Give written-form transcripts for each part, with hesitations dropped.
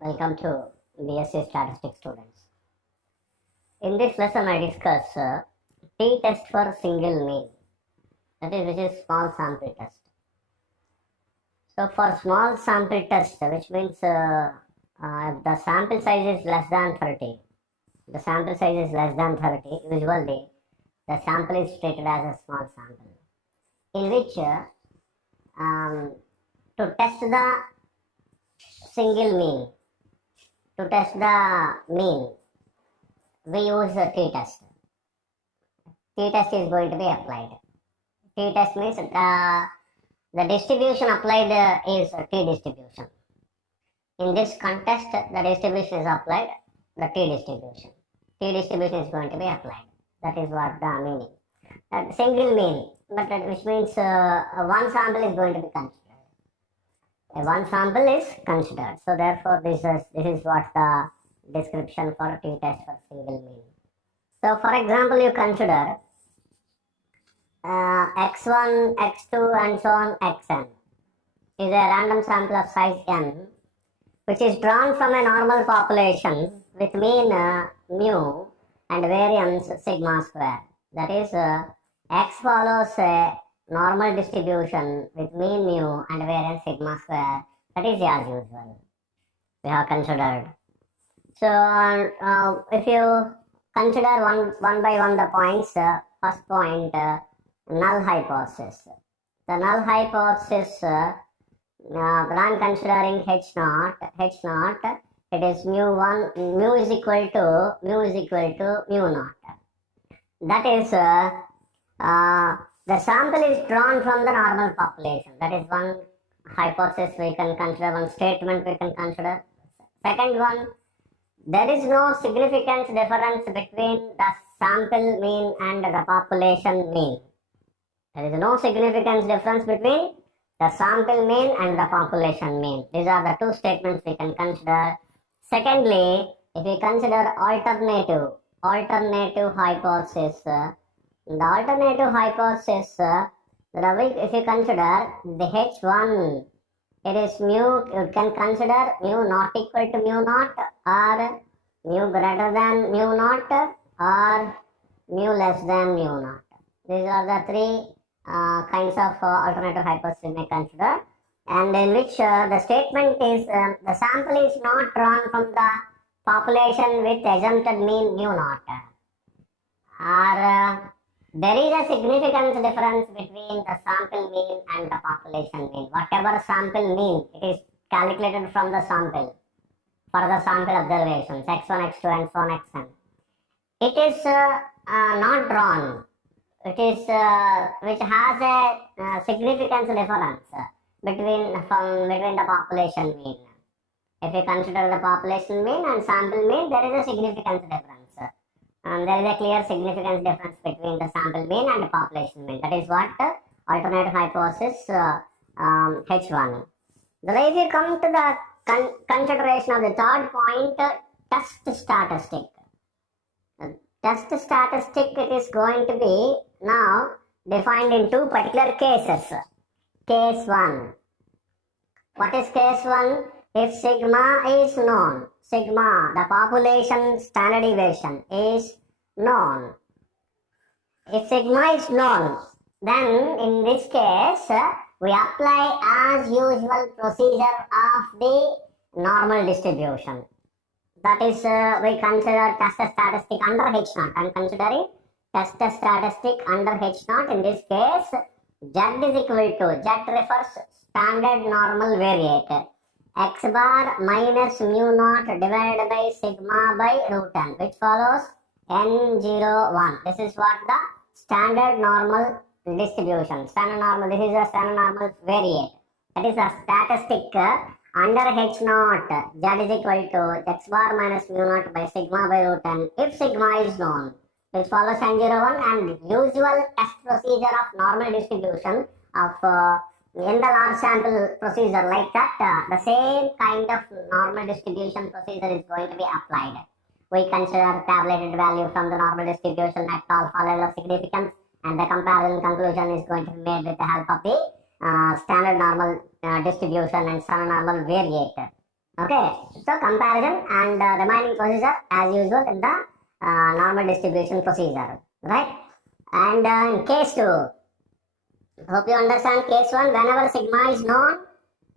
Welcome to BSc Statistics students. In this lesson I discuss t-test for single mean, that is which is small sample test. So for small sample test, which means if the sample size is less than 30, usually the sample is treated as a small sample, in which to test the single mean, we use a t-test. T-test is going to be applied. T-test means the distribution applied is a t-distribution. In this context, the distribution is applied, the t-distribution. T-distribution is going to be applied. That is what the meaning. Single mean, but which means one sample is going to be considered. One sample is considered. So therefore, this is what the description for t-test for single mean. So for example, you consider x1, x2 and so on xn is a random sample of size n, which is drawn from a normal population with mean mu and variance sigma square. That is, x follows a normal distribution with mean mu and variance sigma square. That is as usual. We have considered. So if you consider one by one the points, first point, null hypothesis. The null hypothesis, when I am considering h naught, it is mu is equal to mu naught. That is, the sample is drawn from the normal population. That is one hypothesis we can consider, one statement we can consider. Second one, there is no significant difference between the sample mean and the population mean. There is no significant difference between the sample mean and the population mean. These are the two statements we can consider. Secondly, if we consider alternative hypothesis, the alternative hypothesis, if you consider the H1, it is mu, you can consider mu not equal to mu naught, or mu greater than mu naught, or mu less than mu naught. These are the three kinds of alternative hypothesis we may consider, and in which the statement is the sample is not drawn from the population with assumpted mean mu naught, or there is a significant difference between the sample mean and the population mean. Whatever sample mean, it is calculated from the sample for the sample observations x1, x2 and so on xn. It is not drawn. It is which has a significant difference between the population mean. If you consider the population mean and sample mean, there is a significant difference. There is a clear significance difference between the sample mean and the population mean. That is what alternative hypothesis H1. Then if you come to the consideration of the third point, test statistic. Test statistic, it is going to be now defined in two particular cases. Case 1. What is case 1? If sigma is known, the population standard deviation is known. If sigma is known, then in this case, we apply as usual procedure of the normal distribution. That is, we consider test statistic under H0. I am considering test statistic under H0. In this case, Z is equal to, Z refers standard normal variate, x bar minus mu naught divided by sigma by root n, which follows n01. This is what the standard normal distribution. Standard normal, this is a standard normal variate. That is a statistic under H0, Z is equal to x bar minus mu naught by sigma by root n, if sigma is known, which follows n01, and usual test procedure of normal distribution of in the large sample procedure like that, the same kind of normal distribution procedure is going to be applied. We consider tabulated value from the normal distribution at alpha level of significance, and the comparison conclusion is going to be made with the help of the standard normal distribution and standard normal variate. Okay, So comparison and remaining procedure as usual in the normal distribution procedure, right? And in case 2, hope you understand case 1, whenever sigma is known,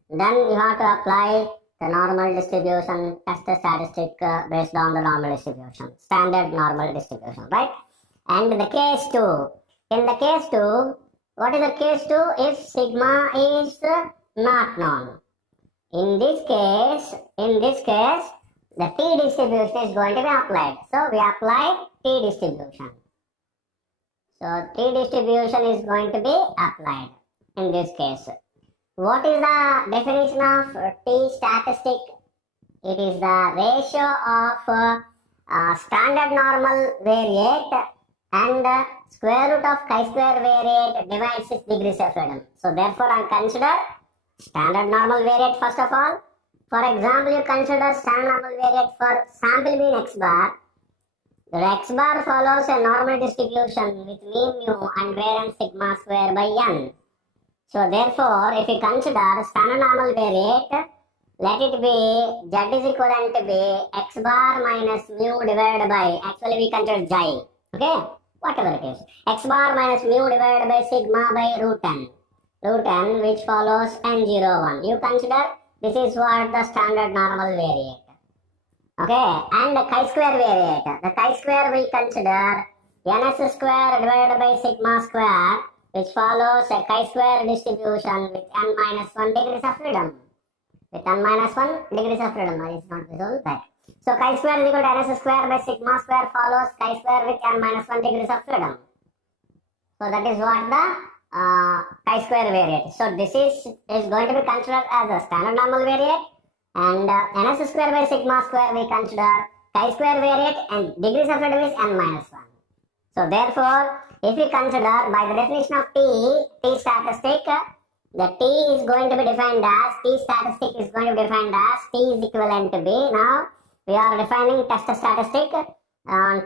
then you have to apply the normal distribution, test the statistic based on the normal distribution, standard normal distribution, right? And the case 2, in the case 2, what is the case 2? If sigma is not known. In this case, the t distribution is going to be applied. So we apply t distribution. So t distribution is going to be applied in this case. What is the definition of t statistic? It is the ratio of standard normal variate and square root of chi-square variate divides its degrees of freedom. So therefore I consider standard normal variate first of all. For example, you consider standard normal variate for sample mean x bar. The x bar follows a normal distribution with mean mu and variance sigma square by n. So therefore, if we consider standard normal variate, let it be z is equivalent to be x bar minus mu divided by, actually we consider xi, okay, whatever it is, x bar minus mu divided by sigma by root n, which follows n01. You consider this is what the standard normal variate, okay, and the chi-square variate. The chi-square we consider ns square divided by sigma square, which follows a chi-square distribution with n minus 1 degrees of freedom. With n minus 1 degrees of freedom, it's not visible, right? So chi-square is equal to ns square by sigma square follows chi-square with n minus 1 degrees of freedom. So that is what the chi-square variate. So this is going to be considered as a standard normal variate, and ns square by sigma square we consider chi-square variate and degrees of freedom is n minus 1. So therefore, if we consider by the definition of t statistic, the t is going to be defined as, t statistic is going to be defined as t is equivalent to b. Now we are defining test statistic.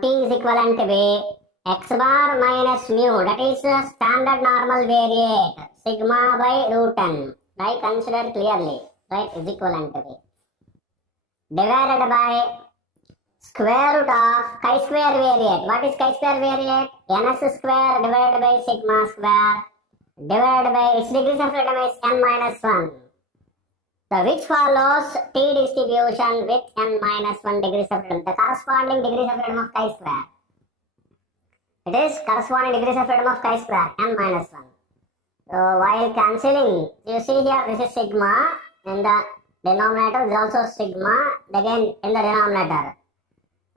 T is equivalent to be x bar minus mu, that is standard normal variate, sigma by root n, right? Consider clearly, right? Is equivalent to b, divided by square root of chi-square variate. What is chi-square variate? ns square divided by sigma square divided by its degrees of freedom is n minus 1. So which follows t distribution with n minus 1 degrees of freedom. The corresponding degrees of freedom of chi-square. It is corresponding degrees of freedom of chi-square, n minus 1. So while cancelling, you see here this is sigma in the denominator, is also sigma again in the denominator.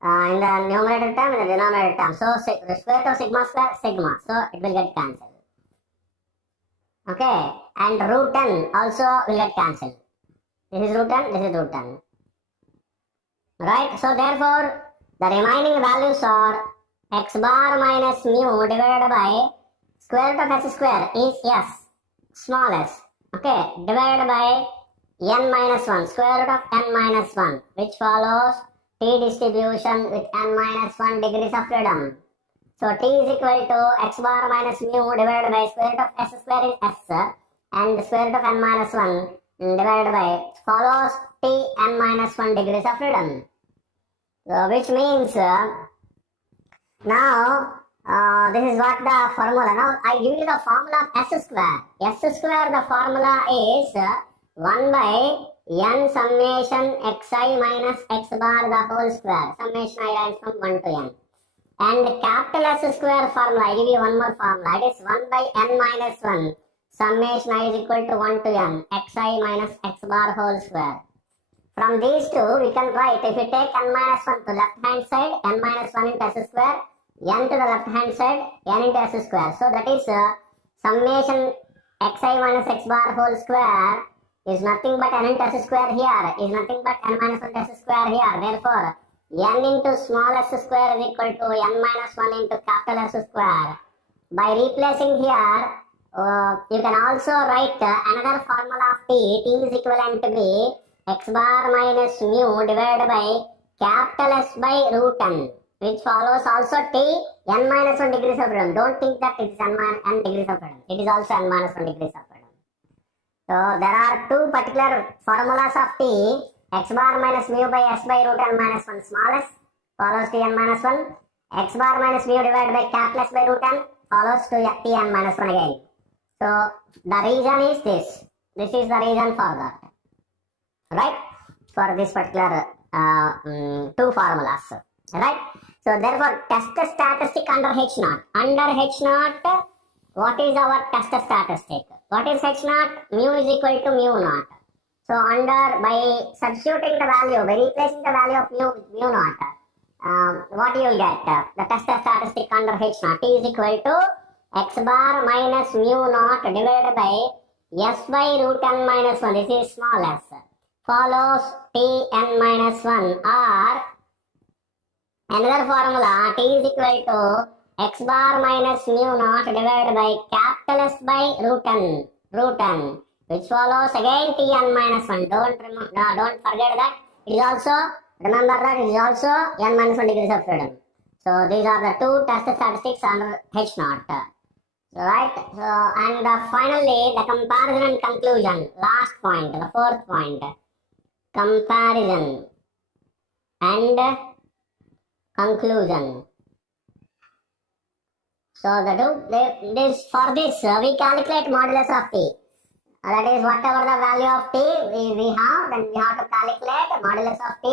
In the numerator term, in the denominator term. So the square root of sigma square, sigma. So it will get cancelled. Okay, and root n also will get cancelled. This is root n, this is root n. Right, so therefore, the remaining values are x bar minus mu divided by square root of s square is s, small s. Okay, divided by n minus 1, square root of n minus 1, which follows t distribution with n minus 1 degrees of freedom. So t is equal to x bar minus mu divided by square root of s square is s, and square root of n minus 1 divided by follows t n minus 1 degrees of freedom. So which means now this is what the formula. Now I give you the formula of s square. S square, the formula is 1 by n summation xi minus x bar the whole square. Summation I write from 1 to n. And capital S square formula, I give you one more formula. It is 1 by n minus 1. Summation I is equal to 1 to n. Xi minus x bar whole square. From these two, we can write, if we take n minus 1 to left hand side, n minus 1 into s square, n to the left hand side, n into s square. So that is summation xi minus x bar whole square is nothing but n into s square here, is nothing but n minus 1 into s square here. Therefore, n into small s square is equal to n minus 1 into capital S square. By replacing here, you can also write another formula of t. T is equivalent to be x bar minus mu divided by capital S by root n, which follows also t n minus 1 degrees of freedom. Don't think that it is n degrees of freedom. It is also n minus 1 degrees of freedom. So there are two particular formulas of t. x bar minus mu by s by root n minus 1 small s follows to n minus 1. X bar minus mu divided by capital S by root n follows to t n minus 1 again. So the reason is this. This is the reason for that. Right? For this particular two formulas. Right? So therefore test statistic under H naught. Under H naught, what is our test statistic? What is H naught? Mu is equal to mu naught. So under, by substituting the value, by replacing the value of mu with mu naught, what you will get? The test statistic under H naught is equal to x bar minus mu naught divided by s by root n minus 1. This is small s. Follows t n minus 1, or another formula, t is equal to x bar minus mu naught divided by capital S by root n, which follows again t n minus 1. Don't forget that. It is also, remember that it is also n minus 1 degrees of freedom. So these are the two test statistics under H naught. Right? So, and finally the comparison and conclusion. Last point, the fourth point. Comparison and conclusion. So for this we calculate modulus of t. That is, whatever the value of t we have, then we have to calculate modulus of t,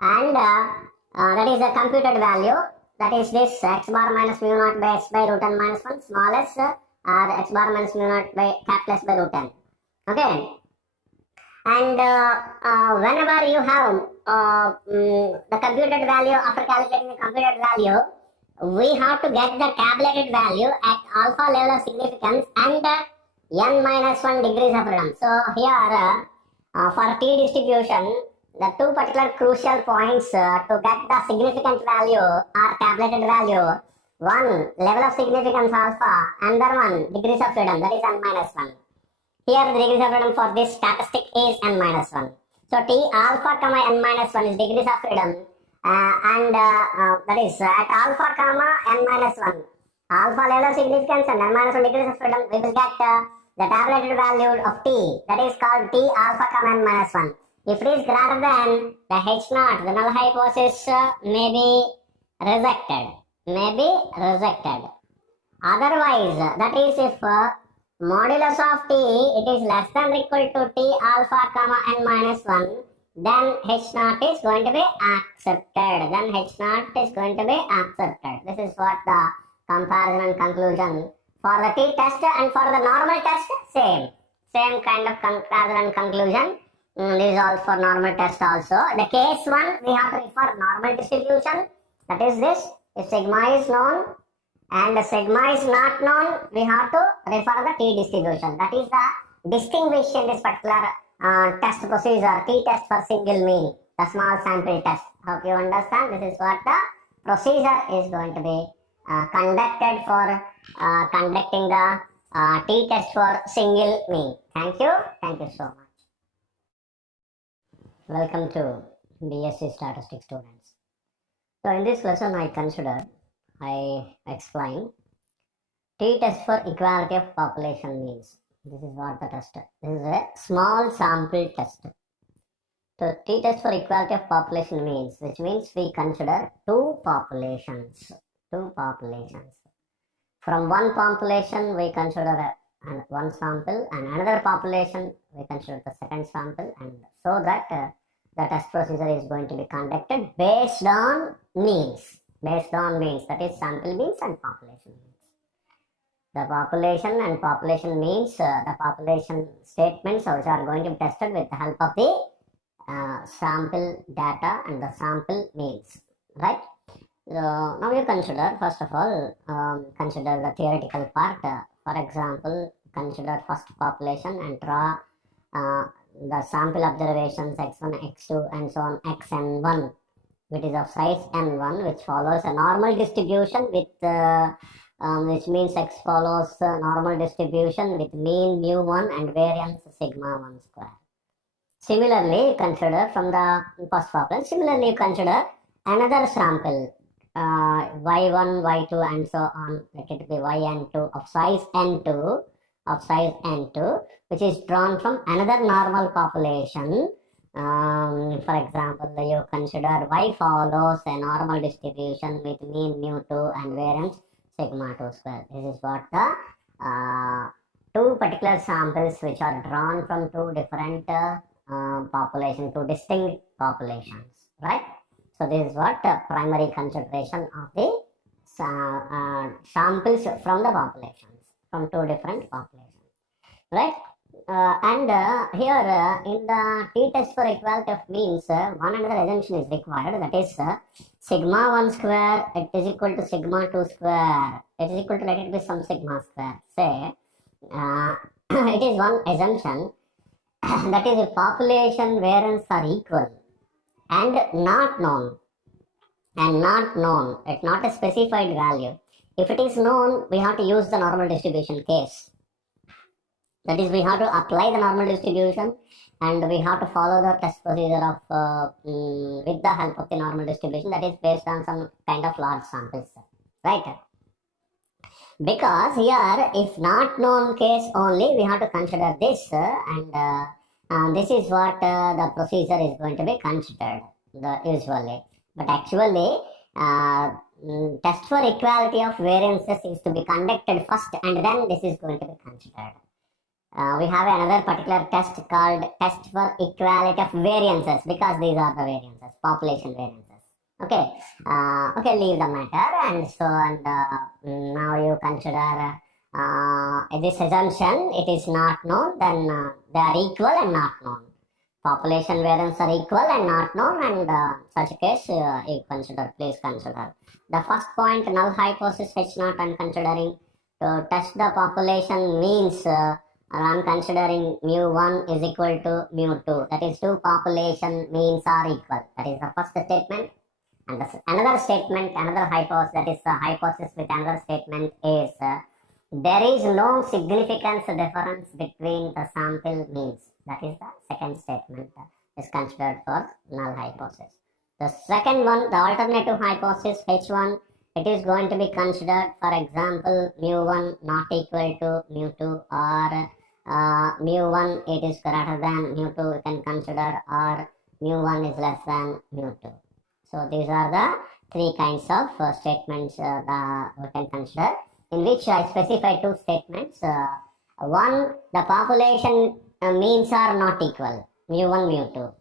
and that is the computed value. That is this x bar minus mu naught by s by root n minus 1 small s, or x bar minus mu naught by capital S by root n. Okay. And whenever you have the computed value, after calculating the computed value, we have to get the tabulated value at alpha level of significance and n minus 1 degrees of freedom. So here for t distribution, the two particular crucial points to get the significant value or tabulated value, one level of significance alpha, another one degrees of freedom, that is n minus 1. Here the degrees of freedom for this statistic is n minus 1. So t alpha comma n minus 1 is degrees of freedom, and that is at alpha comma n minus 1. Alpha level of significance and n minus 1 degrees of freedom, we will get the tabulated value of t, that is called t alpha comma n minus 1. If it is greater than the H naught, the null hypothesis may be rejected. Otherwise, that is if modulus of t it is less than or equal to t alpha comma n minus 1, then H naught is going to be accepted. This is what the comparison and conclusion. For the t test and for the normal test, same kind of comparison and conclusion. This is all for normal test also. The case 1, we have to refer normal distribution. That is this. If sigma is known and sigma is not known, we have to refer the t distribution. That is the distinguish in this particular test procedure, t test for single mean, the small sample test. Hope you understand. This is what the procedure is going to be conducted for conducting the t test for single mean. Thank you so much. Welcome to BSc Statistics students. So in this lesson I explain t test for equality of population means. This is what the test is. This is a small sample test. So t test for equality of population means, which means we consider two populations. From one population we consider one sample, and another population we consider the second sample, and so that the test procedure is going to be conducted based on means. That is sample means and population means. The population and population means, the population statements which are going to be tested with the help of the sample data and the sample means, right? Now you consider, first of all, consider the theoretical part. For example, consider first population and draw the sample observations x1, x2 and so on, xn1, which is of size n1, which follows a normal distribution with which means x follows a normal distribution with mean mu1 and variance sigma 1 square. Similarly, consider from the first population, similarly you consider another sample y1, y2 and so on, let it be yn2 of size n2, which is drawn from another normal population For example, you consider y follows a normal distribution with mean mu2 and variance sigma 2 square. This is what the two particular samples which are drawn from two different population, two distinct populations, right? So this is what primary consideration of the samples from the populations, from two different populations, right? Here in the t-test for equality of means, one another assumption is required, that is sigma 1 square it is equal to sigma 2 square, it is equal to, let it be some sigma square, say it is one assumption that is population variance are equal and not known, it's not a specified value. If it is known, we have to use the normal distribution case. That is, we have to apply the normal distribution and we have to follow the test procedure of with the help of the normal distribution, that is based on some kind of large samples, right? Because here, if not known case only, we have to consider this, and this is what the procedure is going to be considered usually. But actually, test for equality of variances is to be conducted first, and then this is going to be considered. We have another particular test called test for equality of variances, because these are the variances, population variances. Okay, leave the matter, and so now you consider this assumption, it is not known, then they are equal and not known. Population variance are equal and not known, and such a case you consider, please consider. The first point, null hypothesis H naught, I'm considering to test the population means. I'm considering mu1 is equal to mu2. That is, two population means are equal. That is the first statement. And another statement, another hypothesis, that is a hypothesis with another statement is there is no significance difference between the sample means. That is the second statement is considered for null hypothesis. The second one, the alternative hypothesis H1, it is going to be considered, for example, mu1 not equal to mu2, or mu1 it is greater than mu2, we can consider, or mu1 is less than mu2. So these are the three kinds of statements we can consider, in which I specify two statements. One, the population means are not equal, mu1, mu2.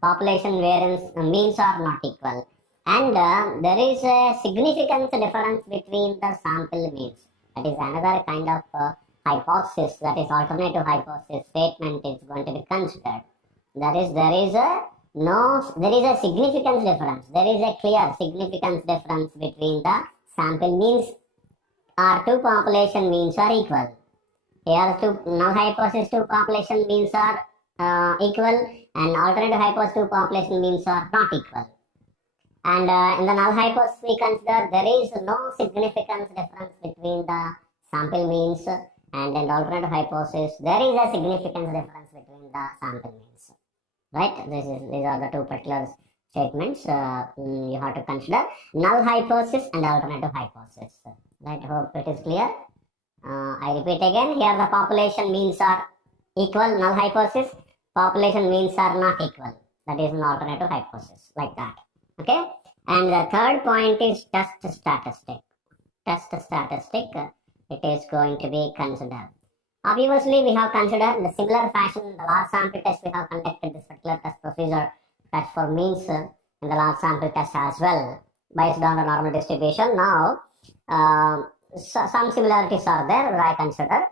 Population variance means are not equal. And there is a significant difference between the sample means. That is another kind of hypothesis, that is alternative hypothesis statement is going to be considered. That is, there is a significance difference. There is a clear significance difference between the sample means, or two population means are equal. Here, null hypothesis two population means are equal, and alternative hypothesis two population means are not equal. And in the null hypothesis we consider there is no significance difference between the sample means, and in the alternative hypothesis there is a significance difference between the sample means. Right? These are the two particular statements you have to consider: null hypothesis and alternative hypothesis. Right? Hope it is clear. I repeat again. Here the population means are equal, null hypothesis. Population means are not equal. That is an alternative hypothesis, like that. Okay. And the third point is test statistic. Test statistic. It is going to be considered. Obviously, we have considered in the similar fashion in the large sample test. We have conducted this particular test procedure, test for means in the large sample test as well, based on the normal distribution. Now, some similarities are there that I consider.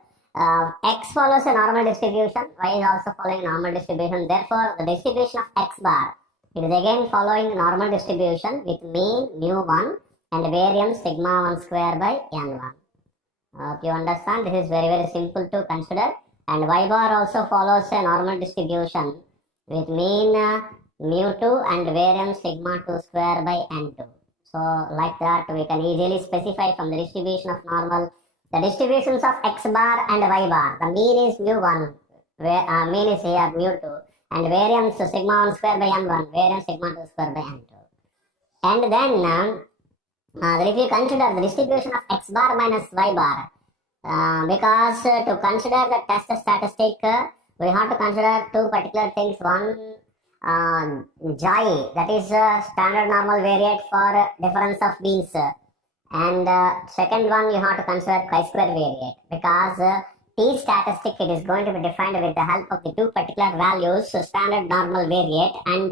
X follows a normal distribution, Y is also following a normal distribution. Therefore, the distribution of X bar, it is again following normal distribution with mean mu1 and variance sigma 1 square by n1. You understand, this is very simple to consider. And Y bar also follows a normal distribution with mean mu2 and variance sigma 2 square by n2. So like that we can easily specify from the distribution of normal the distributions of X bar and Y bar. The mean is mu1, mean is here mu2, and variance sigma 1 square by n1, variance sigma 2 square by n2. And then if you consider the distribution of X bar minus Y bar, because to consider the test statistic, we have to consider two particular things. One, Xi, that is standard normal variate for difference of means. And second one, you have to consider chi-square variate, because T statistic, it is going to be defined with the help of the two particular values, so standard normal variate and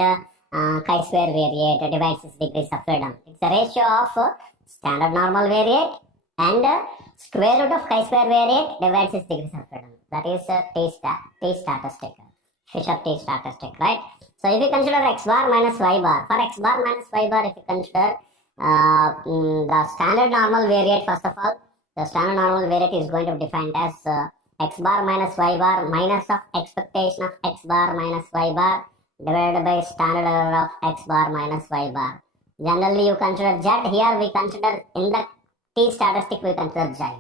chi-square variate divides its degrees of freedom. It's a ratio of standard normal variate and square root of chi-square variate divides its degrees of freedom. That is T statistic, Fisher T statistic, right? So if you consider x bar minus y bar, for x bar minus y bar, if you consider the standard normal variate, first of all, the standard normal variate is going to be defined as x bar minus y bar minus of expectation of x bar minus y bar divided by standard error of x bar minus y bar. Generally, you consider z. Here we consider in the T statistic we consider xi.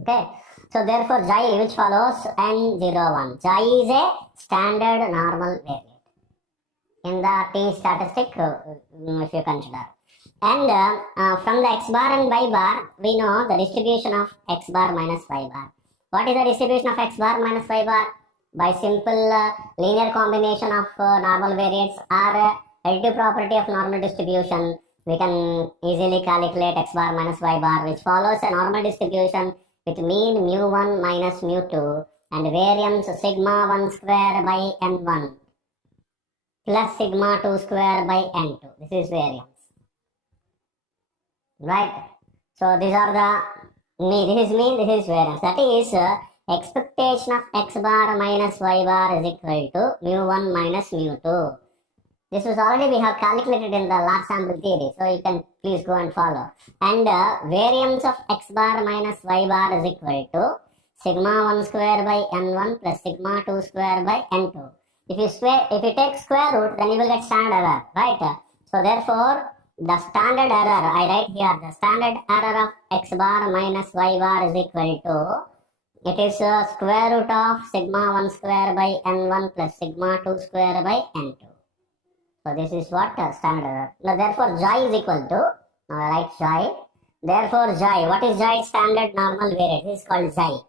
Okay. So therefore, xi, which follows n01. Xi is a standard normal variate in the T statistic, if you consider. And from the x bar and y bar, we know the distribution of x bar minus y bar. What is the distribution of x bar minus y bar? By simple linear combination of normal variates or additive property of normal distribution, we can easily calculate x bar minus y bar, which follows a normal distribution with mean mu1 minus mu2 and variance sigma 1 square by n1 plus sigma 2 square by n2. This is variance. Right? So these are the mean, this is mean, this is variance. That is expectation of x bar minus y bar is equal to mu1 minus mu2. This was already we have calculated in the large sample theory. So you can please go and follow. And variance of x bar minus y bar is equal to sigma 1 square by n1 plus sigma 2 square by n2. If you take square root, then you will get standard error, right? So therefore, the standard error, I write here, the standard error of x bar minus y bar is equal to, it is square root of sigma 1 square by n1 plus sigma 2 square by n2. So this is what standard error. Now therefore, xi is equal to, now I write xi. Therefore, xi, what is xi? Standard normal variate. This is called xi.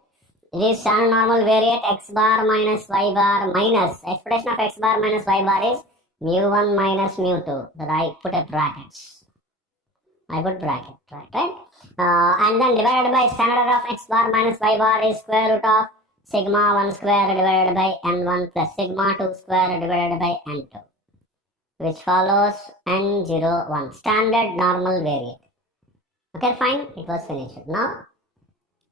It is standard normal variate x bar minus y bar minus, expression of x bar minus y bar is mu1 minus mu2. That I put a brackets. I put bracket, right? And then divided by standard error of x bar minus y bar is square root of sigma 1 square divided by n1 plus sigma 2 square divided by n2, which follows n01. Standard normal variate. Okay, fine. It was finished.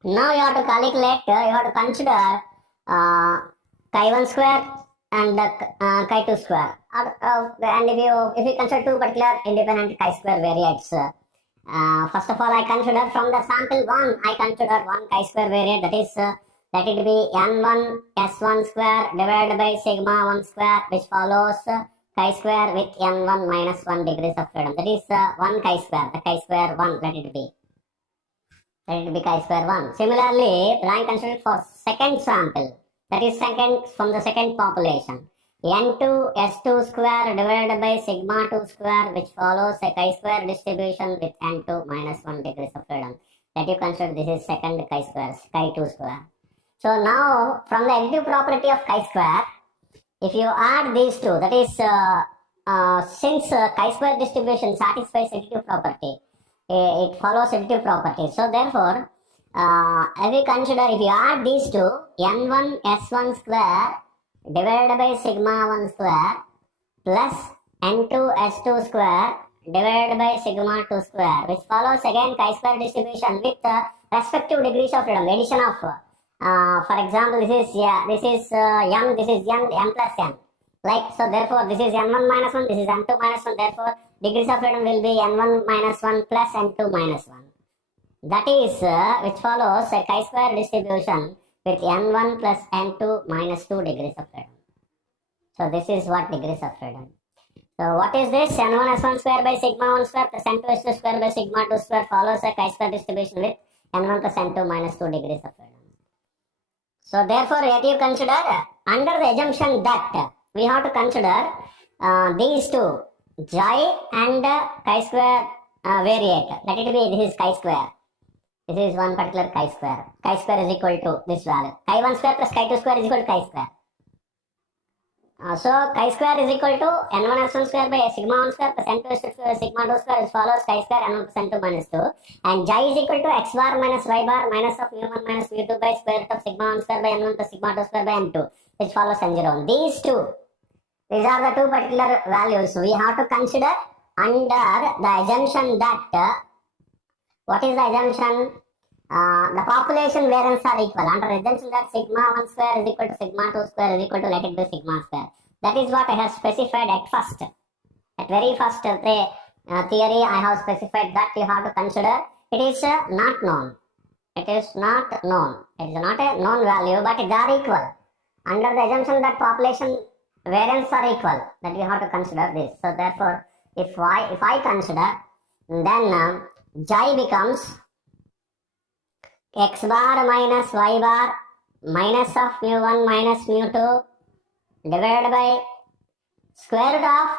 Now you have to calculate, you have to consider chi1 square and chi2 square. And if you consider two particular independent chi-square variates, first of all, I consider from the sample 1, I consider one chi-square variate, that is, let it be n1 s1 square divided by sigma 1 square, which follows chi-square with n1 minus 1 degrees of freedom. That is one chi-square, the chi-square 1, let it be. Let it be chi-square 1. Similarly, I consider for second sample, that is from the second population, n2 s2 square divided by sigma 2 square, which follows a chi-square distribution with n2 minus 1 degrees of freedom. That you consider this is second chi-square, chi2 square. So now, from the additive property of chi-square, if you add these two, that is, since chi-square distribution satisfies additive property, it follows additive property. So therefore, if you consider, if you add these two, n1 s1 square divided by sigma 1 square plus n2 s2 square divided by sigma 2 square, which follows again chi-square distribution with respective degrees of freedom, addition of, for example, this is m, this is n plus n. Like, so therefore, this is n1 minus 1, this is n2 minus 1, therefore, degrees of freedom will be n1 minus 1 plus n2 minus 1. That is, which follows a chi-square distribution with n1 plus n2 minus 2 degrees of freedom. So this is what degrees of freedom. So what is this? n1 s1 square by sigma 1 square plus n2 s2 square by sigma 2 square follows a chi-square distribution with n1 plus n2 minus 2 degrees of freedom. So therefore, yet you consider, under the assumption that we have to consider these two, xi and chi-square variate. Let it be, this is chi-square. This is one particular chi-square. Chi-square is equal to this value. Chi1 square plus chi2 square is equal to chi-square. So chi square is equal to n1 s1 square by sigma 1 square plus n2 s2 square sigma 2 square, which follows chi square n1 plus n2 minus 2, and xi is equal to x bar minus y bar minus of mu1 minus mu2 by square root of sigma 1 square by n1 plus sigma 2 square by n2, which follows n0. These are the two particular values we have to consider under the assumption that what is the assumption? The population variance are equal. Under assumption that sigma 1 square is equal to sigma 2 square is equal to, let it be sigma square. That is what I have specified at first. At very first theory, I have specified that you have to consider. It is not known. It is not known. It is not a known value, but they are equal. Under the assumption that population variance are equal, that you have to consider this. So therefore, if I consider, then xi becomes x bar minus y bar minus of mu1 minus mu2 divided by square root of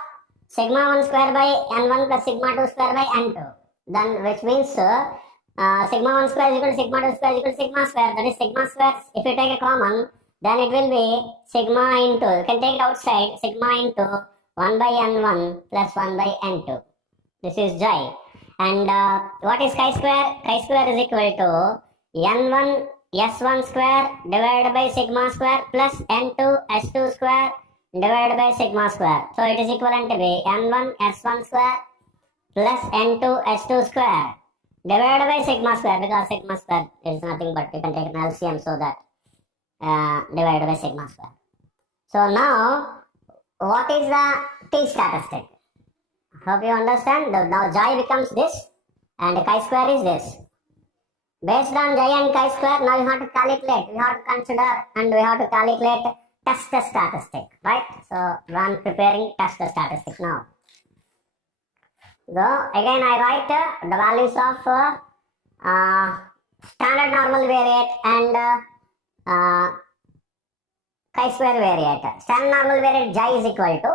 sigma 1 square by n1 plus sigma 2 square by n2. Then which means sigma 1 square is equal to sigma 2 square is equal to sigma square. That is sigma square. If you take a common, then it will be sigma into, you can take it outside, sigma into 1 by n1 plus 1 by n2. This is xi. And what is chi square? Chi square is equal to n1 s1 square divided by sigma square plus n2 s2 square divided by sigma square. So it is equivalent to be n1 s1 square plus n2 s2 square divided by sigma square, because sigma square is nothing but you can take an LCM, so that divided by sigma square. So now what is the t statistic? Hope you understand. Now xi becomes this and chi square is this. Based on xi and chi square, now you have to calculate, we have to consider, and we have to calculate test statistic, right? So I am preparing test statistic now. So again I write the values of standard normal variate and chi square variate. Standard normal variate xi is equal to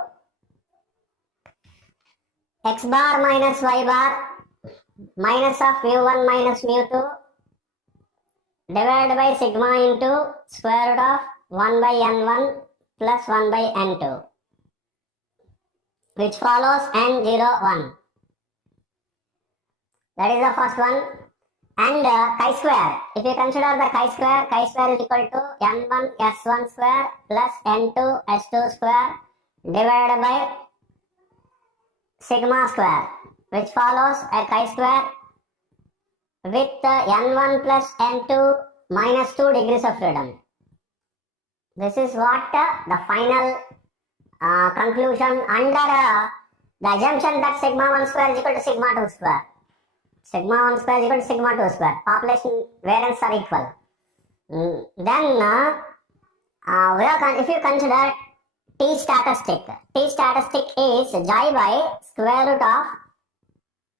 x bar minus y bar minus of mu1 minus mu2 divided by sigma into square root of 1 by n1 plus 1 by n2, which follows n01. That is the first one. And chi square, if you consider the chi square is equal to n1 s1 square plus n2 s2 square divided by sigma square, which follows a chi square with n1 plus n2 minus 2 degrees of freedom. This is what the final conclusion under the assumption that sigma 1 square is equal to sigma 2 square. Sigma 1 square is equal to sigma 2 square. Population variance are equal. Then if you consider t statistic is xi by square root of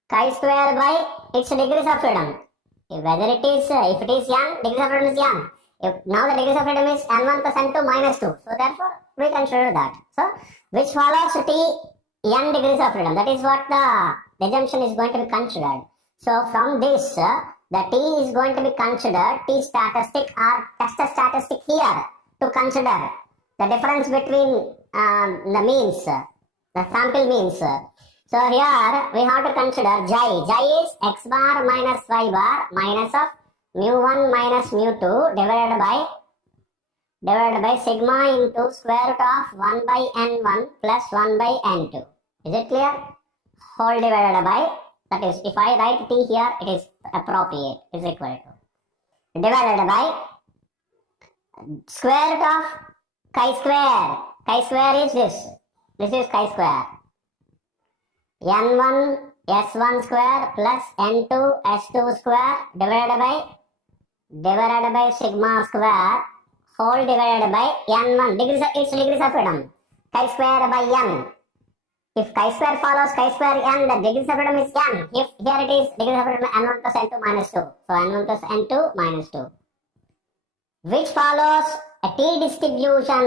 chi square by its degrees of freedom. If it is n, degrees of freedom is n. Now the degrees of freedom is n1 plus n2 minus 2. So therefore we consider that. So which follows t n degrees of freedom. That is what the assumption is going to be considered. So from this the t is going to be considered t statistic or test statistic here to consider the difference between the means, the sample means. So here we have to consider xi. Xi is x bar minus y bar minus of mu1 minus mu2 divided by sigma into square root of 1 by n1 plus 1 by n2. Is it clear? Whole divided by, that is, if I write t here, it is appropriate, is equal to, divided by square root of chi square. Chi square is this. This is chi square. n1 s1 square plus n2 s2 square divided by sigma square whole divided by n1 degrees of, its degrees of freedom. Chi square by n. If chi square follows chi square n, the degrees of freedom is n. If here it is degrees of freedom n1 plus n2 minus 2. So n1 plus n2 minus 2. Which follows a t distribution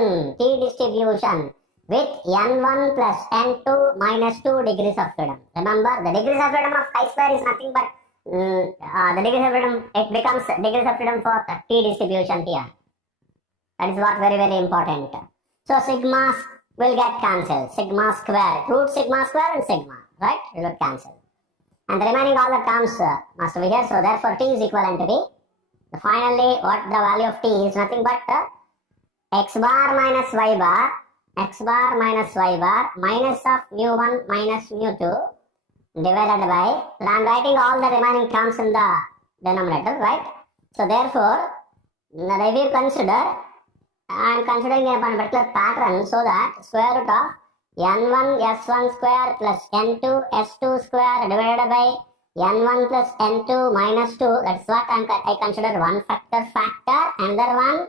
with n1 plus n2 minus 2 degrees of freedom. Remember, the degrees of freedom of chi square is nothing but the degrees of freedom, it becomes degrees of freedom for t distribution here. That is what very, very important. So sigma will get cancelled. Sigma square, root sigma square and sigma, right? It will cancel. And the remaining all the terms must be here. So therefore t is equivalent to b. Finally, what the value of t is nothing but x bar minus y bar, x bar minus y bar minus of mu1 minus mu2 divided by, I am writing all the remaining terms in the denominator, right? So therefore, if you consider, I am considering a particular pattern so that square root of n1 s1 square plus n2 s2 square divided by n1 plus n2 minus 2, that's what I consider one factor. Another one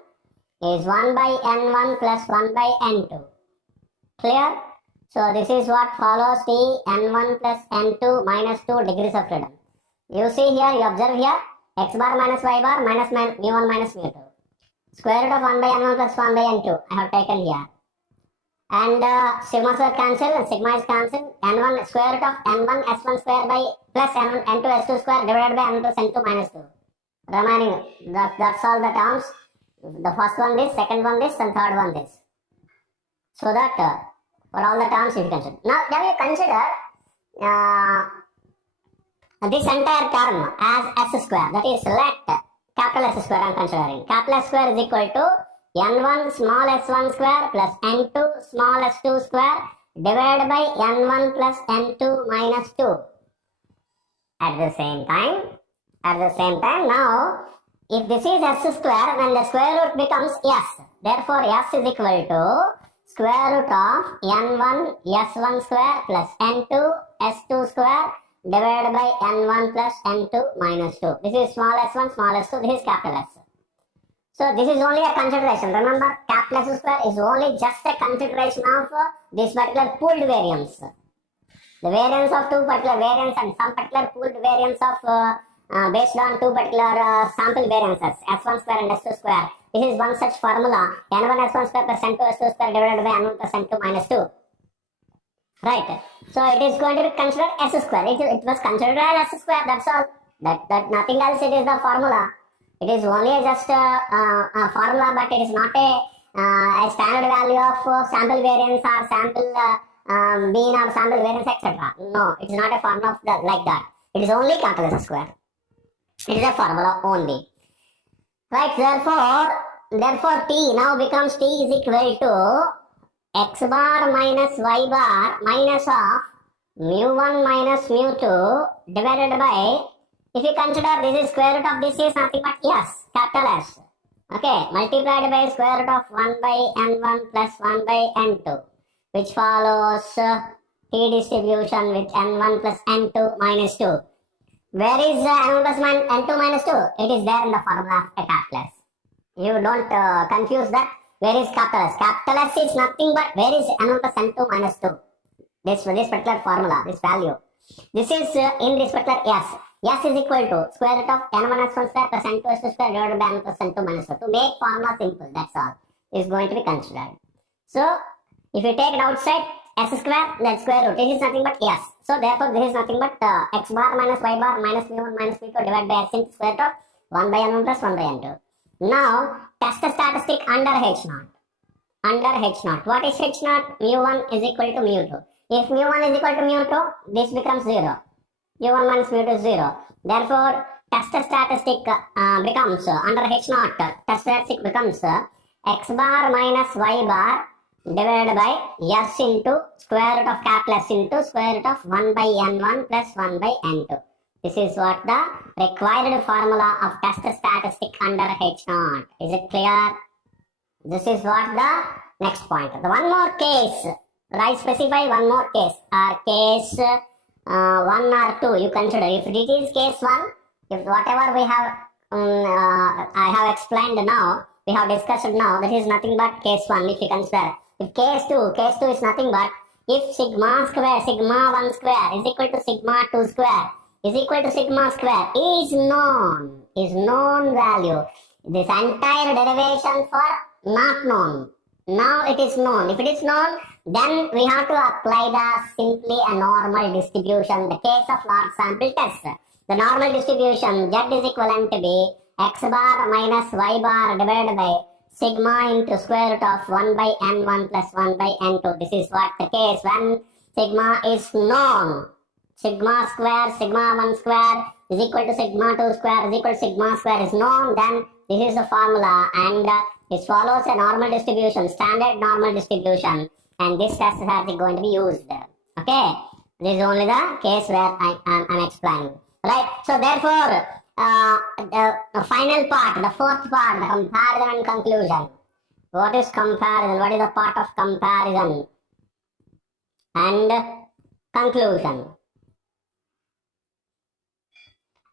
is 1 by n1 plus 1 by n2. Clear? So this is what follows the n1 plus n2 minus 2 degrees of freedom. You see here, you observe here, x bar minus y bar minus mu1 minus mu2. Square root of 1 by n1 plus 1 by n2 I have taken here. And sigma square cancel and sigma is cancelled. N1 square root of n1 s1 square by plus n1 n2 s2 square divided by n2 n2 minus 2. Remaining, that's all the terms. The first one this, second one this, and third one this. So that for all the terms if you consider. Now you consider this entire term as s square. That is let capital S square I am considering. Capital S square is equal to n1 small s1 square plus n2 small s2 square divided by n1 plus n2 minus 2. At the same time, now if this is s square, then the square root becomes s. Therefore, s is equal to square root of n1 s1 square plus n2 s2 square divided by n1 plus n2 minus 2. This is small s1, small s2, this is capital S. So this is only a consideration. Remember, capital S square is only just a consideration of this particular pooled variance. The variance of two particular variants and some particular pooled variance of based on two particular sample variances, s1 square and s2 square. This is one such formula, n1 s1 square plus n2 s2 square divided by n1 plus n2 minus 2. Right. So it is going to be considered s square. It was considered as s square, that's all. That nothing else, it is the formula. It is only just a formula, but it is not a standard value of sample variance or sample mean or sample variance, etc. No, it is not a formula of like that. It is only capital S square. It is a formula only. Right, therefore t now becomes t is equal to x bar minus y bar minus of mu1 minus mu2 divided by, if you consider this is square root of this is nothing but s, capital S. Okay, multiplied by square root of 1 by n1 plus 1 by n2, which follows t distribution with n1 plus n2 minus 2. Where is n1 plus n2 minus 2? It is there in the formula of a capital S. You don't confuse that. Where is capital S? Capital S is nothing but where is n1 plus n2 minus 2? This particular formula, this value. This is in this particular S. S is equal to square root of n1 s1 square plus n2 s2 square divided by n plus n2 minus 2. To make formula simple, that's all, is going to be considered. So, if you take it outside s square, then square root, it is nothing but s. So, therefore, this is nothing but x bar minus y bar minus mu1 minus mu2 divided by s into square root of 1 by n1 plus 1 by n2. Now, test the statistic under h0. Under h0. What is h0? Mu1 is equal to mu2. If mu1 is equal to mu2, this becomes 0. mu1 minus mu2 is 0. Therefore, test statistic becomes under h0, test statistic becomes x bar minus y bar divided by s into square root of capital S into square root of 1 by n1 plus 1 by n2. This is what the required formula of test statistic under h0. Is it clear? This is what the next point. The one more case, I specify one more case, or case 1 or 2 you consider. If it is case 1, if whatever we have I have explained now, we have discussed now, that is nothing but case 1 if you consider. If case 2 is nothing but if sigma square, sigma 1 square is equal to sigma 2 square is equal to sigma square is known value. This entire derivation for not known. Now it is known. If it is known, then we have to apply the simply a normal distribution. The case of large sample test. The normal distribution z is equivalent to be x bar minus y bar divided by sigma into square root of 1 by n1 plus 1 by n2. This is what the case when sigma is known. Sigma square, sigma 1 square is equal to sigma 2 square is equal to sigma square is known, then this is the formula, and this follows a normal distribution, standard normal distribution, and this test is going to be used. Okay, this is only the case where I'm explaining. Right, so therefore, the final part, the fourth part, the comparison and conclusion. What is comparison? What is the part of comparison and conclusion?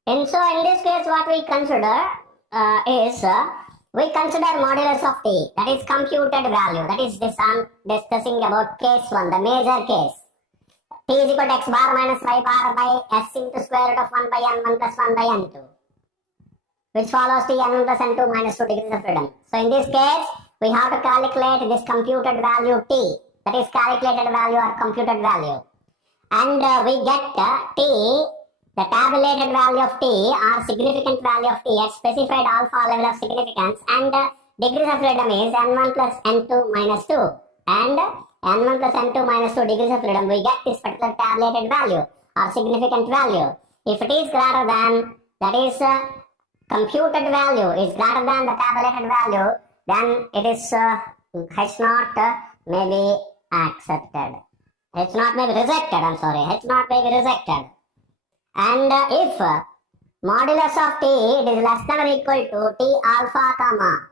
And so in this case, what we consider is we consider modulus of t, that is computed value. That is this I'm discussing about case 1, the major case. T is equal to x bar minus y bar by s into square root of 1 by n1 plus 1 by n2, which follows t n1 plus n2 minus 2 degrees of freedom. So in this case, we have to calculate this computed value t, that is calculated value or computed value. And we get t, the tabulated value of t or significant value of t at specified alpha level of significance, and degrees of freedom is n1 plus n2 minus 2. And n1 plus n2 minus 2 degrees of freedom, we get this particular tabulated value or significant value. If it is greater than, that is computed value is greater than the tabulated value, then it is H0 may be accepted. H0 may be rejected, I'm sorry. H0 may be rejected. And if modulus of t it is less than or equal to t alpha comma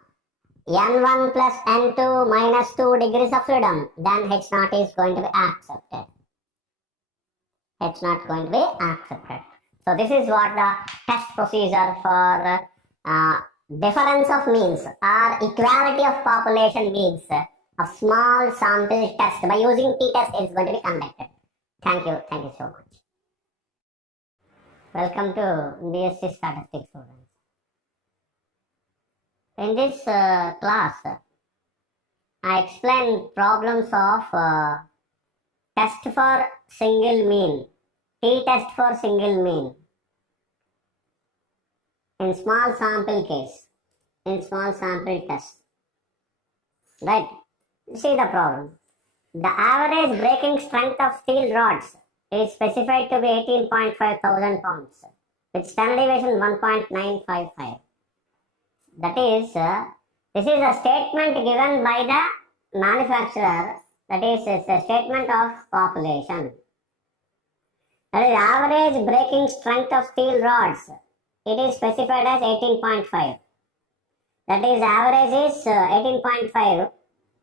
n1 plus n2 minus 2 degrees of freedom, then H0 is going to be accepted. H0 going to be accepted. So this is what the test procedure for difference of means or equality of population means. A small sample test by using t-test is going to be conducted. Thank you so much. Welcome to BSc Statistics students. In this class, I explain problems of test for single mean, t-test for single mean in small sample case, in small sample test. Right? See the problem. The average breaking strength of steel rods is specified to be 18.5 thousand pounds with standard deviation 1.955. That is, this is a statement given by the manufacturer, that is a statement of population. That is average breaking strength of steel rods. It is specified as 18.5. That is average is 18.5.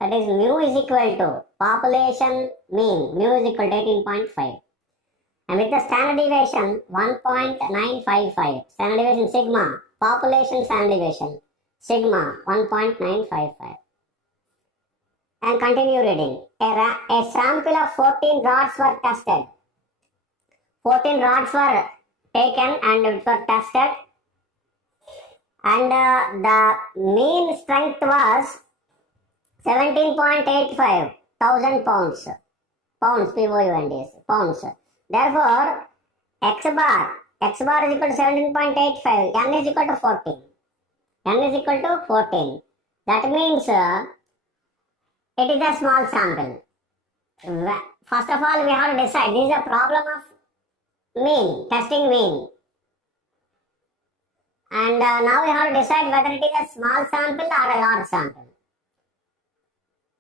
That is mu is equal to population mean. Mu is equal to 18.5. And with the standard deviation 1.955. Standard deviation sigma. Population standard deviation sigma 1.955. And continue reading. A sample of 14 rods were tested. 14 rods were taken and were tested. And the mean strength was 17.85 thousand pounds. Pounds, P-O-U-N-D-S, pounds. Therefore, x bar is equal to 17.85, n is equal to 14. N is equal to 14. That means it is a small sample. First of all, we have to decide. This is a problem of mean, testing mean. And now we have to decide whether it is a small sample or a large sample.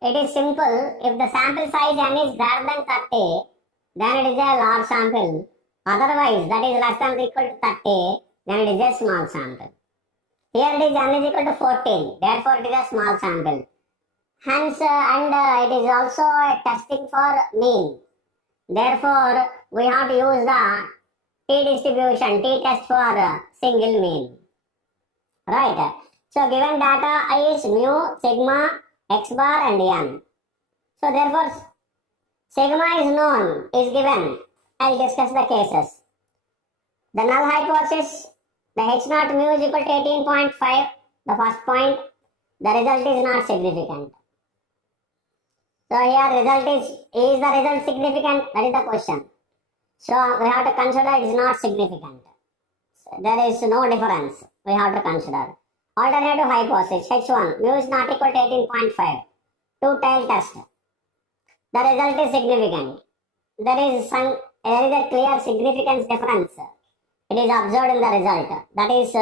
It is simple. If the sample size n is greater than 30, then it is a large sample. Otherwise, that is less than or equal to 30, then it is a small sample. Here it is n is equal to 14, therefore it is a small sample. Hence, it is also a testing for mean. Therefore, we have to use the t-distribution, t-test for single mean. Right? So, given data is mu, sigma, x bar and n. So, therefore, sigma is known, is given. I will discuss the cases. The null hypothesis, the H0 mu is equal to 18.5, the first point, the result is not significant. So here result is the result significant? That is the question. So we have to consider it is not significant. So there is no difference we have to consider. Alternative hypothesis H1 mu is not equal to 18.5. Two-tailed test. The result is significant. There is a clear significance difference. It is observed in the result. That is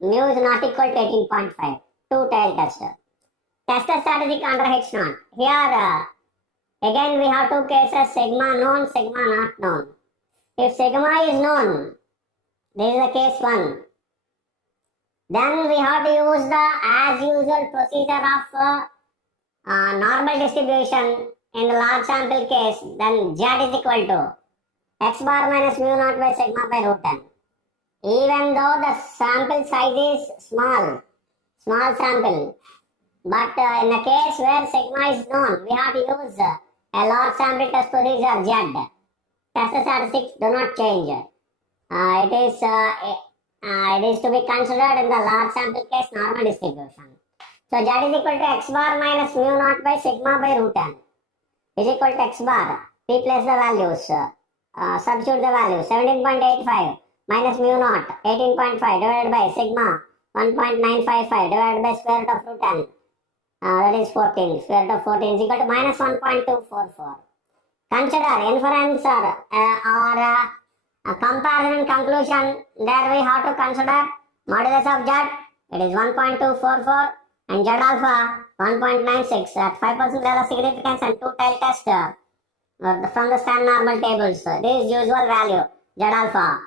mu is not equal to 18.5. Two-tailed test. Test the statistic under H0. Here again we have two cases, sigma known, sigma not known. If sigma is known, this is the case 1. Then we have to use the as usual procedure of normal distribution in the large sample case. Then Z is equal to x bar minus mu naught by sigma by root n. Even though the sample size is small sample, but in the case where sigma is known, we have to use a large sample test procedure Z. Test statistics do not change. It is to be considered in the large sample case normal distribution. So Z is equal to x bar minus mu naught by sigma by root n is equal to x bar. We place the values. Substitute the values. 17.85 minus mu naught 18.5 divided by sigma 1.955 divided by square root of root n. That is 14. Square root of 14 is equal to minus 1.244. Consider inference or comparison and conclusion. There we have to consider modulus of Z. It is 1.244 and Z alpha 1.96 at 5% level of significance and two-tailed test from the standard normal tables. This is usual value Z alpha.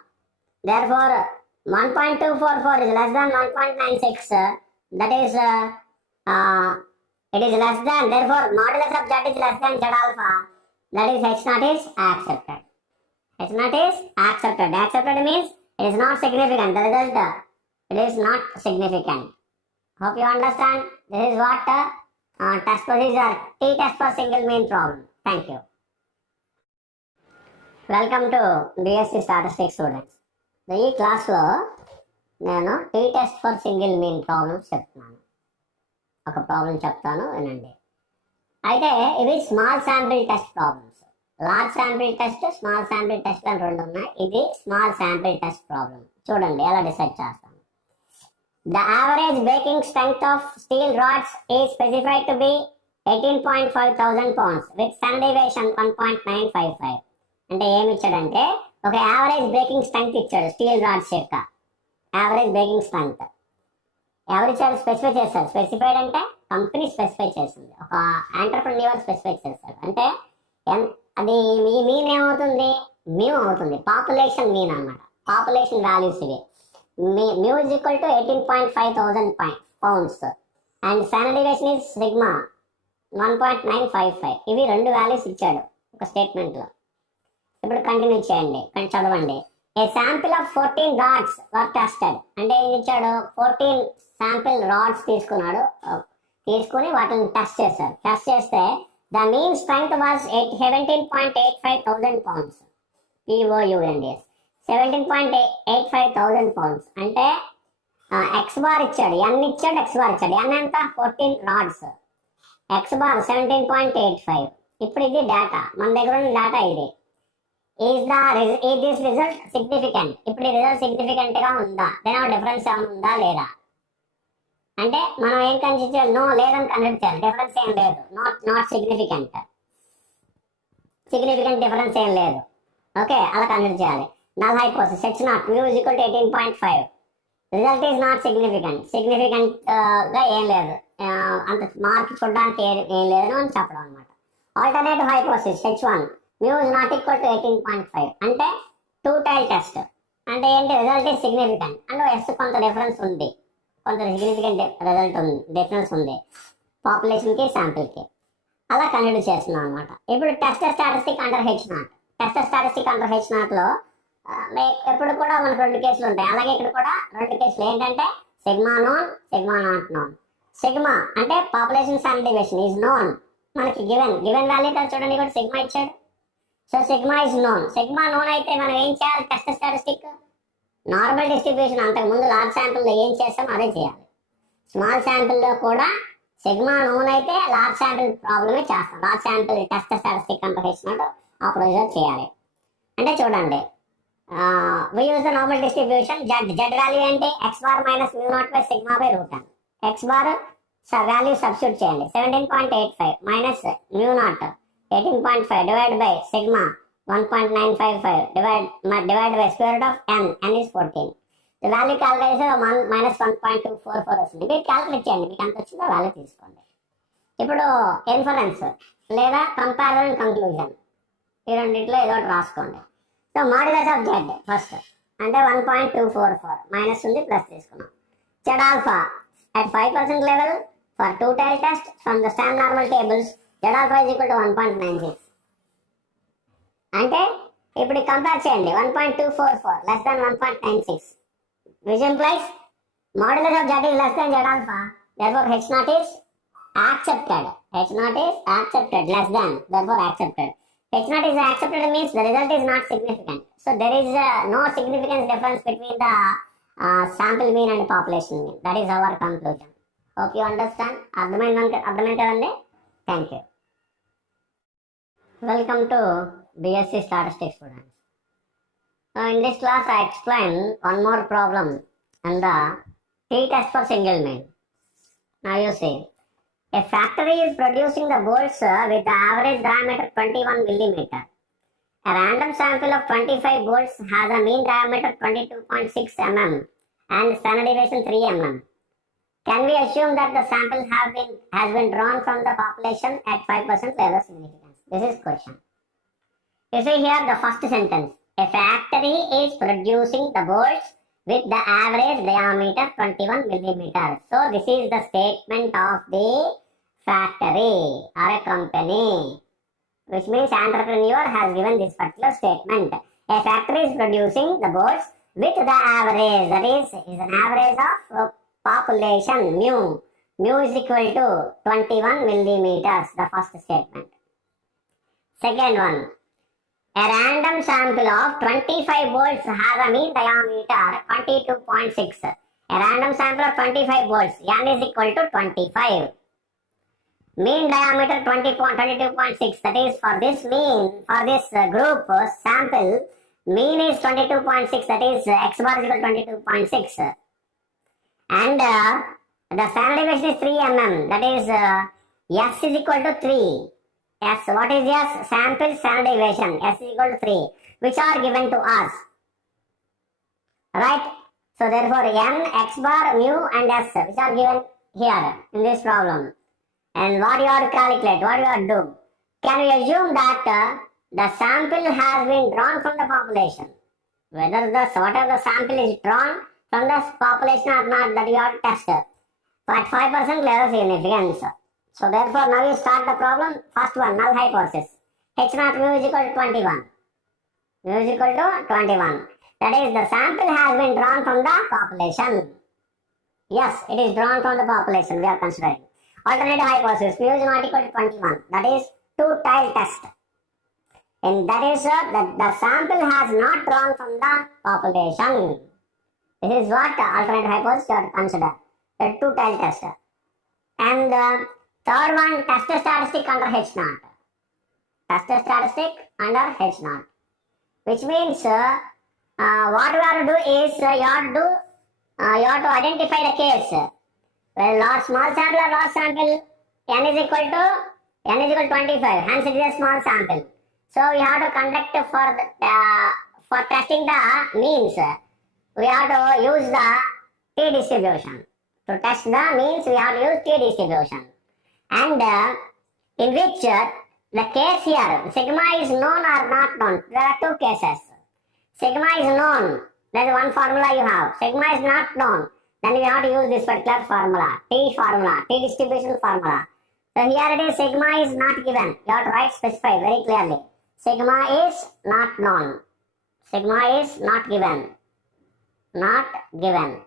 Therefore 1.244 is less than 1.96. That is it is less than. Therefore modulus of Z is less than Z alpha. That is H0 is accepted. H0 is accepted. Accepted means it is not significant. The result, it is not significant. Hope you understand. This is what test procedure, t-test for single mean problem. Thank you. Welcome to BSc Statistics students. ఈ క్లాస్లో నేను t-test for single mean problems చెప్తున్నాను. ఒక problem చెప్తాను వినండి. అయితే ఇవి small sample test problems. Large sample test, small sample test అని రెండు ఉన్నాయి. ఇది స్మాల్ శాంపిల్ టెస్ట్ ప్రాబ్లం. చూడండి ఎలా డిసైడ్ చేస్తాను. The average breaking strength of steel rods is specified to be 18.5 thousand pounds with standard deviation 1.955. అంటే ఏమి ఇచ్చాడంటే ఒక యావరేజ్ బ్రేకింగ్ స్ట్రెంగ్త్ ఇచ్చాడు స్టీల్ రాడ్స్ యొక్క యావరేజ్ బ్రేకింగ్ స్ట్రెంగ్త్. ఎవరు ఇచ్చాడు? స్పెసిఫై చేస్తాడు. స్పెసిఫైడ్ అంటే కంపెనీ స్పెసిఫై చేస్తుంది, ఒక ఎంటర్ప్రెన్యూర్ స్పెసిఫై చేస్తాడు. అంటే అది మీ మీన్ ఏమవుతుంది? మ్యూ అవుతుంది. పాపులేషన్ మీన్ అన్నమాట. పాపులేషన్ వాల్యూస్ ఇవి. Mu is equal to 18.5 thousand pounds and standard deviation is sigma 1.955. ఇవి రెండు వాల్యూస్ ఇచ్చాడు ఒక స్టేట్మెంట్లో. ఇప్పుడు కంటిన్యూ చేయండి, చదవండి. A sample of 14 rods were tested. అంటే ఏం ఇచ్చాడు? 14 శాంపిల్ రాడ్స్ తీసుకుని వాటిని టెస్ట్ చేశారు. టెస్ట్ చేస్తే the mean strength was 17.85 thousand pounds. POUNDS 17.85 thousand pounds. అంటే ఎక్స్ బార్ ఇచ్చాడు, ఎన్ ఇచ్చాడు, ఎక్స్ బార్ ఇచ్చాడు. ఎన్ ఎంత? 14 రాడ్స్, ఎక్స్ బార్ 17.85. ఇప్పుడు ఇది డేటా, మన దగ్గర ఉన్న డేటా ఇది. is this result significant? ఇప్పుడు ఈ రిజల్ట్ సిగ్నిఫికెంట్ గా ఉందా? దేని డిఫరెన్స్ ఏమైనా ఉందా లేదా అంటే మనం ఏం కన్సిడర్ చేయాలి? నో, లేదని కన్సిడర్ చేయాలి. డిఫరెన్స్ ఏం లేదు. నాట్ సిగ్నిఫికెంట్ డిఫరెన్స్ ఏం లేదు. ఓకే, అలా కన్సిడర్ చేయాలి. Null hypothesis H0 mu is equal to 18.5. Result is not significant గా ఏం లేదు, అంత మార్క్ చూడడానికి ఏం లేదని మనం చెప్పడం అనమాట. Alternative hypothesis H1 mu is not equal to 18.5. అంటే టూ టైల్ టెస్ట్ అంటే ఏంటి? Result is significant and yes కొంత డిఫరెన్స్ ఉంది, కొంత సిగ్నిఫికెంట్ రిజల్ట్ ఉంది, డిఫరెన్స్ ఉంది పాపులేషన్కి శాంపిల్కి. అలా కన్సిడర్ చేస్తున్నాం అనమాట. ఇప్పుడు test statistic under H0. Test statistic under H0లో ఎప్పుడు కూడా మనకు రెండు కేసులు ఉంటాయి. అలాగే ఇక్కడ కూడా రెండు కేసులు ఏంటంటే sigma known, sigma not known. Sigma అంటే population standard deviation is known. మనకి గివెన్ వాల్యూ చూడండి, కూడా సిగ్మా ఇచ్చాడు. So sigma is known. Sigma known అయితే మనం ఏం చేయాలి? టెస్ట్ స్టాటిస్టిక్ నార్మల్ డిస్ట్రిబ్యూషన్ అంతకుముందు లార్జ్ శాంపిల్లో ఏం చేస్తాం అదే చేయాలి. స్మాల్ శాంపిల్లో కూడా సిగ్మా నోన్ అయితే లార్జ్ శాంపిల్ ప్రాబ్లమే చేస్తాం. లార్జ్ శాంపిల్ టెస్ట్ స్టాటిస్టిక్ అంత చేసినట్టు ఆ ప్రొసీజర్ చేయాలి. అంటే చూడండి, we use the normal distribution. Z value ante x bar minus mu naught by sigma by root n. X bar value substitute చేయండి. 17.85 minus mu naught 18.5 divided by sigma 1.955 divided by square root of n. N is 14. The value calculation minus 1.244 వస్తుంది. మీరు calculate చేయండి, మీకు ఎంత వచ్చిందో value తీసుకోండి. ఇప్పుడు inference లేదా కంపారిజన్ కంక్లూజన్ ఈ రెండింటిలో ఏదో ఒకటి రాసుకోండి. So modulus of Z first అంటే 1.244 మైనస్ ఉంది ప్లస్ తీసుకున్నాం. Z alpha at 5% level for 2 tail test from the stand normal tables Z alpha is equal to 1.96. అంటే ఇప్పుడు కంపేర్ చేయండి 1.244 less than 1.96 which implies modulus of z is less than z alpha, therefore h naught is accepted. H naught is accepted, less than, therefore accepted. H naught is accepted means the result is not significant. So there is no significant difference between the sample mean and population mean. That is our conclusion. Hope you understand. అర్థమైంది కదండి. Thank you. Welcome to BSc Statistics students. In this class I explain one more problem and the t-test for single mean. Now you see, a factory is producing the bolts with the average diameter 21 millimeter. A random sample of 25 bolts has a mean diameter 22.6 mm and standard deviation 3 mm. Can we assume that the sample has been drawn from the population at 5% level of significance? This is question. You see here the first sentence. A factory is producing the bolts with the average diameter 21 millimeters. So this is the statement of the factory or a company, which means entrepreneur has given this particular statement. A factory is producing the bolts with the average, that is an average of population mu. Mu is equal to 21 millimeters, the first statement. Second one. A random sample of 25 bolts has a mean diameter 22.6. A random sample of 25 bolts, n is equal to 25. Mean diameter 22.6. That is for this group sample, mean is 22.6. That is x bar is equal to 22.6. And the standard deviation is 3 mm. That is s is equal to 3. S, what is S? Sample standard deviation, S is equal to 3, which are given to us. Right? So therefore n, x bar, mu and S, which are given here in this problem. And what you have to calculate, what you have to do? Can we assume that the sample has been drawn from the population? Whether whatever the sample is drawn from the population or not, that you have to test. At 5% level of significance. So therefore now you start the problem. First one, null hypothesis. H naught mu is equal to 21. Mu is equal to 21. That is the sample has been drawn from the population. Yes, it is drawn from the population we are considering. Alternative hypothesis, mu is not equal to 21. That is 2 tail test. And that is that the sample has not drawn from the population. This is what alternative hypothesis you have to consider. The 2 tail test. And third one, test statistic under H naught. Test statistic under H naught. Which means what you have to do is you have to identify the case. Well, small sample or large sample, n is equal to 25. Hence it is a small sample. So we have to conduct for testing the means. We have to use the t distribution. To test the means, we have to use t distribution. And in which the case here, sigma is known or not known. There are 2 cases. Sigma is known, that is one formula you have. Sigma is not known, then you have to use this particular formula, t distribution formula. So here it is, sigma is not given. You have to specify very clearly. Sigma is not known. Sigma is not given. Not given.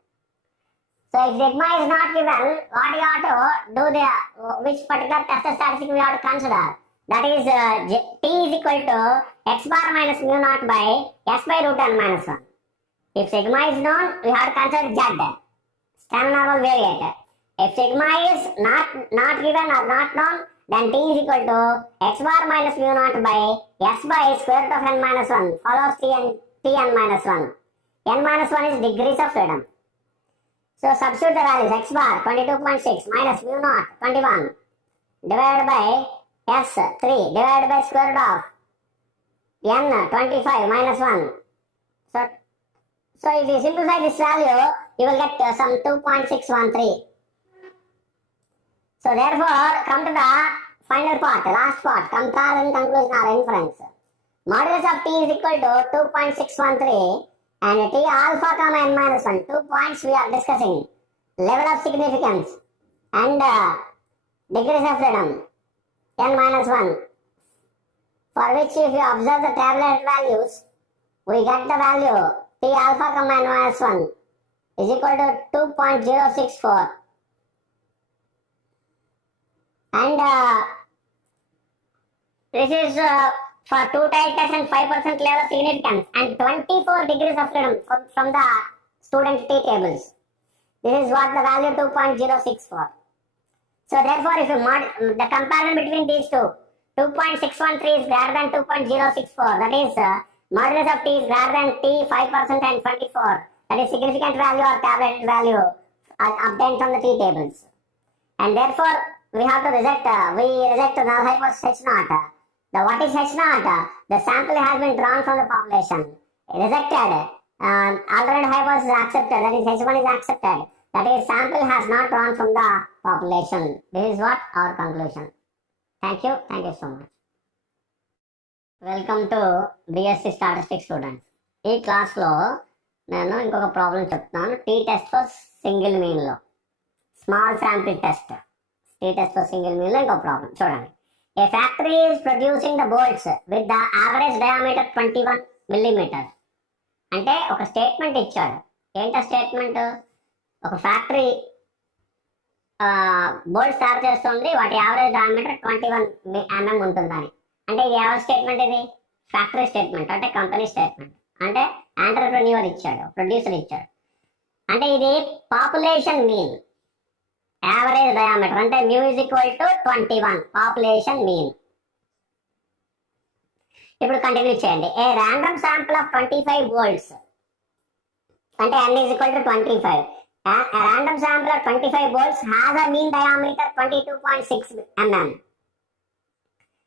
So if sigma is not given, what you have to do which particular test statistic we have to consider? That is t is equal to x bar minus mu naught by s by root n minus 1. If sigma is known, we have to consider z, standard normal variate. If sigma is not given or not known, then t is equal to x bar minus mu naught by s by square root of n minus 1 follows Tn minus 1. N minus 1 is degrees of freedom. So substitute the values x bar 22.6 minus mu naught 21 divided by s 3 divided by square root of n 25 minus 1. So if you simplify this value, you will get some 2.613. So therefore, come to the final part, last part, comparison, conclusion or inference. Modulus of t is equal to 2.613 and t alpha comma n minus 1. 2 points we are discussing. Level of significance and degrees of freedom n minus 1. For which if you observe the tablet values, we get the value t alpha comma n minus 1 is equal to 2.064. And this is for 2 tile test and 5% level of significance and 24 degrees of freedom from the student t tables. This is what the value 2.064. So therefore, if you mod the comparison between these two, 2.613 is greater than 2.064. That is modulus of t is greater than t 5% and 24. That is significant value or tablet value obtained from the t tables. And therefore, we have to reject the null hypothesis H naught. What is H naught? The sample has been drawn from the population. Rejected. Alternate hypothesis accepted. That is H1 is accepted. That is sample has not drawn from the population. This is what our conclusion. Thank you. Thank you so much. Welcome to BSc Statistics students. ఈ క్లాస్లో నేను ఇంకొక problem చెప్తున్నాను. T test for single మీన్లో small sample test. T test for single మీన్లో ఇంకొక problem చూడండి. A factory is producing the bolts with the average diameter 21 millimeters. అంటే ఒక స్టేట్మెంట్ ఇచ్చాడు. ఏంటో స్టేట్మెంట్? ఒక ఫ్యాక్టరీ బోల్ట్స్ తయారు చేస్తుంది, వాటి యావరేజ్ డయామీటర్ 21 mm ఉంటుందని. అంటే ఇది ఎవరి స్టేట్మెంట్? ఇది ఫ్యాక్టరీ స్టేట్మెంట్, అంటే కంపెనీ స్టేట్మెంట్. అంటే ఆంటర్ప్రెన్యూర్ ఇచ్చాడు, ప్రొడ్యూసర్ ఇచ్చాడు. అంటే ఇది పాపులేషన్ మీన్. యావరేజ్ డయామీటర్ అంటే mu is equal to 21 population mean. ఇప్పుడు కంటిన్యూ చేయండి. ఏ ర్యాండమ్ శాంపుల్ ఆఫ్ 25 బోల్ట్స్ అంటే n is equal to 25. A random sample of 25 bolts has a mean diameter 22.6 mm.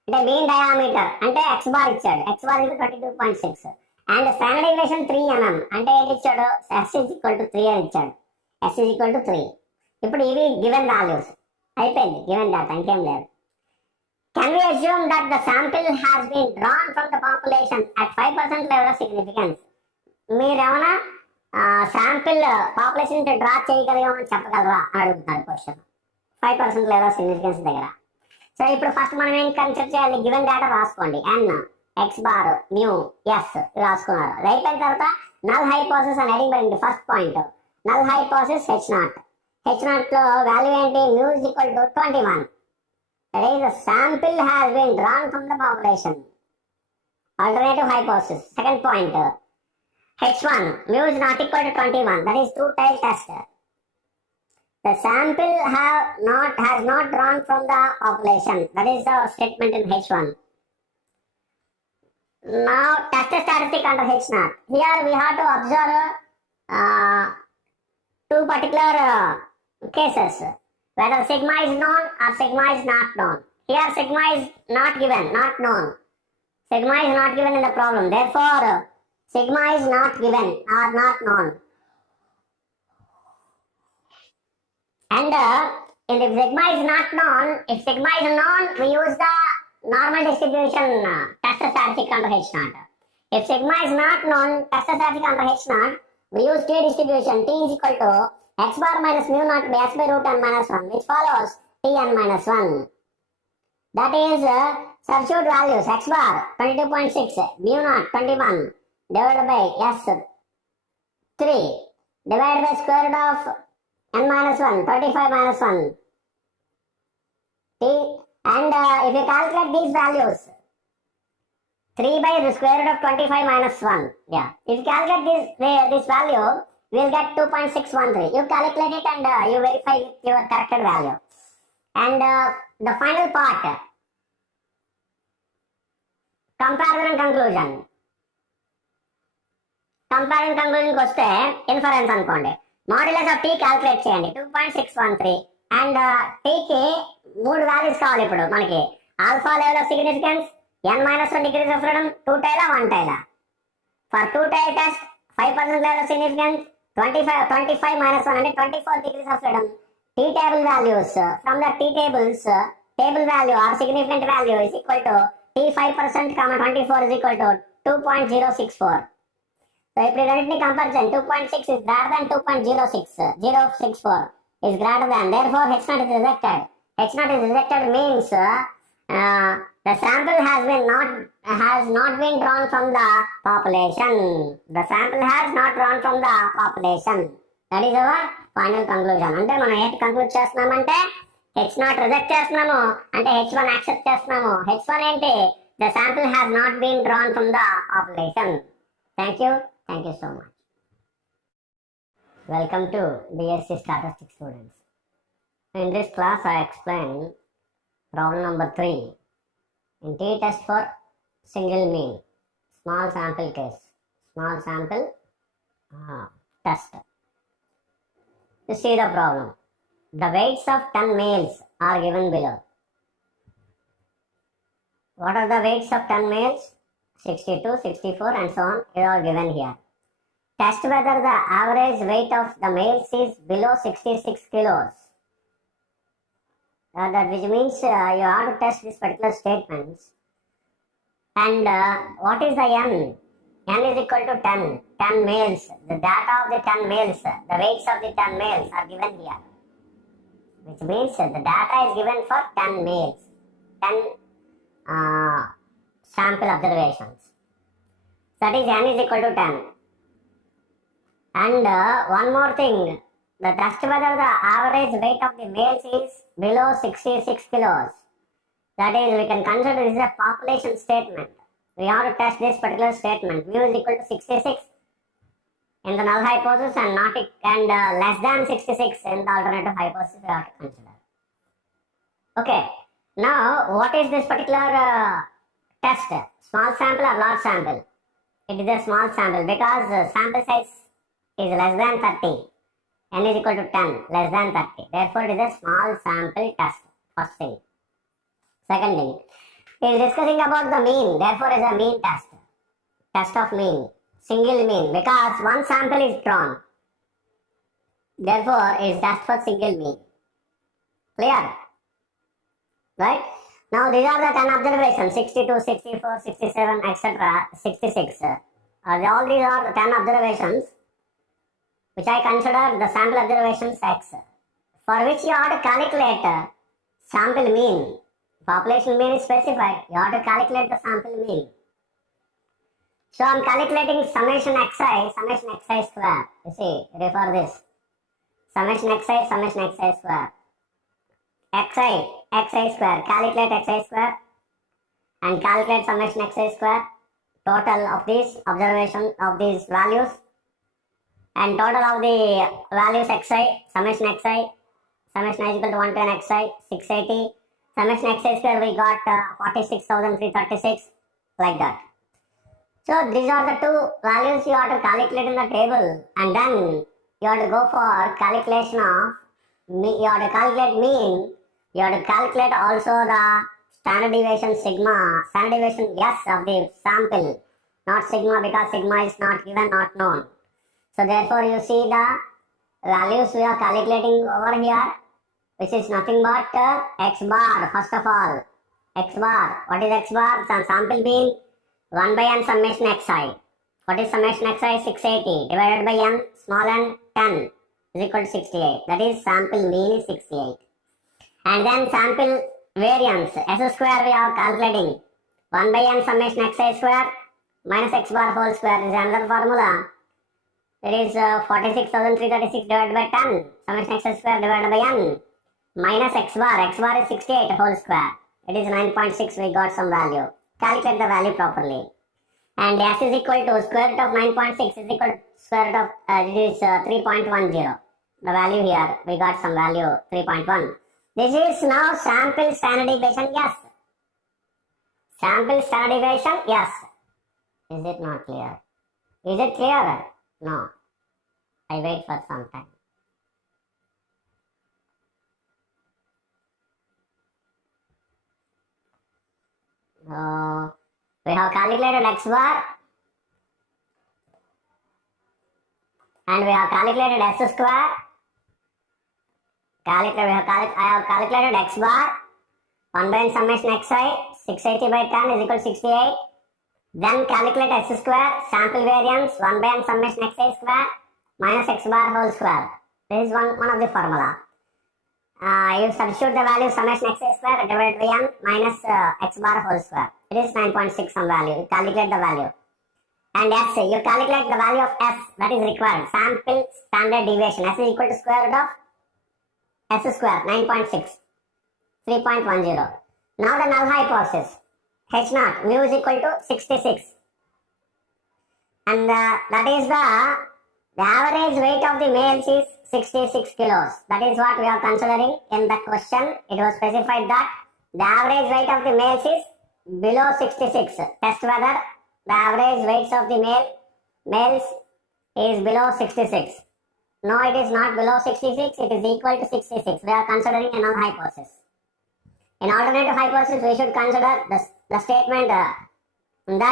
అంటే mean diameter అంటే x bar ఇచ్చాడు. x bar is 22.6 and standard deviation 3 mm. అంటే ఏంటి ఇచ్చాడు? s is equal to 3 అని ఇచ్చాడు. s is equal to 3. ఇప్పుడు ఇవి గివెన్ వాల్యూస్ అయిపోయింది. గివెన్ డేటా ఇంకేం లేదు. Can we assume that the sample has been drawn from the population at 5% level of significance? మీరేమన్నా శాంపిల్ పాపులేషన్ నుంచి డ్రా చేయగలిగామని చెప్పగలరా అని అడుగుతున్నారు క్వశ్చన్. 5% లెవెల్ ఆఫ్ సిగ్నిఫికెన్స్ దగ్గర. సో ఇప్పుడు ఫస్ట్ మనం ఏం కన్సిడర్ చేయాలి? గివెన్ డేటా రాసుకోండి. n, x bar, mu, s రాసుకున్నారు. అది అయిపోయిన తర్వాత నల్ హైపోథిసిస్ అని అడిగి పడింది. First point null hypothesis h naught. h naught లో వాల్యూ ఏంటి? Mu is equal to 21. That is the sample has been drawn from the population. Alternative hypothesis. Second point H1, mu is not equal to 21. That is two tail test. The sample has not drawn from the population. That is the statement in H1. Now test the statistic under H0. Here we have to observe two particular cases. Whether sigma is known or sigma is not known. Here sigma is not given, not known. Sigma is not given in the problem. Therefore, sigma is not given or not known. And if sigma is not known, if sigma is known, we use the normal distribution test statistic under H0. If sigma is not known, test statistic under H0, we use T distribution. T is equal to x bar minus mu naught by s by root n minus 1, which follows Tn minus 1. That is substitute values x bar 22.6, mu naught 21. Divided by s 3 divided by square root of n minus 1, 35 minus 1 t, and if you calculate these values, 3 by the square root of 25 minus 1, yeah, if you calculate this value, we will get 2.613. You calculate it and you verify with your corrected value. And the final part, comparison and conclusion. Comparison కంక్లూజన్కి వస్తే ఇన్ఫరెన్స్ అనుకోండి. Modulus of tea calculate చేయండి 2.613 and టీకి 3 values కావాలి ఇప్పుడు మనకి. Alpha level of significance, n-1 degrees of freedom, 2 టైలా 1 టైలా. For 2 tail test 5% level of significance, 25 minus 1 అంటే 24 degrees of freedom. T table values from the T tables, table value or significant value is equal to T 5%, 24 is equal to 2.064. So if we write the comparison, 2.6 is greater than 2.064 is greater than, therefore H0 is rejected. H0 is rejected means the sample has not been drawn from the population. The sample has not drawn from the population. That is our final conclusion. అంటే మనం ఏంటి conclude చేస్తున్నామంటే H0 reject చేస్తున్నాము, అంటే H1 accept చేస్తున్నాము. H1 ఏంటి? The sample has not been drawn from the population. Thank you so much. Welcome to BSc Statistics students. In this class I explain problem number 3 in t-test for single mean, small sample case, small sample test. You see the problem. The weights of 10 males are given below. What are the weights of 10 males? 62, 64 and so on is all given here. Test whether the average weight of the males is below 66 kilos. That which means you have to test this particular statements. And what is the n? N is equal to 10. 10 males. The data of the 10 males, the weights of the 10 males are given here. Which means the data is given for 10 males. 10 sample observations. That is n is equal to 10. And one more thing. The test whether the average weight of the males is below 66 kilos. That is, we can consider this a population statement. We have to test this particular statement. Mu is equal to 66 in the null hypothesis and less than 66 in the alternative hypothesis we have to consider. Okay. Now, what is this particular test? Small sample or large sample? It is a small sample because sample size is less than 30. N is equal to 10, less than 30. Therefore, it is a small sample test. First thing. Second thing, it is discussing about the mean. Therefore, it is a mean test. Test of mean. Single mean. Because one sample is drawn. Therefore, it is test for single mean. Clear? Right? Now, these are the 10 observations. 62, 64, 67, etc. 66. All these are the 10 observations which I consider the sample observations X, for which you have to calculate sample mean. Population mean is specified. You have to calculate the sample mean. So I am calculating summation xi square. You see, refer this. Summation xi square. xi square. Calculate xi square and calculate summation xi square. Total of these observation of these values. And total of the values xi, summation xi is equal to 110 xi, 680. Summation xi square we got 46,336, like that. So these are the two values you have to calculate in the table, and then you have to go for calculation of, you have to calculate mean, you have to calculate also the standard deviation sigma, standard deviation S of the sample, not sigma because sigma is not given, not known. So therefore you see the values we are calculating over here, which is nothing but x bar. First of all, x bar. What is x bar? Sample mean 1 by n summation xi. What is summation xi? 680 divided by n small n 10 is equal to 68. That is sample mean is 68. And then sample variance s square we are calculating 1 by n summation xi square minus x bar whole square is another formula. It is 46,336 divided by 10, summation x square divided by n, minus x bar is 68 whole square. It is 9.6, we got some value. Calculate the value properly. And s is equal to square root of 9.6 is equal to square root of, it is 3.10. The value here, we got some value 3.1. This is now sample standard deviation, yes. Sample standard deviation, yes. Is it not clear? Is it clear? No. I wait for some time. We have calculated x bar and we have calculated s square. I have calculated x bar. 1 by n summation xi, 680 by 10 is equal to 68. Then calculate s square, sample variance, 1 by n summation xi square minus x bar whole square. This is one of the formula. You substitute the value summation xi square divided by n minus x bar whole square. It is 9.6 some value. You calculate the value. And s, you calculate the value of s that is required. Sample standard deviation. S is equal to square root of s square, 9.6. 3.10. Now the null hypothesis. H naught, mu is equal to 66. And that is the average weight of the males is 66 kilos. That is what we are considering in the question. It was specified that the average weight of the males is below 66. Test whether the average weights of the males is below 66. No, it is not below 66. It is equal to 66. We are considering a null hypothesis. In alternative hypothesis, we should consider the statement that the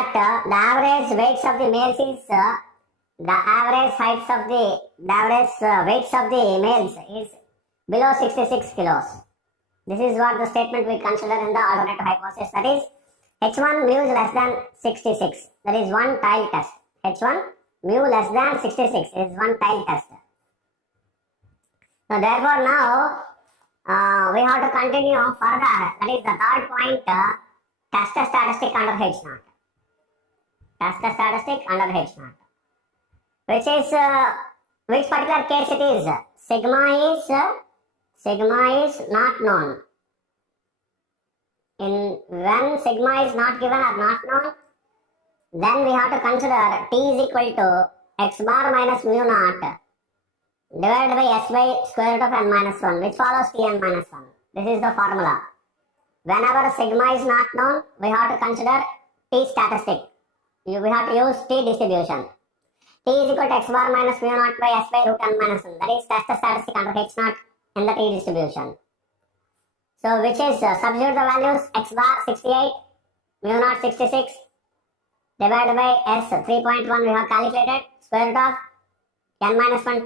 average weights of the males is the average weights of the males is below 66 kilos. This is what the statement we consider in the alternative hypothesis. That is, H1 mu is less than 66. That is one tile test. H1 mu less than 66 is one tile test. So therefore now we have to continue further. That is the third point. Test a statistic under H naught. Test a statistic under H naught. Which particular case it is? Sigma is not known. When sigma is not given or not known, then we have to consider T is equal to x bar minus mu naught divided by s by square root of n minus 1, which follows Tn minus 1. This is the formula. Whenever sigma is not known, we have to consider T statistic. We have to use T distribution. T is equal to x bar minus mu naught by s by root n minus 1. That is test the statistic under H naught in the T distribution. So which is substitute the values x bar 68, mu naught 66 divided by s 3.1 we have calculated, square root of 10 minus 1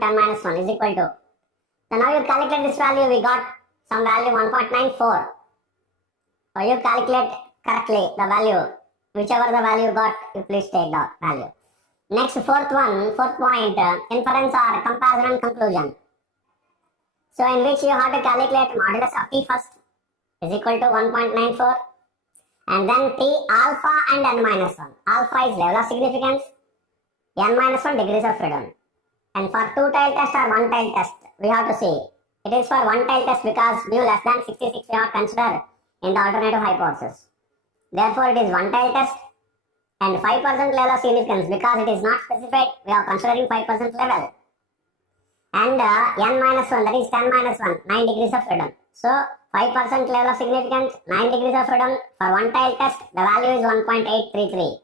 is equal to. So now you calculate this value, we got some value 1.94. So you calculate correctly the value, whichever the value got, you please take the value. Next fourth point, inference or comparison and conclusion. So in which you have to calculate modulus of T first is equal to 1.94 and then T alpha and n minus 1. Alpha is level of significance, n minus 1 degrees of freedom. And for two tile test or one tile test, we have to see. It is for one tile test because mu less than 66 we have considered in the alternative hypothesis. Therefore, it is one tile test and 5% level of significance because it is not specified. We are considering 5% level. And n minus 1, that is 10 minus 1, 9 degrees of freedom. So 5% level of significance, 9 degrees of freedom. For one tile test, the value is 1.833.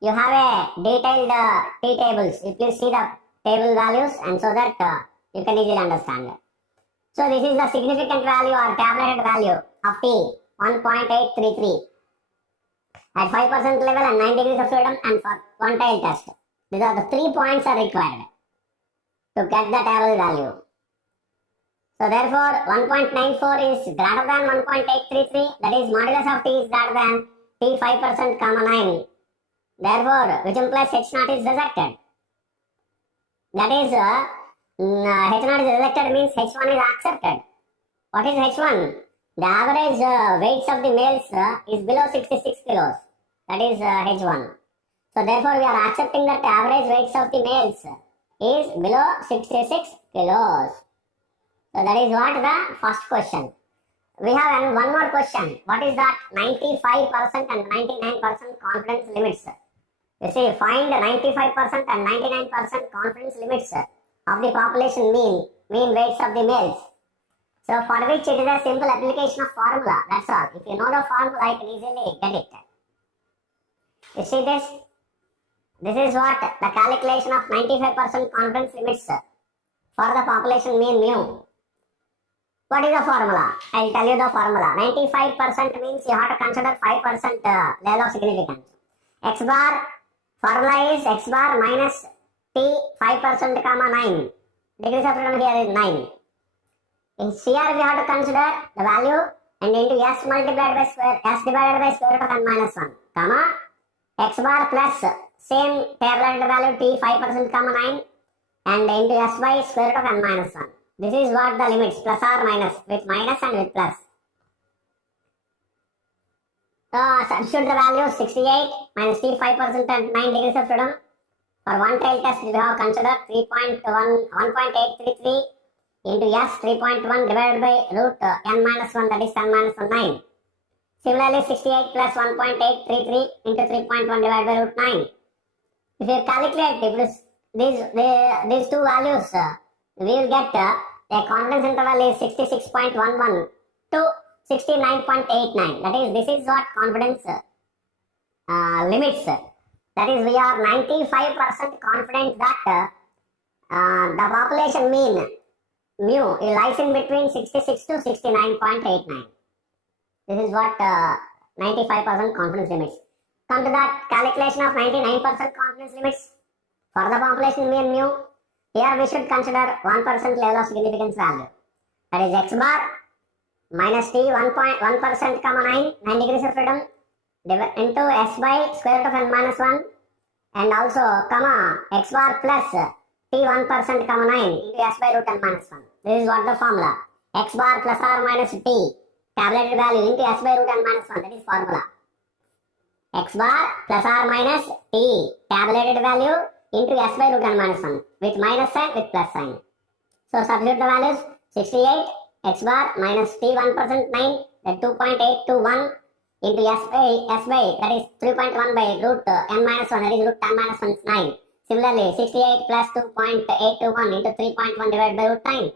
You have a detailed T tables. You please see the table values and so that you can easily understand. So this is the significant value or tabulated value of T, 1.833 at 5% level and 9 degrees of freedom and for one tile test. These are the 3 points are required to get the table value. So therefore 1.94 is greater than 1.833, that is modulus of T is greater than T 5% comma 9. Therefore, which implies H naught is rejected. That is, H naught is rejected means H1 is accepted. What is H1? The average weights of the males is below 66 kilos. That is H1. So therefore, we are accepting that the average weights of the males is below 66 kilos. So that is what the first question. We have one more question. What is that 95% and 99% confidence limits? You see, find 95% and 99% confidence limits of the population mean weights of the males. So for which it is a simple application of formula. That's all. If you know the formula, you can easily get it. You see this? This is what the calculation of 95% confidence limits for the population mean mu. What is the formula? I'll tell you the formula. 95% means you have to consider 5% level of significance. X bar, formula is x bar minus t 5% comma 9. Degrees of freedom here is 9. In here we have to consider the value and into s multiplied by square, s divided by square root of n minus 1, comma x bar plus same tabulated value t 5% comma 9 and into s by square root of n minus 1. This is what the limits, plus or minus, with minus and with plus. Substitute the value 68 minus t 5% and 9 degrees of freedom. For one tail test we have considered 1.833 into s 3.1 divided by root n minus 1, that is n minus 1, 9. Similarly 68 plus 1.833 into 3.1 divided by root 9. If you calculate these two values, we will get a confidence interval is 66.11 to 69.89. That is, this is what confidence limits. That is, we are 95% confident that the population mean mu lies in between 66 to 69.89. This is what 95% confidence limits. Come to that calculation of 99% confidence limits for the population mean mu. Here we should consider 1% level of significance value. That is x bar minus t 1.1% comma 9 degrees of freedom into s by square root of n minus 1 and also comma x bar plus t 1% comma 9 into s by root n minus 1. This is what the formula. X bar plus or minus t tabulated value into s by root n minus 1. That is formula. X bar plus or minus t tabulated value into s by root n minus 1 with minus sign with plus sign. So substitute the values 68 x bar minus t 1% 9 that 2.821 into s by that is 3.1 by root n minus 1, that is root n minus 1 is 9. Similarly 68 plus 2.821 into 3.1 divided by root 9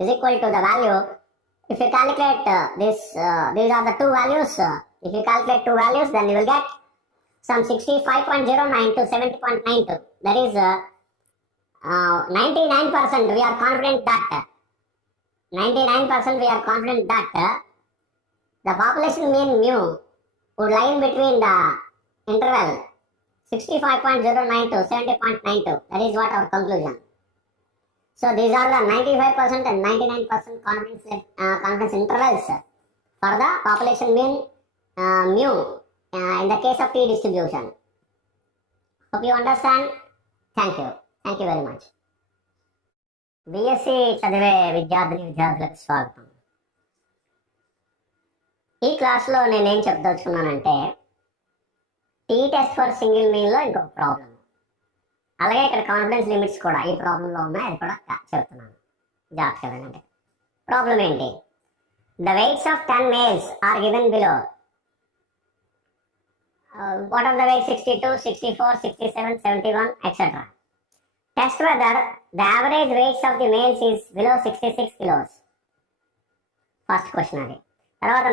is equal to the value. If you calculate these are the two values. If you calculate two values, then you will get some 65.09 to 70.92. That is 99% we are confident that 99% we are confident that the population mean mu would lie in between the interval 65.09 to 70.92. That is what our conclusion. So these are the 95% and 99% confidence intervals for the population mean mu in the case of t distribution. Hope you understand. Thank you. Thank you very much. BSc చదివే విద్యార్థులకు స్వాగతం. ఈ క్లాస్లో నేనేం చెప్పదలుచుకున్నానంటే tea test for single మీల్లో ఇంకొక problem, అలాగే ఇక్కడ confidence limits కూడా ఈ ప్రాబ్లంలో ఉన్నాయి, అది కూడా చెప్తున్నాను. జాగ్రత్తగా వినండి. ప్రాబ్లం ఏంటి? The weights of 10 males are given below. What are the weights? 62, 64, 67, 71, etc. Test whether the average weights of the males is below 66 kilos. First question అది. తర్వాత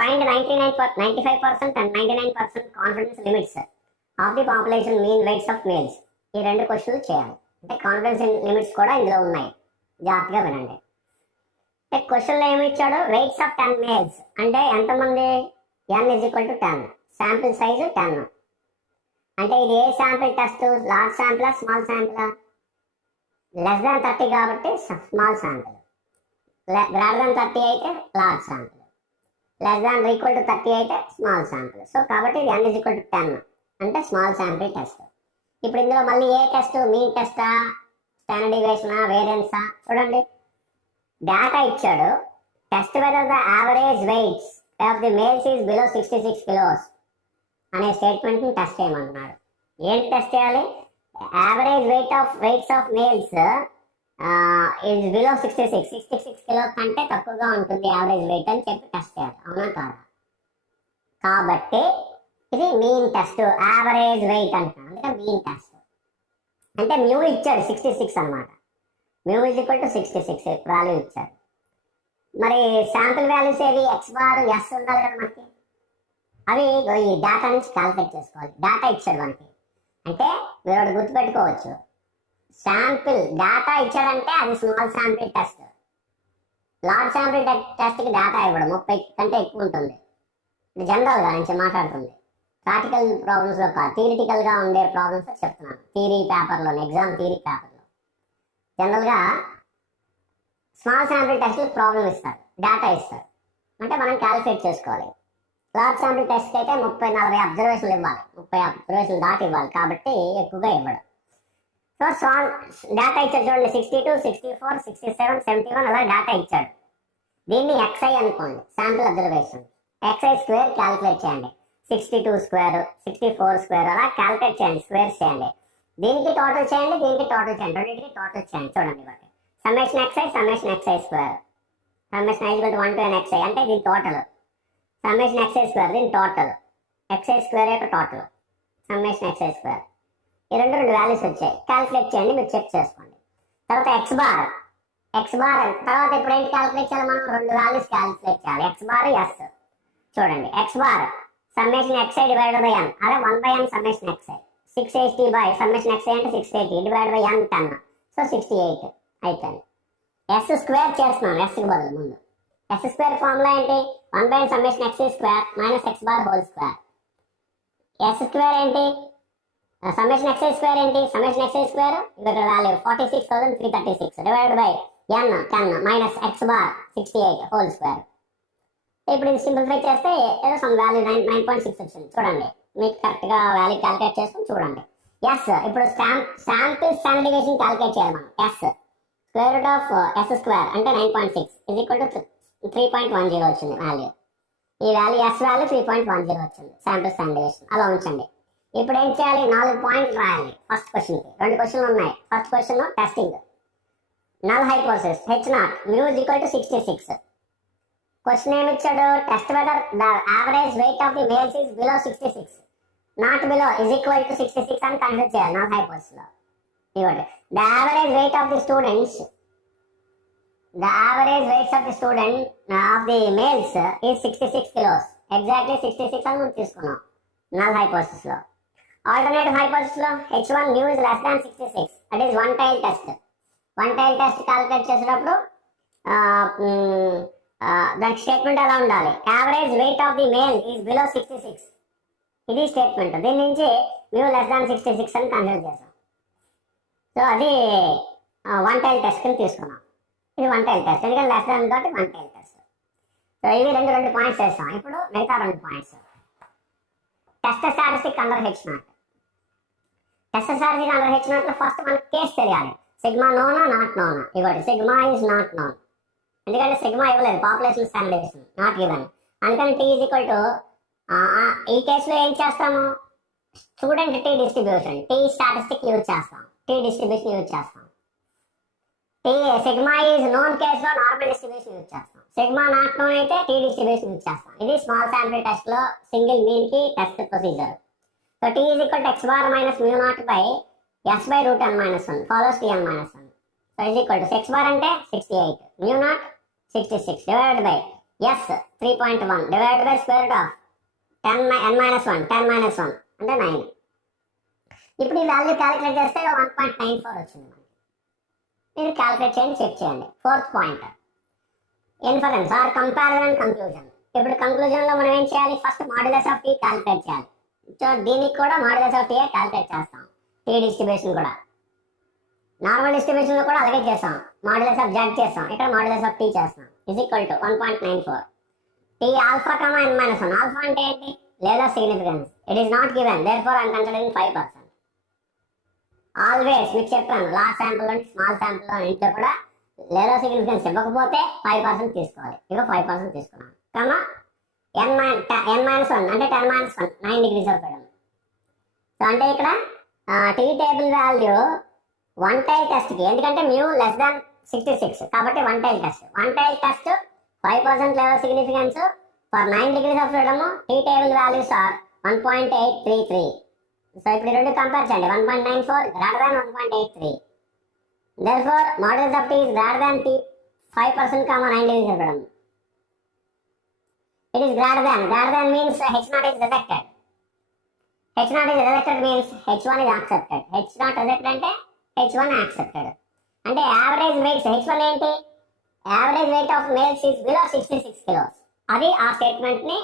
find 95% and 99% confidence limits of the population mean weights of males. ఈ రెండు క్వశ్చన్లు చేయాలి. అంటే confidence limits కూడా ఇందులో ఉన్నాయి, జాగ్రత్తగా వినండి. అంటే క్వశ్చన్లో ఏమి ఇచ్చాడు? వెయిట్స్ ఆఫ్ 10 మేల్స్ అంటే ఎంతమంది? n is equal to 10. Sample size 10. అంటే ఇది ఏ శాంపిల్ టెస్ట్? లార్జ్ శాంపిలా స్మాల్ శాంపిలా? లెస్ దాన్ 30 కాబట్టి స్మాల్ శాంపిల్, గ్రేటర్ దాన్ 30 అయితే large sample, less than equal to 30 అయితే స్మాల్ శాంపిల్. సో కాబట్టి ఇది n is equal to 10 అంటే స్మాల్ శాంపిల్ టెస్ట్. ఇప్పుడు ఇందులో మళ్ళీ ఏ టెస్ట్? మీన్ టెస్టా, స్టాండర్డ్ డీవియేషనా, వేరియన్సా? చూడండి, డేటా ఇచ్చాడు. Test whether the average weights of the males is below 66 kilos అనే స్టేట్మెంట్ని టెస్ట్ చేయమంటున్నాడు. ఏంటి టెస్ట్ చేయాలి? Average weights of males is below 66 kilo కంటే తక్కువగా ఉంటుంది యావరేజ్ వెయిట్ అని చెప్పి టెస్ట్ చేయాలి. అవునా కాదా? కాబట్టి ఇది మీన్ టెస్ట్, యావరేజ్ వెయిట్ అంటున్నాను, అంటే మీన్ టెస్ట్. అంటే మ్యూ ఇచ్చాడు 66 అనమాట. Mu is equal to 66 value ఇచ్చాడు. మరి శాంపిల్ వాల్యూస్ ఏవి? ఎక్స్ బార్, ఎస్ ఉండాలి కదా మనకి. అవి ఈ డేటా నుంచి క్యాలిక్యులేట్ చేసుకోవాలి. డేటా ఇచ్చాడు మనకి. అంటే మీరు ఒకటి గుర్తుపెట్టుకోవచ్చు, శాంపిల్ డేటా ఇచ్చాడంటే అది స్మాల్ శాంపిల్ టెస్ట్. లార్జ్ శాంపిల్ టెస్ట్కి డేటా ఇవ్వడం 30 కంటే ఎక్కువ ఉంటుంది. ఇది జనరల్గా నుంచి మాట్లాడుతుంది, ప్రాక్టికల్ ప్రాబ్లమ్స్లో కాదు, థియరిటికల్గా ఉండే ప్రాబ్లమ్స్ చెప్తున్నాను. థియరీ పేపర్లో, ఎగ్జామ్ థియరీ పేపర్లో జనరల్గా స్మాల్ శాంపిల్ టెస్ట్ ప్రాబ్లం ఇస్తారు, డేటా ఇస్తారు, అంటే మనం క్యాలిక్యులేట్ చేసుకోవాలి. లార్జ్ శాంపిల్ టెస్ట్ అయితే 30-40 అబ్జర్వేషన్లు ఇవ్వాలి, 30 అబ్జర్వేషన్లు దాటి ఇవ్వాలి, కాబట్టి ఎక్కువగా ఇవ్వడం. సో స్మాల్ డేటా ఇచ్చాడు చూడండి, 62, 64, 67, 71 అలా డేటా ఇచ్చాడు. దీన్ని XI అనుకోండి, sample observation. XI square calculate చేయండి, 62 స్క్వేర్, 64 స్క్వేర్ అలా క్యాలిక్యులేట్ చేయండి, స్క్వేర్స్ చేయండి. దీనికి టోటల్ చేయండి, దీనికి టోటల్ చేయండి, రెండింటికి టోటల్ చేయండి. చూడండి ఒకటి summation XI square, summation I = 1 to n XI అంటే దీని టోటల్, సమ్మేషన్ XI స్క్వేర్ దీని టోటల్, XI స్క్వేర్ యొక్క టోటల్, సమ్మేషన్ XI స్క్వేర్. ఈ రెండు వాల్యూస్ వచ్చాయి, క్యాలిక్యులేట్ చేయండి, మీరు చెక్ చేసుకోండి. తర్వాత X బార్ తర్వాత ఇప్పుడు ఏంటి క్యాలిక్యులేట్ చేయాలి, మనం రెండు వాల్యూస్ క్యాలిక్యులేట్ చేయాలి, X బార్ S. చూడండి X bar summation XI divided by n, అదే 1/n summation XI, 680 by summation XI అంటే 680 డివైడెడ్ బై n 10, సో 68 అయిపోయింది. S స్క్వేర్ చేస్తున్నాను, S కి బదులు ముందు S స్క్వేర్ ఫార్ములా ఏంటి, 1/n summation XI square minus X bar whole square. S square ఏంటి, summation XI square ఏంటి, సమ్మేషన్ XI స్క్వేర్ ఇక్కడ value 46,336 divided by n 10 minus X bar 68 whole square. ఇప్పుడు ఇది సింప్లిఫై చేస్తే ఏదో సమ్ వాల్యూ 9.6 వచ్చింది. చూడండి, మీకు కరెక్ట్గా వాల్యూ క్యాలిక్యులేట్ చేసుకుని చూడండి. ఎస్ ఇప్పుడు శాంపిల్ స్టాండర్డ్ డీవియేషన్ క్యాలిక్యులేట్ చేయాలి మనం. S square root of S square అంటే 9.6 ఈజ్ ఈక్వల్ టు 3.10 వచ్చింది వాల్యూ. ఈ వాల్యూ S వాల్యూ 3.10 వచ్చింది శాంపిల్ స్టాండర్డ్ డీవియేషన్. అలా ఉంచండి. ఇప్పుడు ఏం చేయాలి, 4 పాయింట్లు రాయాలి. ఫస్ట్ క్వశ్చన్కి 2 క్వశ్చన్లు ఉన్నాయి. First question testing, null hypothesis H0 mu is equal to 66. Question ఏమి ఇచ్చాడు, test whether the average weight of the males is below 66 not below is equal to 66 అని కన్సిడర్ చేయాలి. నల్ హైపోథిసిస్ లో ఇవ్వండి the average weight of the students, the average weights of the student of the males is 66 kilos. Exactly 66 అని మనం తీసుకున్నాం null hypothesis లో. Alternative hypothesis లో H1 mu is less than 66, that is one tail test. One tail test calculate చేసేటప్పుడు దానికి statement ఎలా ఉండాలి, average weight of the male is below 66, ఇది స్టేట్మెంట్. దీని నుంచి mu less than 66 అని కన్సిడర్ చేసాం. సో అది వన్ టైల్ టెస్ట్ కింద తీసుకున్నాం. ఇది వన్ టైల్ టెస్ట్, ఎందుకంటే లెస్ దాన్ కాబట్టి వన్ టైల్ టెస్ట్. సో ఇవి రెండు పాయింట్స్ వేస్తాం. ఇప్పుడు మిగతా 2 points. Test statistic under H0. Test statistic under H0 లో ఫస్ట్ మనకి కేసు తెలియాలి. సిగ్మా నోనా నాట్ నోనా ఇవ్వండి. సిగ్మా ఈజ్ నాట్ నోన్, ఎందుకంటే సిగ్మా ఇవ్వలేదు, population standard deviation not given. అందుకని T ఈజ్ ఈక్వల్ టు, ఈ కేసులో ఏం చేస్తాము, student T distribution, T statistic use చేస్తాం, T డిస్ట్రిబ్యూషన్ యూజ్ చేస్తాం. T సిగ్మా ఈజ్ నోన్ కేసులో నార్మల్ డిస్ట్రిబ్యూషన్ యూజ్ చేస్తాం. సిగ్మా నాట్ నోన్ అయితే T డిస్ట్రిబ్యూషన్ యూజ్ చేస్తాం. ఇది స్మాల్ శాంపిల్ టెస్ట్ లో సింగిల్ మీన్ కి test procedure. So T is equal to x bar minus mu not by S by root n minus 1 follows Tn minus 1. So is equal to X bar అంటే 68, mu naught 66 divided by S 3.1 divided by square root of 10 minus 1 అంటే 9. ఇప్పుడు ఈ value calculate చేస్తే 1.94 వచ్చింది. మీరు calculate చేయండి, check చేయండి. 4th point inference or comparison and conclusion. ఇప్పుడు కంక్లూజన్ లో మనం ఏం చేయాలి, first modulus of T calculate చేయాలి. సో దీనికి కూడా మాడ్యులస్ ఆఫ్ T క్యాలిక్యులేట్ చేస్తాం. T డిస్ట్రిబ్యూషన్ కూడా నార్మల్ డిస్ట్రిబ్యూషన్ లో కూడా అలాగే చేస్తాం, మాడ్యులస్ ఆఫ్ Z చేస్తాం, ఇక్కడ మాడ్యులస్ ఆఫ్ T చేస్తాం. Is equal to 1.94 T alpha comma n minus 1. Alpha అంటే ఏంటి, level of significance. It is not given, therefore I'm considering 5%. Always మీకు చెప్పాను, లార్జ్ శాంపుల్ నుండి స్మాల్ శాంపుల్ ఇంట్లో కూడా లెవెల్ ఆఫ్ సిగ్నిఫికెన్స్ ఇవ్వకపోతే 5% తీసుకోవాలి. ఇక 5% తీసుకున్నాను. కమా n మైనస్ 1 అంటే 10 minus 1 9 degrees of freedom. So అంటే ఇక్కడ T table value one tail test కి, ఎందుకంటే mu less than 66 కాబట్టి one tail test 5% level significance for 9 degrees of freedom. T table values are 1.833. So ఇప్పుడు 2 కంపేర్ చేయండి, 1.94 greater than 1.83. therefore modulus of T is greater than T 5% 9 degrees of freedom. It is greater than means H0 is rejected. H not is rejected means H1 is accepted. H not rejected అంటే H1 accepted. అంటే average weights H1 ఏంటి, average weight of males is below 66 kilos. అది ఆ statement ని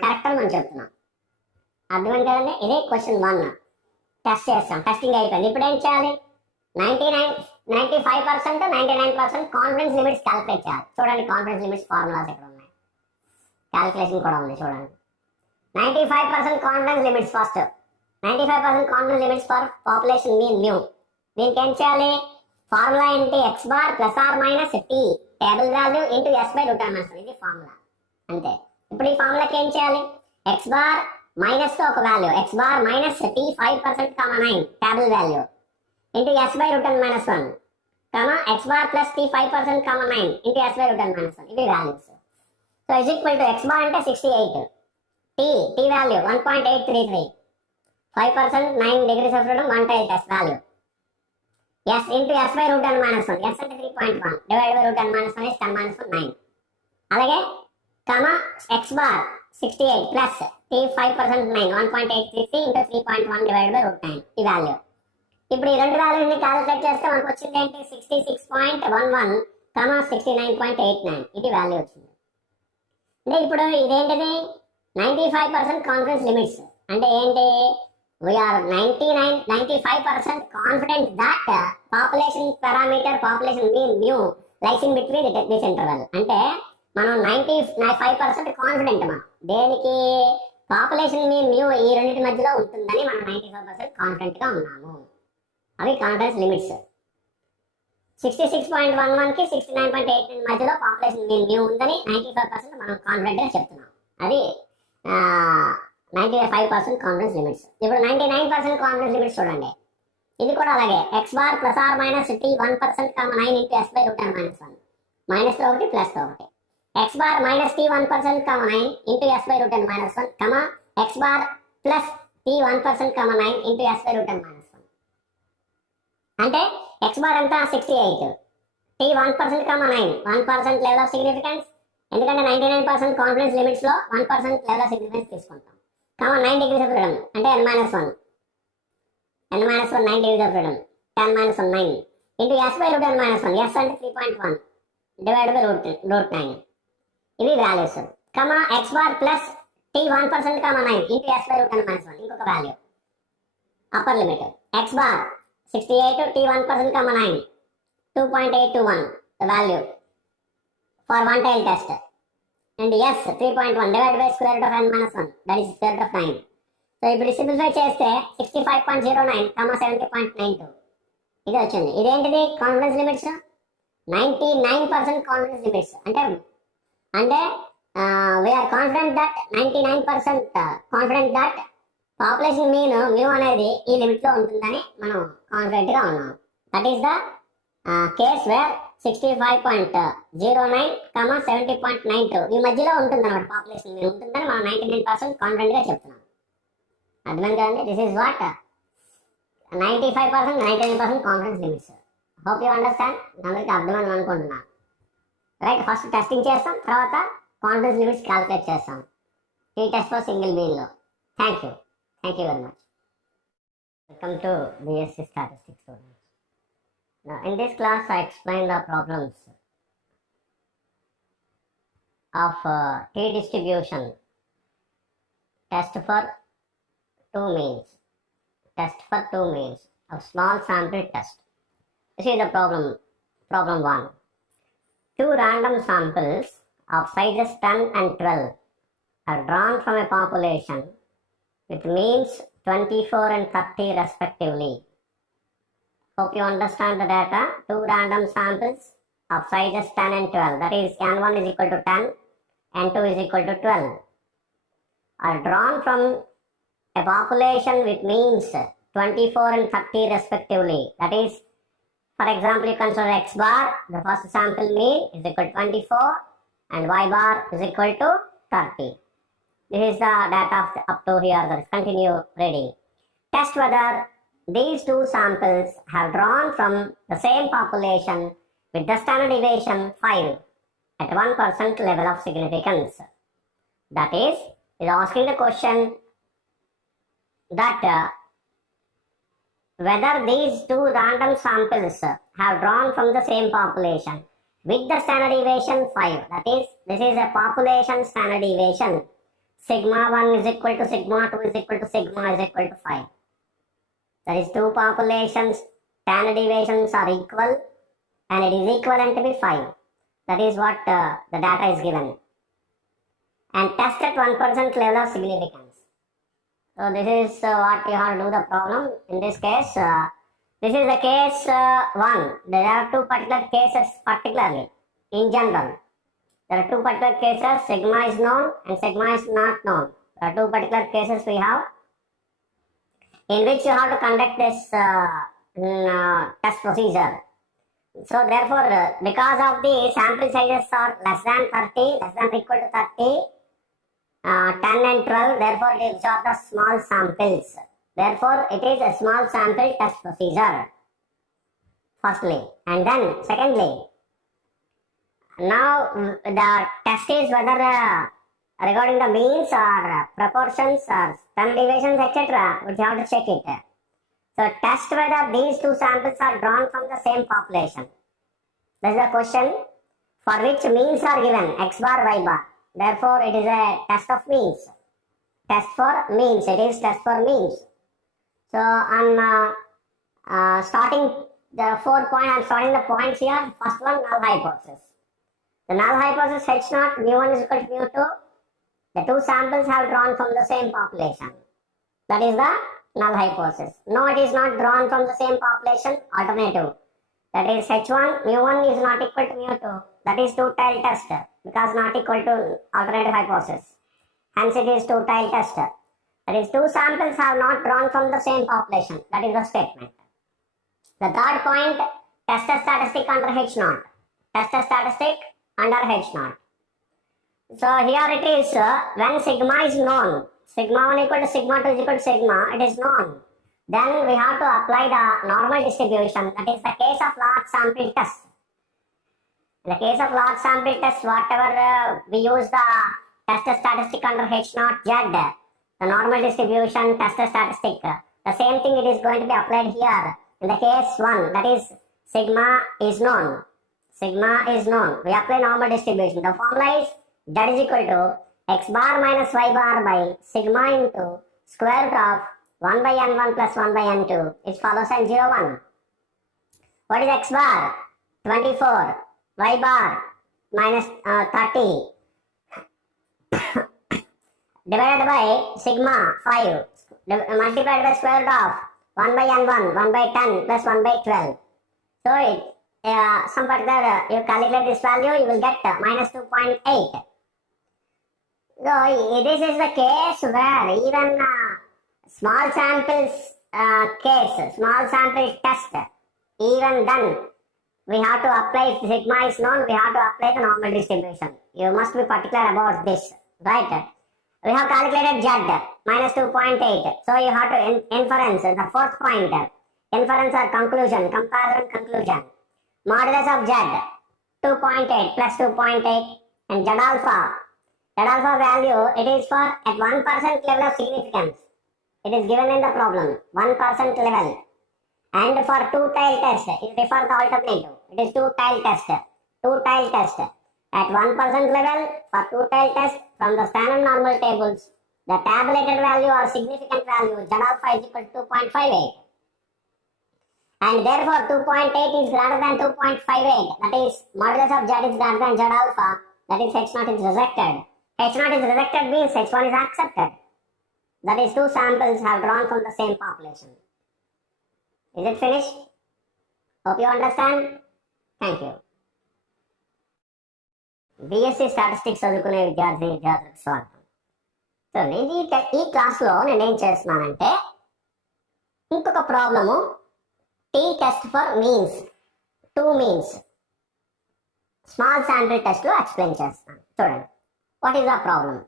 correct అని మనం చెప్తున్నాం. అర్థమైంది కదండి. ఇది క్వశ్చన్ 1. టెస్ట్ చేస్తాం. టెస్టింగ్ అయిపోయింది. ఇప్పుడు ఏం చేయాలి, 95% 99% కాన్ఫిడెన్స్ లిమిట్స్ క్యాలిక్యులేట్ చేయాలి. చూడండి కాన్ఫిడెన్స్ లిమిట్స్ ఫార్ములాస్ ఎక్కడ ఉన్నాయి, క్యాలిక్యులేషన్ కూడా ఉంది చూడండి. 95% confidence limits first. 95% confidence limits for population mean mu. దీనికి ఏం చేయాలి, ఫార్ములా ఏంటి, x bar plus or minus t table value into s by root minus 1. ఇది ఫార్ములా అంతే. ఇప్పుడు ఈ ఫార్ములాకి ఏం చేయాలి, ఎక్స్ బార్ మైనస్ తో ఒక value, x bar minus t 5% comma 9 table value into s by root minus 1 comma x bar plus t 5% comma 9 into s by root minus 1. ఇవి values. So is equal to x bar అంటే 68, t value 1.833, 5% 9 degrees of freedom 1 tail test value. S into S by root n minus 1. S అంటే 3.1 divided by root n minus 1 is 10 minus 1 9. అలాగే comma x bar 68 plus t 5% 9 1.833 into 3.1 divided by root 9 ఈ value. ఇప్పుడు ఈ రెండు వాల్యూని calculate చేస్తే మనకు వచ్చింది ఏంటి, 66.11 కామా 69.89. ఇది వాల్యూ వచ్చింది. అంటే ఇప్పుడు ఇదేంటిది 95% కాన్ఫిడెన్స్ లిమిట్స్ అంటే ఏంటి, we are 95% confident that population parameter population mean mu lies in between this interval. అంటే మనం 95% కాన్ఫిడెంట్ మనం దేనికి, పాపులేషన్ మీన్ మ్యూ ఈ రెండింటి మధ్యలో ఉంటుందని మనం 95% కాన్ఫిడెంట్ గా ఉన్నాము. అవి కాన్ఫిడెన్స్ లిమిట్స్. 66.11 కి 69.89 మధ్యలో పాపులేషన్ మీన్ మ్యూ ఉందని 95% మనం కాన్ఫిడెంట్ గా చెప్తున్నాం. అది 95% కాన్ఫిడెన్స్ లిమిట్స్. ఇప్పుడు 99% కాన్ఫిడెన్స్ లిమిట్స్ చూడండి. ఇది కూడా అలాగే x bar plus or minus t 1% comma 9 into s by root minus 1 minus తో ఒకటి ప్లస్ తో ఒకటి. X bar minus t 1% comma 9 into s by root minus 1 comma x bar plus t 1% comma 9 into s by root minus 1. అంటే x bar అంతా 68, t 1% comma 9 1% level of significance. ఎందుకంటే 99% confidence limits లో 1% level of significance తీసుకుంటాం. Comma 9 degrees of freedom అంటే n minus 1 9 degrees of freedom 10 minus 1 9 into s by root n minus 1. S అంటే 3.1 divided by root 9. ఇవి values. Comma x bar plus t 1% comma 9 into s by root n minus 1 ఇంకొక value upper limit. x bar 68 t 1% comma 9 2.821 the value for one tail test. And yes 3.1 divided by square root of n minus 1 that is square root of 9. So ఇప్పుడు simplify చేస్తే 65.09 comma 70.92 ఇది వచ్చింది. ఇదేంటిది confidence limits 99% confidence limits. అంటే we're confident that 99% confident that population mean mu అనేది ఈ limit లో ఉంటుందని మనం కాన్ఫిడెంట్ గా ఉన్నాం. That is the case where 65.09 comma 70.92 ఈ మధ్యలో ఉంటుంది అనమాట పాపులేషన్ మీన్ ఉంటుందని మనం 99% కాన్ఫిడెంట్ గా చెప్తున్నాం. అర్థమైంది కదండి. This is what 95% 99% confidence limits. Hope you understand. అందరికీ అర్థమైంది అనుకుంటున్నాను. రైట్, ఫస్ట్ టెస్టింగ్ చేస్తాం, తర్వాత కాన్ఫిడెన్స్ లిమిట్స్ క్యాలిక్యులేట్ చేస్తాం టీ టెస్ట్ ఫర్ సింగిల్ బీన్లో. Thank you very much. Welcome to BSc statistics students. In this class I explain the problems of t distribution test for two means of small sample test. This is the problem 1. Two random samples of sizes 10 and 12 are drawn from a population with means 24 and 30 respectively. Hope you understand the data. Two random samples of sizes 10 and 12, that is n1 is equal to 10, n2 is equal to 12, are drawn from a population with means 24 and 30 respectively. That is, for example, you consider x bar, the first sample mean is equal to 24 and y bar is equal to 30. This is the data up to here. Let's continue reading. Test whether these two samples have drawn from the same population with the standard deviation 5 at 1% level of significance. That is asking the question, that whether these two random samples have drawn from the same population with the standard deviation 5. That is, this is a population standard deviation. Sigma 1 is equal to sigma 2 is equal to sigma is equal to 5. That is, two populations standard deviations are equal and it is equivalent to be 5. That is what the data is given. And test at 1% level of significance. So this is what you have to do the problem. In this case, this is the case 1. There are two particular cases particularly in general. There are two particular cases, sigma is known and sigma is not known. There are two particular cases we have in which you have to conduct this test procedure. So therefore, because of the sample sizes are less than 30, less than or equal to 30, 10 and 12, therefore these are the small samples. Therefore, it is a small sample test procedure. Firstly, and then secondly, now the test is whether regarding the means or proportions or standard deviations, etc. We have to check it. So test whether these two samples are drawn from the same population. That is the question, for which means are given x bar, y bar. Therefore, it is a test of means. Test for means. It is test for means. So I'm starting the 4 point. I'm starting the points here. First one, null hypothesis. The null hypothesis H naught mu1 is equal to mu2. The two samples have drawn from the same population. That is the null hypothesis. No, it is not drawn from the same population. Alternative. That is H1 mu1 is not equal to mu2. That is two-tailed test because not equal to alternative hypothesis. Hence it is two-tailed test. That is, two samples have not drawn from the same population. That is the statement. The third point, test a statistic under H naught. Test a statistic under H naught. So here it is when sigma is known. Sigma 1 equal to sigma 2 is equal to sigma. It is known. Then we have to apply the normal distribution. That is the case of large sample test. In the case of large sample test, whatever we use the test statistic under H naught Z, the normal distribution test statistic, the same thing it is going to be applied here. In the case 1, that is sigma is known. Sigma is known. We apply normal distribution. The formula is Z is equal to x bar minus y bar by sigma into square root of 1 by n1 plus 1 by n2. It follows n 0, 1. What is x bar? 24. Y bar minus 30 divided by sigma 5 multiplied by square root of 1 by n1, 1 by 10 plus 1 by 12. So it some particular you calculate this value, you will get minus 2.8. So this is the case where even small samples case, small sample test, even then we have to apply, if sigma is known, we have to apply the normal distribution. You must be particular about this, right? We have calculated Z, minus 2.8. So you have to inference, the fourth point, inference or conclusion, comparison conclusion. Modulus of Z, 2.8 plus 2.8 and Z alpha. Z alpha value, it is for at 1% level of significance. It is given in the problem, 1% level. And for two-tailed test, it refers the alternative. It is two-tailed test. Two-tailed test. At 1% level, for two-tailed test, from the standard normal tables, the tabulated value or significant value, Z alpha is equal to 2.58. And therefore, 2.8 is greater than 2.58. That is, modulus of Z is greater than Z alpha. That is, H naught is rejected. H naught is rejected means H1 is accepted. That is, two samples have drawn from the same population. Is it finished? Hope you understand. Thank you. BSc statistics చదువుకునే విద్యార్థులకు స్వాగతం. So నేను ఈ క్లాస్లో నేనేం చేస్తున్నానంటే ఇంకొక problem t test for means, two means small sample టెస్ట్లో ఎక్స్ప్లెయిన్ చేస్తాను. చూడండి, what is the problem?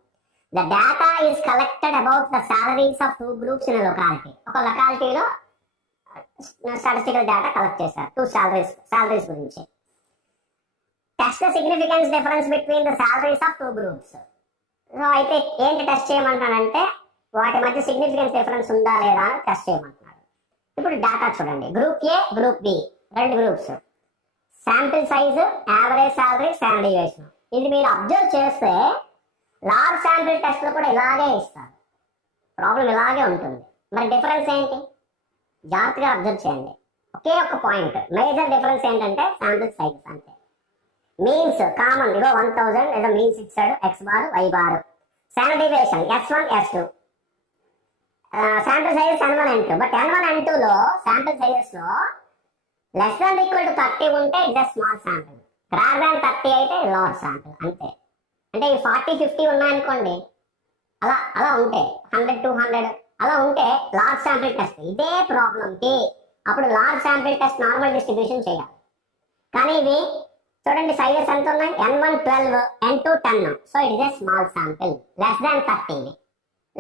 The data is collected about the salaries of two groups in locality. ఒక లొకాలిటీలో స్టాటిస్టికల్ డేటా కలెక్ట్ చేశారు, టూ సాలరీస్ గురించి. Test the significance difference between the salaries of two groups. So అయితే ఏంటి test చేయమంటానంటే వాటి మధ్య significance difference ఉందా లేదా అని టెస్ట్ చేయమంటున్నాడు. ఇప్పుడు డేటా చూడండి, గ్రూప్ ఏ గ్రూప్ బి రెండు groups, sample size, average salary, standard deviation. ఇది మీరు అబ్జర్వ్ చేస్తే లార్జ్ శాంపిల్ టెస్ట్లో కూడా ఇలాగే ఇస్తారు, ప్రాబ్లం ఇలాగే ఉంటుంది. మరి డిఫరెన్స్ ఏంటి జాగ్రత్తగా అబ్జర్వ్ చేయండి. ఒకే ఒక పాయింట్ మేజర్ డిఫరెన్స్ ఏంటంటే శాంపిల్ సైజ్ అంతే. మీన్స్ కామన్, ఇగో 1000 ఏదో మీన్స్ ఇచ్చాడు, X bar Y bar. Standard deviation S1 S2, sample sizes N1 N2. But N1 N2లో శాంపిల్ సైజెస్ లో లెస్ దాన్ ఈక్వల్ టు 30 ఉంటే it's small sample, greater than 30 అయితే large sample అంతే. అంటే ఈ 40 50 ఉన్నాయనుకోండి, అలా అలా ఉంటే 100 200 అలా ఉంటే లార్జ్ శాంపిల్ టెస్ట్. ఇదే ప్రాబ్లంకి అప్పుడు large sample test normal distribution చేయాలి. కానీ ఇవి చూడండి సైజెస్ ఎంత ఉన్నాయి, N1 12 N2 10. So it is a small sample, less than 30.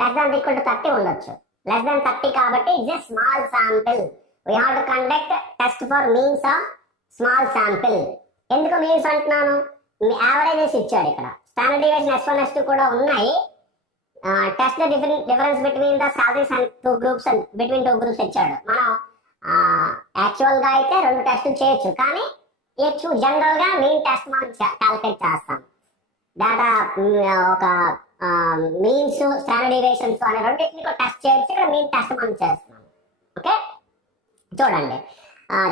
Less than equal to 30 ఉండొచ్చు, లెస్ దాన్ 30 కాబట్టి it's a small sample. We have to conduct test for means of small sample. ఎందుకు means అంటున్నాను, మీ averages ఇచ్చాడు ఇక్కడ, standard deviation S1 S2 కూడా ఉన్నాయి. Test the difference between the salaries and between two groups ఇచ్చాడు. మనం actual గా అయితే రెండు టెస్టులు చేయొచ్చు, కానీ జనరల్ గా మీన్ టెస్ట్ మనం క్యాలిక్యులేట్ చేస్తాం. డేటా ఒక మీన్స్ స్టాండర్డ్ డీవియేషన్స్ అనే రెండింటిని టెస్ట్ చేయొచ్చు, ఇక్కడ మీన్ టెస్ట్ మనం చేస్తున్నాం. ఓకే చూడండి,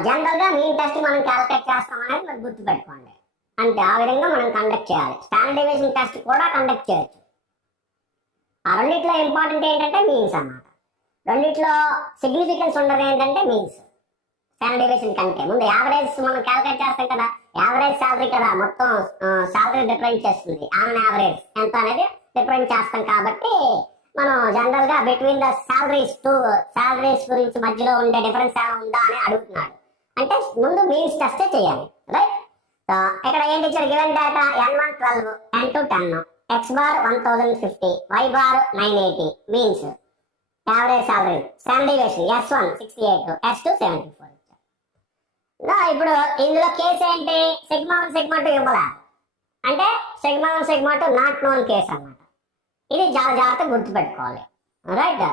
జనరల్ గా మీన్ టెస్ట్ మనం క్యాలిక్యులేట్ చేస్తాం అనేది మీరు గుర్తుపెట్టుకోండి. అంటే ఆ విధంగా మనం కండక్ట్ చేయాలి. స్టాండర్డ్ డీవియేషన్ టెస్ట్ కూడా కండక్ట్ చేయొచ్చు. ఆ రెండిట్లో ఇంపార్టెంట్ ఏంటంటే మీన్స్ అన్నమాట. రెండిట్లో సిగ్నిఫికెన్స్ ఉండదు ఏంటంటే మీన్స్. స్టాండర్డ్ డీవియేషన్ కంటే ముందు యావరేజ్ మనం క్యాలిక్యులేట్ చేస్తాం కదా, యావరేజ్ శాలరీ కదా మొత్తం శాలరీ డిఫరెన్స్ చేస్తుంది, ఆన్ యావరేజ్ ఎంత అనేది డిఫరెన్స్ చేస్తాం. కాబట్టి మనం జనరల్ గా బిట్వీన్ ద శాలరీస్ గురించి మధ్యలో ఉండే డిఫరెన్స్ ఏమైనా ఉందా అని అడుగుతున్నాడు. అంటే ముందు మీన్స్ టెస్ట్ చేయాలి, రైట్. ఇక్కడ ఏంటి ఇచ్చారు, given data N1 12 N2 10, x bar 1050, y bar 980, means average salary, standard deviation S1 68, S2 74. ఇప్పుడు ఇందులో కేసు ఏంటి, సిగ్మా 1 సిగ్మా 2 ఇవ్వాలా అంటే sigma 1 sigma 2 not known case అన్నమాట. ఇది చాలా జాగ్రత్తగా గుర్తుపెట్టుకోవాలి, right.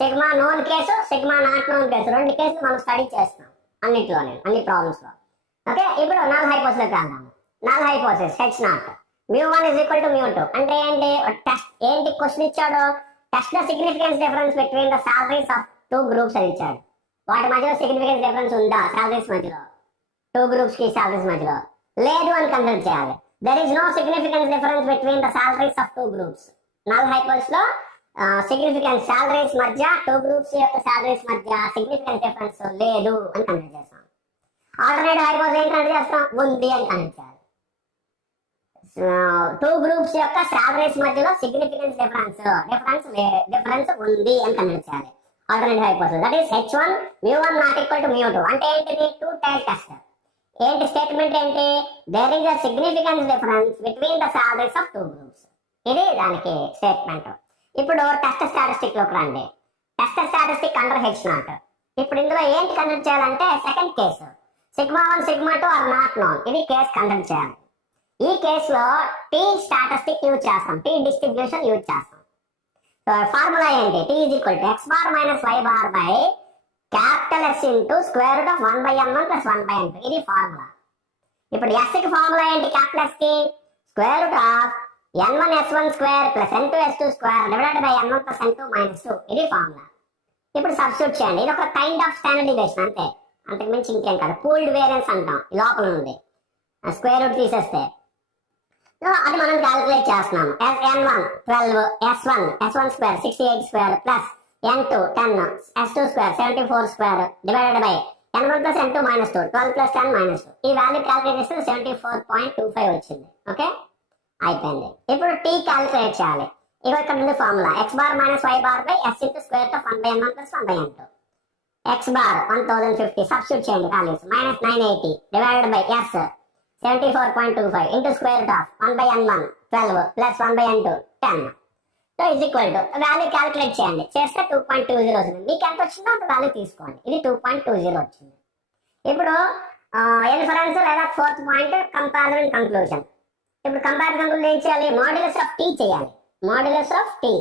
Sigma known case, sigma not known case, రెండు కేసులు మనం స్టడీ చేస్తాం అన్నిట్లోనే, అన్ని ప్రాబ్లమ్స్ లో. ఓకే ఇప్పుడు నల్ హైపోథిసిస్ వెళ్దాము. నల్ హైపోథిసిస్ H0 μ1 = μ2 అంటే ఏంటి, టెస్ట్ ఏంటి క్వశ్చన్ ఇచ్చాడు, test the significance difference between the salaries of two groups అని ఇచ్చాడు. వాటి మధ్యలో సిగ్నిఫికెన్స్ డిఫరెన్స్ ఉందా సాలరీస్ మధ్యలో, టూ గ్రూప్స్ కి సాలరీస్ మధ్యలో లేదు అని కన్సిడర్ చేయాలి. There is no significance difference between the salaries of two groups. Null hypothesis లో సిగ్నిఫికెన్స్ సాలరీస్ మధ్య టూ గ్రూప్స్ యొక్క సాలరీస్ మధ్య సిగ్నిఫికెన్స్ డిఫరెన్స్ లేదు అని కన్సిడర్ చేస్తాం. ఆల్టర్నేటివ్ హైపోథిసిస్ ఏం కన్సిడర్ చేస్తాం, ఉంది అని కన్సిడర్ చేయాలి. టూ గ్రూప్స్ యొక్క సాలరీస్ మధ్యలో సిగ్నిఫికెన్స్ డిఫరెన్స్ ఉంది అని కన్సిడర్ చేయాలి. Alternative hypothesis that is H1 μ1 ≠ μ2 అంటే ఏంటిది, టూ టైప్ టెస్ట్. ఏంటి స్టేట్మెంట్ ఏంటి, there is a significance difference between the salaries of two groups, ఇది దానికి స్టేట్మెంట్. ఇప్పుడు టెస్ట్ స్టాటిస్టిక్ లోకి రండి. Test statistic under H0. ఇప్పుడు ఇందులో ఏంటి కన్సిడర్ చేయాలంటే second case, sigma 1 sigma 2 are not known, ఇది కేసు కన్సిడర్ చేయాలి. ఈ కేసులో టీ స్టాటిస్టిక్ యూజ్ చేస్తాం, టీ డిస్ట్రిబ్యూషన్ యూజ్ చేస్తాం. ఫార్ములా ఏంటి, T = x bar minus y bar by capital S into square root of 1/n1 + 1/n2, ఇది formula. ఇప్పుడు S కి ఫార్ములా ఏంటి, క్యాపిటల్ S కి square root of n1 s1 square plus n2 s2 square divided by n1 + n2 - 2, ఇది formula. ఇప్పుడు substitute చేయండి, ఇది ఒక కైండ్ ఆఫ్ స్టాండర్డ్ డీవియేషన్ అంతే, అంతకు మించి ఇంకేం కాదు. పూల్డ్ వేరియన్స్ అంటాం, లోపల ఉంది స్క్వేర్ రూట్ తీసేస్తే అది మనం క్యాలిక్యులేట్ చేస్తున్నాము. N1 12 S1 square 68 square plus N2 10 S2 square 74 square divided by n1 + n2 - 2 12 + 10 - 2, ఈ వాల్యూ క్యాలిక్యులేట్ చేస్తే 74.25 వచ్చింది. ఓకే అయిపోయింది. ఇప్పుడు T క్యాలిక్యులేట్ చేయాలి. ఇవి ఇక్కడ ఉంది formula, x bar minus y bar by s into square root of 1/n1 + 1/n2. x bar 1050 substitute చేయండి values, -980 divided by s 74.25 into square root of 1/n1 12 plus 1/n2 10. So is equal to value calculate చేయండి, చేస్తే 2.20 వచ్చింది. మీకు ఎంత వచ్చిందో అంత value తీసుకోండి, ఇది 2.20 వచ్చింది. ఇప్పుడు ఇన్ఫరెన్స్ లేదా ఫోర్త్ పాయింట్ కంపారిజన్ కంక్లూజన్. ఇప్పుడు కంపారిజన్ కంక్లూజన్ ఏం చేయాలి, మాడ్యులస్ ఆఫ్ టీ చేయాలి. Modulus of t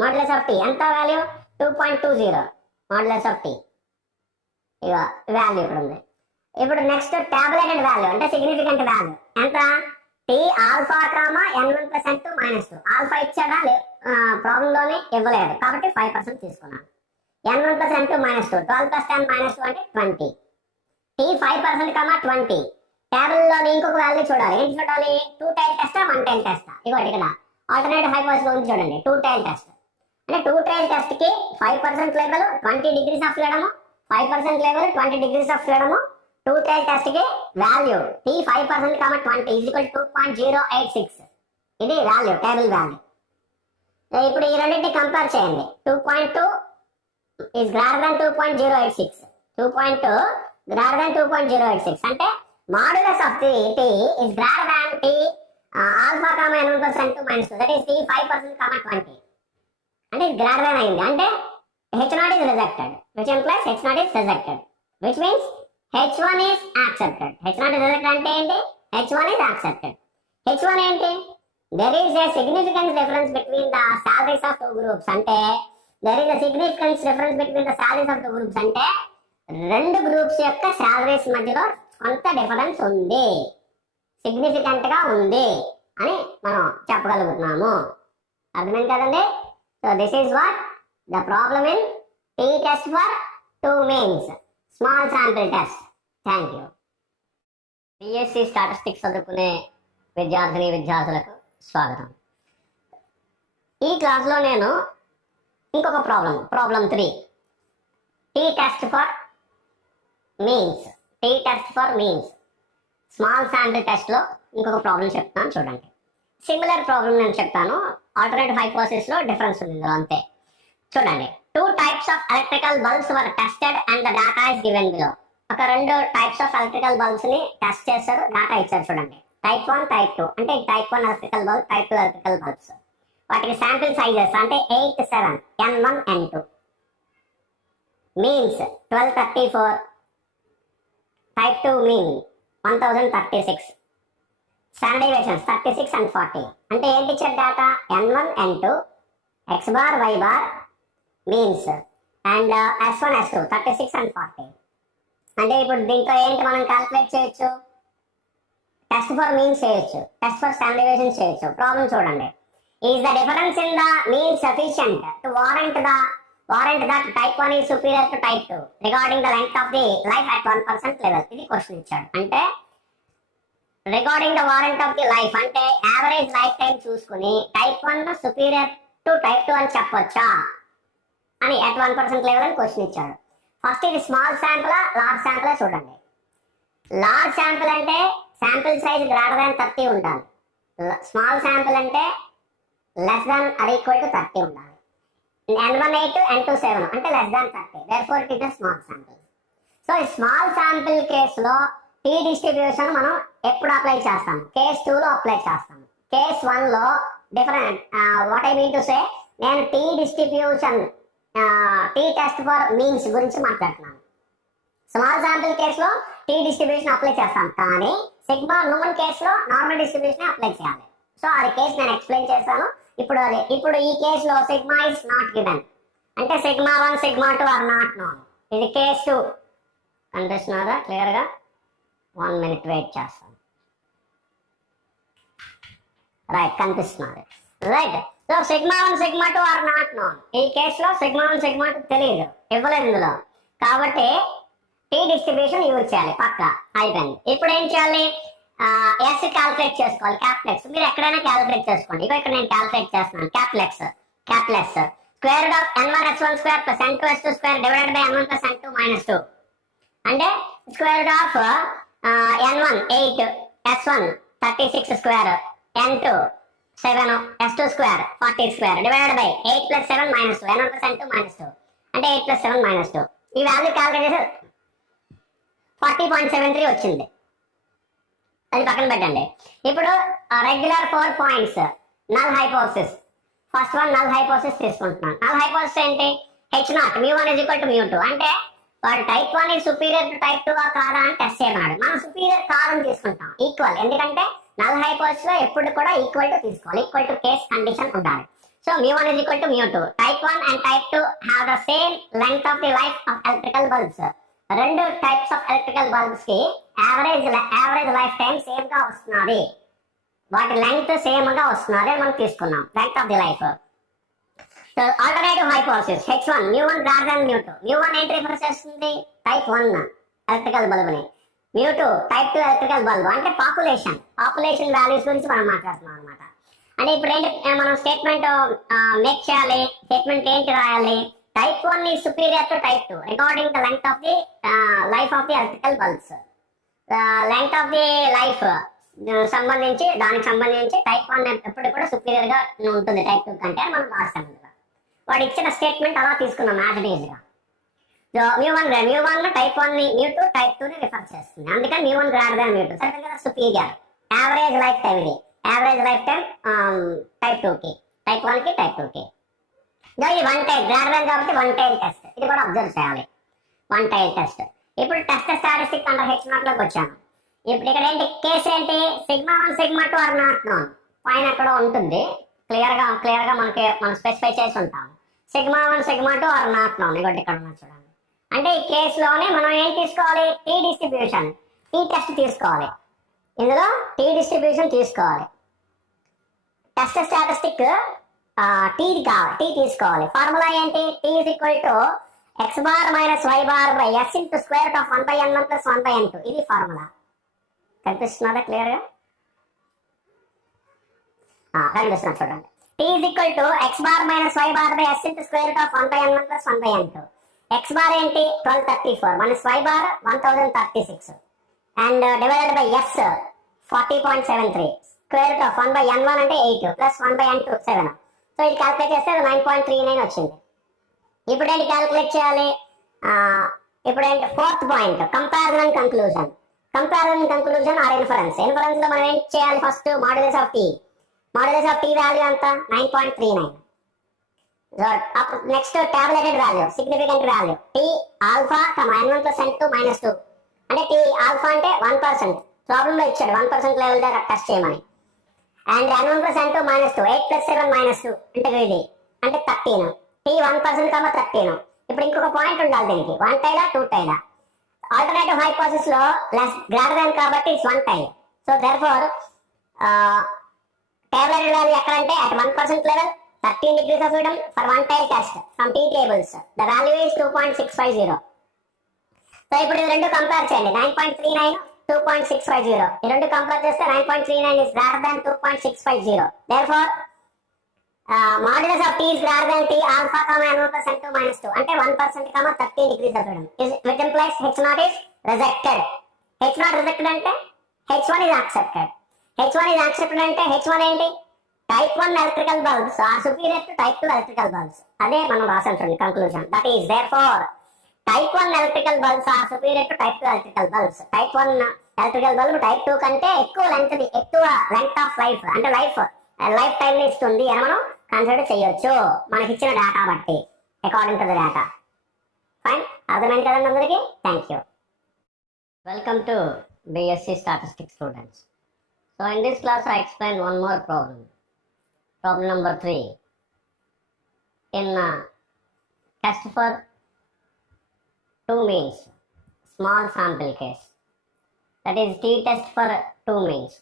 modulus of t ఎంత వాల్యూ 2.20 మాడ్యులస్ ఆఫ్ టీ ఇక వాల్యూ ఇక్కడ ఉంది. ఇప్పుడు నెక్స్ట్ టాబ్లెటెడ్ వాల్యూ అంటే సిగ్నిఫికెంట్ వాల్యూ ఎంత tea alpha comma n1 + n2 - 2 alpha ఇచ్చాడా ప్రాబ్లం లోనే ఇవ్వలేదు కాబట్టి 5% తీసుకున్నాను. n1 + n2 - 2 12 + 10 - 2 అంటే 20 టీ 5% కామా 20 టేబుల్ లోని ఇంకొక వాల్యూ చూడాలి. ఏంటి చూడాలి 2 టైల్ టెస్టా 1 టైల్ టెస్టా ఇవ్వండి. ఇక్కడ ఆల్టర్నేటివ్ హైపోథిసిస్ గురించి చూడండి 2 టైల్ టెస్ట్ అంటే 2 టైల్ టెస్ట్ కి 5% label 20 degrees of freedom 5% label 20 degrees of freedom 2 tail test కి వాల్యూ టీ 5% కామా 20 = 2.086 ఇది వాల్యూ టేబుల్ వాల్యూ. ఇప్పుడు ఈ రెండింటిని కంపేర్ చేయండి 2.2 is greater than 2.086 2.2 greater than 2.086 అంటే modulus of t is greater than t alpha comma n1 + n2 - 2 that is t 5% comma 20 అంటే ఇది greater than అయింది అంటే h0 is rejected which implies h0 is rejected which means h1 is accepted. h0 is rejected అంటే ఏంటి h1 is accepted. h1 ఏంటి there is a significant difference between the salaries of two groups అంటే there is a significant difference between the salaries of two groups అంటే రెండు groups యొక్క salaries మధ్యలో కొంత difference ఉంది సిగ్నిఫికెంట్ గా ఉంది అని మనం చెప్పగలుగుతున్నాము. అర్థమైంది కదండి. So this is what the problem in t test for 2 means small sample test. Thank you. BSc statistics చదువుకునే విద్యార్థులకు స్వాగతం. ఈ క్లాస్లో నేను ఇంకొక problem 3 t test for means small sample test లో ఇంకొక ప్రాబ్లం చెప్తాను చూడండి. సిమిలర్ ప్రాబ్లం నేను చెప్తాను ఆల్టర్నేటివ్ హైపోథిసిస్ లో డిఫరెన్స్ ఉంది ఇందులో అంతే. చూడండి 2 types of electrical bulbs were tested and the data is given below. ఒక 2 types of electrical bulbs ని టెస్ట్ చేశారు డేటా ఇచ్చారు చూడండి. type 1 type 2 అంటే type 1 electrical bulb type 2 electrical bulbs వాటికి శాంపిల్ సైజెస్ అంటే 8 7 n1 n2 means 1234 type 2 mean 1036 standard deviations 36 and 40 అంటే ఏంటి ఇచ్చారు data n1 n2 x bar y bar means and s1 s2 36 and 40 అంటే ఇప్పుడు దీంట్లో ఏంటి మనం క్యాలిక్యులేట్ చేయొచ్చు టెస్ట్ ఫర్ మీన్స్ చేయొచ్చు టెస్ట్ ఫర్ స్టాండర్డ్ డీవియేషన్ చేయొచ్చు. ప్రాబ్లం చూడండి is the difference in the mean sufficient to warrant that type 1 is superior to type 2 regarding the length of the life at 1% level. ఇది question ఇచ్చాడు అంటే regarding the warrant of the life అంటే average life time చూసుకుని type 1 superior to type 2 అని చెప్పొచ్చా అని at 1% level అని question ఇచ్చాడు. ఫస్ట్ ఇది స్మాల్ శాంపుల్ లార్జ్ శాంపుల్ చూడండి. లార్జ్ శాంపుల్ అంటే శాంపుల్ సైజ్ గ్రేటర్ దాన్ 30 ఉండాలి. స్మాల్ శాంపుల్ అంటే less than or equal to 30 ఉండాలి. n1 8 n2 7 అంటే less than 30 therefore it is a small sample. So ఈ స్మాల్ శాంపుల్ కేసులో T distribution మనం ఎప్పుడు అప్లై చేస్తాం కేస్ 2 లో అప్లై చేస్తాం. కేస్ 1 లో different what I mean to say నేను T distribution T test for means గురించి మాట్లాడుతున్నాను. స్మాల్ శాంపుల్ కేసులో టీ డిస్ట్రిబ్యూషన్ అప్లై చేస్తాం కానీ సిగ్మా నోన్ కేసులో నార్మల్ డిస్ట్రిబ్యూషన్ అప్లై చేయాలి. సో అది కేసు నేను ఎక్స్ప్లెయిన్ చేశాను. ఇప్పుడు ఈ కేసులో సిగ్మా ఇస్ నాట్ గివెన్ అంటే sigma 1 sigma 2 are not known. ఇది కేస్ 2 కనిపిస్తున్నారా క్లియర్ గా 1 minute వెయిట్ చేస్తాను. రైట్ కనిపిస్తున్నది right. So sigma 1 sigma 2 are not known. ఈ కేసులో సిగ్మా 1 సిగ్మా 2 తెలియదు ఇవ్వలేదు ఇందులో కాబట్టి టీ డిస్ట్రిబ్యూషన్ యూజ్ చేయాలి పక్క అయిపోయింది. ఇప్పుడు ఏం చేయాలి ఎస్ క్యాల్కులేట్ చేసుకోవాలి క్యాప్లెక్స్. మీరు ఎక్కడైనా క్యాల్కులేట్ చేసుకోండి. ఇక్కడ నేను క్యాల్కులేట్ చేస్తున్నాను క్యాప్లెక్స్ square root of n1 x1 square plus n2 x2 square divided by n1 plus n2 minus 2 అంటే square root of n1 8 s1 36 square n2 7 s2 square 40 square divided by 8 plus 7 minus 2 n1 plus n2 minus 2 అంటే 8 plus 7 minus 2 ఈ value calculate చేసి 40.73 వచ్చింది. అది పక్కన పెట్టండి. ఇప్పుడు regular 4 points null hypothesis. First one null hypothesis తీసుకుంటున్నాను. నల్ హైపోథిసిస్ ఏంటి h0 μ1 = μ2 అంటే వాడు type 1 is superior to type 2 కాదా అని టెస్ట్ చేయమన్నాడు. మనం సుపీరియర్ కాదని తీసుకుంటాం ఈక్వల్ ఎందుకంటే నల్ హైపోథిసిస్ లో ఎప్పుడు కూడా ఈక్వల్ టు తీసుకోవాలి. ఈక్వల్ టు కేస్ కండిషన్ ఉండాలి. So mu1 is equal to mu2. Type 1 and type 2 have the same length of the life of electrical bulbs. రెండు టైప్స్ ఆఫ్ ఎలక్ట్రికల్ బల్బ్స్ కి average life time same గా వస్తున్నది, వాటి length same గా వస్తున్నది అని మనం తీసుకున్నాం, length of the life. So alternative hypothesis H1 mu1 greater than mu2. mu1 ఏంటి రిఫర్ చేస్తుంది? టైప్ 1 ఎలక్ట్రికల్ బల్బ్ ని. mu2 టైప్ 2 ఎలక్ట్రికల్ బల్బ్ అంటే పాపులేషన్ వాల్యూస్ గురించి మనం మాట్లాడుతున్నాం అనమాట. అంటే ఇప్పుడు ఏంటి మనం స్టేట్మెంట్ మేక్ చేయాలి, స్టేట్మెంట్ ఏంటి రాయాలి? Type 1 is superior to type 2 regarding the length of the life of the electrical bulbs. Length of the life దానికి సంబంధించి టైప్ 1 ఎప్పుడు కూడా సుపీరియర్ గా ఉంటుంది టైప్ 2 కంటే మనం రాస్తాం. వాడు ఇచ్చిన స్టేట్మెంట్ అలా తీసుకున్నాం యాజ్ ఇట్ ఈజ్ గా. సో mu1 టైప్ 1 ని, mu2 టైప్ 2 ని రిఫర్ చేస్తుంది. అందుకని mu1 గ్రేటర్ దాన్ mu2. సరే కదా, సుపీరియర్. యావరేజ్ లైఫ్ టైం ఇది, యావరేజ్ లైఫ్ టైం టైప్ 2 కి, టైప్ 1 కి, టైప్ 2 కి. ఇది వన్ టైల్ గ్రేటర్ దాన్ కాబట్టి వన్ టైల్ టెస్ట్, ఇది కూడా అబ్జర్వ్ చేయాలి. One tail test. ఇప్పుడు టెస్ట్ స్టాటిస్టిక్ అండర్ H0 లోకి వచ్చాను. ఇప్పుడు ఇక్కడ ఏంటి కేసు ఏంటి? σ1 σ2 ఆర్ నాట్ నోన్. పైన ఎక్కడ ఉంటుంది క్లియర్ గా మనం స్పెసిఫై చేసి ఉంటాం. σ1 σ2 ఆర్ నాట్ నోన్. ఇక్కడ ఉన్న చూడండి. అంటే ఈ కేసులోనే మనం ఏం తీసుకోవాలి? టీ డిస్ట్రిబ్యూషన్, టీ టెస్ట్ తీసుకోవాలి. ఇందులో టీ డిస్ట్రిబ్యూషన్ తీసుకోవాలి. టెస్ట్ స్టాటిస్టిక్ టీ తీసుకోవాలి. ఫార్ములా ఏంటి? T is equal to x bar minus y bar by s into square root of 1/n1 plus 1/n2. ఇది ఫార్ములా. కనిపిస్తున్నదా క్లియర్ గా? కనిపిస్తున్నా చూడండి. T is equal to x bar minus y bar by s into square root of 1/n1 plus 1/n2. x bar ఏంటి? 1234 minus y bar 1036 and divided by s 40.73. Square root of 1/n1 అంటే 8 plus 1/n2 7. So ఇది calculate చేస్తే 9.39 వచ్చింది. ఇప్పుడు ఏంటి calculate చేయాలి? ఇప్పుడు ఏంటి fourth point, comparison and conclusion. Comparison conclusion or inference. Inference లో మనం ఏం చేయాలి? First modulus of T value ఎంత? 9.39. Next tabulated value, significant value T alpha n1 plus n2 minus 2. అంటే టీ ఆల్ఫా అంటే 1%. ప్రాబ్లంలో ఇచ్చాడు 1% లెవెల్ దగ్గర టెస్ట్ చేయమని. And n1 plus n2 minus 2, 8 plus 7 minus 2 అంటే ఇది అంటే 13. టీ 1% 13. ఇప్పుడు ఇంకొక పాయింట్ ఉండాలి దీనికి, 1 టైలా 2 టైలా? ఆల్టర్నేటివ్ హైపోథిసిస్ లో లెస్ గ్రేటర్ దాన్ కాబట్టి it's 1 tail. So therefore tabulated value ఎక్కడంటే at 1% level 13 degrees of freedom for 1 tile test from T tables. The value is 2.650. So ఇప్పుడు ఈ రెండు కంపేర్ చేయండి. 9.39 2.650. ఈ రెండు కంపేర్ చేస్తే 9.39 is greater than 2.650. Therefore modulus of T is greater than T alpha n1 plus n2 minus 2 అంటే 1% 13 degrees of freedom. Which implies H0 is rejected. H0 rejected అంటే H1 is accepted. H1 is accepted అంటే H1 ఏంటి? Type 1 electrical bulbs are superior to Type 2 electrical bulbs. అదే మనం రాసాం చూడండి conclusion. That is therefore Type 1 electrical bulbs are superior to Type 2 electrical bulbs. Type 1 electrical bulb Type 2 కంటే ఎక్కువ length of life అంటే life time ని ఇస్తుంది అని మనం కన్సిడర్ చేయొచ్చు మనకి ఇచ్చిన డేటా బట్టి, according to the data. Fine, అర్థమైంది కదండి అందరికి? Thank you. Welcome to BSc Statistics students. So in this class I explain one more problem. Problem number 3. In test for 2 means, small sample case. That is T test for 2 means,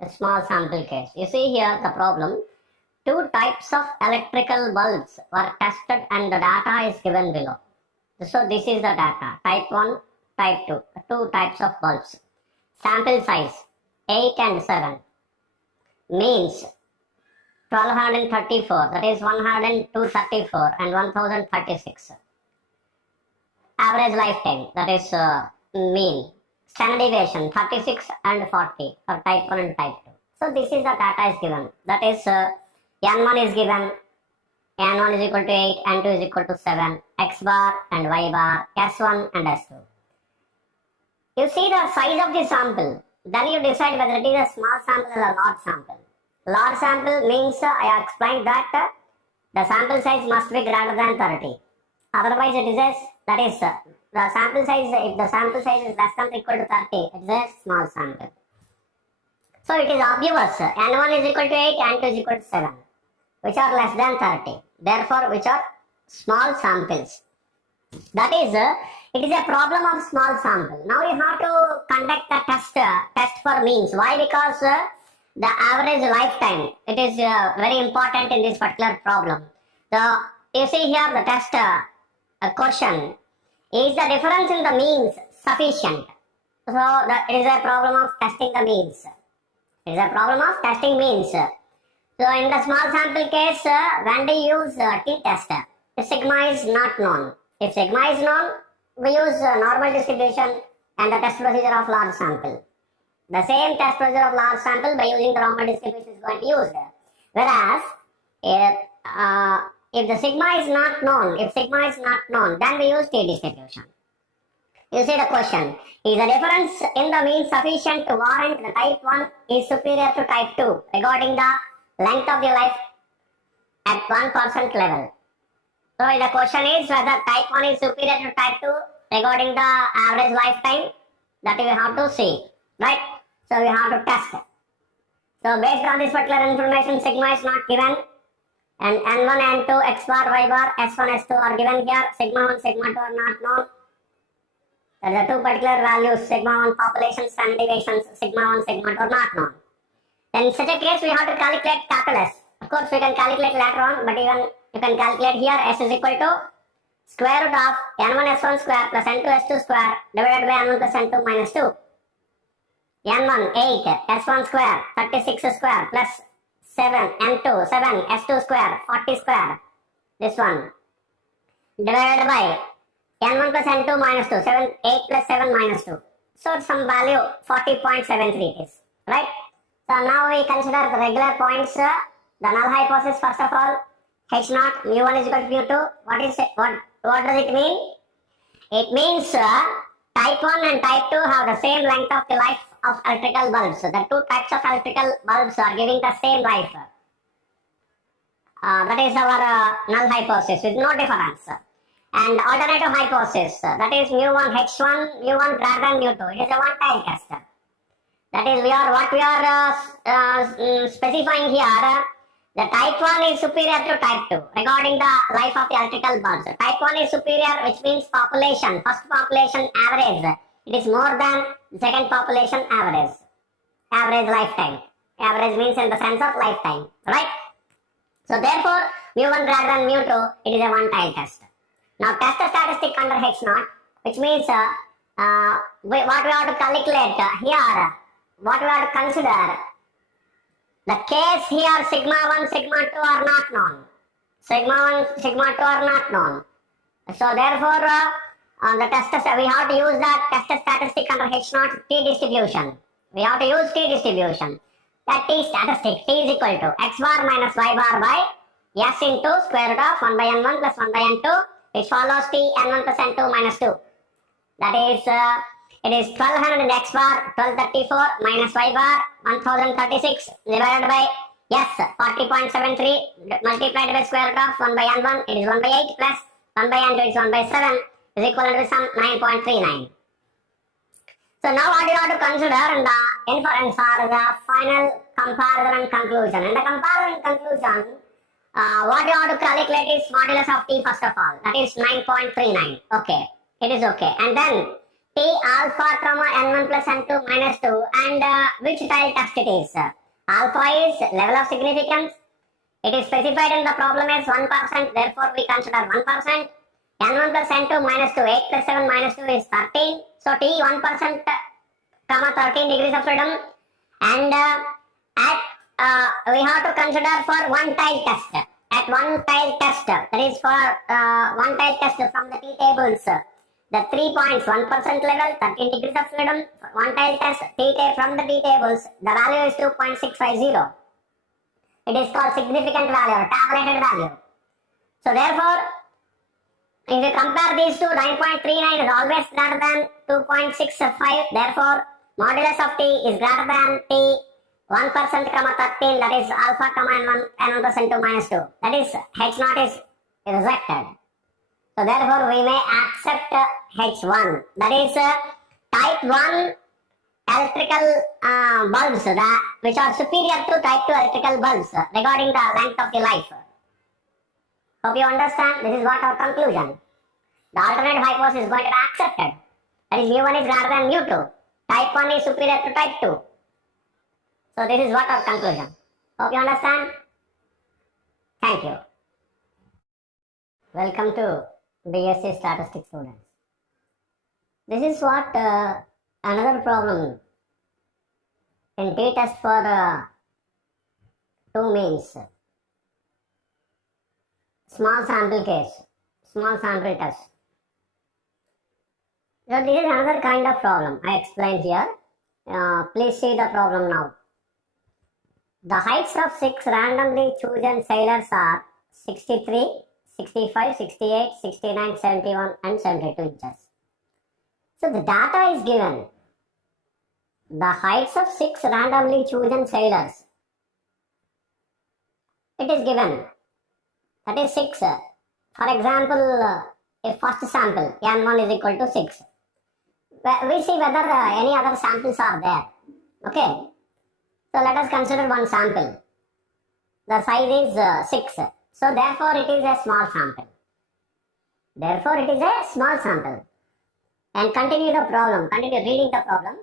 a small sample case. You see here the problem. 2 types of electrical bulbs were tested and the data is given below. So this is the data. Type 1, Type 2. 2 types of bulbs. Sample size 8 and 7. Means 1234, that is 10234 and 1036. Average lifetime, that is mean. Standard deviation 36 and 40 for Type 1 and Type 2. So this is the data is given. That is N1 is given. N1 is equal to 8, N2 is equal to 7, X bar and Y bar, S1 and S2. You see the size of the sample. Then you decide whether it is a small sample or a large sample. Large sample means I explained that the sample size must be greater than 30. Otherwise it is a, that is the sample size, if the sample size is less than or equal to 30, it is a small sample. So it is obvious N1 is equal to 8, N2 is equal to 7. which are less than 30. Therefore, which are small samples. That is, it is a problem of small sample. Now you have to conduct the test for means. Why? Because the average lifetime, it is very important in this particular problem. You see here the test question. Is the difference in the means sufficient? So it is a problem of testing the means. It is a problem of testing means. So in the small sample case, when we use t-test, if sigma is not known. If sigma is known, we use normal distribution and the test procedure of large sample. The same test procedure of large sample by using the normal distribution is going to be used. Whereas, if the sigma is not known, then we use t-distribution. You see the question. Is the difference in the mean sufficient to warrant the type 1 is superior to type 2 regarding the length of the life at 1% level? So the question is whether type 1 is superior to type 2 regarding the average lifetime. That we have to see, right? So we have to test it. So based on this particular information, sigma is not given, and n1, n2, x bar, y bar, s1, s2 are given here. Sigma 1, sigma 2 are not known. There are two particular values, sigma 1 population standard deviations, sigma 1, sigma 2 are not known. Then in such a case, we have to calculate capital S. Of course, we can calculate later on, but even you can calculate here. S is equal to square root of n1 s1 square plus n2 s2 square divided by n1 plus n2 minus 2. n1 8, s1 square 36 square plus 7, n2 7, s2 square 40 square. This one divided by n1 plus n2 minus 2, 8 plus 7 minus 2. So some value 40.73 it is, right? So now we consider the regular points. The null hypothesis, first of all, h0 mu1 is equal to mu2. What is it? What does it mean? It means type 1 and type 2 have the same length of the life of electrical bulbs. The two types of electrical bulbs are giving the same life. That is our null hypothesis with no difference. And alternative hypothesis, that is mu1 h1 mu1 greater than mu2. It is a one-time test. That is what we are specifying here. The type 1 is superior to type 2 regarding the life of the electrical bulbs. Type 1 is superior, which means population, first population average. It is more than second population average. Average lifetime. Average means in the sense of lifetime, right? So therefore, mu1 greater than mu2, it is a one-time test. Now test the statistic under h0, which means what we have to calculate here, what we have to consider. The case here, sigma 1, sigma 2 are not known. Sigma 1, sigma 2 are not known. So therefore, the test, we have to use that test statistic under h0 t distribution. We have to use t distribution. That t statistic, t is equal to x bar minus y bar by s into square root of 1 by n1 plus 1 by n2, which follows t n1 plus n2 minus 2. That is, it is 1200 x bar 1234 minus y bar 1036 divided by s 40.73 multiplied by square root of 1 by n1, it is 1 by 8 plus 1 by n2 is 1 by 7 is equivalent to some 9.39. So now what you have to consider in the inference are the final comparison and conclusion. In the comparison and conclusion, what you have to calculate is modulus of t first of all. That is 9.39. Okay, it is okay. And then t alpha comma n1 plus n2 minus 2 and which tile test it is. Alpha is level of significance. It is specified in the problem as 1%. Therefore, we consider 1%. n1 plus n2 minus 2. 8 plus 7 minus 2 is 13. So t 1% comma 13 degrees of freedom. And we have to consider for one tile test. At one tile test, that is for one tile test from the t tables. The 3 points, 1% level, 13 degrees of freedom, one tile test, from the t tables, the value is 2.650. It is called significant value or tabulated value. So therefore, if you compare these two, 9.39 is always greater than 2.65. Therefore, modulus of t is greater than t 1% comma 13, that is alpha comma n1 plus n2 minus 2. That is h0 is rejected. So therefore, we may accept h1. That is type 1 electrical bulbs which are superior to type 2 electrical bulbs regarding the length of the life. Hope you understand. This is what our conclusion. The alternate hypothesis is going to be accepted. That is, mu1 is greater than mu2. Type 1 is superior to type 2. So this is what our conclusion. Hope you understand. Thank you. Welcome to BSc Statistics students. This is what another problem in t-test for 2 means. Small sample case, small sample test. So this is another kind of problem I explained here. Please see the problem now. The heights of 6 randomly chosen sailors are 63, 65, 68, 69, 71 and 72 inches. So the data is given. The heights of 6 randomly chosen sailors. It is given. That is 6. For example, a first sample, N1 is equal to 6. We see whether any other samples are there. Okay. So let us consider one sample. The size is 6. So therefore it is a small sample. Therefore it is a small sample. And continue the problem. Continue reading the problem.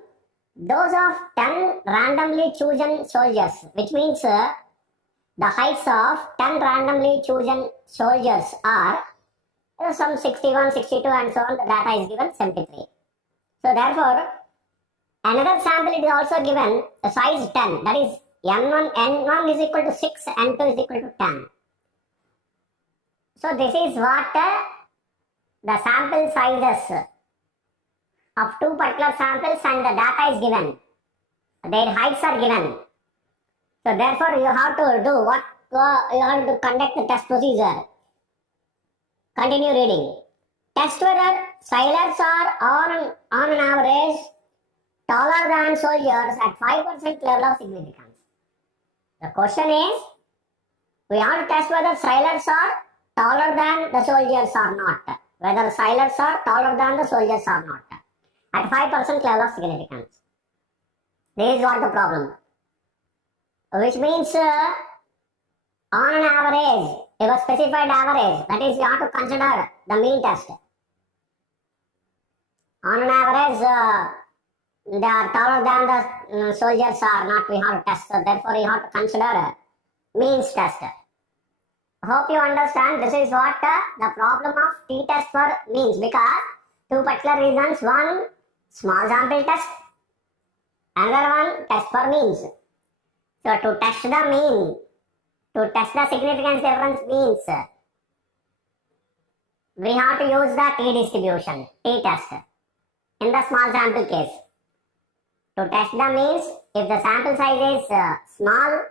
Those of 10 randomly chosen soldiers, which means the heights of 10 randomly chosen soldiers are some 61, 62 and so on. The data is given 73. So therefore, another sample is also given a size 10. That is N1 is equal to 6, N2 is equal to 10. So this is what the sample sizes of 2 particular samples and the data is given. Their heights are given. So therefore you have to do what? You have to conduct the test procedure. Continue reading. Test whether sailors are on an average taller than soldiers at 5% level of significance. The question is, we have to test whether sailors are taller than the soldiers or not. Whether sailors are taller than the soldiers or not. At 5% level of significance. This is what the problem. Which means on an average, a specified average, that is, you have to consider the mean test. On an average, they are taller than the soldiers are not, we have to test. So therefore, you have to consider means test. Hope you understand. This is what the problem of t-test for means, because 2 particular reasons. One, small sample test. Another one, test for means. So to test the mean, to test the significance difference means, we have to use the t-distribution, t-test, in the small sample case. To test the means, if the sample size is small,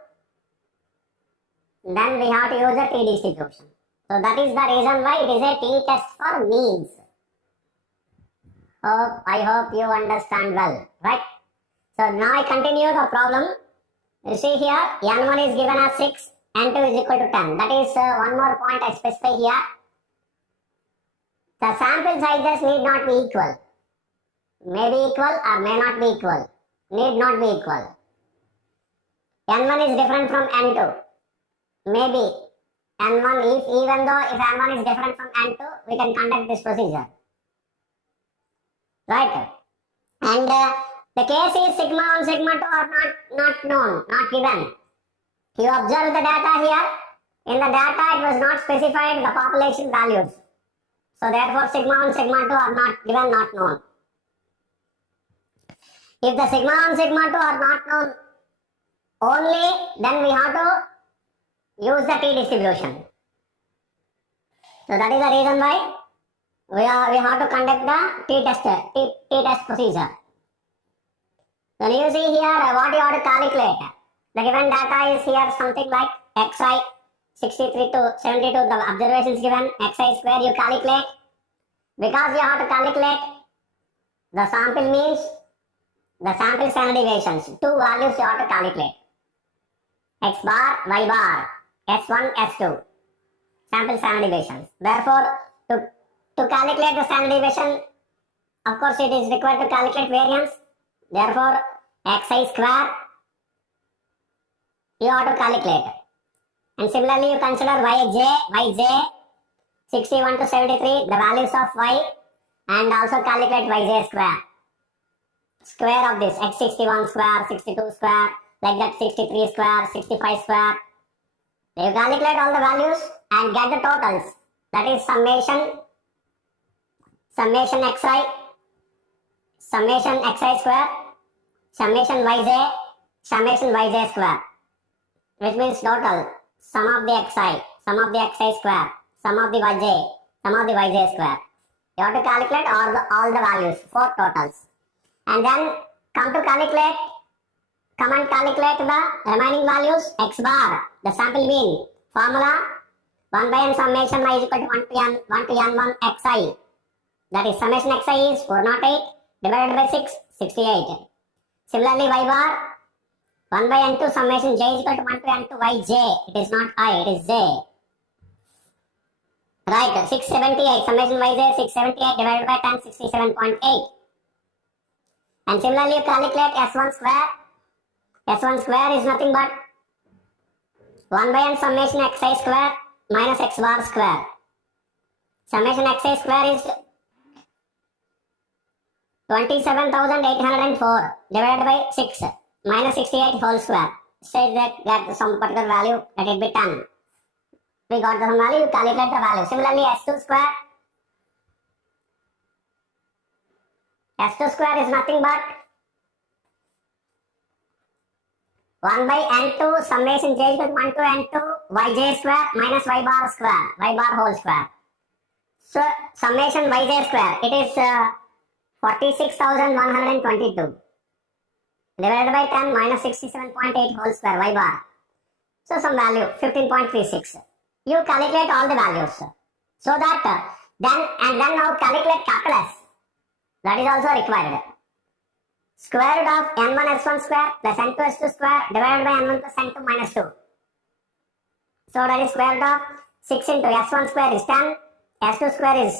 then we have to use the t-distribution. So that is the reason why it is a t-test for means. I hope you understand well, right? So now I continue the problem. You see here, N1 is given as 6, N2 is equal to 10. That is one more point I specify here. The sample sizes need not be equal. May be equal or may not be equal. Need not be equal. N1 is different from N2. Maybe N1, even though if N1 is different from N2, we can conduct this procedure. Right? And the case is sigma 1, sigma 2 are not known, not given. You observe the data here. In the data, it was not specified the population values. So therefore, sigma 1, sigma 2 are not given, not known. If the sigma 1, sigma 2 are not known only, then we have to use the t-distribution. So that is the reason why we have to conduct the t-test procedure. Then you see here what you have to calculate. The given data is here something like xi 63 to 72, the observations given, xi square you calculate. Because you have to calculate the sample means, the sample standard deviations, 2 values you have to calculate. X bar, y bar, S1, S2, sample standard deviations. Therefore, to calculate the standard deviation, of course it is required to calculate variance. Therefore, xi square you have to calculate. And similarly, you consider yj 61 to 73, the values of y, and also calculate yj square. Square of this x61 square, 62 square, like that 63 square, 65 square. You calculate all the values and get the totals. That is summation xi, summation xi square, summation yj square, which means total sum of the xi square, sum of the yj square. You have to calculate all the values, 4 totals, and then come and calculate the remaining values. X bar, the sample mean, formula 1 by n summation y is equal to 1 to n1 xi. That is summation xi is 408 divided by 6, 68. Similarly, y bar 1 by n2 summation j is equal to 1 to n2 yj. It is not I, it is j. Right, 678, summation yj 678 divided by 10, 67.8. And similarly, you calculate s1 square. S1 square is nothing but 1 by n summation xi square minus x bar square. Summation xi square is 27,804 divided by 6 minus 68 whole square. Say that some particular value, let it be 10. We got some value, you calculate the value. Similarly, s2 square is nothing but 1 by n2 summation j is equal to 1 to n2 yj square minus y bar square, y bar whole square. So, summation yj square, it is 46,122 divided by 10 minus 67.8 whole square, y bar. So, some value, 15.36. You calculate all the values. So that, then now calculate capital S. That is also required. Square root of n1 s1 square plus n2 s2 square divided by n1 plus n2 minus 2. So that is square root of 6 into s1 square is 10, s2 square is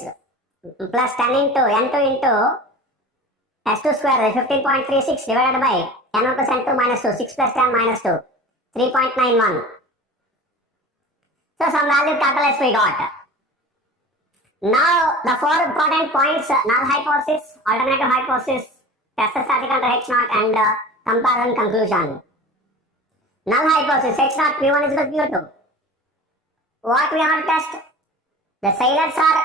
plus 10 into n2 into s2 square is 15.36 divided by n1 plus n2 minus 2, 6 plus 10 minus 2, 3.91. So some value capital S we got. Now the 4 important points, null hypothesis, alternative hypothesis, test static under H0 and comparison conclusion. Null hypothesis, H0 P1 is equal to P2. What we have to test? The sailors are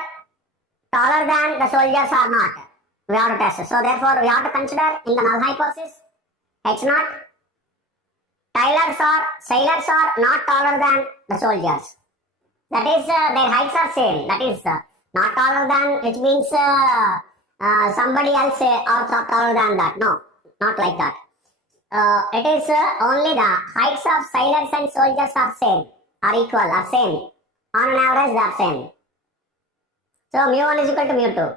taller than the soldiers are not. We have to test. So therefore we have to consider in the null hypothesis H0, sailors are not taller than the soldiers. That is their heights are same. That is not taller than, which means somebody else are taller than that. No, not like that. It is only the heights of sailors and soldiers are same, are equal, are same. On an average, they are same. So mu1 is equal to mu2.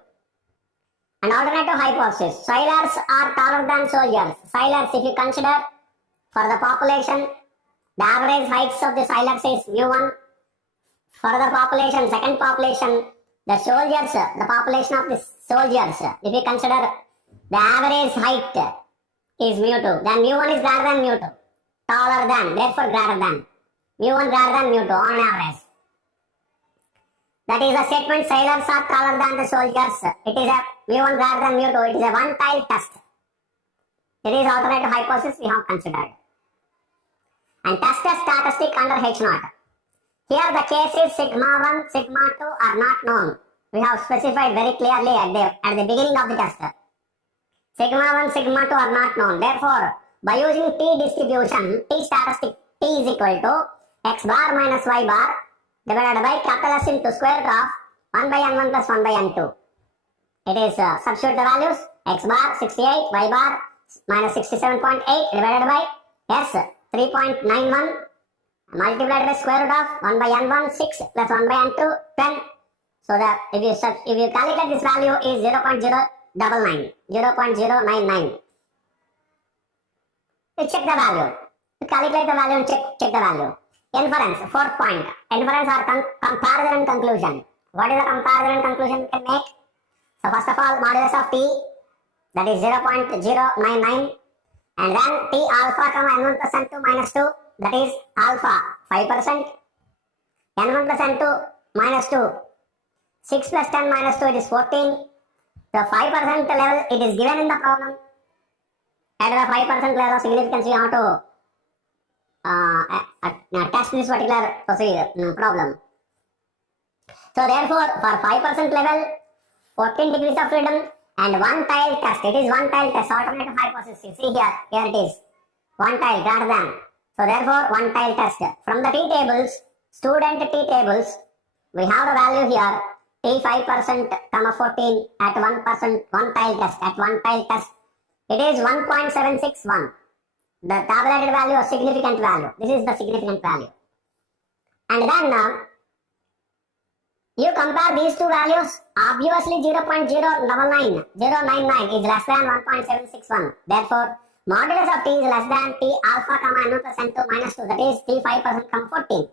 And alternative hypothesis, sailors are taller than soldiers. Sailors, if you consider for the population, the average heights of the sailors is mu1. For the population, second population, the soldiers, the population of the soldiers, if you consider the average height is mu2, then mu1 is greater than mu2, taller than, therefore greater than, mu1 greater than mu2 on average. That is a statement, sailors are taller than the soldiers. It is a mu1 greater than mu2, it is a one-tile test. It is alternative hypothesis we have considered. And test a statistic under H0. Here the cases sigma 1, sigma 2 are not known. We have specified very clearly at the beginning of the test. Sigma 1, sigma 2 are not known. Therefore, by using T distribution, T statistic T is equal to x bar minus y bar divided by capital S into square root of 1 by n1 plus 1 by n2. It is substitute the values x bar 68, y bar minus 67.8 divided by S 3.91 multiplied by square root of 1 by n1 6 plus 1 by n2 10. So that if you calculate this value is 0.099, 0.099. You check the value. You calculate the value and check the value. Inference, fourth point. Inference or comparison and conclusion. What is the comparison and conclusion we can make? So first of all, modulus of t, that is 0.099, and then T alpha comma N1 plus N2 minus 2, that is alpha 5%, N1 plus N2 minus 2, 6 plus 10 minus 2, it is 14. The 5% level, it is given in the problem. At the 5% level of significance, we have to test this particular problem. So therefore, for 5% level, 14 degrees of freedom and one tile test. It is one tile test, alternative hypothesis. See here it is. One tile greater than. So therefore, one tile test. From the T tables, student T tables, we have the value here. T 5%, 14 at 1%, one tile test. At one tile test, it is 1.761. The tabulated value of significant value. This is the significant value. And then you compare these two values. Obviously 0.099 is less than 1.761. Therefore, modulus of T is less than T alpha comma N1 plus N2 minus 2. That is T 5% comma 14.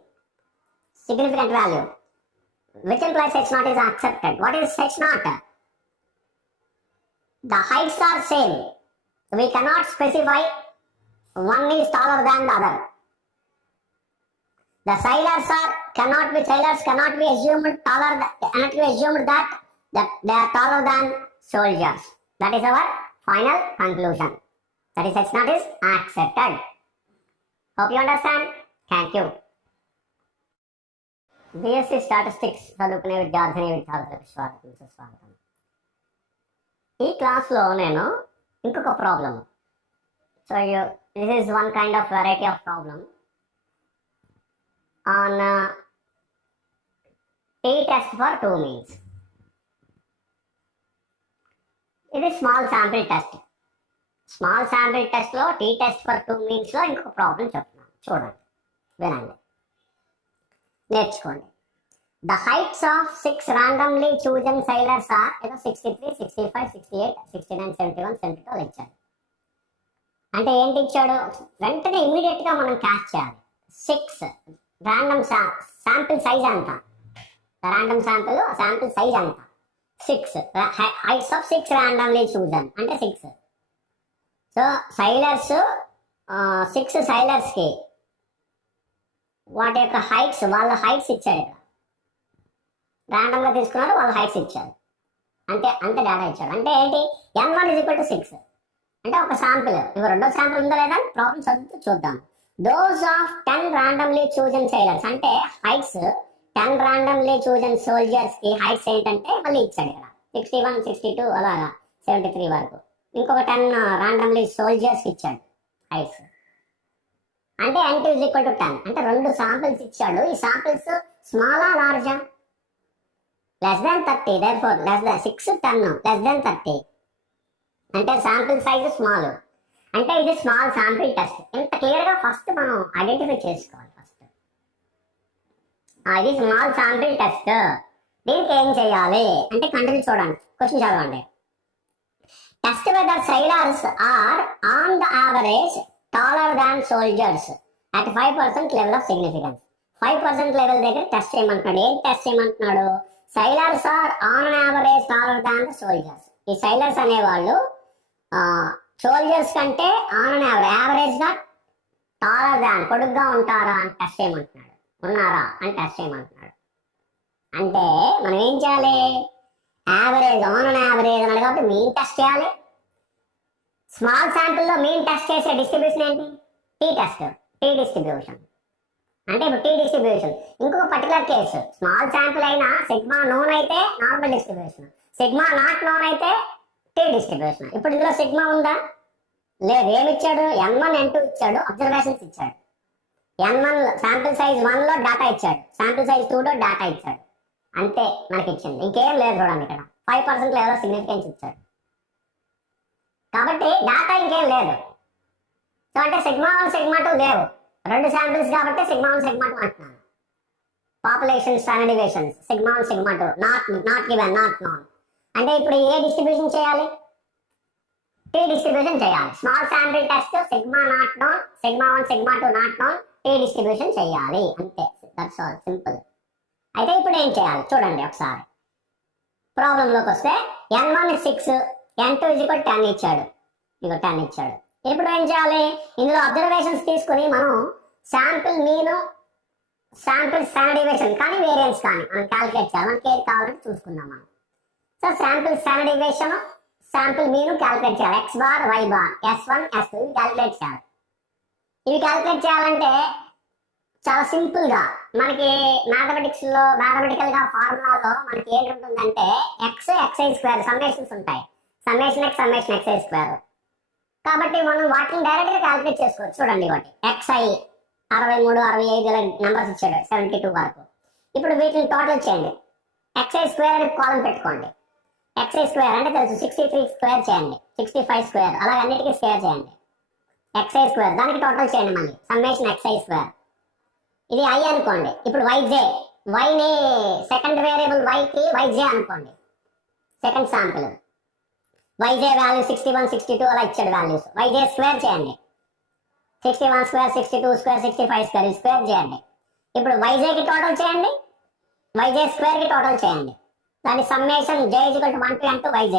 Significant value. Which implies H0 is accepted. What is H0? The heights are same. We cannot specify one is taller than the other. The sailors cannot be assumed that they are taller than soldiers. That is our final conclusion. That is H0 is accepted. Hope you understand. Thank you. BSc Statistics చదువుకునే విద్యార్థులకు స్వాగతం. ఈ క్లాస్లో నేను ఇంకొక problem. So this is one kind of variety of problem on T test for 2 means. ఇది small sample test. Small sample టెస్ట్లో T test for 2 means లో ఇంకొక ప్రాబ్లం చెప్తున్నాను. చూడండి, వినండి, నేర్చుకోండి. The heights of 6 randomly chosen sailors are 63, 65, 68, 69, 71, 72 ఇచ్చాడు. అంటే ఏంటి ఇచ్చాడు? వెంటనే ఇమీడియట్ గా మనం క్యాచ్ చేయాలి. 6 ర్యాండమ్ శాంపిల్ సైజ్ అంట. ర్యాండమ్ శాంపిల్ సైజ్ అంట 6. హైట్స్ ఆఫ్ 6 ర్యాండమ్లీ చూజన్ అంటే 6. సో సైలర్స్ 6 సైలర్స్ కి వాటి యొక్క హైట్స్, వాళ్ళ హైట్స్ ఇచ్చాడు. ఇక్కడ ర్యాండమ్ గా తీసుకున్నాడు, వాళ్ళ హైట్స్ ఇచ్చాడు. అంతే డేటా ఇచ్చాడు. అంటే ఏంటి? N1 is equal to 6 అంటే ఒక శాంపిల్. ఇవి రెండో శాంపిల్ ఉందా లేదా ప్రాబ్లం చదువుతూ చూద్దాం. Those of 10 randomly chosen sailors అంటే హైట్స్ 10 randomly chosen soldiers కి హైట్స్ ఏంటంటే మళ్ళీ ఇచ్చాడు ఇక్కడ 61, 62 అలాగా 73 వరకు. ఇంకొక 10 randomly soldiers కి ఇచ్చాడు హైట్స్. అంటే N2 is equal to 10 అంటే 2 శాంపిల్స్ ఇచ్చాడు. ఈ శాంపిల్స్ స్మాలా లార్జా? Less than 30. therefore less than 6, 10 less than 30 అంటే శాంపిల్ సైజ్ స్మాల్. అంటే ఇది స్మాల్ శాంపిల్ టెస్ట్. ఇంత క్లియర్ గా ఫస్ట్ మనం ఐడెంటిఫై చేసుకోవాలి. ఫస్ట్ ఇది స్మాల్ శాంపిల్ టెస్ట్. దీనికి ఏం చేయాలి అంటే కంటిన్యూ చూడండి, క్వశ్చన్ చదవండి. Test weather sailors are on the average taller than soldiers at 5% level of significance. 5% level దగ్గర టెస్ట్ చేయమంటున్నాడు. ఏం టెస్ట్ చేయమంటున్నాడు? sailors are on an average taller than the soldiers. ఈ sailors అనేవాళ్ళు సోల్జర్స్ కంటే ఆన్ యావరేజ్ గా taller than పొడుగ్గా ఉంటారా అని టెస్ట్ చేయమంటున్నాడు. ఉన్నారా అని టెస్ట్ చేయమంటున్నాడు. అంటే మనం ఏం చేయాలి? యావరేజ్, ఆన్ అండ్ యావరేజ్ అన్నాడు కాబట్టి మీన్ టెస్ట్ చేయాలి. స్మాల్ శాంపిల్లో మీన్ టెస్ట్ చేసే డిస్ట్రిబ్యూషన్ ఏంటి? T test, t distribution. అంటే ఇప్పుడు టీ డిస్ట్రిబ్యూషన్. ఇంకొక పర్టికులర్ కేసు స్మాల్ శాంపిల్ అయినా సిగ్మా నోన్ అయితే normal distribution, sigma not known అయితే టీ డిస్ట్రిబ్యూషన్. ఇప్పుడు ఇందులో సిగ్మా ఉందా? లేదు. ఏమి ఇచ్చాడు? N1, N2 ఇచ్చాడు, అబ్జర్వేషన్స్ ఇచ్చాడు. N1 శాంపిల్ సైజ్ 1 లో డేటా ఇచ్చాడు, శాంపిల్ సైజ్ 2 లో డేటా ఇచ్చాడు. అంతే మనకి ఇచ్చింది, ఇంకేం లేదు. చూడండి ఇక్కడ 5% లెవెల్ సిగ్నిఫికెన్స్ ఇచ్చాడు కాబట్టి డేటా ఇంకేం లేదు. సో అంటే సిగ్మా 1, సిగ్మా 2 లేవు. 2 శాంపిల్స్ కాబట్టి సిగ్మా 1, సిగ్మా 2 అంటున్నాను. Population standard deviations sigma 1, sigma 2 not given, not known. అంటే ఇప్పుడు ఏ డిస్ట్రిబ్యూషన్ చేయాలి? టీ డిస్ట్రిబ్యూషన్ చేయాలి. Small sample test sigma not known, sigma 1, sigma 2 not known, t distribution చేయాలి. అంతే, దట్స్ ఆల్, సింపుల్. అయితే ఇప్పుడు ఏం చేయాలి చూడండి ఒకసారి. ప్రాబ్లంలోకి వస్తే N1 6, n2 10 ఇచ్చాడు, ఇగో 10 ఇచ్చాడు. ఇప్పుడు ఏం చేయాలి, ఇందులో అబ్జర్వేషన్స్ తీసుకుని మనం sample mean, sample standard deviation కానీ వేరియన్స్ కానీ మనం క్యాలిక్యులేట్ చేయాలి. మనకి ఏది కావాలంటే చూసుకుందాం మనం. So sample standard deviation, sample mean calculate చేయాలి. x bar y bar s1 s2 ఇవి క్యాలిక్యులేట్ చేయాలి. ఇవి క్యాలిక్యులేట్ చేయాలంటే చాలా సింపుల్ గా మనకి మ్యాథమెటికల్ గా ఫార్ములాలో మనకి ఏంటుంటుందంటే x xi స్క్వేర్ సమ్మేషన్స్ ఉంటాయి, summation x summation xi square. కాబట్టి మనం వాటిని డైరెక్ట్ గా క్యాలిక్యులేట్ చేసుకోవచ్చు. చూడండి ఒకటి xi 63 65 ఇలా నెంబర్స్ ఇచ్చాడు 72 వరకు. ఇప్పుడు వీటిని టోటల్ చేయండి. xi స్క్వేర్ అని కాలం పెట్టుకోండి. xi స్క్వేర్ అంటే తెలుసు 63 స్క్వేర్ చేయండి, 65 స్క్వేర్ అలాగే అన్నిటికీ స్క్వేర్ చేయండి. xi స్క్వేర్ దానికి టోటల్ చేయండి మళ్ళీ సమ్మేషన్ xi స్క్వేర్. ఇది i అనుకోండి. ఇప్పుడు yj, yని సెకండ్ వేరియబుల్ yకి yj అనుకోండి, సెకండ్ శాంపుల్ yj వాల్యూ 61 62 అలా ఇచ్చాడు వాల్యూస్. yj స్క్వేర్ చేయండి, 61 స్క్వేర్ 62 స్క్వేర్ 65 స్క్వేర్ స్క్వేర్ చేయండి. ఇప్పుడు yj కి టోటల్ చేయండి, yj స్క్వేర్ కి టోటల్ చేయండి. దాని summation j = 1 to n to yj,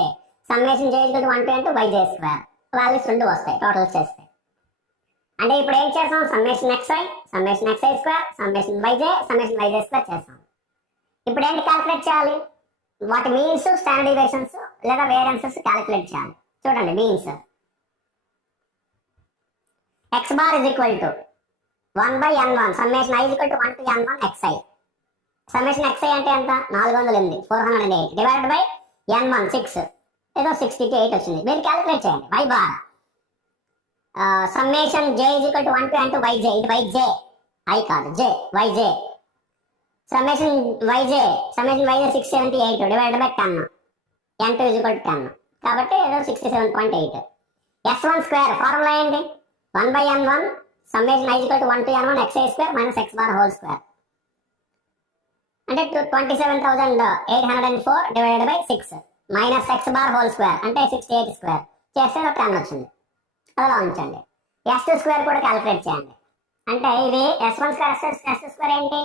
summation j = 1 to n to yj square values రెండు వస్తాయి టోటల్ చేస్తే. అంటే ఇప్పుడు ఏం చేసాం, summation xi summation xi square summation yj summation yj square చేసాం. ఇప్పుడు ఏంటి క్యాలిక్యులేట్ చేయాలి, వాటి మీన్స్ స్టాండర్డ్ డీవియేషన్స్ లేదా వేరియన్సెస్ క్యాలిక్యులేట్ చేయాలి. చూడండి means x bar = 1/n1 summation i = 1 to n1 xi. Summation xi అంటే ఎంత, 408 408 డివైడెడ్ బై n1 6 ఏదో 60 to 8 వచ్చింది. మీరు క్యాలిక్యులేట్ చేయండి. y bar summation j = 1 to n to yj, ఇది yj i కాదు j yj. Summation yj 678 divided by 10, n2 = 10 కాబట్టి ఏదో 67.8. s1 స్క్వేర్ ఫార్ములా ఏంటి, 1/n1 summation i = 1 to n1 xi square minus x bar whole square అంటే 27,804 divided by 6 minus x bar whole square అంటే 68 square చేస్తే 10 వచ్చింది. అలా ఉంచండి. s2 స్క్వేర్ కూడా క్యాలిక్యులేట్ చేయండి. అంటే ఇది s1 స్క్వేర్ s2 స్క్వేర్ ఏంటి,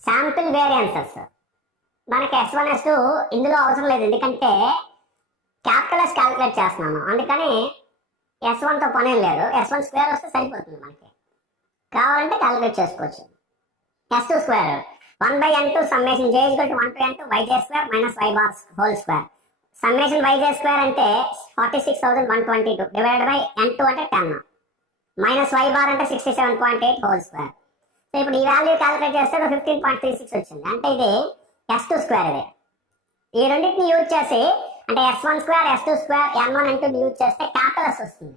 శాంపిల్ వేరియన్సెస్. మనకి s1 s2 ఇందులో అవసరం లేదు, ఎందుకంటే క్యాపిటల్ S క్యాలిక్యులేట్ చేస్తున్నాము, అందుకని s1 తో పని లేదు. s1 స్క్వేర్ వస్తే సరిపోతుంది, మనకి కావాలంటే క్యాలిక్యులేట్ చేసుకోవచ్చు. s2 square 1/n2 summation j = 1 to n to yj square minus y bar whole square. Summation yj square అంటే 46,122 డివైడెడ్ బై n2 అంటే 10 మైనస్ y బార్ అంటే 67.8 హోల్ స్క్వేర్. సో ఇప్పుడు ఈ వాల్యూ క్యాలిక్యులేట్ చేస్తే 15.36 వచ్చింది. అంటే ఇది s2 స్క్వేర్. ఇది ఈ రెండింటిని యూజ్ చేసి అంటే s1 square s2 square n1 n2 use చేస్తే క్యాపిటల్ S వస్తుంది.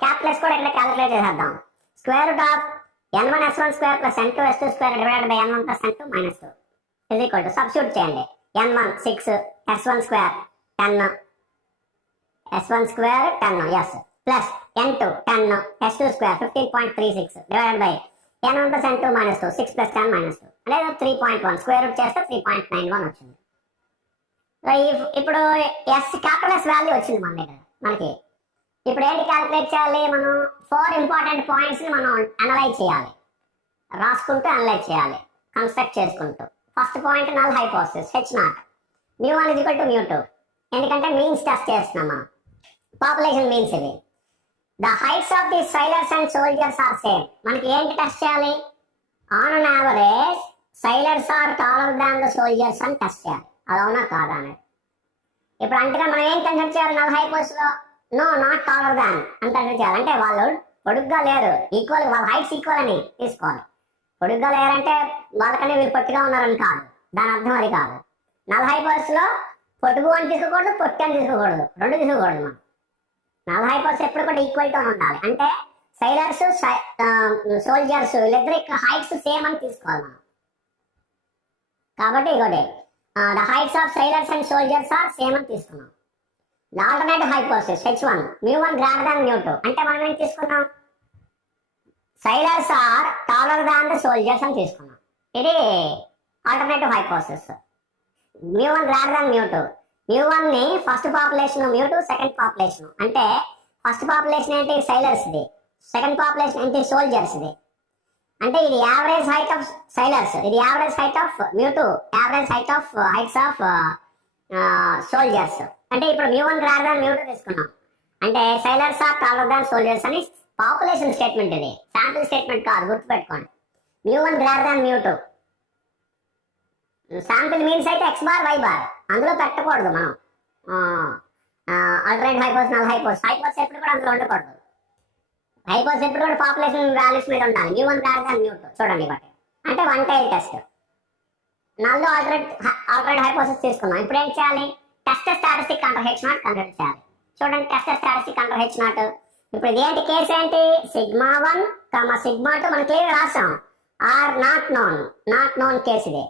క్యాపిటల్ S కూడా ఇక్కడ క్యాలిక్యులేట్ చేసేద్దాం. Square root of n1 s1 square plus n2 s2 square divided by n1 plus n2 minus 2 is equal to substitute చేయండి. n1 6 s1 square 10 s1 square 10 yes plus n2 10 s2 square 15.36 divided by n1 plus n2 minus 2 6 plus 10 minus 2 అనేది 3.1 square root చేస్తే 3.91 వచ్చింది. ఇప్పుడు s capital S value వచ్చింది మన దగ్గర మనకి. ఇప్పుడు ఏంటి క్యాలిక్యులేట్ చేయాలి, మనం 4 ఇంపార్టెంట్ పాయింట్స్ ని మనం అనలైజ్ చేయాలి, రాసుకుంటూ అనలైజ్ చేయాలి కన్స్ట్రక్ట్ చేసుకుంటూ. First point null hypothesis h0 μ1 = μ2, ఎందుకంటే మీన్స్ టెస్ట్ చేస్తున్నాం మనం, పాపులేషన్ మీన్స్ ఇది. The heights of the sailors and soldiers are same. మనకి ఏంటి టెస్ట్ చేయాలి, on an average sailors are taller than the soldiers అని టెస్ట్ చేయాలి, అది అవునా కాదా అనేది. ఇప్పుడు అంటే మనం ఏం కన్సిడర్ చేయాలి, నల్ హైపోథిసిస్ లో నో నాట్ టాలర్ దాన్ అని కన్సిడర్ చేయాలి. అంటే వాళ్ళు పొడుగ్గా లేరు, ఈక్వల్ వాళ్ళ హైట్స్ ఈక్వల్ అని తీసుకోవాలి. పొడుగ్గా లేరంటే వాళ్ళకనే వీళ్ళు పొట్టిగా ఉన్నారని కాదు, దాని అర్థం అది కాదు. నల్ హైపోథిసిస్ లో పొడుగు అని తీసుకోకూడదు, పొట్టి అని తీసుకోకూడదు, రెండు తీసుకోకూడదు. మనం నల్ హైపోథిసిస్ ఎప్పుడు కూడా ఈక్వల్గా ఉండాలి. అంటే సైలర్స్ సోల్జర్స్ వీళ్ళిద్దరు హైట్స్ సేమ్ అని తీసుకోవాలి మనం. కాబట్టి ఇగోటి the heights of sailors and soldiers are same అని తీసుకున్నాం. The alternative hypothesis h1 μ1 greater than μ2 అంటే మనం ఏం తీసుకున్నాం, sailors are taller than the soldiers అని తీసుకున్నాం. ఇది ఆల్టర్నేటివ్ హైపోథిసిస్. μ1 గ్రేటర్ దాన్ μ2, μ1 ని ఫస్ట్ పాపులేషన్, μ2 సెకండ్ పాపులేషన్. అంటే ఫస్ట్ పాపులేషన్ ఏంటి సైలర్స్ది, సెకండ్ పాపులేషన్ ఏంటి సోల్జర్స్ది. అంటే ఇది యావరేజ్ హైట్ ఆఫ్ సైలర్స్, ఇది average height of μ2, average heights of soldiers. అంటే ఇప్పుడు μ1 గ్రేటర్ దాన్ μ2 తీసుకున్నాం. అంటే sailors are taller than soldiers అని పాపులేషన్ స్టేట్మెంట్, ఇది శాంపిల్ స్టేట్మెంట్ కాదు, గుర్తుపెట్టుకోండి. μ1 గ్రేటర్ దాన్ μ2. శాంపిల్ మీన్స్ అయితే x బార్ y బార్ అందులో పెట్టకూడదు మనం. ఆల్టర్నేట్ హైపోస్, నల్ హైపోస్, హైపోస్ ఎప్పుడు కూడా అందులో ఉండకూడదు. హైపోస్ ఎప్పుడు కూడా పాపులేషన్ వాల్యూస్ మీద ఉండాలి. μ1 గ్రేటర్ దాన్ μ2 చూడండి బట్టి. అంటే వన్ టైల్ టెస్ట్. నల్లో ఆల్టర్నేట్ హైపోసిస్ తీసుకున్నాం. ఇప్పుడు ఏం చేయాలి? Test statistic under H0 consider చేయాలి. చూడండి టెస్ట్ స్టాటిస్టిక్ అండర్ H0. ఇప్పుడు ఇది ఏంటి కేసు ఏంటి? σ1, σ2 మనం క్లియర్ రాసాం. ఆర్ నాట్ నోన్ కేసు ఇది.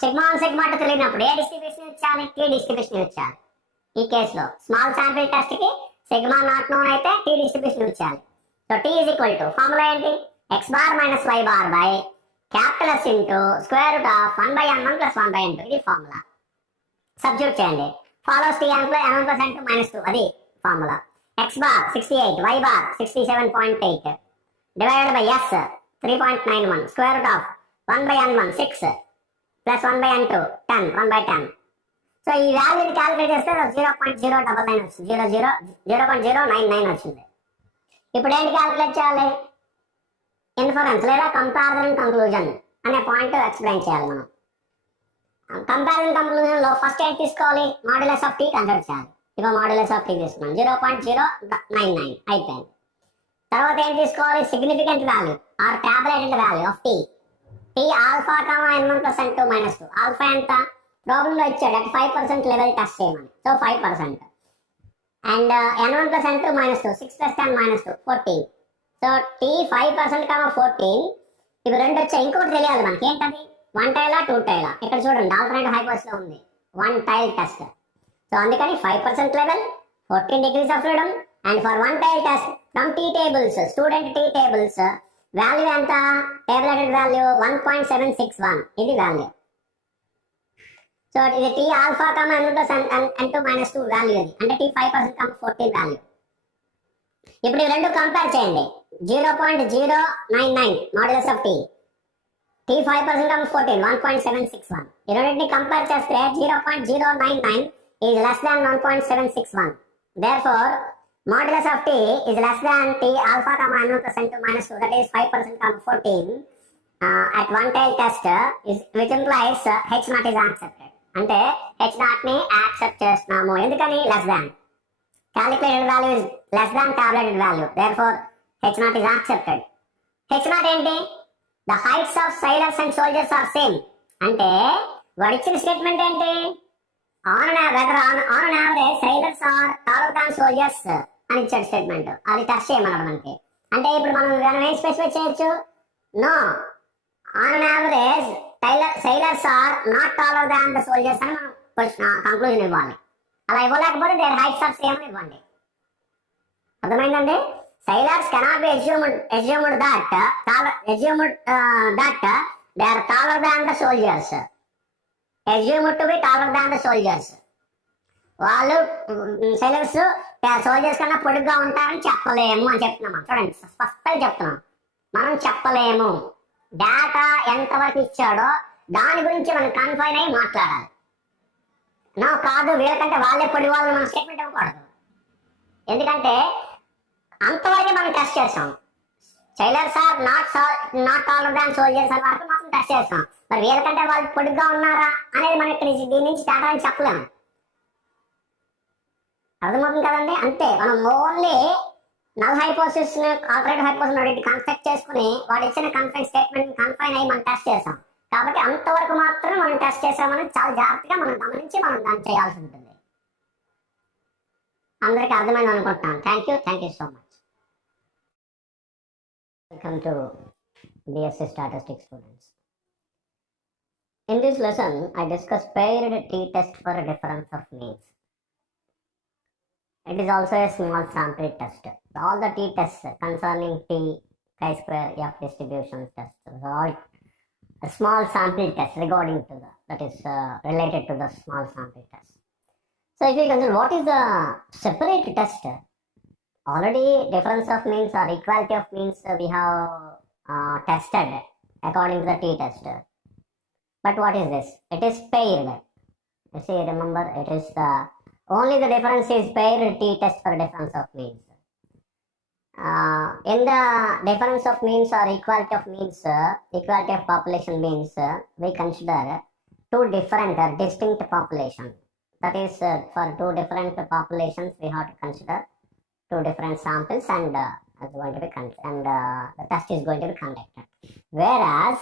σ1, σ2 తెలియనప్పుడు ఏ డిస్ట్రిబ్యూషన్ ఇచ్చాలి? T డిస్ట్రిబ్యూషన్ ఇచ్చాలి. ఈ కేసులో స్మాల్ శాంపిల్ టెస్ట్ కి సిగ్మా నాట్ నోన్ అయితే T డిస్ట్రిబ్యూషన్ ఇచ్చాలి. So T is equal to formula ఏంటి? x bar minus y bar by capital S into square root of 1/n1 plus 1/n2. ఇది formula. Substitute చేయండి. Follows T(n1 + n2 - 2) అది formula. x bar 68, y bar 67.8 divided by S 3.91 square root of 1/n1 6 plus 1/n2 10 1/10. So ఈ వాల్యూని calculate చేస్తే 0.099 వచ్చింది. 0.099 వచ్చింది. ఇప్పుడు ఏంటి క్యాలిక్యులేట్ చేయాలి? ఇన్ఫరెన్స్ లేదా కంపారిజన్ కంక్లూజన్ అనే పాయింట్ ఎక్స్ప్లెయిన్ చేయాలి మనం. కంపారిజన్ కంక్లూజన్ లో ఫస్ట్ ఏంటి తీసుకోవాలి? మాడ్యులస్ ఆఫ్ T కన్సిడర్ చేయాలి. ఇక మాడ్యులస్ ఆఫ్ T తీసుకున్నాం 0.099 అయిపోయింది. తర్వాత ఏం తీసుకోవాలి? Significant value or tabulated value of T. T alpha n1 + n2 - 2. Alpha ఎంత? ప్రాబ్లం లో ఇచ్చాడు at 5% లెవెల్ టెస్ట్ చేయమని. So 5%. And n1 + n2 - 2 6 + 10 - 2 14. So T 5%, 14. ఇవి రెండు వచ్చాయి. ఇంకోటి తెలియాలి మనకి, ఏంటది? 1 టైలా 2 టైలా? ఇక్కడ చూడండి ఆల్టర్నేట్ హైపోస్ లో ఉంది 1 టైల్ టెస్ట్. సో అందుకని 5% level 14 degrees of freedom. And for 1 tail test from T tables, student T tables value ఎంత? టాబ్లెటెడ్ వాల్యూ 1.761. ఇది వాల్యూ. సో ఇది T alpha n1 + n2 - 2 value అది. అంటే T 5%, 14 వాల్యూ. ఇప్పుడు ఈ రెండు కంపేర్ చేయండి. 0.099 మాడ్యులస్ ఆఫ్ T. T 5%, 14 1.761. ఈ రెండింటిని కంపేర్ చేస్తే 0.099 is less than 1.761. Therefore modulus of T is less than T alpha n1 + n2 - 2, that is 5%, 14 at 1 tail test which implies H0 is accepted. అంటే H0 ని accept చేస్తున్నాము. ఎందుకని? Less than. Calculated value is less than tabulated value. Therefore H0 is accepted. H0 ఏంటి? The heights of sailors and soldiers are same. అంటే వాడు ఇచ్చిన statement ఏంటి? on an average sailors are taller than soldiers అని ఇచ్చాడు statement. అది test చేయమన్నాడు మనకి. అంటే ఇప్పుడు మనం ఏం స్పెసిఫై చేయొచ్చు? No, on an average sailors are not taller than the soldiers అని మనం కంక్లూజన్ ఇవ్వాలి. అలా ఇవ్వలేకపోతే their heights are same అని ఇవ్వండి. అర్థమైందండి? sailors cannot be assumed that they are taller than the soldiers. Assumed to be taller than the soldiers. వాళ్ళు sailors soldiers కన్నా పొడుగ్గా ఉంటారని చెప్పలేము అని చెప్తున్నాం. చూడండి స్పష్టంగా చెప్తున్నాం. మనం చెప్పలేము. డేటా ఎంతవరకు ఇచ్చాడో దాని గురించి మనం కన్ఫైన్ అయ్యి మాట్లాడాలి. నా కాదు వీళ్ళకంటే వాళ్ళే పొడి వాళ్ళు మనం స్టేట్మెంట్ ఇవ్వకూడదు. ఎందుకంటే అంతవరకే మనం టెస్ట్ చేస్తాం. Sailors are not taller than soldiers అని వరకు మాత్రం టెస్ట్ చేస్తాం. మరి వీళ్ళకంటే వాళ్ళు పొడుగ్గా ఉన్నారా అనేది మనం ఇక్కడ దీని నుంచి డేటా అని చెప్పలేము. అర్థమవుతుంది కదండి? అంతే. మనం ఓన్లీ నల్ హైపోసిస్ ఆల్టర్నేట్ హైపోసిస్ రెండింటి కన్స్ట్రక్ట్ చేసుకుని వాడు ఇచ్చిన కన్ఫైన్ స్టేట్మెంట్ కన్ఫైన్ అయ్యి మనం టెస్ట్ చేస్తాం. కాబట్టి అంతవరకు మాత్రమే మనం టెస్ట్ చేసామని చాలా జాగ్రత్తగా మనం గమనించి మనం దాన్ని చేయాల్సి ఉంటుంది. అందరికీ అర్థమైంది అనుకుంటున్నాను. Thank you so much. Welcome to BSc Statistics students. In this lesson, I discuss paired t-test for a difference of means. It is also a small sample test. All the t-tests concerning t, chi-square, f distributions tests, all a small sample test regarding to that is related to the small sample test. So if you consider what is the separate test, already difference of means or equality of means we have tested according to the t-test. But what is this? It is paired. You see, remember, it is the only the difference is paired t-test for difference of means. In the difference of means or equality of means, equality of population means, we consider two different distinct population. That is, for two different populations, we have to consider two different samples, and is going to be the test is going to be conducted. Whereas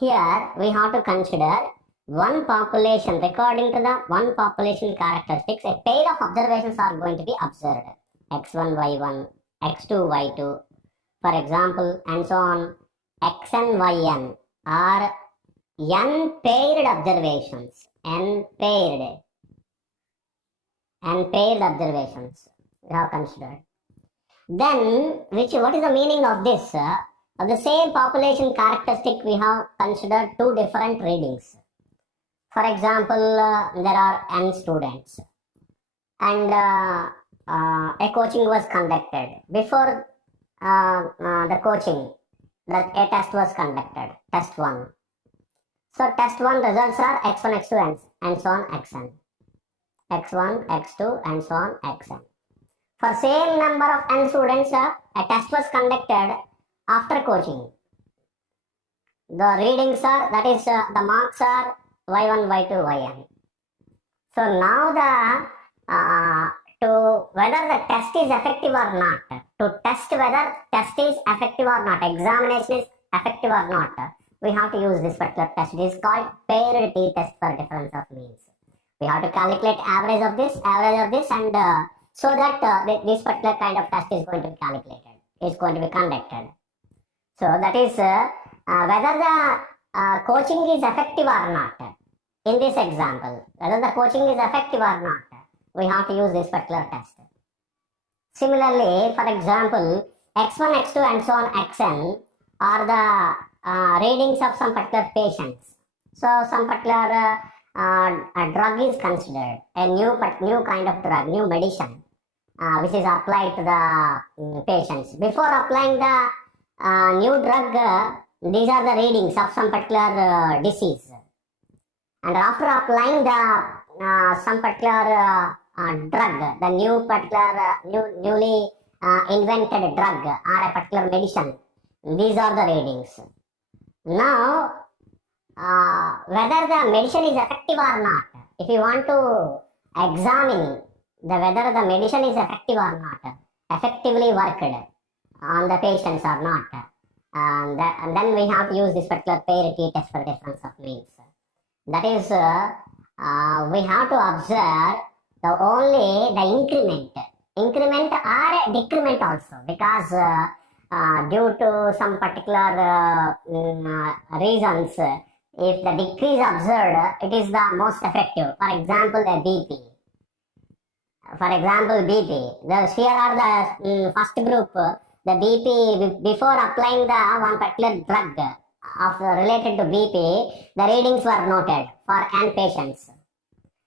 here we have to consider one population, according to the one population characteristics, a pair of observations are going to be observed. X1, Y1, X2, Y2, for example, and so on. Xn, Yn are n paired observations. N paired observations we have considered. Then, what is the meaning of this? Of the same population characteristic, we have considered two different readings. For example, there are n students, and a coaching was conducted. Before the coaching, a test was conducted, test 1. So test 1 results are x1, x2, and so on, xn. x1, x2, and so on, xn. For same number of n students, a test was conducted after coaching. The readings are, that is, the marks are y1, y2, yn. So now to whether the test is effective or not, to test whether test is effective or not, examination is effective or not, we have to use this particular test. It is called paired t-test for difference of means. We have to calculate average of this, and so that this particular kind of test is going to be calculated, is going to be conducted. So that is whether the coaching is effective or not. In this example, whether the coaching is effective or not, we have to use this particular test. Similarly, for example, x1, x2, and so on, xn are the readings of some particular patients. So some particular a drug is considered, a new kind of drug, new medicine, which is applied to the patients. Before applying the new drug, these are the readings of some particular disease. And after applying the some particular drug, the newly invented drug or a particular medicine, these are the readings. Now, whether the medicine is effective or not, if you want to examine whether the medicine is effective or not, effectively worked on the patients or not, and then we have to use this particular pair t-test for difference of means. That is, we have to observe only the increment or decrement also, because due to some particular reasons, if the decrease observed, it is the most effective. For example, the BP. Here are the first group, the BP, before applying the one particular drug related to BP, the readings were noted for n patients.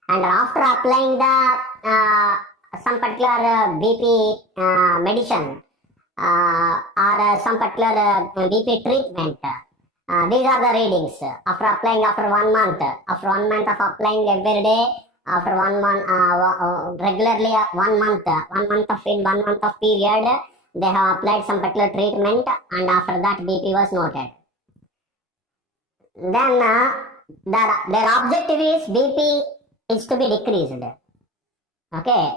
And after applying the some particular BP medicine or some particular BP treatment, these are the readings. After applying after 1 month, of applying every day, after 1 month, regularly 1 month, in 1 month of period, they have applied some particular treatment, and after that BP was noted. Then their objective is BP is to be decreased. Okay,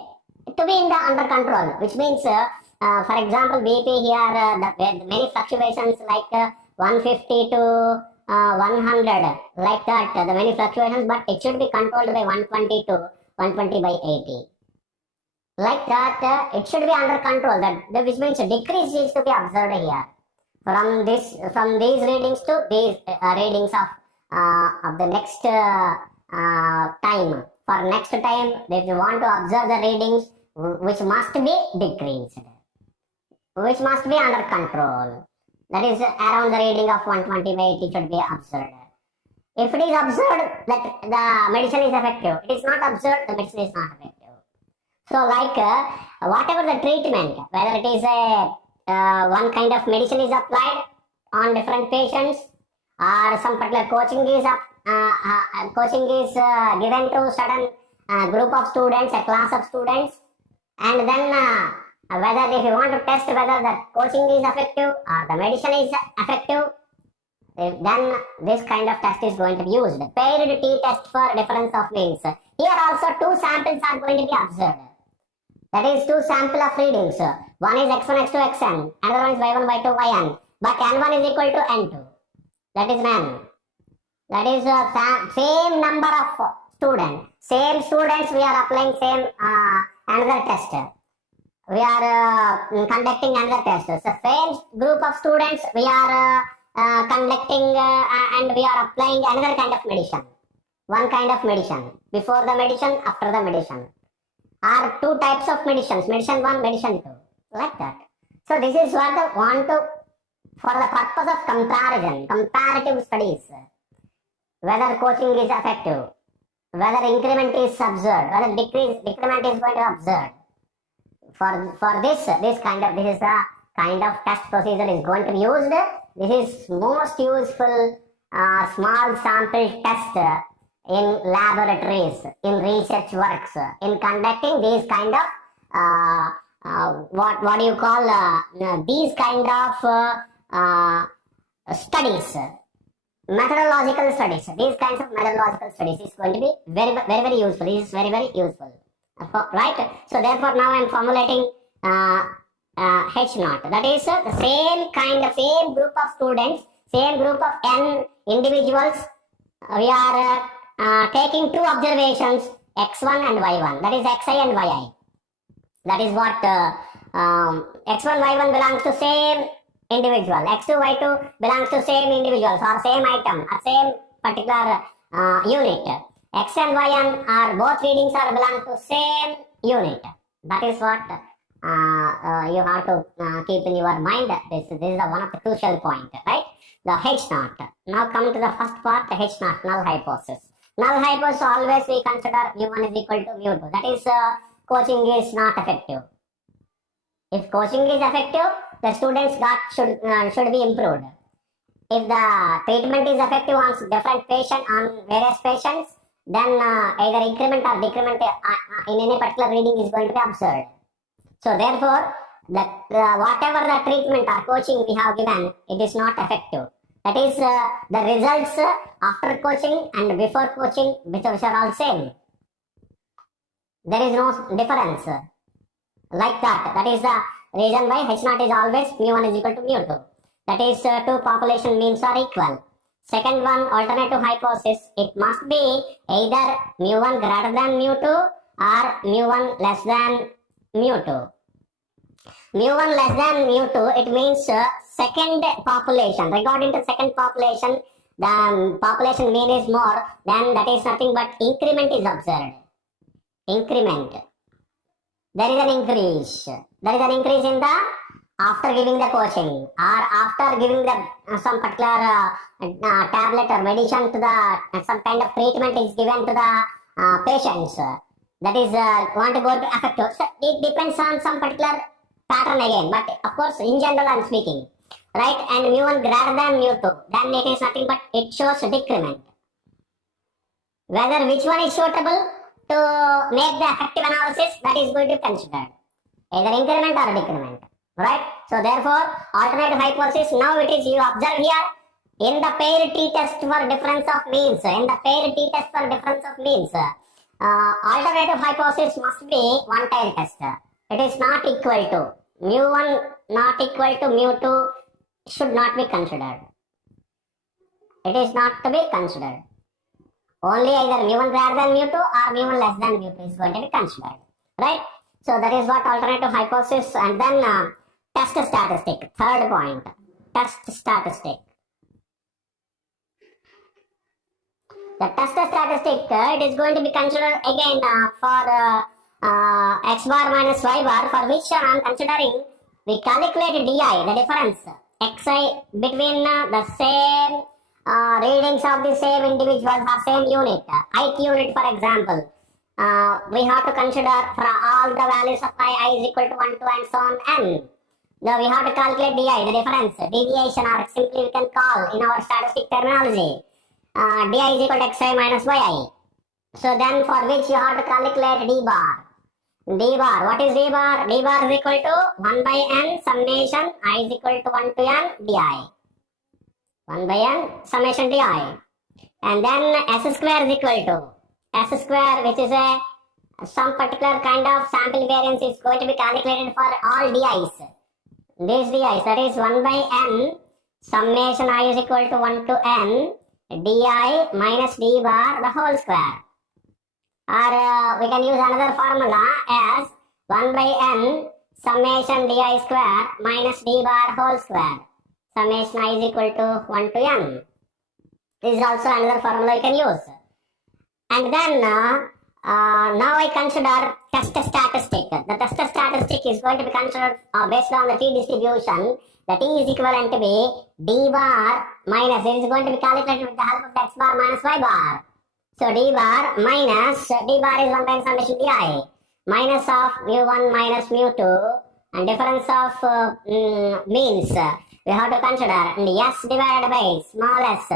to be under control, which means, for example, BP here, the many fluctuations like 150 to 100, like that, the many fluctuations, but it should be controlled by 120 to 120 by 80. Like that, it should be under control, which means a decrease is to be observed here. From these readings to these readings of the next time. For next time, if you want to observe the readings, which must be decreased, which must be under control. That is, around the reading of 120 by 80 should be observed. If it is observed that the medicine is effective, it is not observed, the medicine is not effective. So, like whatever the treatment, whether it is one kind of medicine is applied on different patients, or some particular coaching is coaching is given to certain group of students, a class of students, and then whether if you want to test whether the coaching is effective or the medicine is effective, then this kind of test is going to be used. Paired t-test for difference of means. Here also two samples are going to be observed. That is two sample of readings. One is x1, x2, xn. Another one is y1, y2, yn. But n1 is equal to n2. That is n. That is same number of students. Same students we are applying same another test. We are conducting another test. So same group of students we are conducting and we are applying another kind of medicine. One kind of medicine. Before the medicine, after the medicine. Are two types of medicines. Medicine 1, medicine 2. Like that. So this is what I want to, for the purpose of comparison, comparative studies. Whether coaching is effective, whether increment is observed, whether decrement is going to observe. For this is the kind of test procedure is going to be used. This is most useful small sample test in laboratories, in research works, in conducting these kind of what do you call these kind of studies. Methodological studies. These kinds of methodological studies is going to be very useful. This is very useful. Right? So therefore now I am formulating H naught. That is the same group of students, same group of n individuals. We are taking two observations, x1 and y1. That is xi and yi. That is what x1, y1 belongs to same individual. X2, Y2 belongs to same individuals or same item or same particular unit. X and Y are both readings are belong to same unit. That is what you have to keep in your mind. This is one of the crucial point, right? The H naught. Now come to the first part, the H naught, null hypothesis. Null hypothesis always we consider mu1 is equal to mu2. That is coaching is not effective. If coaching is effective, the students should be improved. If the treatment is effective on different patients, on various patients, then either increment or decrement in any particular reading is going to be observed. So therefore, whatever the treatment or coaching we have given, it is not effective. That is the results after coaching and before coaching, which are all same. There is no difference. Like that. That is the reason why H naught is always mu1 is equal to mu2. That is two population means are equal. Second one, alternative hypothesis, it must be either mu1 greater than mu2 or mu1 less than mu2. Mu1 less than mu2, it means second population. Regarding to second population, the population mean is more, then that is nothing but increment is observed. Increment. There is an increase. There is an increase in the after giving the coaching or after giving the some particular tablet or medicine to the some kind of treatment is given to the patients. That is want to go to effective. So it depends on some particular pattern again. But of course, in general, I am speaking, right? And mu1 greater than mu2, then it is nothing but it shows decrement. Whether which one is suitable to make the effective analysis, that is going to be considered. Either increment or decrement, right? So therefore, alternative hypothesis, now it is you observe here, in the pair t-test for difference of means, alternative hypothesis must be one-time test. It is not equal to, mu1 not equal to mu2 should not be considered. It is not to be considered. Only either mu1 greater than mu2 or mu1 less than mu2 is going to be considered, right? So that is what alternative hypothesis. And then test statistic, third point, test statistic. The test statistic, it is going to be considered again for x bar minus y bar, for which I am considering we calculate di, the difference, xi between the same readings of the same individuals or same unit, ith unit for example. We have to consider for all the values of I is equal to 1, 2 and so on n. Now we have to calculate di, the difference, deviation, or simply we can call in our statistic terminology. di is equal to xi minus yi. So then for which you have to calculate d bar. D bar, what is d bar? D bar is equal to 1 by n summation I is equal to 1 to n di. 1 by n summation di. And then s square is equal to s square, which is a some particular kind of sample variance is going to be calculated for all di's. These di's, that is 1 by n summation I is equal to 1 to n di minus d bar the whole square. Or we can use another formula as 1 by n summation di square minus d bar whole square. Summation I is equal to 1 to n. This is also another formula you can use. And then now I consider test statistic. The test statistic is going to be considered based on the t distribution. The t is equivalent to be d bar minus, it is going to be calculated with the help of x bar minus y bar. So d bar minus, d bar is 1 by summation di, minus of mu1 minus mu2, and difference of means we have to consider, and s divided by small s,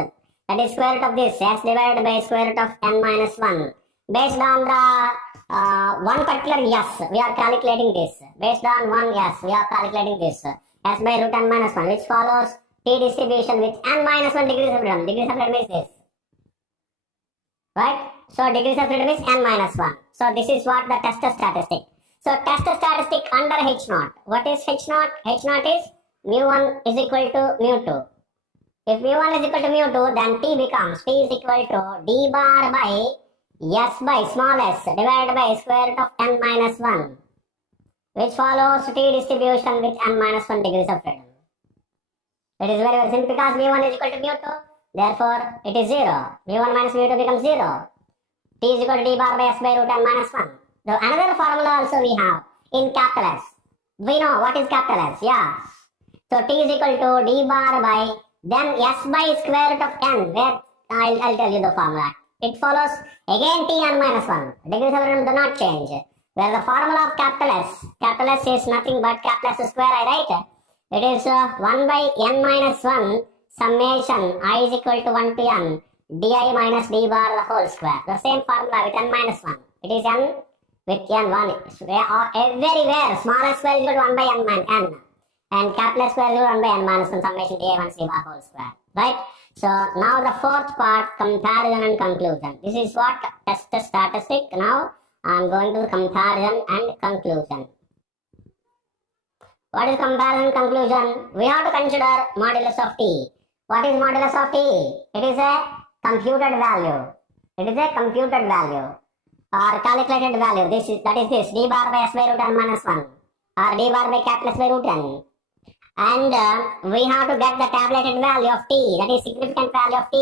that is square root of this, s divided by square root of n minus 1. Based on the one particular s, we are calculating this. Based on one s, we are calculating this. S by root n minus 1, which follows t distribution with n minus 1 degrees of freedom. Degrees of freedom is this. Right? So degrees of freedom is n minus 1. So this is what the test statistic. So test statistic under H naught. What is H naught? H naught is mu1 is equal to mu2. If mu1 is equal to mu2, then t becomes, t is equal to d bar by s by small s divided by square root of n minus 1, which follows t distribution with n minus 1 degrees of freedom. It is very simple because mu1 is equal to mu2, therefore it is 0. mu1 minus mu2 becomes 0. T is equal to d bar by s by root n minus 1. So another formula also we have in capital S. We know what is capital S, yeah. So t is equal to d bar by then s by square root of n, where I'll tell you the formula. It follows again t n minus 1. Degrees of freedom do not change. Where the formula of capital S is nothing but capital S square, I write. It is 1 by n minus 1 summation I is equal to 1 to n di minus d bar the whole square. The same formula with n minus 1. It is n with n1. Everywhere small square is equal to 1 by n and capital S square is equal to 1 by n minus 1 summation di minus d bar whole square. Right? So now the fourth part, comparison and conclusion. This is what test statistic. Now I am going to comparison and conclusion. What is comparison and conclusion? We have to consider modulus of t. What is modulus of t? It is a computed value. It is a computed value or calculated value. That is this d bar by s by root n minus 1 or d bar by capital S by root n. And we have to get the tabulated value of t, that is significant value of t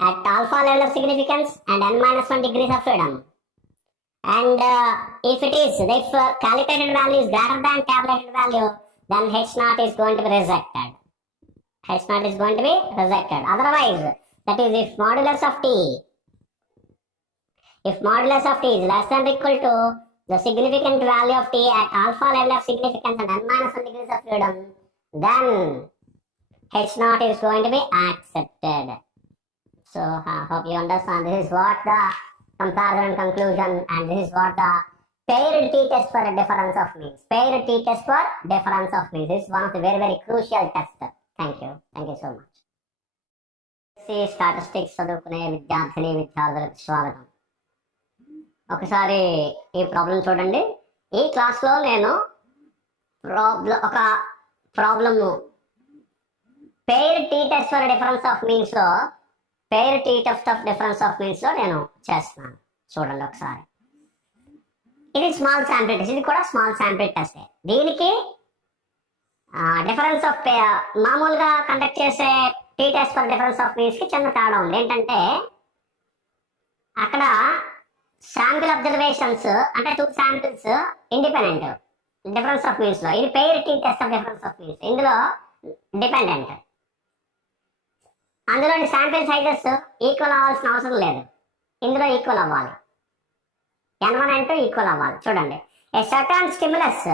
at alpha level of significance and n minus 1 degrees of freedom. And if calculated value is greater than tabulated value, then H naught is going to be rejected. H naught is going to be rejected. Otherwise, that is if modulus of t is less than or equal to the significant value of t at alpha level of significance and n minus 1 degrees of freedom, then H naught is going to be accepted. So I hope you understand. This is what the comparison and conclusion, and this is what the paired t-test for a difference of means. Paired t-test for difference of means. This is one of the very, very crucial tests. Thank you. Thank you so much. Statistics చదువుకునే విద్యార్థులకు స్వాగతం. ఒకసారి ఈ problem చూడండి. ఈ క్లాస్లో నేను ఒక problem pair tea test for difference of means లో pair tea test of difference of means లో నేను చేస్తున్నాను. చూడండి ఒకసారి. ఇది స్మాల్ శాంపిల్ టెస్ట్. ఇది కూడా స్మాల్ శాంపిల్ టెస్టే. దీనికి డిఫరెన్స్ ఆఫ్ మామూలుగా కండక్ట్ చేసే T test for difference of means కి చిన్న తేడా ఉంది. ఏంటంటే అక్కడ శాంపిల్ అబ్జర్వేషన్స్ అంటే 2 samples independent difference of means లో. ఇది pair tea test of difference of means. ఇందులో డిపెండెంట్. అందులోని శాంపిల్ సైజెస్ ఈక్వల్ అవ్వాల్సిన అవసరం లేదు. ఇందులో ఈక్వల్ అవ్వాలి. n1 n2 ఈక్వల్ అవ్వాలి. చూడండి. A certain stimulus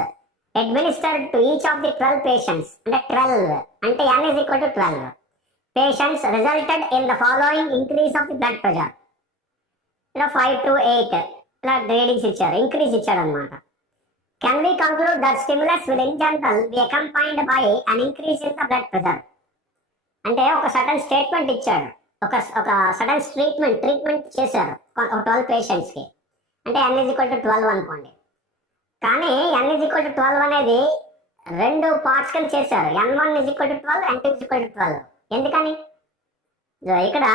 administered to each of the 12 patients. అంటే 12 అంటే n is equal to 12 patients resulted in the following increase of the blood pressure. 5 to 8 ఇలా రీడింగ్స్ ఇచ్చారు, ఇంక్రీజ్ ఇచ్చాడు అనమాట. Can we conclude that stimulus will in general be accompanied by an increase in the blood pressure. అంటే ఒక sudden statement ఇచ్చాడు, ఒక sudden treatment చేశారు ఒక 12 పేషెంట్స్కి. అంటే n = 12 అనుకోండి. కానీ n = 12 అనేది 2 పార్ట్స్ కింద చేశారు. n1 = 12, n2 = 12. ఎందుకని? ఇక్కడ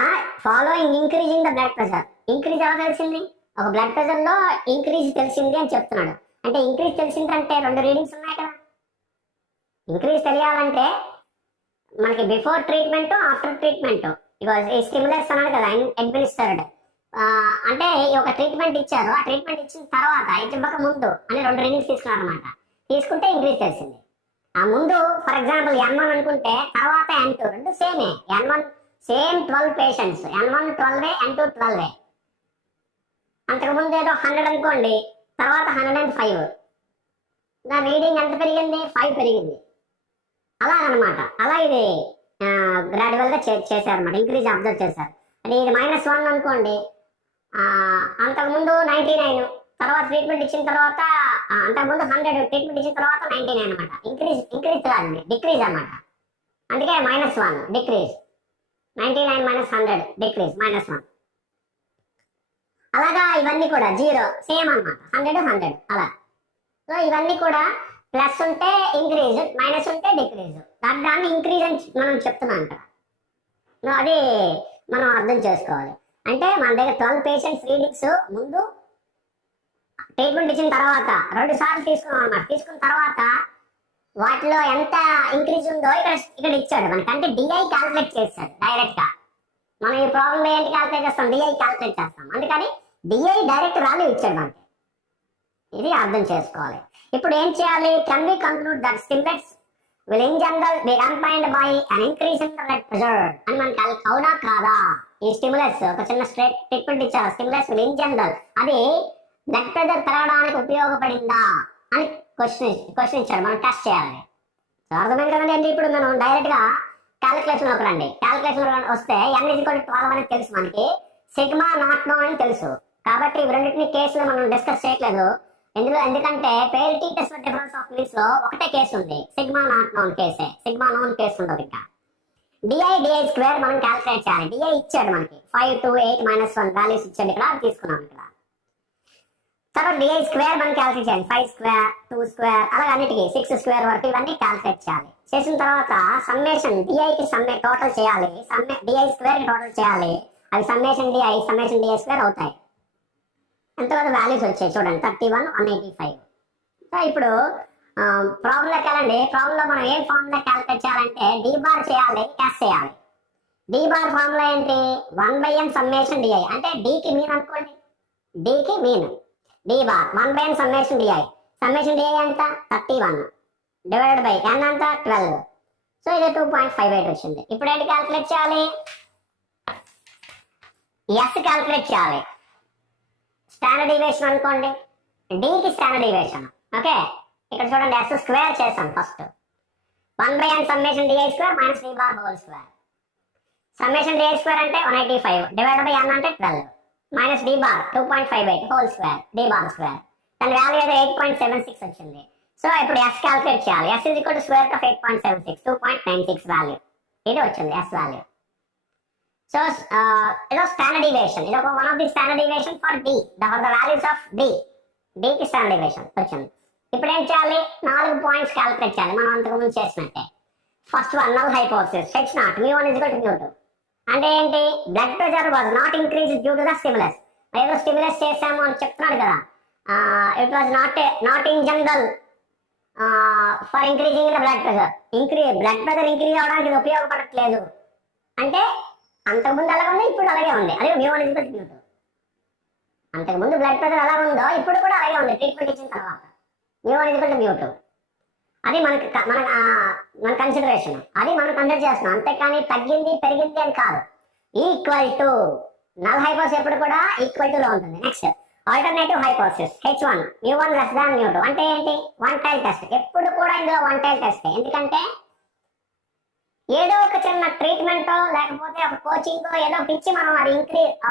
following increasing the blood pressure, increase ఎలా తెలిసింది? ఒక బ్లడ్ ప్రెషర్ లో ఇంక్రీజ్ తెలిసింది అని చెప్తున్నాడు. అంటే ఇంక్రీజ్ తెలిసిందంటే 2 రీడింగ్స్ ఉన్నాయి కదా. ఇంక్రీజ్ తెలియాలంటే మనకి బిఫోర్ ట్రీట్మెంట్, ఆఫ్టర్ ట్రీట్మెంట్, ఈ స్టిమ్యులస్ అన్నాడు కదా అడ్మినిస్టర్డ్. అంటే ఒక ట్రీట్మెంట్ ఇచ్చారు, ఆ ట్రీట్మెంట్ ఇచ్చిన తర్వాత ఇవ్వక ముందు అని 2 రీడింగ్స్ తీసుకున్నారు అనమాట. తీసుకుంటే ఇంక్రీజ్ తెలిసింది. ఆ ముందు ఫర్ ఎగ్జాంపుల్ n1 అనుకుంటే తర్వాత n2 రెండు సేమే. n1 same 12 patients, n1 12, n2 12. అంతకుముందు ఏదో 100 అనుకోండి, తర్వాత 105. నా రీడింగ్ ఎంత పెరిగింది? 5 పెరిగింది. అలా అనమాట. అలా ఇది గ్రాడ్యువల్గా చేశారనమాట, ఇంక్రీజ్ అబ్జర్వ్ చేశారు. అంటే ఇది -1 అనుకోండి, అంతకుముందు 99, తర్వాత ట్రీట్మెంట్ ఇచ్చిన తర్వాత అంతకుముందు 100, ట్రీట్మెంట్ ఇచ్చిన తర్వాత 99 అనమాట. ఇంక్రీజ్ కాదండి, డిక్రీజ్ అనమాట. అందుకే -1 డిక్రీజ్, 99 - 100 డిక్రీజ్ -1. అలాగా ఇవన్నీ కూడా 0 సేమ్ అనమాట, 100 100 అలా. సో ఇవన్నీ కూడా ప్లస్ ఉంటే ఇంక్రీజ్, మైనస్ ఉంటే డిక్రీజ్. దాన్ని ఇంక్రీజ్ అని మనం చెప్తున్నాం కదా. అది మనం అర్థం చేసుకోవాలి. అంటే మన దగ్గర 12 పేషెంట్స్ రీడింగ్స్ ముందు ట్రీట్మెంట్ ఇచ్చిన తర్వాత 2 సార్లు తీసుకున్నాం అన్నమాట. తీసుకున్న తర్వాత వాటిలో ఎంత ఇంక్రీజ్ ఉందో ఇక్కడ ఇచ్చాడు మనకి. అంటే డిఐ క్యాల్కులేట్ చేస్తాడు డైరెక్ట్ గా. మనం ఈ ప్రాబ్లం ఏంటి క్యాల్కులేట్ చేస్తాం? డిఐ క్యాల్కులేట్ చేస్తాం. అందుకని డిఐ డైరెక్ట్ వాల్యూ ఇచ్చాడు మనకి. ఇది అర్థం చేసుకోవాలి. ఇప్పుడు ఏం చేయాలి? Can we conclude that stimulus will in general be combined by an increase in the blood pressure అని మనకి అవునా కాదా? ఈ స్టిమ్యులస్ ఒక చిన్న ట్రీట్మెంట్ ఇచ్చారు, స్టిమ్యులస్ విల్ ఇన్ జనరల్ అది బ్లడ్ ప్రెషర్ పెరగడానికి ఉపయోగపడిందా అని క్వశ్చన్ ఇచ్చాడు. మనం టెస్ట్ చేయాలి. అర్థమైంది కదండి. అంటే ఇప్పుడు మనం డైరెక్ట్ గా క్యాలిక్యులేషన్ లోకి రండి. క్యాలిక్యులేషన్ వస్తే n = 12 అనేది తెలుసు మనకి, సిగ్మా నాట్ నోన్ అని తెలుసు. కాబట్టి ఇవి రెండింటిని కేసులు మనం డిస్కస్ చేయట్లేదు ఎందుకంటే పేరిటీ టెస్ట్ డిఫరెన్స్ ఆఫ్ మీన్స్ లో ఒకటే కేసు ఉంది, సిగ్మా నాట్ నోన్ కేసే. సిగ్మా నోన్ కేసు ఉండదు. ఇంకా డిఐ మనం క్యాలిక్యులేట్ చేయాలి. డిఐ ఇచ్చాడు మనకి 5 to 8 - 1 వాల్యూస్ ఇచ్చాడు ఇక్కడ, అది తీసుకున్నాం ఇక్కడ. తర్వాత డిఐ² మనం క్యాలిక్యులేట్ చేయాలి. 5² 2² అలాగే అన్నిటికీ 6² వరకు ఇవన్నీ క్యాలిక్యులేట్ చేయాలి. చేసిన తర్వాత సమ్మేషన్ డిఐకి టోటల్ చేయాలి, డిఐ² కి టోటల్ చేయాలి. అవి సమ్మేషన్ డిఐ² అవుతాయి. ఎంత కదా వాల్యూస్ వచ్చాయి చూడండి, 31 185. సో ఇప్పుడు ప్రాబ్లంలోకి వెళ్ళండి. ప్రాబ్లంలో మనం ఏ ఫార్ములా క్యాలిక్యులేట్ చేయాలంటే డి బార్ చేయాలి, క్యాష్ చేయాలి. డి బార్ ఫార్ములా ఏంటి? 1/n summation D I. అంటే డికి మీన్ అనుకోండి, డికి mean D bar 1/n summation D I. Summation D I ఎంత? 31 డివైడెడ్ బై n అంతా 12. సో ఇది 2.58 వచ్చింది. ఇప్పుడు ఏంటి క్యాలిక్యులేట్ చేయాలి? ఎస్ క్యాలిక్యులేట్ చేయాలి. స్టాండర్డ్ డీవియేషన్ అనుకోండి, డికి స్టాండర్డ్ డీవియేషన్. ఓకే, ఇక్కడ చూడండి s² చేసాం first. 1/n summation D I - D bar whole square. Summation D I అంటే 185 డివైడెడ్ బై n అంటే 12 minus D bar 2.58 whole square D bar square. దాని వాల్యూ ఏదో 8.76 వచ్చింది. సో ఇప్పుడు s క్యాలిక్యులేట్ చేయాలి. s = √8.76 2.96 వాల్యూ ఇది వచ్చింది s వాల్యూ. సో ఇదో స్టాండర్డ్ డీవియేషన్. ఇది ఒక one of the standard deviation for D, for the values of డికి స్టాండర్డ్ డీవియేషన్ వచ్చింది. ఇప్పుడు ఏం చేయాలి? 4 పాయింట్స్ క్యాలిక్యులేట్ చేయాలి మనం అంతకుముందు చేసినట్టే. First one null hypothesis H0 μ1 = μ2. అంటే ఏంటి? Blood pressure was not increase due to the stimulus. ఏదో స్టిమ్యులస్ చేసాము అని చెప్తున్నాడు కదా. It was not in general for increasing the blood pressure. Blood pressure increase అవడానికి ఇది ఉపయోగపడట్లేదు. అంటే అంతకుముందు అలాగే ఉంది, ఇప్పుడు అలాగే ఉంది. అదే μ1 = μ2. అంతకుముందు బ్లడ్ ప్రెషర్ ఎలా ఉందో ఇప్పుడు కూడా అలాగే ఉంది ట్రీట్మెంట్ ఇచ్చిన తర్వాత. μ1 = μ2. అది మన కన్సిడరేషన్, అది మనం కన్సిడర్ చేస్తున్నాం. అంతేకాని తగ్గింది పెరిగింది అని కాదు. ఈక్వల్ టు నల్ హైపోథిసిస్ ఎప్పుడు కూడా ఈక్వల్ టు లో ఉంటుంది. Next alternative hypothesis H1 μ1 < μ2. అంటే ఏంటి? One tail test. ఎప్పుడు కూడా ఇందులో వన్ టైల్ టెస్ట్. ఎందుకంటే ఏదో ఒక చిన్న ట్రీట్మెంట్ లేకపోతే ఒక కోచింగ్ ఏదో ఒకటి ఇచ్చి మనం అది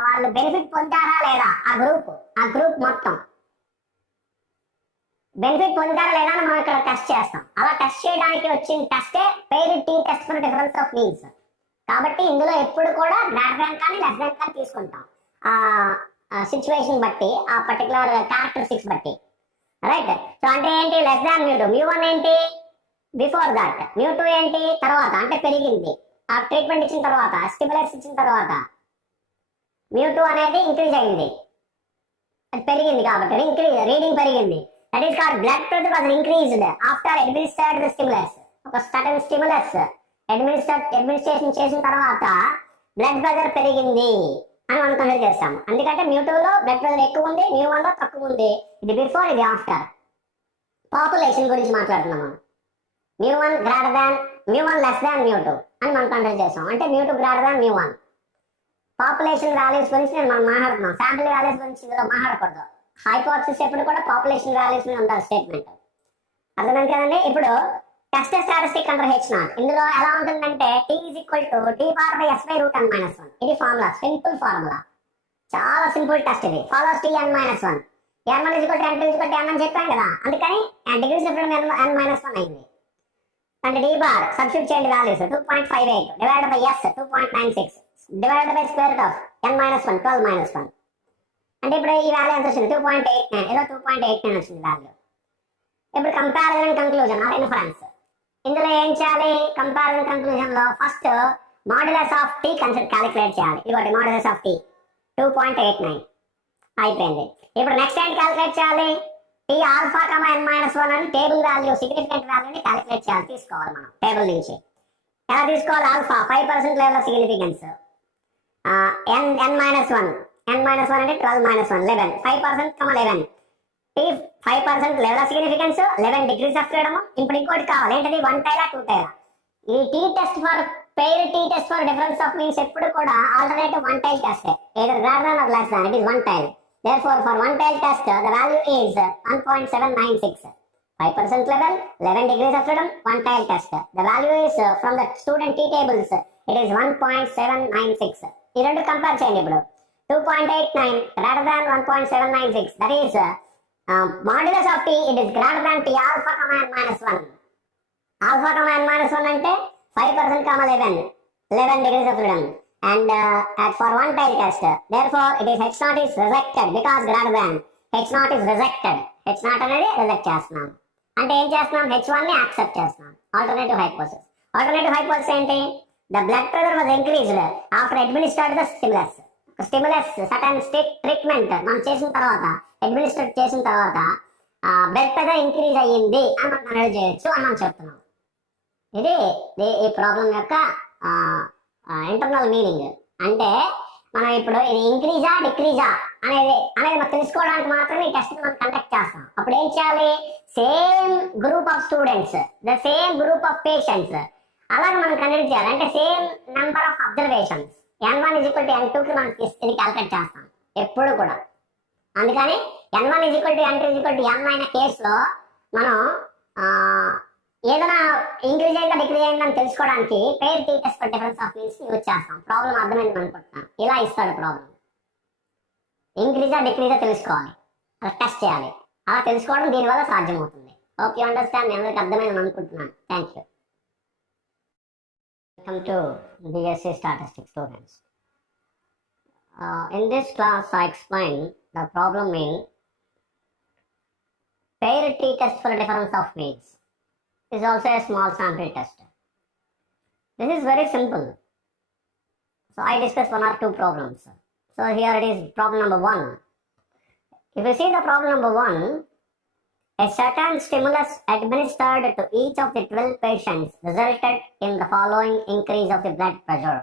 వాళ్ళు బెనిఫిట్ పొందారా లేదా ఆ గ్రూప్ మొత్తం బెనిఫిట్ పొందారా లేదా అని మనం ఇక్కడ టెస్ట్ చేస్తాం. అలా టెస్ట్ చేయడానికి వచ్చిన టెస్టే paired T test for difference of means. కాబట్టి ఇందులో ఎప్పుడు కూడా గ్రేటర్ దాన్ కానీ లెస్ దాన్ కానీ తీసుకుంటాం ఆ సిచ్యువేషన్ బట్టి, ఆ పర్టికులర్ క్యారెక్టరిస్టిక్స్ బట్టి, రైట్. సో అంటే ఏంటి, లెస్ దాన్ మ్యూ2. మ్యూ1 ఏంటి, బిఫోర్ దాట్. మ్యూ2 ఏంటి, తర్వాత, అంటే పెరిగింది. ఆ ట్రీట్మెంట్ ఇచ్చిన తర్వాత, స్టిములస్ ఇచ్చిన తర్వాత మ్యూ2 అనేది ఇంక్రీజ్ అయింది, అది పెరిగింది కాబట్టి రీడింగ్ పెరిగింది. That is called blood pressure was increased after administered the stimulus. ఒక సడన్ స్టిములస్ అడ్మినిస్ట్రేషన్ చేసిన తర్వాత బ్లడ్ ప్రెషర్ పెరిగింది అని మనం కన్సిడర్ చేస్తాం. ఎందుకంటే మ్యూ2లో బ్లడ్ ప్రెషర్ ఎక్కువ ఉంది, మ్యూ1లో తక్కువ ఉంది. ఇది బిఫోర్, ఇది ఆఫ్టర్. పాపులేషన్ గురించి మాట్లాడుతున్నాం. మ్యూ1 గ్రేటర్ దాన్ మ్యూ1 లెస్ దాన్ మ్యూ2 అని మనం కన్సిడర్ చేస్తాం. అంటే మ్యూ2 గ్రేటర్ దాన్ మ్యూ1. పాపులేషన్ వాల్యూస్ గురించి మనం మాట్లాడుతున్నాం, శాంపిల్ వాల్యూస్ గురించి ఇందులో మాట్లాడకూడదు. హైపోథసిస్ ఎప్పుడు కూడా పాపులేషన్ వాల్యూస్ మీద ఉండాలి స్టేట్మెంట్. అర్థమైంది కదండి. ఇప్పుడు టెస్ట్ స్టాటిస్టిక్ అండర్ H0. ఇందులో ఎలా ఉంటుందంటే T is equal to D bar by S by root n minus 1. ఇది ఫార్ములా, సింపుల్ ఫార్ములా, చాలా సింపుల్ టెస్ట్ ఇది. Follows Tn minus 1. n1 is equal to n2 is equal to n అని చెప్పాం కదా, అందుకని degrees of freedom n minus 1 అయింది. అంటే D bar substitute చేయండి values 2.58 divided by S 2.96 divided by square root of n minus 1 12 minus 1. అంటే ఇప్పుడు ఈ వాల్యూ ఎంత వచ్చింది, 2.89, ఏదో 2.89 వచ్చింది వాల్యూ. ఇప్పుడు comparison and conclusion or inference. ఇందులో ఏం చేయాలి, కంపారిజన్ కంక్లూజన్ లో first modulus of T calculate చేయాలి. ఇదిగోటి మాడ్యులస్ ఆఫ్ T 2.89 అయిపోయింది. ఇప్పుడు నెక్స్ట్ ఏంటి క్యాలిక్యులేట్ చేయాలి, T alpha comma n minus 1 అని టేబుల్ వాల్యూ, సిగ్నిఫికెంట్ వాల్యూని క్యాలిక్యులేట్ చేయాలి, తీసుకోవాలి మనం టేబుల్ నుంచి. ఎలా తీసుకోవాలి, alpha 5% level of significance, n minus 1 అంటే 12 minus 1 11, 5% comma 11. T 5% level of significance, 11 degrees of freedom. ఇప్పుడు ఇంకోటి కావాలి, ఏంటది, 1 టైలా 2 టైలా. ఈ T test for pair tea test for difference of means ఎప్పుడు కూడా alternative 1 tail test, either greater than or less than, it is 1 tile. Therefore for 1 tile test the value is 1.796. 5% level, 11 degrees of freedom, 1 tile test. The value is from the student T tables, it is 1.796. ఈ రెండు compare చేయండి. ఇప్పుడు 2.89 greater than 1.796, that is modulus of T, it is greater than T alpha comma n minus 1. Alpha comma n minus 1 అంటే 5% comma 11 degrees of freedom. And for 1 tile test, therefore it is H0 is rejected because greater than. H0 is rejected. H0 అనేది reject చేస్తున్నాం. అంటే ఏం చేస్తున్నాం, H1 ని accept చేస్తున్నాం. Alternative hypothesis ఏంటి, the blood pressure was increased after administered the stimulus. Certain treatment మనం చేసిన తర్వాత, అడ్మినిస్ట్రేట్ చేసిన తర్వాత బ్లడ్ ప్రెషర్ ఇంక్రీజ్ అయ్యింది అని మనం కన్సిడర్ చేయొచ్చు అని మనం చెప్తున్నాం. ఇది ఈ ప్రాబ్లం యొక్క ఇంటర్నల్ మీనింగ్. అంటే మనం ఇప్పుడు ఇది ఇంక్రీజా డిక్రీజా అనేది మనం తెలుసుకోవడానికి మాత్రమే ఈ టెస్ట్ మనం కండక్ట్ చేస్తాం. అప్పుడు ఏం చేయాలి, same group of students, the same group of patients అలాగే మనం కండక్ట్ చేయాలి. అంటే same number of observations, n1 is equal to n2 కి మనం ఇది క్యాలిక్యులేట్ చేస్తాం ఎప్పుడు కూడా. అందుకని n1 is equal to n2 is equal to n అయిన కేసులో మనం ఏదైనా ఇంక్రీజ్ అయిందా డిక్రీజ్ అయిందని తెలుసుకోవడానికి pair tea test for difference of means use చేస్తాం. ప్రాబ్లం అర్థమైంది అనుకుంటున్నాను. ఇలా ఇస్తాడు ప్రాబ్లం, ఇంక్రీజా డిక్రీజా తెలుసుకోవాలి, అలా టెస్ట్ చేయాలి. అలా తెలుసుకోవడం దీనివల్ల సాధ్యమవుతుంది. Hope you understand. మీ అందరికి అర్థమైంది అనుకుంటున్నాను. Thank you. Welcome to BSc Statistics students. In this class I explain the problem in paired t test for difference of means. Is also a small sample test. This is very simple. So I discuss 1 or 2 problems. So here it is problem number 1. If you see the problem number 1, a certain stimulus administered to each of the 12 patients resulted in the following increase of the blood pressure.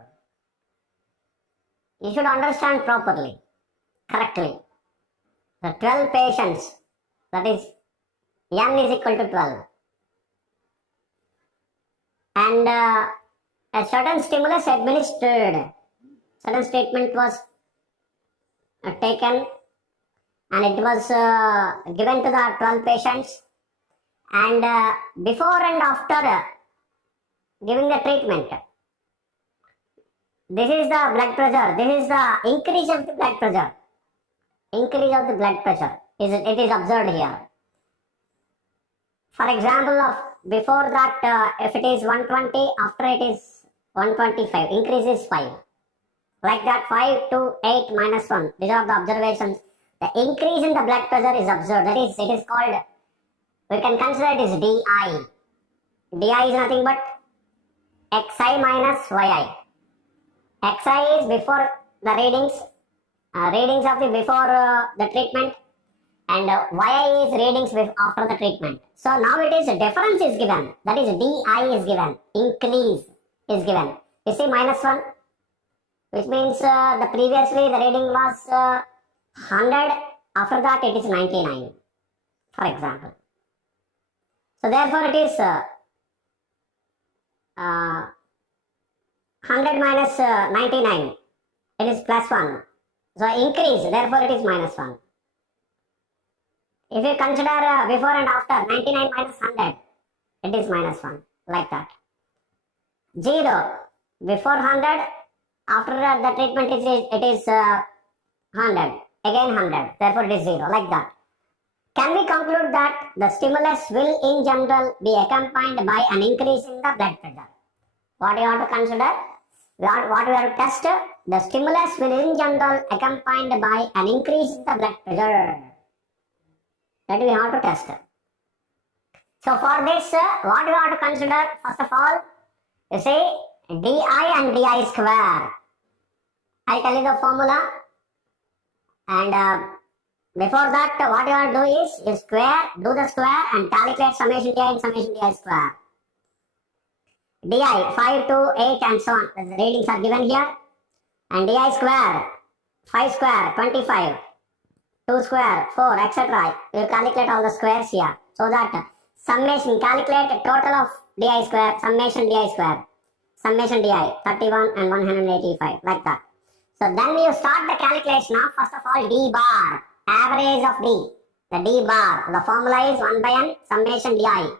You should understand properly, correctly. The 12 patients, that is n is equal to 12. And a certain stimulus administered, certain treatment was taken and it was given to the 12 patients, and before and after giving the treatment. This is the blood pressure. This is the increase of the blood pressure. Increase of the blood pressure. It is observed here. For example, of before that, if it is 120, after it is 125, increase is 5. Like that, 5 to 8 minus 1. These are the observations. The increase in the blood pressure is observed. That is, it is called, we can consider it as DI. DI is nothing but XI minus YI. XI is before the readings of the before the treatment, and YI is readings after the treatment. So now it is difference is given. That is DI is given. Increase is given. You see minus 1, which means the previously the reading was 100. After that it is 99, for example. So therefore it is 100 minus 99. It is plus 1. So increase, therefore it is minus 1. If you consider before and after, 99 minus 100, it is minus 1, like that. 0, before 100, after the treatment it is 100, again 100, therefore it is 0, like that. Can we conclude that the stimulus will in general be accompanied by an increase in the blood pressure? What you have to consider? What we have to test? The stimulus will in general accompanied by an increase in the blood pressure. That we have to test. So for this, what you have to consider? First of all, you say DI and DI square. I'll tell you the formula. And before that, what you have to do is you do the square and calculate summation DI and summation DI square. DI 5 to 8 and so on. The readings are given here. And DI square 5 square 25. 2 square, 4, etc. You calculate all the squares here. So that summation, calculate total of DI square, summation DI square. Summation DI, 31 and 185, like that. So then you start the calculation of, first of all, D bar, average of D. The D bar, the formula is 1 by N, summation DI.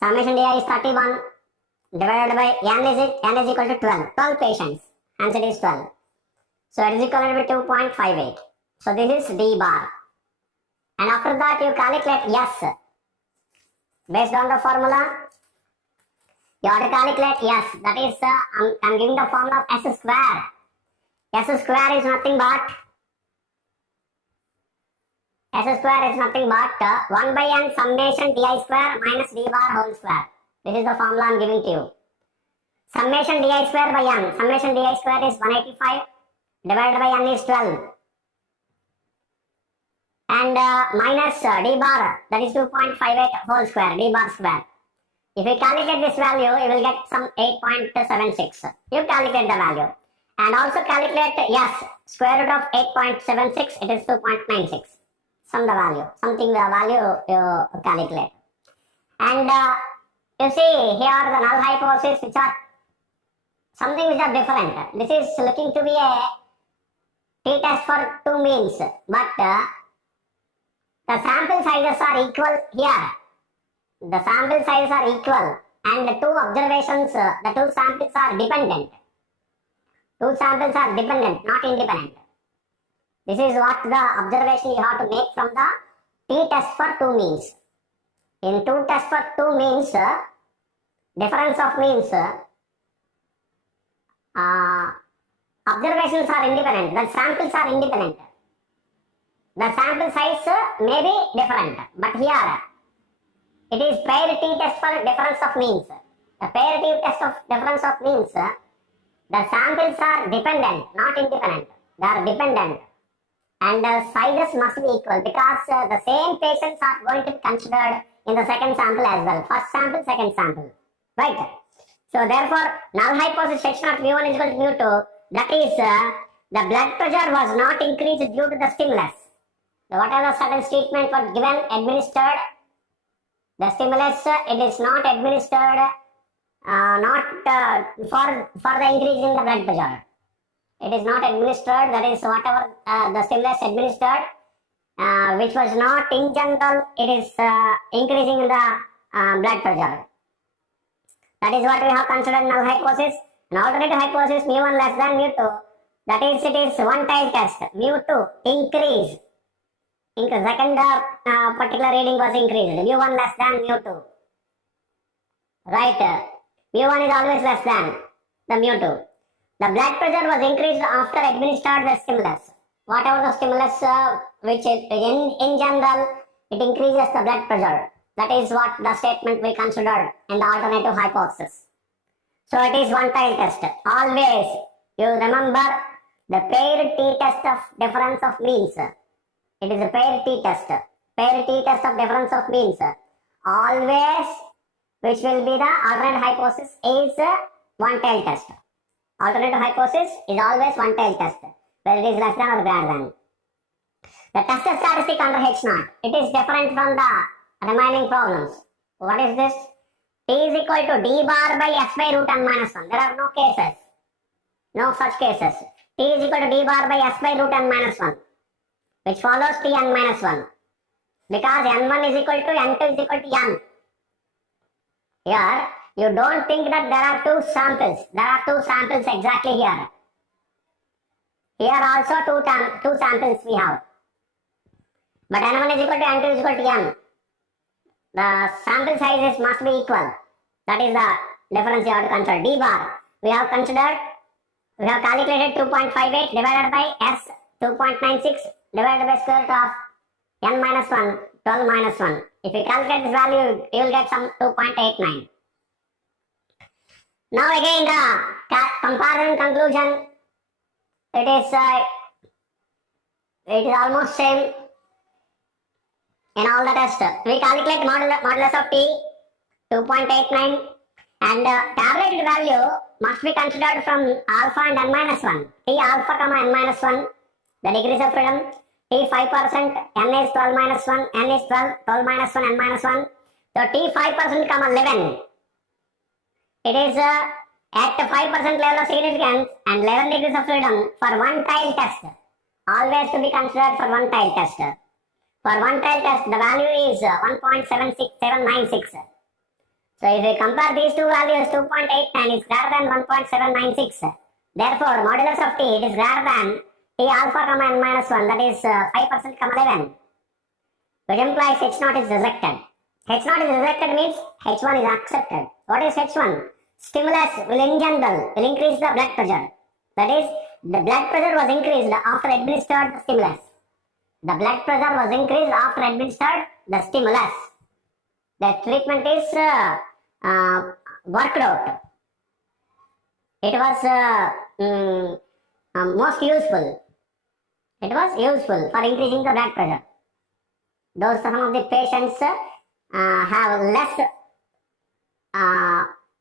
Summation DI is 31, divided by N is equal to 12. 12 patients, answer is 12. So it is equal to 2.58. So this is D bar. And after that you calculate S. Based on the formula, you have to calculate S. That is, I'm giving the formula of S square. S square is nothing but 1 by N summation DI square minus D bar whole square. This is the formula I'm giving to you. Summation DI square by N. Summation DI square is 185 divided by N is 12. And minus D bar, that is 2.58 whole square, D bar square. If you calculate this value, you will get some 8.76. You calculate the value. And also calculate S, square root of 8.76, it is 2.96. Some the value, something the value you calculate. And you see here the null hypothesis which are something which are different. This is looking to be a t-test for two means, but the sample sizes are equal here. The sample sizes are equal and the two observations, the two samples are dependent. Two samples are dependent, not independent. This is what the observation you have to make from the t-test for two means. In two tests for two means, difference of means, observations are independent, the samples are independent. The sample size may be different, but here it is paired t-test for difference of means. The paired t-test of difference of means, the samples are dependent, not independent. They are dependent, and the sizes must be equal because the same patients are going to be considered in the second sample as well. First sample, second sample, right? So therefore, null hypothesis section of mu1 is equal to mu2. That is, the blood pressure was not increased due to the stimulus. Whatever certain treatment was given, administered, the stimulus, it is not administered, for the increase in the blood pressure. It is not administered, that is whatever the stimulus administered, which was not in general, it is increasing the blood pressure. That is what we have considered null hypothesis. An alternative hypothesis mu1 less than mu2. That is, it is one tail test. Mu2 increase. Second particular reading was increased. Mu1 less than mu2. Right. Mu1 is always less than the mu2. The blood pressure was increased after administered the stimulus. Whatever the stimulus which is in general, it increases the blood pressure. That is what the statement we considered in the alternative hypothesis. So it is one tail test. Always you remember the paired t-test of difference of means. It is a paired t-test. Paired t-test of difference of means. Always, which will be the alternative hypothesis, is one tail test. Alternative hypothesis is always one tail test, where it is less than or greater than. The test statistic under H0. It is different from the remaining problems. What is this? T is equal to d bar by s by root n minus 1. There are no cases. No such cases. T is equal to d bar by s by root n minus 1. Which follows t n minus 1. Because n1 is equal to n2 is equal to n. Here, you don't think that there are two samples. There are two samples exactly here. Here also two samples we have. But n1 is equal to n2 is equal to n. The sample sizes must be equal. That is the difference you have to consider. D bar. We have calculated 2.58 divided by s 2.96 divided by square root of n minus 1, 12 minus 1. If you calculate this value, you will get some 2.89. Now again the comparison conclusion. It is almost same in all the tests. We calculate modulus of t 2.89 and tabulated value must be considered from alpha and n minus 1. T alpha comma n minus 1, the degrees of freedom. T 5%, n is 12 minus 1, n is 12, 12 minus 1, n minus 1. So T 5% comma 11. It is at 5% level of significance and 11 degrees of freedom for one tail test. Always to be considered for one tail test. For one tail test, the value is 1.76796. So if we compare these two values, 2.89 is greater than 1.796. Therefore, modulus of t, it is greater than t alpha comma n minus 1, that is 5% comma 11. Which implies H0 is rejected. H0 is rejected means H1 is accepted. What is H1? Stimulus will in general will increase the blood pressure. That is, the blood pressure was increased after administered the stimulus. The blood pressure was increased after administered the stimulus. The treatment is worked out. It was most useful. It was useful for increasing the blood pressure. Those some of the patients have less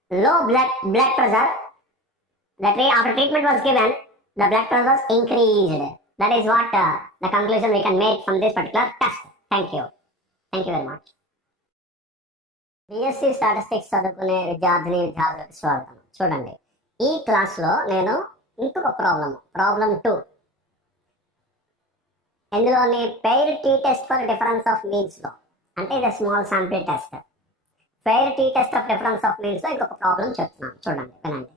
low blood pressure. That way, after treatment was given, the blood pressure was increased. That is what the conclusion we can make from this particular test. Thank you. Thank you very much. BSc statistics చదువుకునే విద్యార్థులకు స్వాగతం. చూడండి, ఈ క్లాస్లో నేను ఇంకొక problem 2, ఇందులోని pair tea test for difference of మీన్స్లో, అంటే ఇది small sample test. Pair tea test of difference of మీన్స్లో ఇంకొక ప్రాబ్లం చెప్తున్నాను. చూడండి, వినండి.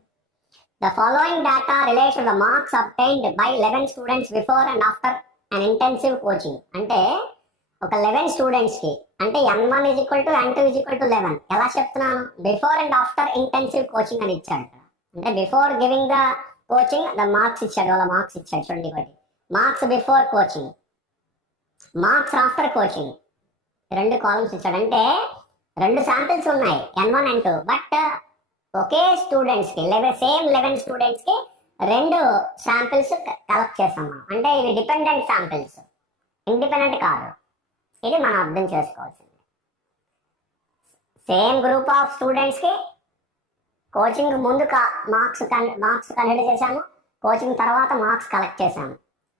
The following data relates to the marks obtained by 11 students before and after an intensive coaching. అంటే ఒక 11 స్టూడెంట్స్ కి, అంటే n1 is equal to n2 is equal to 11. ఎలా చెప్తున్నాను? Before and after intensive coaching అని ఇచ్చాడు. అంటే before giving the coaching the marks ఇచ్చాడు. వాళ్ళ మార్క్స్ ఇచ్చాడు. చూడండి, ఒకటి marks before coaching, marks after coaching, 2 columns ఇచ్చాడు. అంటే 2 శాంపిల్స్ ఉన్నాయి, n1 n2. But okay students కి, సేమ్ 11 స్టూడెంట్స్ కి 2 శాంపిల్స్ కలెక్ట్ చేస్తాం మనం. అంటే ఇవి డిపెండెంట్ శాంపిల్స్, ఇండిపెండెంట్ కాదు. ఇది మనం అర్థం చేసుకోవాల్సింది. సేమ్ గ్రూప్ ఆఫ్ స్టూడెంట్స్ కి కోచింగ్ ముందు మార్క్స్ కన్సిడర్ చేశాము, కోచింగ్ తర్వాత మార్క్స్ కలెక్ట్ చేశాము.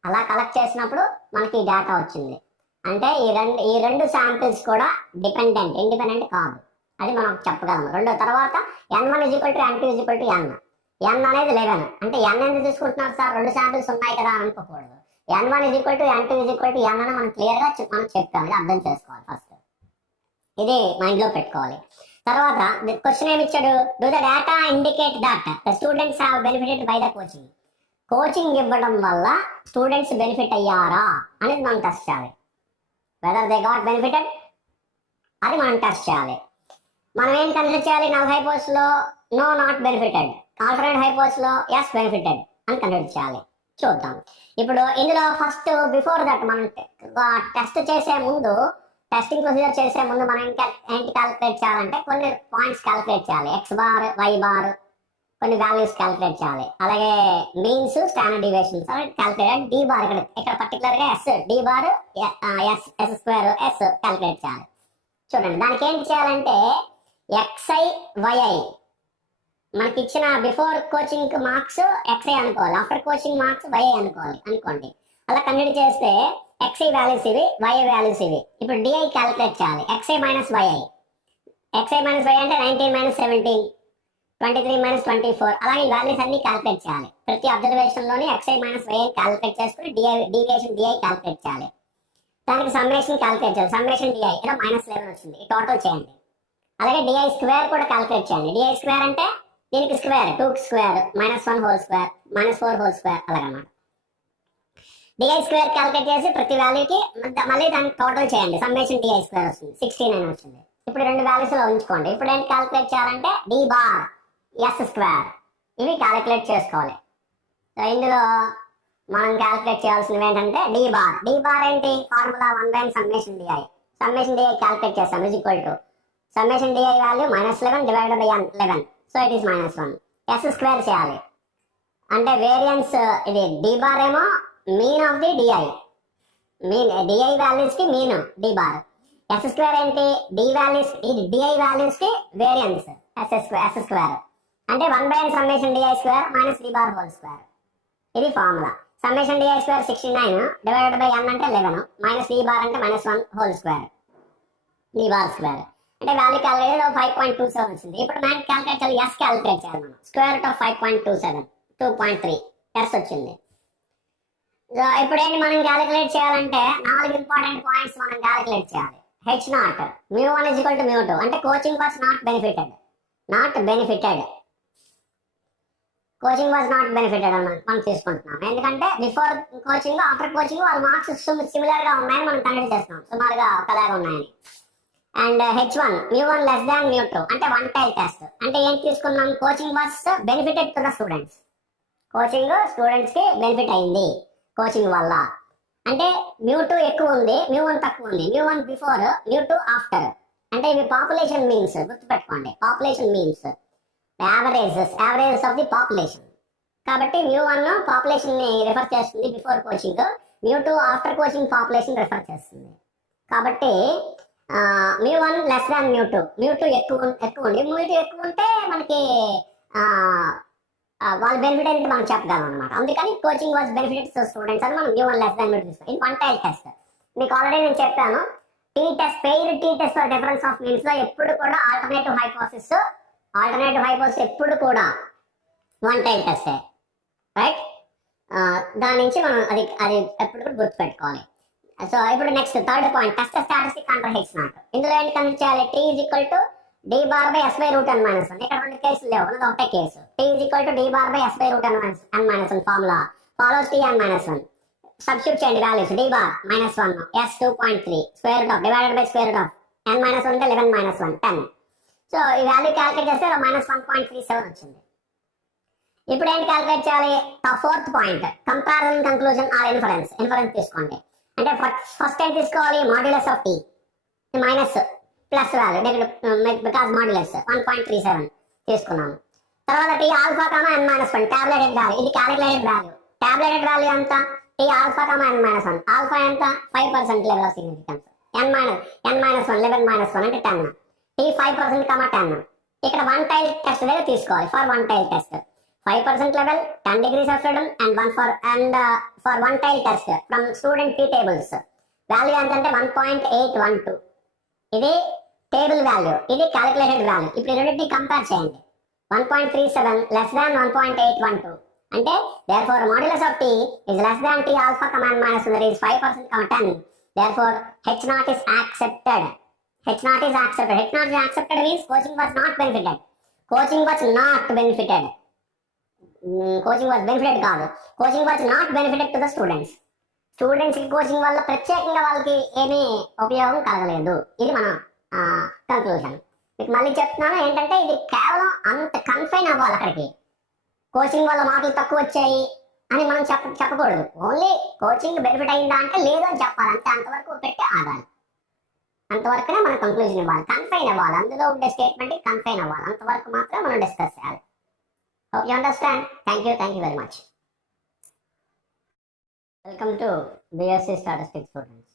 అలా కలెక్ట్ చేసినప్పుడు మనకి ఈ డేటా వచ్చింది. అంటే ఈ రెండు శాంపిల్స్ కూడా ఇండిపెండెంట్ కాదు. అది మనం చెప్పగలము. రెండో తర్వాత n1 is equal to n2 is equal to n. n అనేది 11. అంటే n ఎందుకు తీసుకుంటున్నారు సార్? 2 శాంపిల్స్ ఉన్నాయి కదా అని అనుకోకూడదు. n1 is equal to n2 is equal to n అని మనం క్లియర్గా మనం చెప్తాం. ఇది అర్థం చేసుకోవాలి ఫస్ట్. ఇది మైండ్లో పెట్టుకోవాలి. తర్వాత క్వశ్చన్ ఏమి ఇచ్చాడు, do the data indicate that the students have benefited by the coaching. Coaching ఇవ్వడం వల్ల స్టూడెంట్స్ బెనిఫిట్ అయ్యారా అనేది మనం టెస్ట్ చేయాలి. వెదర్ దే గాట్ బెనిఫిటెడ్ అది మనం టెస్ట్ చేయాలి. మనం ఏం కన్సిడర్ చేయాలి, నల్ హైపోస్లో నో నాట్ బెనిఫిటెడ్, ఆల్టర్నేట్ హైపోస్లో ఎస్ బెనిఫిటెడ్ అని కన్సిడర్ చేయాలి. చూద్దాం. ఇప్పుడు ఇందులో ఫస్ట్ బిఫోర్ దట్ మనం టెస్ట్ చేసే ముందు, టెస్టింగ్ ప్రొసీజర్ చేసే ముందు మనం ఇంకా ఏంటి క్యాలిక్యులేట్ చేయాలంటే కొన్ని పాయింట్స్ క్యాలిక్యులేట్ చేయాలి. ఎక్స్ బార్, వై బార్, కొన్ని వాల్యూస్ క్యాలిక్యులేట్ చేయాలి. అలాగే means, standard deviations calculate. D bar ఇక్కడ పర్టికులర్గా S, D bar S square S calculate చేయాలి. చూడండి, దానికి ఏంటి చేయాలంటే ఎక్స్ఐ వైఐ మనకి ఇచ్చిన బిఫోర్ కోచింగ్ మార్క్స్ ఎక్స్ఐ అనుకోవాలి, ఆఫ్టర్ కోచింగ్ మార్క్స్ వైఐ అనుకోండి. అలా కన్సిడర్ చేస్తే ఎక్స్ఐ వాల్యూస్ ఇవి, వైఐ వాల్యూస్ ఇవి. ఇప్పుడు డిఐ క్యాలిక్యులేట్ చేయాలి. X I minus Y I, X I minus Y I అంటే 19 మైనస్ 17, 23 మైనస్ 24. అలాగే ఈ వాల్యూస్ అన్ని క్యాలిక్యులేట్ చేయాలి. ప్రతి అబ్జర్వేషన్లోని ఎక్స్ఐ మైనస్ వైఐ క్యాలిక్యులేట్ చేసుకుని డీవియేషన్ డిఐ క్యాలిక్యులేట్ చేయాలి. దానికి సమ్మేషన్ క్యాలిక్యులేట్ చేయాలి. సమ్మేషన్ డిఐ ఏదో -11 వచ్చింది, ఈ టోటల్ చేయండి. అలాగే డిఐ స్క్వేర్ కూడా క్యాలిక్యులేట్ చేయండి. డిఐ స్క్వేర్ అంటే దీనికి square 2 square -1 whole square -4 whole square అలాగన్నమాట. డిఐ స్క్వేర్ క్యాలిక్యులేట్ చేసి ప్రతి వాల్యూకి మళ్ళీ దాన్ని టోటల్ చేయండి. సమ్మేషన్ డిఐ స్క్వేర్ వస్తుంది, 69 వచ్చింది. ఇప్పుడు రెండు వాల్యూస్లో ఉంచుకోండి. ఇప్పుడు ఏంటి క్యాలిక్యులేట్ చేయాలంటే డి బార్ ఎస్ స్క్వేర్ ఇవి క్యాలిక్యులేట్ చేసుకోవాలి. సో ఇందులో మనం క్యాలిక్యులేట్ చేయాల్సినవి ఏంటంటే డి బార్ ఏంటి, formula 1 summation D I. Summation D I calculate చేస్తాం is equal to summation D I value -11 divided by 11, so it is -1. S square చేయాలి అంటే వేరియన్స్, ఇది డి బార్ ఏమో mean of the D I, mean D I values కి mean D bar. S square ఏంటి, D values, ఇది D I values కి variance S square అంటే 1 summation D I square minus D bar whole square. ఇది formula. Summation D I square 69 divided by n అంటే 11 minus D bar అంటే -1 whole square, D bar square అంటే value calculate 5.27 వచ్చింది. ఇప్పుడు మనం క్యాలిక్యులేట్ చేయాలి, ఎస్ క్యాలిక్యులేట్ చేయాలి. మనం స్క్వేర్ రూట్ ఆఫ్ 5.27 2.3 ఎస్ వచ్చింది. సో ఇప్పుడు ఏంటి మనం క్యాలిక్యులేట్ చేయాలంటే 4 ఇంపార్టెంట్ పాయింట్స్ మనం క్యాలిక్యులేట్ చేయాలి. హెచ్ నాట్ μ1 = μ2 అంటే కోచింగ్ వాస్ నాట్ బెనిఫిటెడ్ అని మనం తీసుకుంటున్నాం. ఎందుకంటే బిఫోర్ కోచింగ్ ఆఫ్టర్ కోచింగ్ వాళ్ళ మార్క్స్ సిమిలర్ గా ఉన్నాయని మనం కన్సిడర్ చేస్తున్నాం, సుమారుగా ఒకలాగా ఉన్నాయని. అండ్ H1 μ1 less than μ2 అంటే వన్ టైల్ టెస్ట్ అంటే ఏం తీసుకున్నాం, coaching was benefited to the students, coaching students కి బెనిఫిట్ అయింది కోచింగ్ వల్ల. అంటే μ2 ఎక్కువ ఉంది, μ1 తక్కువ ఉంది. μ1 బిఫోర్, μ2 ఆఫ్టర్. అంటే ఇవి పాపులేషన్ మీన్స్, గుర్తుపెట్టుకోండి. Population means averages of the population. కాబట్టి μ1 పాపులేషన్ ని రిఫర్ చేస్తుంది before coaching, μ2 after coaching population refer చేస్తుంది. కాబట్టి μ1 less than μ2 ఎక్కువ ఉంది. μ2 ఎక్కువ ఉంటే మనకి వాళ్ళ బెనిఫిట్ అనేది మనం చెప్పగలం అనమాట. అందుకని coaching was benefit to students అని మనం μ1 less than μ2 తీసుకోవాలి. ఇది వన్ టైల్ టెస్ట్. మీకు ఆల్రెడీ నేను చెప్పాను, T test, pair tea test for difference of means లో ఎప్పుడు కూడా ఆల్టర్నేటివ్ హైపోథిసిస్ ఎప్పుడు కూడా వన్ టైల్ టెస్టే, రైట్? దాని నుంచి మనం అది ఎప్పుడు కూడా గుర్తుపెట్టుకోవాలి. సో ఇప్పుడు next third point, test statistic under H not. ఇందులో ఏంటి కన్సిడర్ చేయాలి, T is equal to D bar by S by root n minus 1. ఇక్కడ రెండు కేసులు లేవు, ఉన్నది ఒకటే case. T is equal to D bar by S by root n minus 1 formula follows T n minus 1. Substitute చేయండి values, D bar -1 S 2.3 square root of divided by square root of n minus 1 అంటే 11 minus 1 10. So ఈ value calculate చేస్తే -1.37 వచ్చింది. ఇప్పుడు ఏంటి calculate చేయాలి, fourth point comparison conclusion or inference తీసుకోండి. అంటే ఫస్ట్ ఏం తీసుకోవాలి, modulus of T minus plus value because modulus 1.37 తీసుకున్నాము. తర్వాత T alpha comma n minus 1 tabulated value, ఇది క్యాలిక్యులేటెడ్ వాల్యూ. టాబ్లెటెడ్ వాల్యూ ఎంత, tea alpha comma n minus 1, alpha ఎంత 5% level of significance, n minus 1 11 minus 1 అంటే 10, tea 5% comma 10. ఇక్కడ one tail test దగ్గర తీసుకోవాలి. For one tail test 5% level, 10 degrees of freedom and for one tile test from student P tables value ఎంతంటే 1.812. ఇది table value, ఇది calculated value. ఇప్పుడు రెండింటిని compare చేయండి. 1.37 less than 1.812 అంటే therefore modulus of t is less than t alpha command minus 1 that is 5% 10. Therefore H0 is accepted. H naught is accepted. H naught is accepted means coaching was not benefited. Coaching was not benefited. Coaching was benefited కాదు. Coaching was not benefited to the students. స్టూడెంట్స్కి coaching వల్ల ప్రత్యేకంగా వాళ్ళకి ఏమీ ఉపయోగం కలగలేదు. ఇది మన కంక్లూజన్. మీకు మళ్ళీ చెప్తున్నాను ఏంటంటే ఇది కేవలం అంత కన్ఫైన్ అవ్వాలి అక్కడికి. కోచింగ్ వల్ల మార్కులు తక్కువ వచ్చాయి అని మనం చెప్పకూడదు. ఓన్లీ కోచింగ్ బెనిఫిట్ అయిందా అంటే లేదు అని చెప్పాలి. అంతే, అంతవరకు పెట్టి ఆగాలి. అంతవరకునే మనం కంక్లూజన్ ఇవ్వాలి, కన్ఫైన్ అవ్వాలి. అందులో ఉండే స్టేట్మెంట్ కన్ఫైన్ అవ్వాలి. అంతవరకు మాత్రం మనం డిస్కస్ చేయాలి. Hope you understand. Thank you very much. Welcome to BSc Statistics students.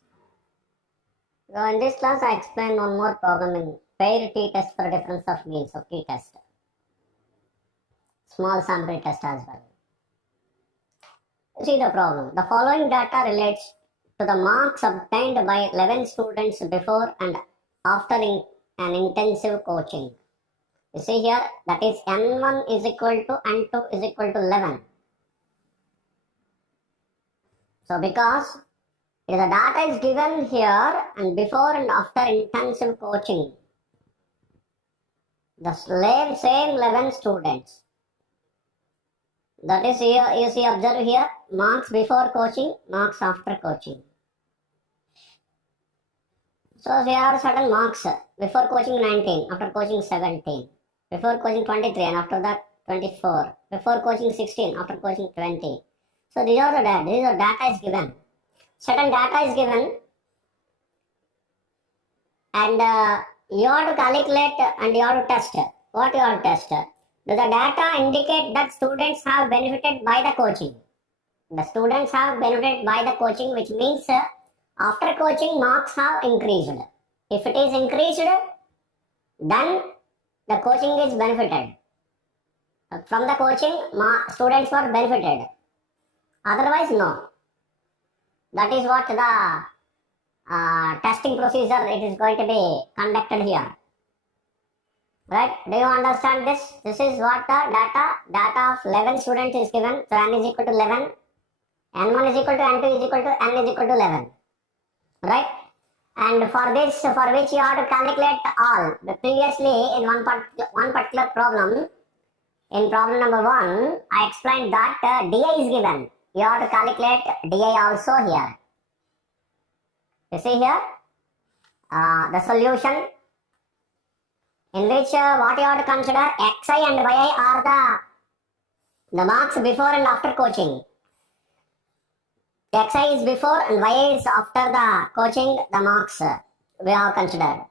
So in this class I explain one more problem in pair t-test for difference of means of t-test. Small sample test as well. See the problem. The following data relates to the marks obtained by 11 students before and after an intensive coaching. You see here, that is N1 is equal to N2 is equal to 11. So because the data is given here and before and after intensive coaching, the same 11 students. That is here, you see, observe here, marks before coaching, marks after coaching. So there are certain marks. Before coaching 19, after coaching 17. Before coaching 23 and after that 24. Before coaching 16, after coaching 20. So these are the data. These are data is given. Certain data is given, and you have to calculate and you have to test. What you have to test? Do the data indicate that students have benefited by the coaching? The students have benefited by the coaching, which means after coaching marks have increased. If it is increased, then the coaching is benefited. From the coaching, students were benefited. Otherwise, no. That is what the testing procedure it is going to be conducted here. Right? Do you understand this? This is what the data of 11 students is given. So n is equal to 11. N1 is equal to N2 is equal to N is equal to 11. Right? And for this, for which you have to calculate all. But previously, in one particular problem, in problem number 1, I explained that DI is given. You have to calculate DI also here. You see here, the solution in which what you have to consider, Xi and Yi are the marks before and after coaching. Xi is before and Y is after the coaching, the marks we have considered.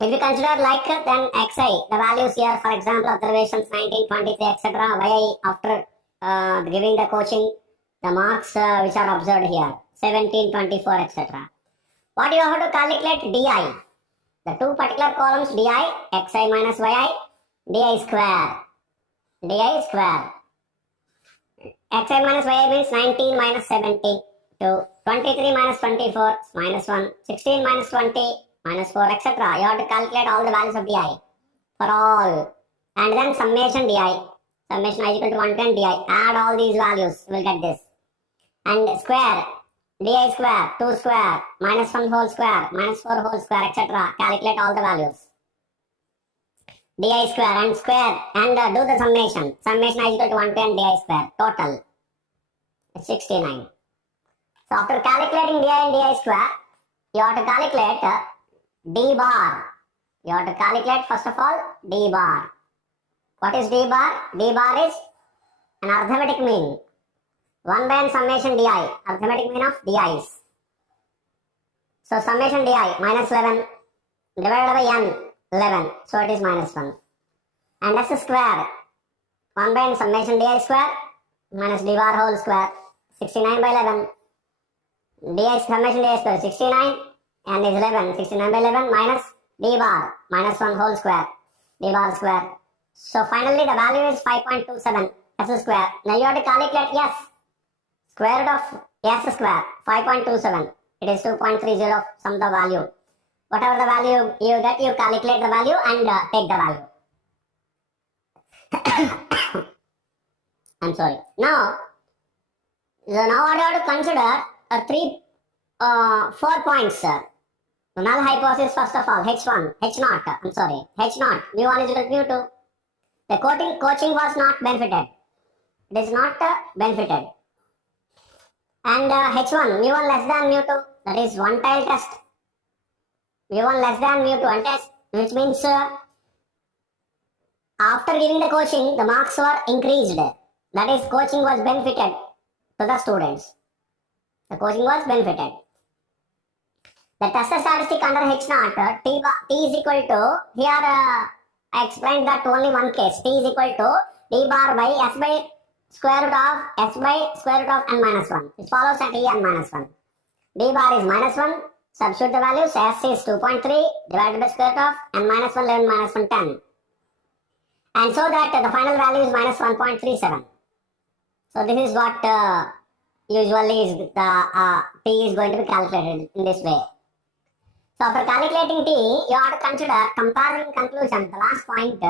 If you consider like then Xi, the values here, for example, observations 19, 23, etc. Y after giving the coaching, the marks which are observed here, 17, 24, etc. What you have to calculate DI? The two particular columns DI, Xi minus Yi, DI square. Xi minus yi means 19 minus 70 to 23 minus 24 minus 1, 16 minus 20 minus 4, etc. You have to calculate all the values of di for all, and then summation di. Summation I is equal to 110 di. Add all these values, you will get this. And square, di square, 2 square, minus 1 whole square, minus 4 whole square, etc. Calculate all the values. Di square and square and do the summation. Summation is equal to 110 di square. Total is 69. So after calculating di and di square, you have to calculate d bar. You have to calculate first of all d bar. What is d bar? D bar is an arithmetic mean. 1 by n summation di. Arithmetic mean of di's. So summation di minus 11 divided by n. 11, so it is minus 1. And s square, 1 by n summation di square minus d bar whole square, 69 by 11. Di summation di square 69 and is 11, 69 by 11 minus d bar minus 1 whole square, d bar square. So finally the value is 5.27 s square. Now you have to calculate s. Square root of s square, 5.27. It is 2.30 sum the value. Whatever the value you get, you calculate the value and take the value. I'm sorry. Now what you have to consider 4 points. The null hypothesis first of all, H1, H0, I'm sorry, H0, mu1 is equal to mu2. The coaching was not benefited. It is not benefited. And H1, mu1 less than mu2, that is one tile test. mu1 less than mu2 and test, which means after giving the coaching, the marks were increased. That is, coaching was benefited to the students. The coaching was benefited. The test statistic under H0, T is equal to, here I explained that only one case. T is equal to D bar by S by square root of n minus 1. It follows at E n minus 1. D bar is minus 1. Substitute the values. S is 2.3 divided by square root of n minus 1, 11 minus 1, 10. And so that the final value is minus 1.37. So this is what usually is the T is going to be calculated in this way. So for calculating T, you have to consider comparing conclusion, the last point,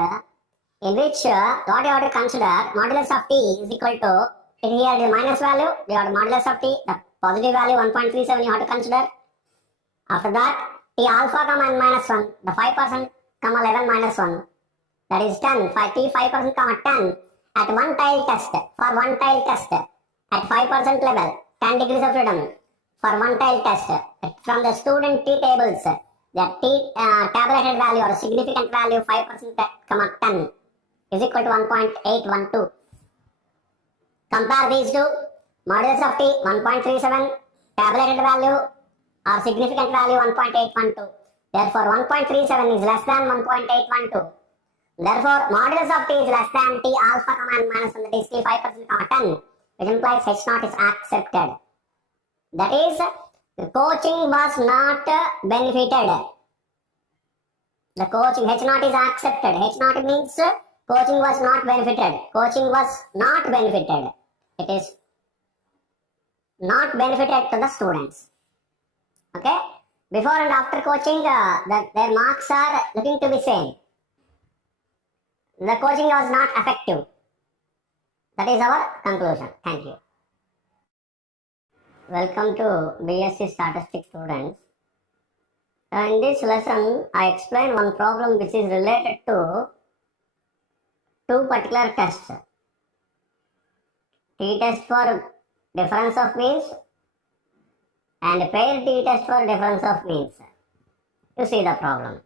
in which what you have to consider modulus of T is equal to, here the minus value, you have the modulus of T, the positive value 1.37 you have to consider. After that, T alpha comma n minus 1, the 5% comma 11 minus 1, that is 10, T 5% comma 10 at one tile test, for one tile test at 5% level, 10 degrees of freedom. For one tile test, from the student T tables, the T tabulated value or significant value 5% comma 10 is equal to 1.812. Compare these two, modulus of T 1.37, tabulated value or significant value 1.812. Therefore 1.37 is less than 1.812. Therefore modulus of T is less than T alpha comma n minus 1, that is T 5% comma 10, which implies H0 is accepted. That is, the coaching was not benefited. The coaching H0 is accepted. H0 means coaching was not benefited. Coaching was not benefited. It is not benefited to the students. Okay? Before and after coaching, their marks are looking to be same. The coaching was not effective. That is our conclusion. Thank you. Welcome to BSc Statistics students. In this lesson, I explain one problem which is related to two particular tests. T-test for difference of means and pair T-test for difference of means. You see the problem.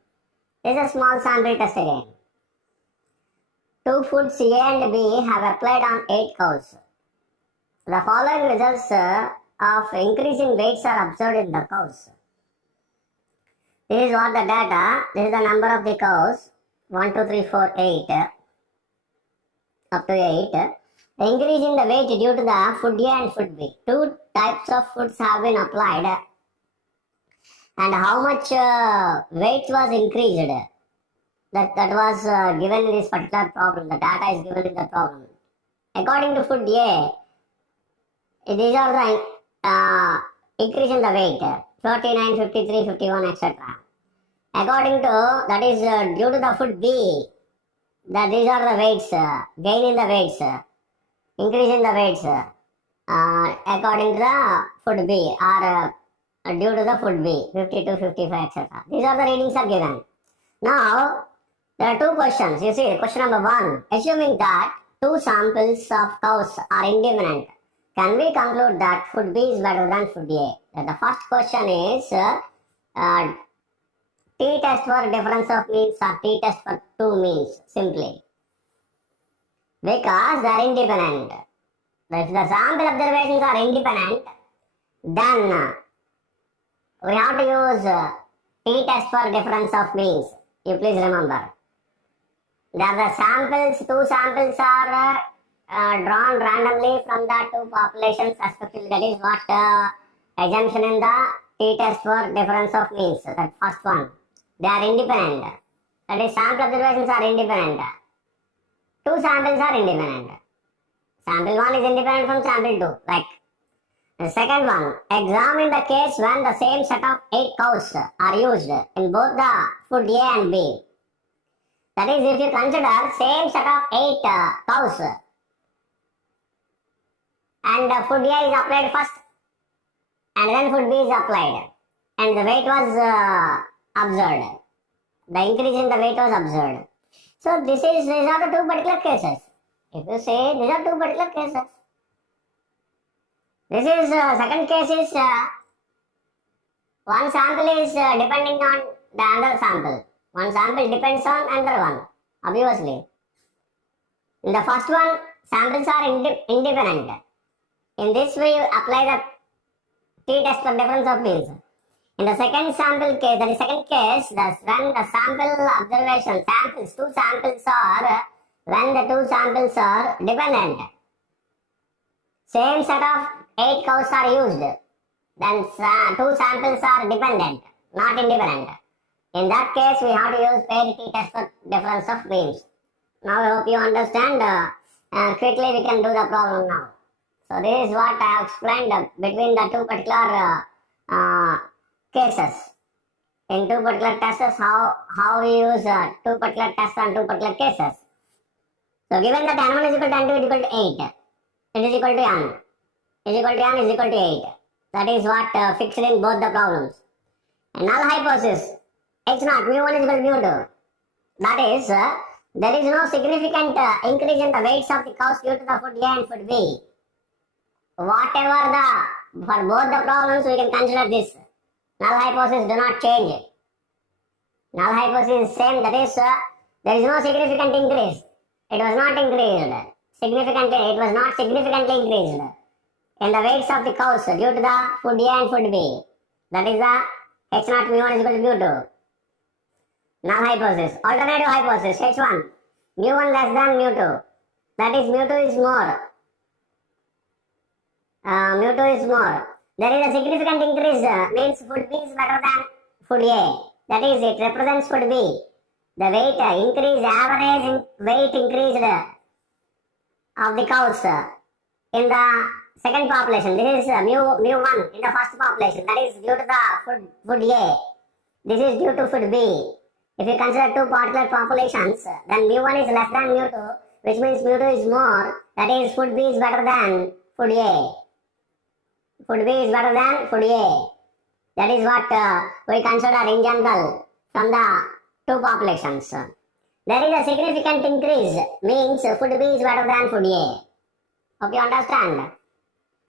This is a small sample test again. Two foods A and B have applied on 8 cows. The following results of increasing weights are observed in the cows. This is what the data, this is the number of the cows, 1, 2, 3, 4, 8, up to 8. The increase in the weight due to the food A and food B. Two types of foods have been applied and how much weight was increased. That was given in this particular problem. The data is given in the problem. According to food A, these are the increase in the weight, 39, 53, 51, etc. According to, that is due to the food B, that these are the weights, gain in the weights, increase in the weights, according to the food B or due to the food B, 52, 55, etc. These are the readings are given. Now, there are two questions. You see, question number 1, assuming that two samples of cows are independent, can we conclude that food B is better than food A? The first question is T-test for difference of means or T-test for two means, simply. Because they are independent. If the sample observations are independent, then we have to use T-test for difference of means. You please remember. The samples, two samples are drawn randomly from the two populations respectively. That is what assumption in the T-test for difference of means. That first one. They are independent. That is, sample observations are independent. Two samples are independent. Sample 1 is independent from sample 2. Like the second one, examine the case when the same set of 8 cows are used in both the food A and B. That is, if you consider same set of 8 cows and food A is applied first and then food B is applied. and the weight was observed. The increase in the weight was observed. So these are the two particular cases. If you say these are two particular cases. This is second case is one sample is depending on the other sample. One sample depends on another one, obviously. In the first one, samples are independent. In this way, you apply the t-test for difference of means. In the second sample case, that is second case, that's when the sample observation, two samples are, when the two samples are dependent. Same set of 8 cows are used. Then two samples are dependent, not independent. In that case, we have to use paired t-test for difference of means. Now I hope you understand. Quickly we can do the problem now. So this is what I have explained between the two particular cases. In two particular tests, how we use two particular tests and two particular cases. So given that n1 is equal to n2 is equal to 8, it is equal to n, is equal to n is equal to 8. That is what fixed in both the problems. And null hypothesis, x0, mu1 is equal to mu2. That is, there is no significant increase in the weights of the cows due to the food A and food B. Whatever for both the problems we can consider this. Null hypothesis do not change. Null hypothesis is same, that is, there is no significant increase. It was not increased. It was not significantly increased in the weights of the cows due to the food A and food B. That is the x0 mu1 is equal to mu2. Null hypothesis. Alternative hypothesis, H1. Mu1 less than mu2. That is mu2 is more. Mu2 is more. There is a significant increase, means food B is better than food A. That is, it represents food B. The weight increase, average weight increased of the cows in the second population. This is mu1 in the first population. That is due to the food A. This is due to food B. If you consider two particular populations, then mu1 is less than mu2, which means mu2 is more. That is, food B is better than food A. Food B is better than food A. That is what we consider in general from the two populations. There is a significant increase, means food B is better than food A. Hope you understand.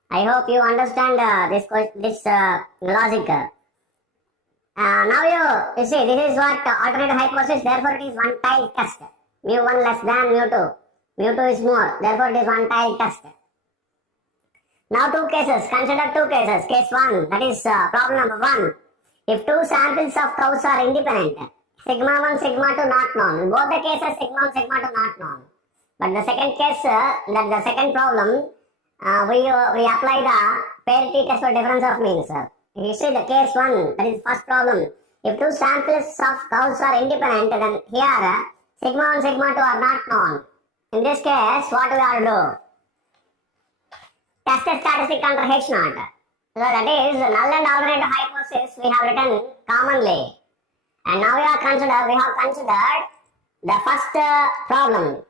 I hope you understand this logic. Now you see, this is what alternative hypothesis, therefore it is one-tile test. Mu1 less than mu2. Mu2 is more, therefore it is one-tile test. Now two cases, consider two cases. Case 1, that is problem number 1. If two samples of cows are independent, sigma 1, sigma 2 not known. In both the cases, sigma 1, sigma 2 not known. But the second case, that the second problem, we apply the parity test for difference of means. You see the case 1, that is first problem. If two samples of cows are independent, then here sigma 1, sigma 2 are not known. In this case, what we are do? Test the statistic under H0. So that is null and alternative hypothesis we have written commonly. And now we have considered the first problem.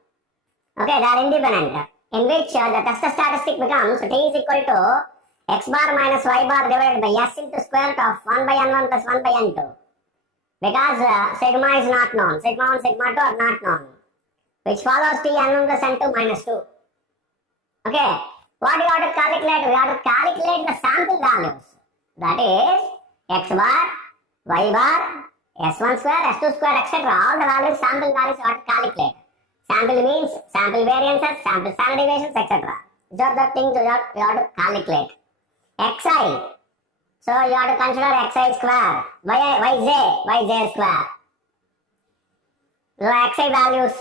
Okay, they are independent. In which the test statistic becomes T is equal to x bar minus y bar divided by s into square root of 1 by n1 plus 1 by n2. Because sigma is not known. Sigma 1, sigma 2 are not known. Which follows T n1 plus n2 minus 2. Okay. What we have to calculate? We have to calculate the sample values. That is x bar, y bar, s1 square, s2 square, etc. All the values, sample values you have to calculate. Sample means, sample variances, sample standard deviations, etc. These are the things you have to calculate. xi. So you have to consider xi square. yj square. So xi values.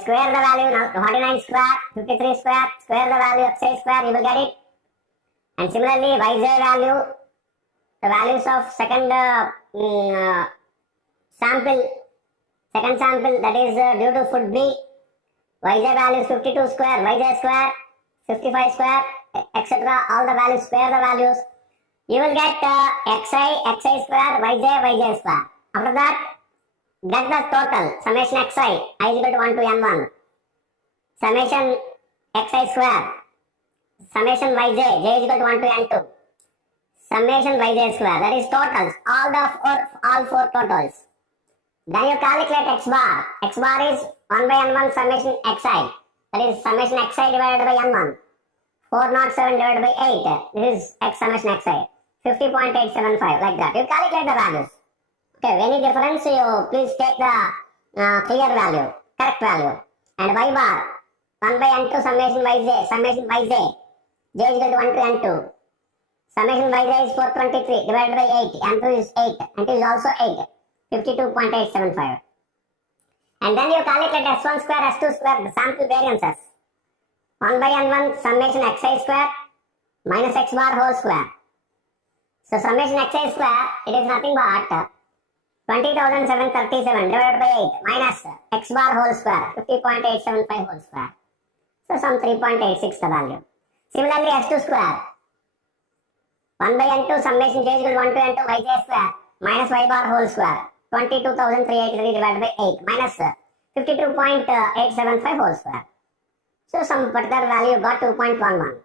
Square the value, 49 square, 53 square, square the value xi square, you will get it. And similarly, yj value, the values of second sample, that is due to food B. Yj value is 52 square, yj square, 55 square, etc. All the values, square the values. You will get xi square, yj square. After that, get the total, summation xi, I is equal to 1 to n1. Summation xi square, summation yj, j is equal to 1 to n2. summation yj square, that is totals, all four totals. Then you calculate x bar. X bar is 1 by n1 summation xi, that is summation xi divided by n1. 407 divided by 8, this is x summation xi, 50.875, like that. You calculate the values. Okay, any difference, you please take the clear value, correct value. And y bar, 1 by n2 summation yj, j is equal to 1 to n2. Summation yj is 423 divided by 8, n2 is 8, n2 is also 8, 52.875. And then you calculate s1 square, s2 square, the sample variances. 1 by n1 summation xi square minus x bar whole square. So summation xi square, it is nothing but 20,737 divided by 8 minus x bar whole square, 50.875 whole square. So some 3.86 the value. Similarly, s2 square, 1 by n2 summation j is equal to 1 to n2 yj square minus y bar whole square, 22,383 divided by 8 minus 52.875 whole square. So some particular value got 2.11.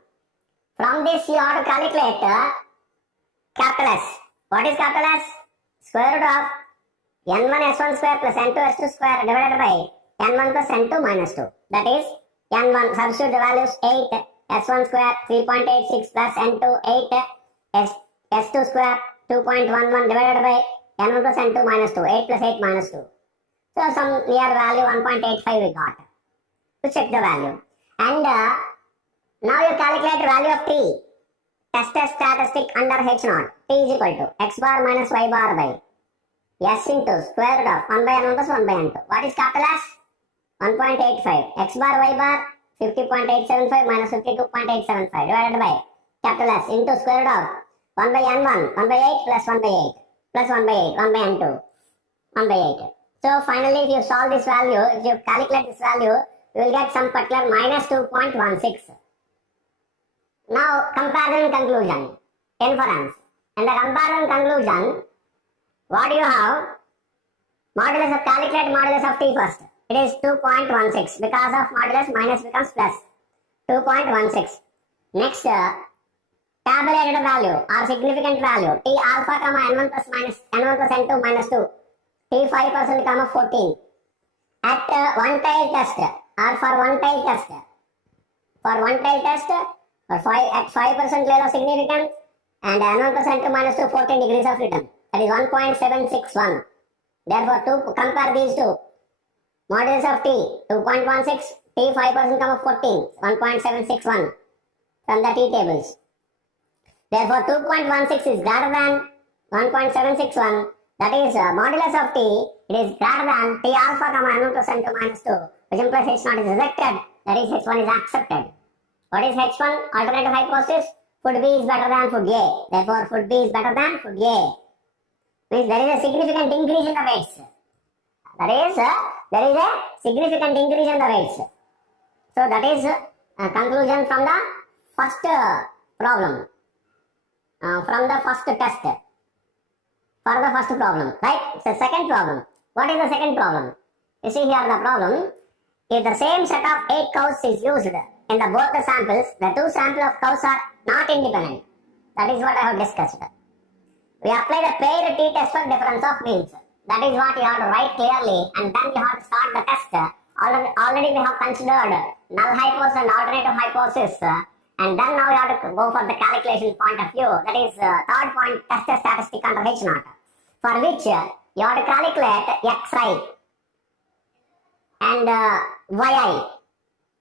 From this you have to calculate capital S. What is capital S? Square root of n1 s1 square plus n2 s2 square divided by n1 plus n2 minus 2. That is n1, substitute the values 8, s1 square 3.86 plus n2 8, s2 square 2.11 divided by n1 plus n2 minus 2, 8 plus 8 minus 2. So some clear value 1.85 we got. To check the value. And now you calculate the value of t. Tested statistic under h0. T is equal to x bar minus y bar by s into square root of 1 by n1 plus 1 by n2. What is capital S? 1.85. X bar y bar 50.875 minus 52.875 divided by capital S into square root of 1 by n1, 1 by 8 plus 1 by 8 plus 1 by 8, 1 by n2, 1 by 8. So finally if you solve this value, if you calculate this value, you will get some particular minus 2.16. Now comparison conclusion, inference. In the comparison conclusion, what do you have? Modulus of calculate modulus of t first. It is 2.16 because of modulus minus becomes plus 2.16. Next, tabulated value or significant value t alpha comma n1 plus minus n1 plus n2 minus 2 t 5% comma 14 at one tail test or for one tail test. For one tail test, at 5% level of significance and n1 plus n2 minus 2 14 degrees of freedom. That is 1.761. Therefore, to compare these two, modulus of t 2.16, t 5% comma 14, 1.761 from the t tables. Therefore, 2.16 is greater than 1.761. That is modulus of t, it is greater than t alpha comma n1 plus n2 minus 2, which implies h0 is rejected. That is h1 is accepted. What is h1? Alternative hypothesis. Food B is better than food A. Therefore, food B is better than food A. Means there is a significant increase in the weights. That is, there is a significant increase in the weights. So that is a conclusion from the first problem. From the first test. For the first problem. Right? It's the second problem. What is the second problem? You see here the problem. If the same set of 8 cows is used in the both the samples, the two samples of cows are not independent. That is what I have discussed. We apply the paired t-test for difference of means. That is what you have to write clearly, and then you have to start the test. Already we have considered null hypothesis and alternative hypothesis, and then now you have to go for the calculation point of view. That is third point, test statistic under h0, for which you have to calculate xi and yi.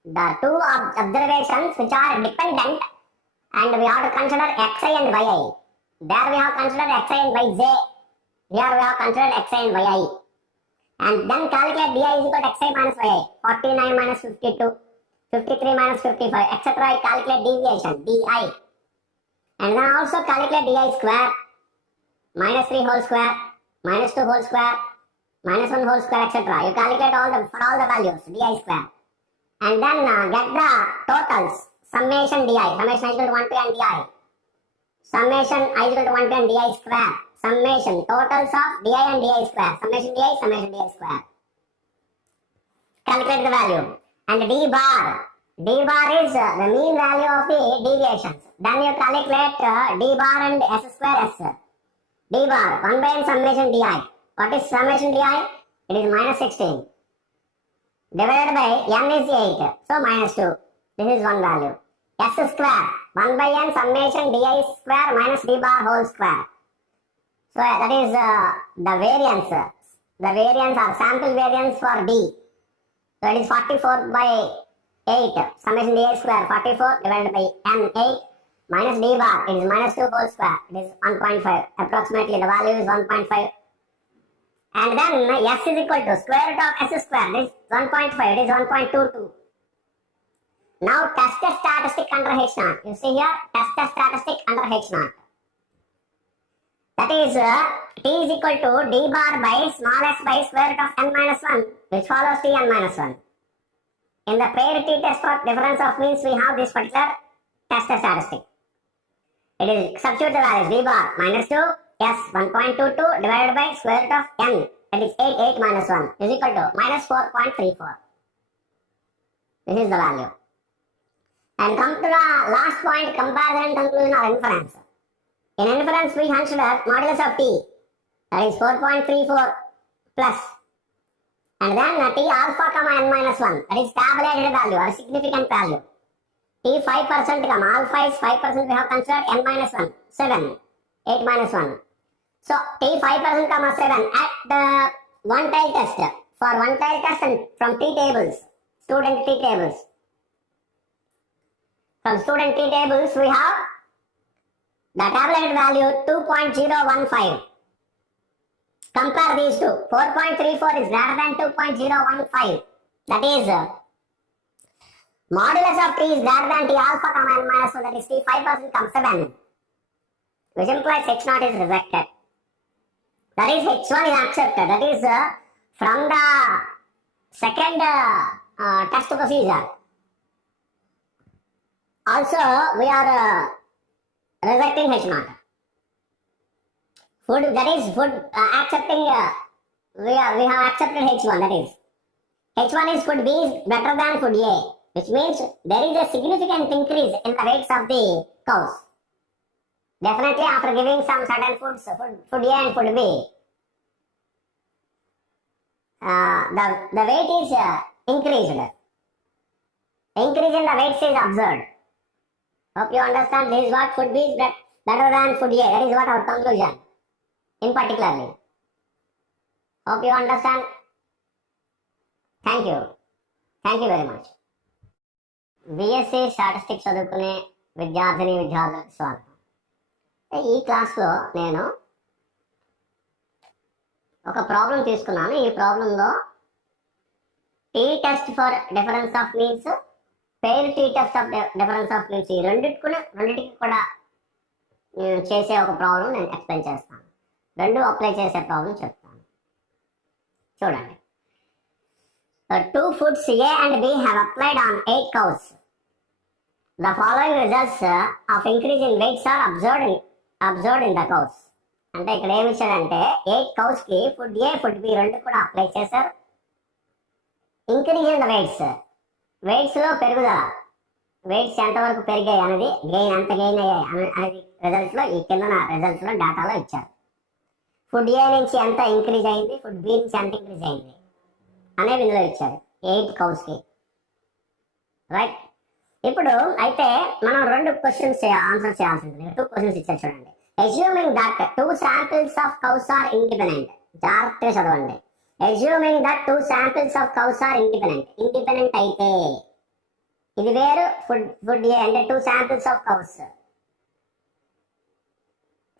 The two observations which are dependent, and we have to consider xi and yi. There we have considered xi and yj. Here we have considered xi and yi. And then calculate di is equal to xi minus yi. 49 minus 52, 53 minus 55, etc. I calculate deviation, di. And then also calculate di square, minus 3 whole square, minus 2 whole square, minus 1 whole square, etc. You calculate for all the values, di square. And then get the totals, summation di, summation I is equal to 1 to n di, summation I is equal to 1 to n di square, summation totals of di and di square, summation di square. Calculate the value. And d bar D bar is the mean value of the deviations. Then you calculate D bar and S square S. D bar 1 by n summation di. What is summation di? It is minus 16 divided by n is 8, so minus 2. This is one value. S square 1 by n summation di square minus D bar whole square. So that is the variance. The variance or sample variance for D. So it is 44 by 8 summation di square 44 divided by n 8 minus D bar. It is minus 2 whole square. It is 1.5. Approximately the value is 1.5. And then S is equal to square root of S square. This is 1.5. It is 1.22. Now test the statistic under H0. You see here, test the statistic under H0. That is T is equal to D bar by small s by square root of n minus 1, which follows T n minus 1. In the paired t test for difference of means, we have this particular test the statistic. It is substitute the values D bar minus 2 s 1.22 divided by square root of n, that is 8 minus 1 is equal to minus 4.34. This is the value. And come to the last point, comparison and conclusion or inference. In inference, we consider modulus of t, that is 4.34 plus, and then t alpha comma n minus 1, that is tabulated value or significant value. T 5% comma alpha is 5%, we have considered n minus 1, 7, 8 minus 1. So t 5% comma 7 at the one tail test, for one tail test and from t tables, student t tables. From student t tables, we have the tabulated value 2.015. Compare these two. 4.34 is greater than 2.015. That is, modulus of t is greater than t alpha comma n minus 1, that is t 5% comma 7. Which implies H0 is rejected. That is, H1 is accepted. That is, from the second test procedure. Also, we are rejecting H0. Food, that is food accepting, we have accepted H1, that is. H1 is food B is better than food A, which means there is a significant increase in the weights of the cows. Definitely after giving some certain foods, food A and food B, the weight is increased. Increase in the weights is observed. Hope you understand. This is what food B is better than food A. That is what our conclusion in particularly. Hope you understand. Thank you. Thank you very much. BSc statistics చదువుకునే విద్యార్థిని విద్యార్థులకు స్వాగతం. ఈ క్లాస్లో నేను ఒక problem తీసుకున్నాను. ఈ ప్రాబ్లంలో T test for difference of means, pair tea test of difference of means, ఈ రెండింటికి కూడా చేసే ఒక ప్రాబ్లం నేను ఎక్స్ప్లెయిన్ చేస్తాను. రెండు అప్లై చేసే ప్రాబ్లం చెప్తాను. చూడండి. Two foods A and B have applied on 8 cows. The following results of increase in weights are observed in the cows. అంటే ఇక్కడ ఏమి ఇచ్చాడంటే 8 cows కి ఫుడ్ ఏ ఫుడ్ బి రెండు కూడా అప్లై చేశారు. ఇంక్రీజ్ ఇన్ ద వెయిట్స్ లో పెరుగుదల, వెయిట్స్ ఎంతవరకు పెరిగాయి అనేది, గెయిన్ ఎంత గెయిన్ అయ్యాయి అనేది రిజల్ట్స్ లో, ఈ కింద రిజల్ట్స్ లో డేటాలో ఇచ్చారు. ఫుడ్ ఏ నుంచి ఎంత ఇంక్రీజ్ అయింది, ఫుడ్ బి నుంచి ఎంత ఇంక్రీజ్ అయింది అనేది ఇందులో ఇచ్చారు 8 cows కి. రైట్. ఇప్పుడు అయితే మనం రెండు క్వశ్చన్స్ ఆన్సర్ చేయాల్సి ఉంటుంది. 2 questions ఇచ్చారు చూడండి. Assuming that 2 samples of cows are independent. జాగ్రత్తగా చదవండి. Assuming that 2 samples of cows are independent అయితే ఇది వేరు, ఫుడ్ ఏ అంటే 2 samples of cows.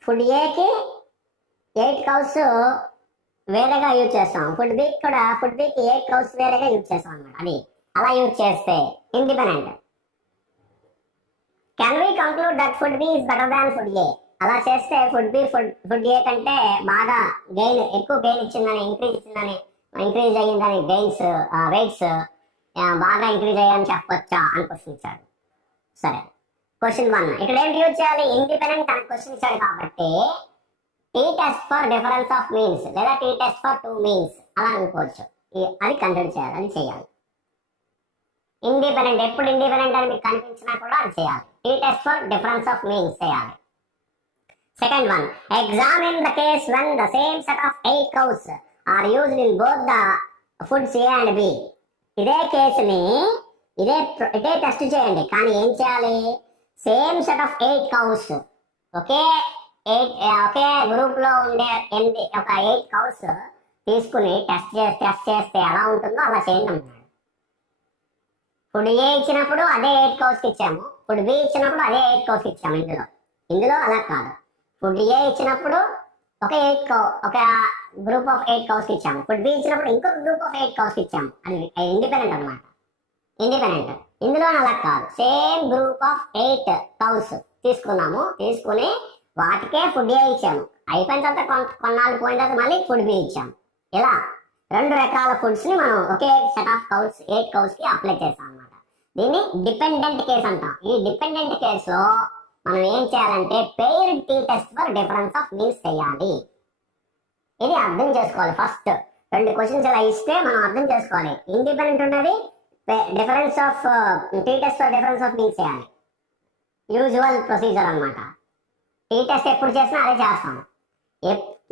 ఫుడ్ ఏకి 8 cows వేరేగా యూజ్ చేస్తాం. ఫుడ్ బీకి 8 cows వేరేగా యూజ్ చేస్తాం అన్నమాట. అది అలా యూజ్ చేస్తే independent. Can we conclude that food B is better than food A? అలా చేస్తే ఫుడ్ బి ఫుడ్ ఏ కంటే బాగా ఎక్కువ గెయిన్ ఇచ్చిందని, ఇంక్రీజ్ అయ్యిందని, వెయిట్స్ బాగా ఇంక్రీజ్ అయ్యాయని చెప్పొచ్చా అని క్వశ్చన్ ఇచ్చాడు. సరే, క్వశ్చన్ 1 ఇక్కడ ఏంటి యూజ్ చేయాలి? ఇండిపెండెంట్ అని క్వశ్చన్ ఇచ్చాడు కాబట్టి T test for difference of means లేదా టీ టెస్ట్ ఫర్ 2 మీన్స్ అలా అనుకోవచ్చు. అది కన్సిడర్ చేయాలి, అది చేయాలి. ఇండిపెండెంట్, ఎప్పుడు ఇండిపెండెంట్ అని మీకు కనిపించినా కూడా అది చేయాలి. T test for difference of means చేయాలి. Second one, examine the case when the same set of 8 cows are used in both the foods A and B. ఇదే కేసుని ఇదే టెస్ట్ చేయండి, కానీ ఏం చేయాలి? సేమ్ సెట్ ఆఫ్ 8 cows, ఒకే group లో ఉండే ఒక 8 cows తీసుకుని టెస్ట్ చేస్తే ఎలా ఉంటుందో అలా చేయండి అన్నాడు. ఫుడ్ ఏ ఇచ్చినప్పుడు అదే 8 cows ఇచ్చాము, ఫుడ్ బి ఇచ్చినప్పుడు అదే 8 cows ఇచ్చాము. ఇందులో అలా కాదు. ఫుడ్ ఏ ఇచ్చినప్పుడు ఒక గ్రూప్ ఆఫ్ 8 cows ఇచ్చాము, ఫుడ్ బి ఇచ్చినప్పుడు ఇంకొక గ్రూప్ ఆఫ్ 8 cows ఇచ్చాము. అది ఇండిపెండెంట్ అన్నమాట, ఇండిపెండెంట్. ఇందులో అలా కాదు. సేమ్ గ్రూప్ ఆఫ్ 8 cows తీసుకుని వాటికే ఫుడ్ ఏ ఇచ్చాము. అయిపోయిన తర్వాత కొన్నాళ్ళు పోయిన తర్వాత మళ్ళీ ఫుడ్ బి ఇచ్చాము. ఇలా 2 రకాల ఫుడ్స్ ని మనం ఒకే సెట్ ఆఫ్ 8 cows కి అప్లై చేస్తాం అన్నమాట. దీన్ని డిపెండెంట్ కేసు అంటాం. ఈ డిపెండెంట్ కేసులో మనం ఏం చేయాలంటే paired T test for difference of means చేయాలి. ఇది అర్థం చేసుకోవాలి. ఫస్ట్ 2 క్వశ్చన్స్ ఇలా ఇస్తే మనం అర్థం చేసుకోవాలి. ఇండిపెండెంట్ ఉన్నది difference of T test for difference of means చేయాలి. యూజువల్ ప్రొసీజర్ అన్నమాట. టీ టెస్ట్ ఎప్పుడు చేసినా అదే చేస్తాం.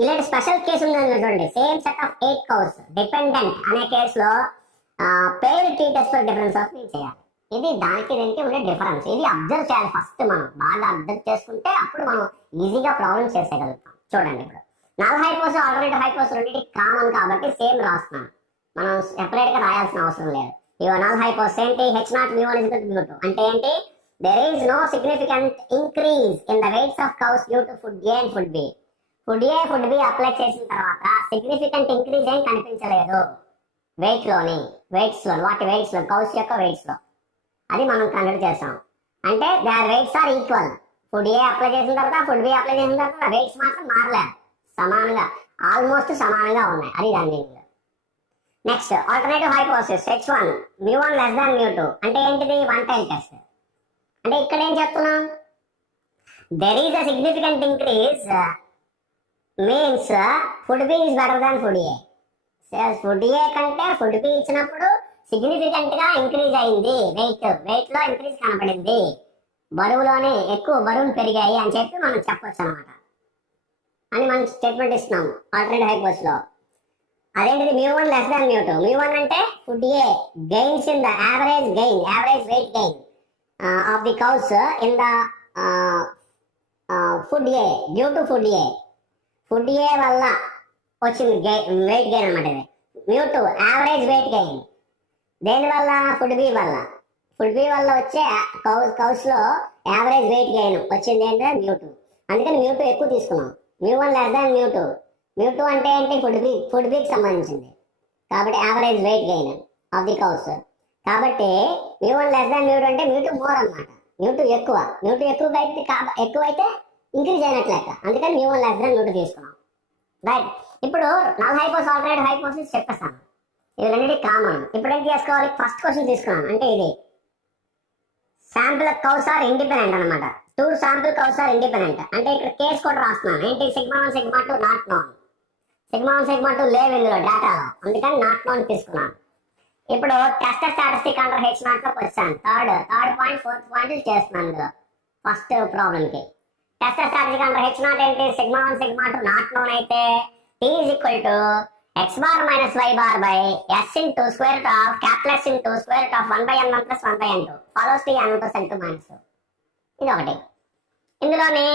ఇలాంటి స్పెషల్ కేసు ఉందని చూడండి, same set of 8 cows dependent అనే కేసులో paired T test for difference of means చేయాలి. ఇది దానికి ఉండే డిఫరెన్స్. ఇది అబ్జర్వ్ చేయాలి ఫస్ట్. మనం బాగా అబ్జర్వ్ చేసుకుంటే అప్పుడు మనం ఈజీగా ప్రాబ్లమ్ చేసేయగలుగుతాం. చూడండి, ఇప్పుడు నల్ హైపోస్ ఆల్టర్నేటివ్ హైపోస్ రెండింటికి కామన్ కాబట్టి సేమ్ రాస్తున్నాను. మనం సెపరేట్ గా రాయాల్సిన అవసరం లేదు. ఇవి నల్ హైపోస్ ఏంటి? H0 μ1 μ2 అంటే ఏంటి? there is no significant increase in the weights of cows due to food A and food B. Food A food B apply చేసిన తర్వాత సిగ్నిఫికెంట్ ఇంక్రీజ్ ఏం కనిపించలేదు వాటి వెయిట్స్ లో కౌస్ యొక్క వెయిట్స్ లో. అది మనం కన్సిడర్ చేస్తాం. అంటే their weights are equal. Food A apply చేసిన తర్వాత ఫుడ్ బి అప్లై చేసిన తర్వాత వెయిట్స్ మాత్రం మారలేదు, సమానంగా ఆల్మోస్ట్ సమానంగా ఉన్నాయి. అది దాని meaning. Next alternative hypothesis H1 μ1 less than μ2 అంటే ఏంటిది? One time test. అంటే ఇక్కడ ఏం చెప్తున్నాం? there is a significant increase means food B is better than food A. Food A కంటే ఫుడ్ బి ఇచ్చినప్పుడు సిగ్నిఫికెంట్ గా ఇంక్రీజ్ అయింది, వెయిట్ లో ఇంక్రీజ్ కనపడింది, బరువులోనే ఎక్కువ బరువులు పెరిగాయి అని చెప్పి మనం చెప్పొచ్చు అనమాట. అని మనం స్టేట్మెంట్ ఇస్తున్నాం ఆల్టర్నేటివ్ హైపోథిసిస్ లో. అదేంటిది? μ1 less than μ2. μ1 అంటే food A gains in the average weight gain of the cows in the food A due to food A. Food A వల్ల వచ్చింది వెయిట్ గెయిన్ అనమాట. ఇది μ2 యావరేజ్ వెయిట్ గెయిన్. దేనివల్ల? Food B వల్ల వచ్చే కౌస్ లో average weight gain వచ్చింది ఏంటంటే μ2. అందుకని μ2 ఎక్కువ తీసుకున్నాం. μ1 less than μ2. μ2 అంటే ఏంటి? ఫుడ్ బికి సంబంధించింది కాబట్టి average weight gain of the cows. కాబట్టి μ1 less than μ2 అంటే μ2 మోర్ అనమాట. μ2 ఎక్కువైతే ఇంక్రీజ్ అయినట్లు లెక్క. అందుకని μ1 less than μ2 తీసుకున్నాం. రైట్. ఇప్పుడు నల్ హైపోస్ ఆల్టర్నేటివ్ హైపోథిసిస్ చెప్పేస్తాను. ఇవి రెండింటికి కామన్. ఇప్పుడు ఏం చేసుకోవాలి? ఫస్ట్ క్వశ్చన్ తీసుకున్నాను. అంటే ఇది శాంపుల్ కౌస్ ఆర్ ఇండిపెండెంట్ అనమాట. 2 శాంపుల్ కౌస్ ఆర్ ఇండిపెండెంట్ అంటే ఇక్కడ కేస్ కూడా రాస్తున్నాను. ఏంటి? σ1 σ2 నాట్ నోన్. σ1 σ2 లేవు ఇందులో డేటాలో, అందుకని నాట్ నోన్ తీసుకున్నాను. ఇప్పుడు టెస్ట్ స్టాటిస్టిక్ అండర్ H0 లోకి వచ్చాను. థర్డ్ పాయింట్, ఫోర్త్ పాయింట్ చేస్తున్నాను ఇందులో ఫస్ట్ ప్రాబ్లమ్ కి. టెస్ట్ స్టాటిస్టిక్ అండర్ H0 ఏంటి? σ1 σ2 నాట్ నోన్ అయితే T is equal to x bar minus y bar by s into square root of capital S into square root of 1 by n1 plus 1 by n2 follows T n1 plus n2 minus 2. ఇది ఒకటి. ఇందులోని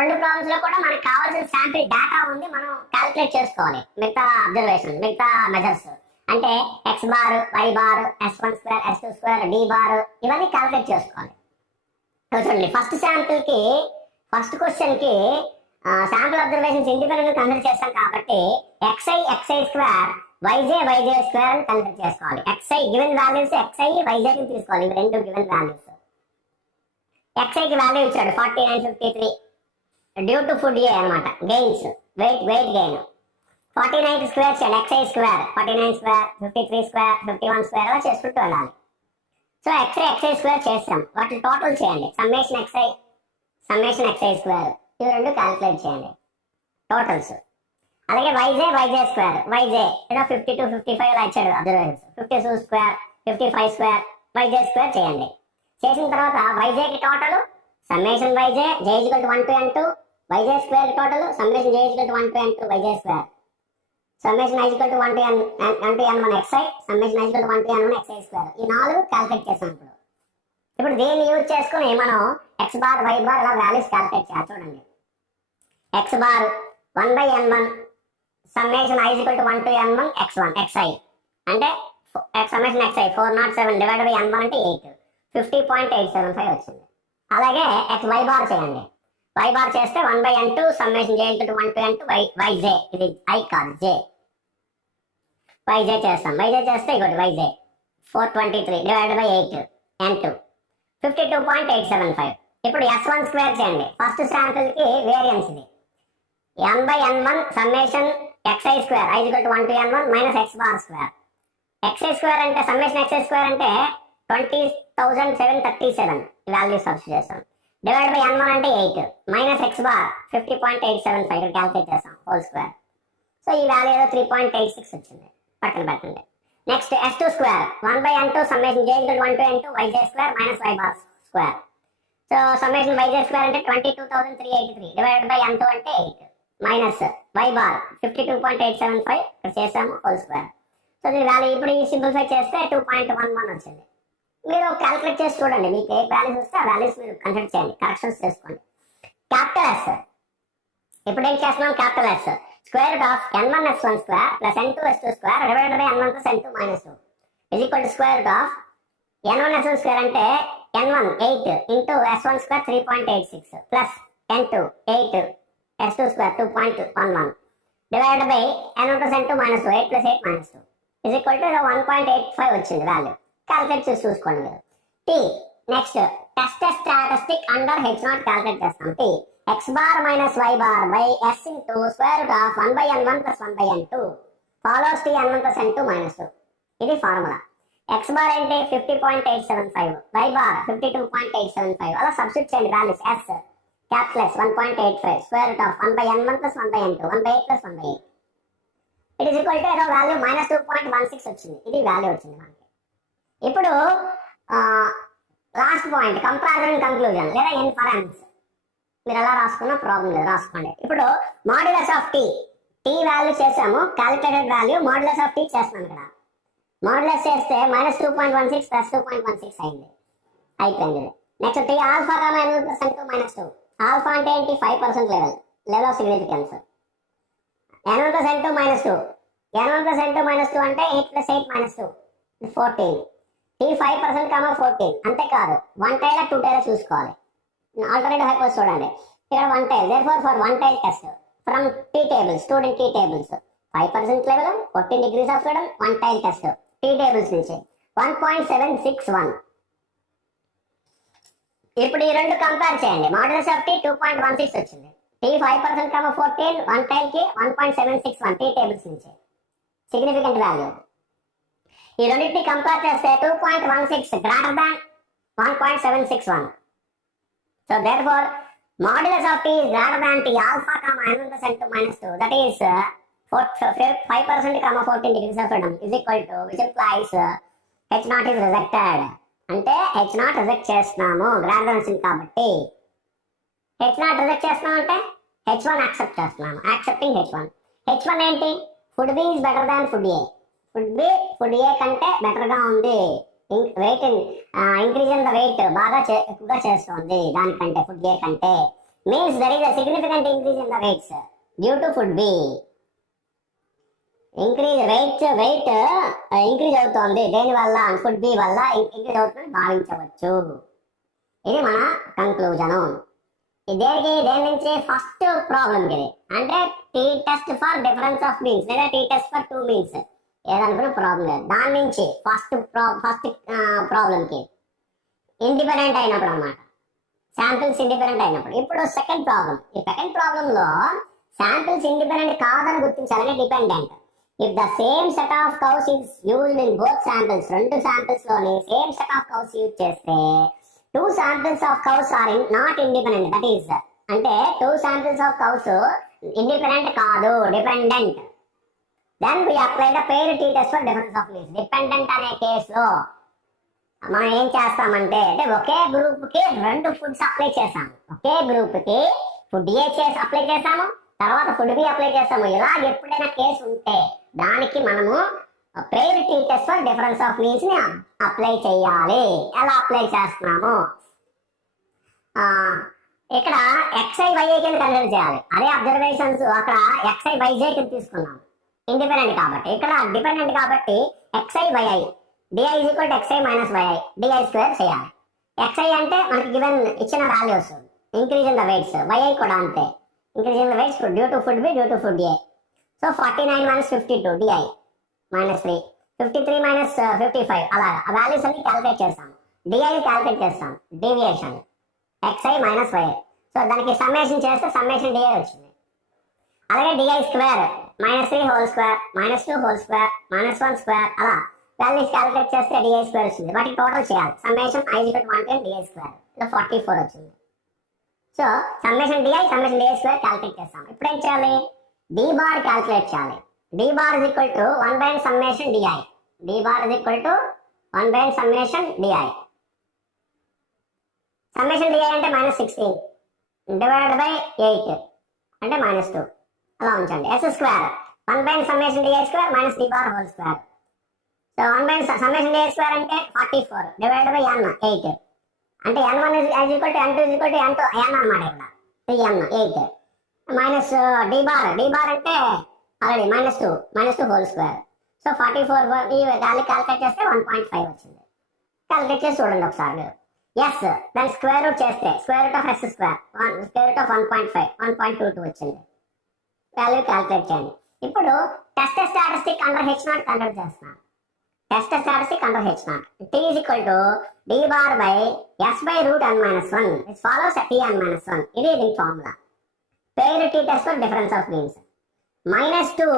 రెండు problems లో కూడా మనకు కావాల్సిన sample data ఉంది, మనం క్యాలిక్యులేట్ చేసుకోవాలి మిగతా అబ్జర్వేషన్, మిగతా మెజర్స్. అంటే x bar, y bar, s1 square, s2 square, d bar ఇవన్నీ క్యాలిక్యులేట్ చేసుకోవాలి. చూడండి, ఫస్ట్ క్వశ్చన్ కి శాంపుల్ అబ్జర్వేషన్స్ ఇండిపెండెంట్ కన్సిడర్ చేస్తాం కాబట్టి xi స్క్వేర్, yj స్క్వేర్ అని కన్సిడర్ చేసుకోవాలి. xi given values, xi yj ని తీసుకోవాలి. ఇవి రెండు గివెన్ వాల్యూస్. xi కి వాల్యూ ఇచ్చాడు 4953 డ్యూ టు ఫుడ్ ఏ అనమాట. గెయిన్స్ వెయిట్ గెయిన్ 49 స్క్వేర్ చేయాలి. xi square 49 square, 53 square, 51 square అలా చేసుకుంటూ వెళ్ళాలి. సో xi స్క్వేర్ చేస్తాం. వాటి టోటల్ చేయండి. సమ్మేషన్ xi స్క్వేర్ ఇవి రెండు క్యాలిక్యులేట్ చేయండి టోటల్స్. అలాగే yj స్క్వేర్, ఏదో 52 55 ఇలా ఇచ్చాడు observations. 52 square, 55 square yj square చేయండి. చేసిన తర్వాత yj కి total summation yj j is equal to 1 to n to yj square total summation j is equal to 1 to n to yj square summation i is equal to 1 to n to n1 xi summation i is equal to 1 to n1 xi square. ఈ 4 calculate చేసాం. ఇప్పుడు దీన్ని use చేసుకుని మనం x bar y bar ఇలా values calculate చేయాలి. చూడండి, x bar 1/n1 summation i is equal to 1 to n1 x1 xi అంటే summation xi 407 divided by n1 అంటే 8 50.875 వచ్చింది. అలాగే y బార్ చేయండి. y బార్ చేస్తే 1/n2 summation j is equal to 1 to n to yj ఇది i కాదు j yj చేస్తాం. yj చేస్తే ఇగోటి yj 423 డివైడెడ్ బై 8 n2 52.875. ఇప్పుడు s1 స్క్వేర్ చేయండి. ఫస్ట్ శాంపిల్ కి వేరియన్స్ ఇది 1/n1 summation xi square i is equal to 1 to n1 minus x bar square. xi square అంటే summation xi square అంటే 20,737 value substitute చేస్తాం. Divide by n1 అంటే 8 minus x bar 50.875 ఇక్కడ calculate చేస్తాం whole square. So ఈ value ఏదో 3.86 వచ్చింది. పక్కన పెట్టండి. Next s2 square 1/n2 summation j is equal to 1 to n2 yj square minus y bar square. So summation yj square అంటే 22,383 divide by n2 అంటే 8 minus y bar 52.875 ఇక్కడ చేసాము whole square. So దీని value ఇప్పుడు ఈ simplify చేస్తే 2.11 వచ్చింది. మీరు క్యాలిక్యులేట్ చేసి చూడండి, మీకు ఏ వాల్యూస్ వస్తే ఆ వాల్యూస్ మీరు కన్సిడర్ చేయండి, కరెక్షన్స్ చేసుకోండి. క్యాపిటల్ S ఇప్పుడు ఏం చేస్తున్నాం, capital S square root of n1 s1 square plus n2 s2 square divided by n1 plus n2 minus 2 is equal to square root of n1 s1 square అంటే n1 8 into s1 square 3.86 plus n2 8 s2 square 2.11 divided by n1 plus n2 minus 2 8 plus 8 minus 2 is equal to 1.85 వచ్చింది value. Calculate చేసి చూసుకోండి మీరు. t next test statistic under h0 calculate చేస్తాం. t x bar minus y bar by s into square root of 1/n1 plus 1/n2 follows t n1 plus n2 minus 2 ఇది formula. x bar అంటే 50.875 y bar 52.875 అలా substitute చేయండి values. s capital S 1.85 square root of 1/n1 plus 1/n2 1/8 plus 1/8 it is equal to ఏదో value minus 2.16 వచ్చింది. ఇది value వచ్చింది మనకి. ఇప్పుడు last point comparison and conclusion లేదా ఇన్ఫరెన్స్. మీరు ఎలా రాసుకున్నా ప్రాబ్లం లేదు, రాసుకోండి. ఇప్పుడు మాడ్యులస్ ఆఫ్ టీ వాల్యూ చేసాము, calculated value modulus of T చేస్తున్నాం. ఇక్కడ మాడ్యులస్ చేస్తే మైనస్ 2.16 ప్లస్ 2.16 అయింది, అయిపోయింది. Next tea alpha gamma n1 plus n2 minus 2 alpha అంటే ఏంటి 5% level of significance. n1 plus n2 minus 2 n1 plus n2 minus 2 అంటే 8 plus 8 minus 2 14 tea 5% comma 14 అంతేకాదు 1 tail 2 tail చూసుకోవాలి. ఆల్టర్నేటివ్ హైపోథిసిస్ చూడండి. ఇక్కడ 1 tail therefore for 1 tail test from T tables student T tables 5% level 14 degrees of freedom 1 tail test T tables నుంచి 1.761. ఇప్పుడు ఈ రెండు compare చేయండి. మాడ్యులస్ ఆఫ్ టీ 2.16 వచ్చింది. టీ 5% కామా 14 1 టైల్ కి 1.761 టీ టేబుల్స్ నుంచి సిగ్నిఫికెంట్ వాల్యూ. ఈ రెండింటిని కంపేర్ చేస్తే 2.16 greater than 1.761. So therefore modulus of t is greater than t alpha comma n1 plus n2 minus 2 that is 5% comma 14 degrees of freedom is equal to which implies h0 is rejected. అంటే h0 reject చేస్తున్నాము greater than వచ్చింది కాబట్టి. h0 reject చేస్తున్నాం అంటే h1 accept చేస్తున్నాము. Accepting h1 ఏంటి, food B is better than food A. Food A కంటే better గా ఉంది. Weight increase in the weight బాగా ఎక్కువగా చేస్తుంది దానికంటే ఫుడ్ ఏ కంటే. Means there is a significant increase in the weights due to food B. Weight increase అవుతోంది దేని వల్ల, ఫుడ్ బి వల్ల ఇంక్రీజ్ అవుతుందని భావించవచ్చు. ఇది మన కంక్లూజను. దేని నుంచి ఫస్ట్ ప్రాబ్లం ఇది అంటే T test for difference of means లేదా టీ టెస్ట్ ఫర్ 2 మీన్స్ ఏదనుకున్న ప్రాబ్లం లేదు. దాని నుంచి ఫస్ట్ ప్రాబ్లం కి ఇండిపెండెంట్ అయినప్పుడు అన్నమాట, శాంపిల్స్ ఇండిపెండెంట్ అయినప్పుడు. ఇప్పుడు సెకండ్ ప్రాబ్లం. ఈ సెకండ్ ప్రాబ్లంలో శాంపిల్స్ ఇండిపెండెంట్ కాదని గుర్తించాలని dependent. If the same set of cows is used in both samples, రెండు శాంపిల్స్ లోని same set of cows use చేస్తే 2 samples of cows are not independent. That is అంటే 2 samples of cows independent కాదు, dependent. Then we apply the pair t test for difference of means. Dependent అనే కేసులో మనం ఏం చేస్తామంటే అంటే ఒకే గ్రూప్కి 2 ఫుడ్స్ అప్లై చేసాము. ఒకే గ్రూప్కి ఫుడ్ ఏ చేసి అప్లై చేసాము, తర్వాత ఫుడ్ బి అప్లై చేసాము. ఇలా ఎప్పుడైనా కేసు ఉంటే దానికి మనము priority test for difference of means ని అప్లై చేయాలి. ఎలా అప్లై చేస్తున్నాము, ఇక్కడ XI YI కింద కన్సిడర్ చేయాలి. అదే అబ్జర్వేషన్స్ అక్కడ XI YJ కింద తీసుకున్నాం ఇండిపెండెంట్ కాబట్టి. ఇక్కడ డిపెండెంట్ కాబట్టి XI YI DI is equal to XI minus YI DI square చేయాలి. XI అంటే మనకి గివెన్ ఇచ్చిన values, increase in the weights. YI కూడా అంతే, increase in the weights due to food B due to food A. So 49 minus 52 DI minus 3, 53 minus 55 అలా ఆ values అన్ని calculate చేస్తాం. DI క్యాలిక్యులేట్ చేస్తాం, deviation XI minus YI. So దానికి summation చేస్తే summation DI వచ్చింది. అలాగే DI square -3 whole square -2 whole square -1 square అలా వాల్యూస్ క్యాలిక్యులేట్ చేస్తే DI స్క్వేర్ వచ్చింది. వాటికి టోటల్ చేయాలి. సమ్మేషన్ I = 110 DI స్క్వేర్ ఇలా 44 వచ్చింది. So summation DI square calculate చేస్తాం. ఇప్పుడు ఏం చేయాలి, D బార్ క్యాలిక్యులేట్ చేయాలి. D bar is equal to 1 by summation DI. D bar is equal to 1 by summation DI. Summation DI అంటే -16 divided by 8 అంటే -2 అలా ఉంచండి. S square 1 by summation DI square - D bar whole square. So 1 by summation DI square అంటే 44 divided by n 8 అంటే n1 is equal to n2 is equal to n2 n అన్నమాట. ఇక్కడ 3n 8 minus D bar అంటే already -2 whole square. So 44 ఈ value calculate చేస్తే 1.5 వచ్చింది. Calculate చేసి చూడండి ఒకసారి. ఎస్ దాని స్క్వేర్ రూట్ చేస్తే square root of S square square root of 1.5 1.22 వచ్చింది. వాల్యూ క్యాలిక్యులేట్ చేయండి. ఇప్పుడు test statistic under H0 convert చేస్తున్నాను. Test statistic under H0 T is equal to D bar by S by root n minus 1 which follows Tn minus 1. ఇది దీని formula. Priority test for difference of means. -2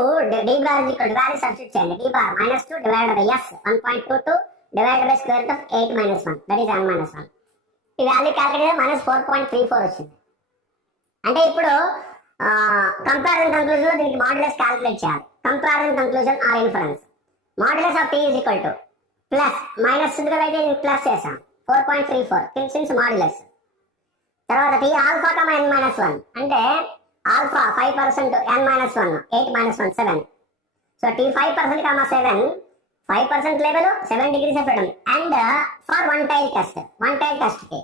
D bar is equal to value substitute చేయండి. D bar -2 divided by S 1.22 divided by square root of 8 minus 1 that is n minus 1. ఈ value calculate -4.34 వచ్చింది. అంటే ఇప్పుడు comparison conclusion లో దీనికి modulus calculate చేయాలి. Comparison conclusion or inference. Modulus of T is equal to plus minus అయితే plus చేసాం 4.34 since modulus. తర్వాత T alpha comma n minus 1 అంటే alpha 5% n minus 1 8 minus 1 7. So T 5% comma 7 5% level 7 degrees of freedom and for one tail test కి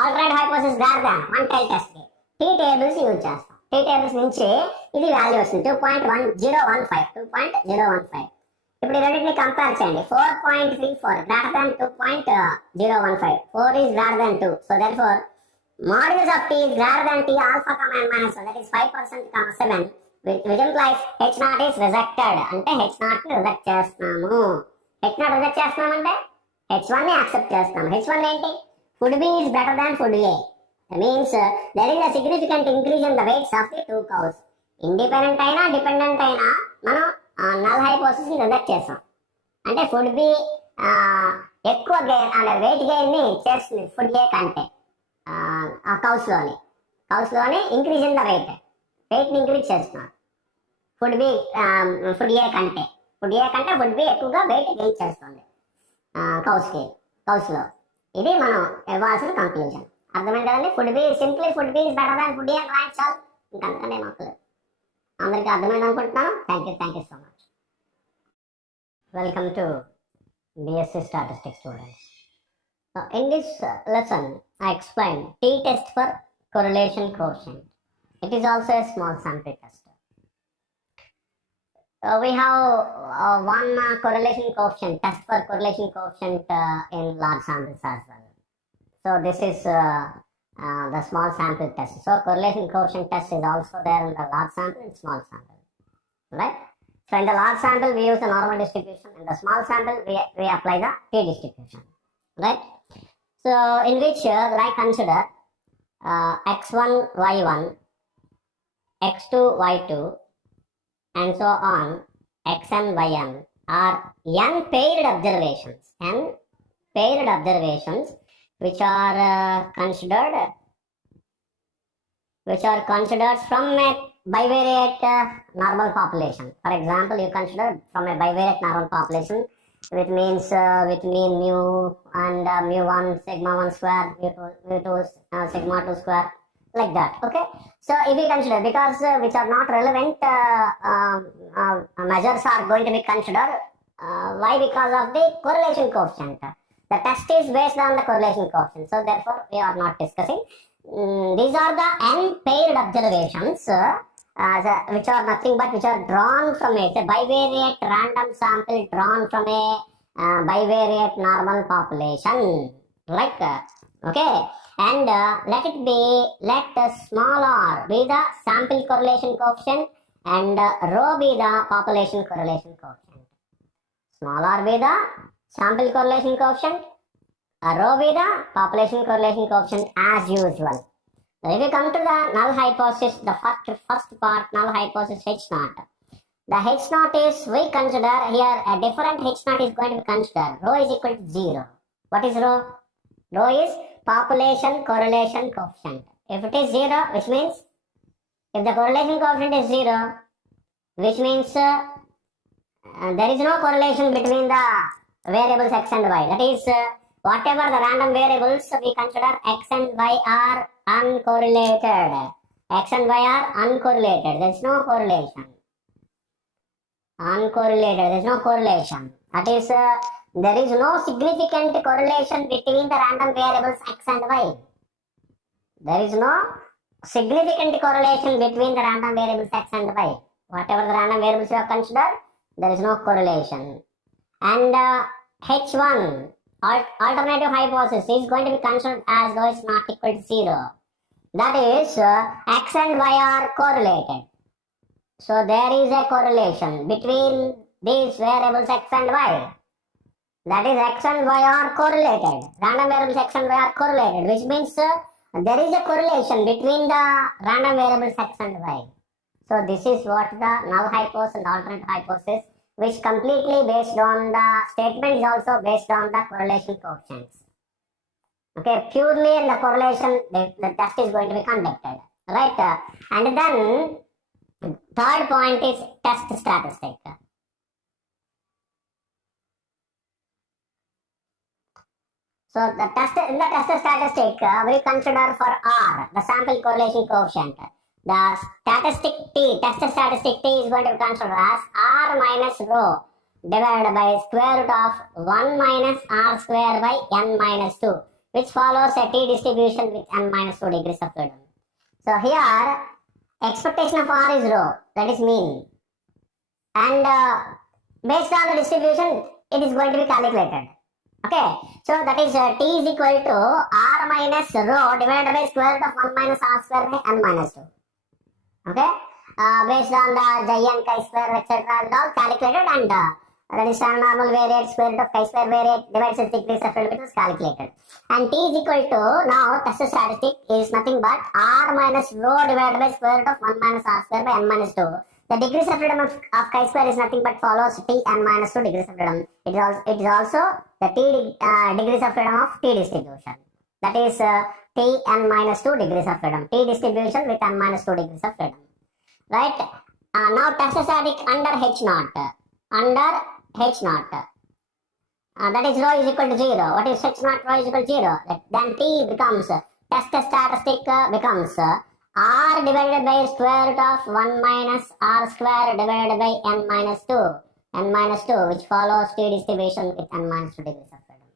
alternate hypothesis greater than one tail test కి T tables use చేస్తాం. T tables నుంచి ఇది value వస్తుంది 2.1015. ఇప్పుడు ఈ రెండింటిని కంపేర్ చేయండి. 4.34 greater than 2.015. 4 is greater than 2. So therefore modulus of T is greater than T alpha comma n minus 1 that is 5% comma 7 which implies H0 is rejected. అంటే H0 ని reject చేస్తున్నాము. H0 రిజెక్ట్ చేస్తున్నామంటే H1 ని accept చేస్తున్నాము. H1 ఏంటి, food B is better than food A. That means there is a significant increase in the weights of the two cows. Independent అయినా dependent అయినా మనం నల్ హైపోథిసిస్ ని reject చేస్తాం. అంటే ఫుడ్ బి ఎక్కువ గెయిన్ అంటే వెయిట్ గెయిన్ ని చేస్తుంది ఫుడ్ ఏ కంటే. కౌస్ లోని ఇంక్రీజ్ ఇన్ ద వెయిట్ ని ఇంక్రీజ్ చేస్తున్నారు ఫుడ్ బి ఫుడ్ ఏ కంటే ఫుడ్ బి ఎక్కువగా వెయిట్ గెయిన్ చేస్తుంది కౌస్ లో. ఇది మనం ఇవ్వాల్సిన కంక్లూజన్. అర్థమైంది కదండి. Food B simply food B is better than food A రాయచ్చు చాలు. ఇంకంతకనే మాకు అందరికీ అర్థమైంది అనుకుంటున్నాను. Thank you so much. Welcome to BSc Statistics students. In this lesson, I explained T test for correlation coefficient. It is also a small sample test. We have one correlation coefficient test for correlation coefficient in large samples as well. So this is the small sample test. So correlation coefficient test is also there in the large sample and small sample, right? So in the large sample we use the normal distribution. In the small sample we apply the T distribution, right? So in which like consider x1 y1, x2 y2 and so on xn yn are n paired observations which are considered from a bivariate normal population. For example, you consider from a bivariate normal population which means with mean mu and mu1 sigma 1 square, mu2 sigma 2 square, like that. Okay, so if we consider, because which are not relevant measures are going to be considered. Why? Because of the correlation coefficient. The test is based on the correlation coefficient, so therefore we are not discussing. These are the n-paired observations, which are nothing but which are drawn from a bivariate random sample drawn from a bivariate normal population, like okay, and let small r be the sample correlation coefficient and rho be the population correlation coefficient. Small r be the sample correlation coefficient, rho be the population correlation coefficient as usual. So if we come to the null hypothesis, the first part, null hypothesis H naught. The H naught is, we consider here a different H naught is going to be considered. Rho is equal to 0. What is rho? Rho is population correlation coefficient. If it is 0, which means, if the correlation coefficient is 0, which means there is no correlation between the variables x and y. That is, whatever the random variables we consider x and y are uncorrelated. X and y are uncorrelated. There is no correlation. Uncorrelated. There is no correlation. That is, there is no significant correlation between the random variables x and y. There is no significant correlation between the random variables x and y. Whatever the random variables you have considered, there is no correlation. And H1, alternative hypothesis, is going to be considered as though it's not equal to 0. That is, x and y are correlated. So there is a correlation between these variables x and y. That is, x and y are correlated. Random variables x and y are correlated, which means there is a correlation between the random variables x and y. So this is what the null hypothesis and alternate hypothesis, which completely based on the statement is also based on the correlation coefficients. Okay, purely in the correlation, the test is going to be conducted, right? And then third point is test statistic. So in the test statistic, we consider for R the sample correlation coefficient. The statistic T, test statistic T is going to be considered as R minus rho divided by square root of 1 minus R square by n minus 2, which follows a T distribution with n minus 2 degrees of freedom. So here, expectation of R is rho, that is mean. And based on the distribution, it is going to be calculated. Okay, so that is T is equal to R minus rho divided by square root of 1 minus R square by n minus 2. Okay, based on the giant chi-square, etc. and all calculated, and that is standard normal variate square root of chi-square variate divides its degrees of freedom, it was calculated. And T is equal to, now test statistic is nothing but R minus rho divided by square root of 1 minus R square by n minus 2. The degrees of freedom of chi-square is nothing but follows T n minus 2 degrees of freedom. It is also the T degrees of freedom of T distribution. That is T n minus 2 degrees of freedom. T distribution with n minus 2 degrees of freedom. Right? Now test static under H naught. Under H naught. That is rho is equal to 0. What is H naught? Rho is equal to 0. Then T becomes, test statistic becomes R divided by square root of 1 minus R square divided by n minus 2. N minus 2, which follows T distribution with n minus 2 degrees of freedom.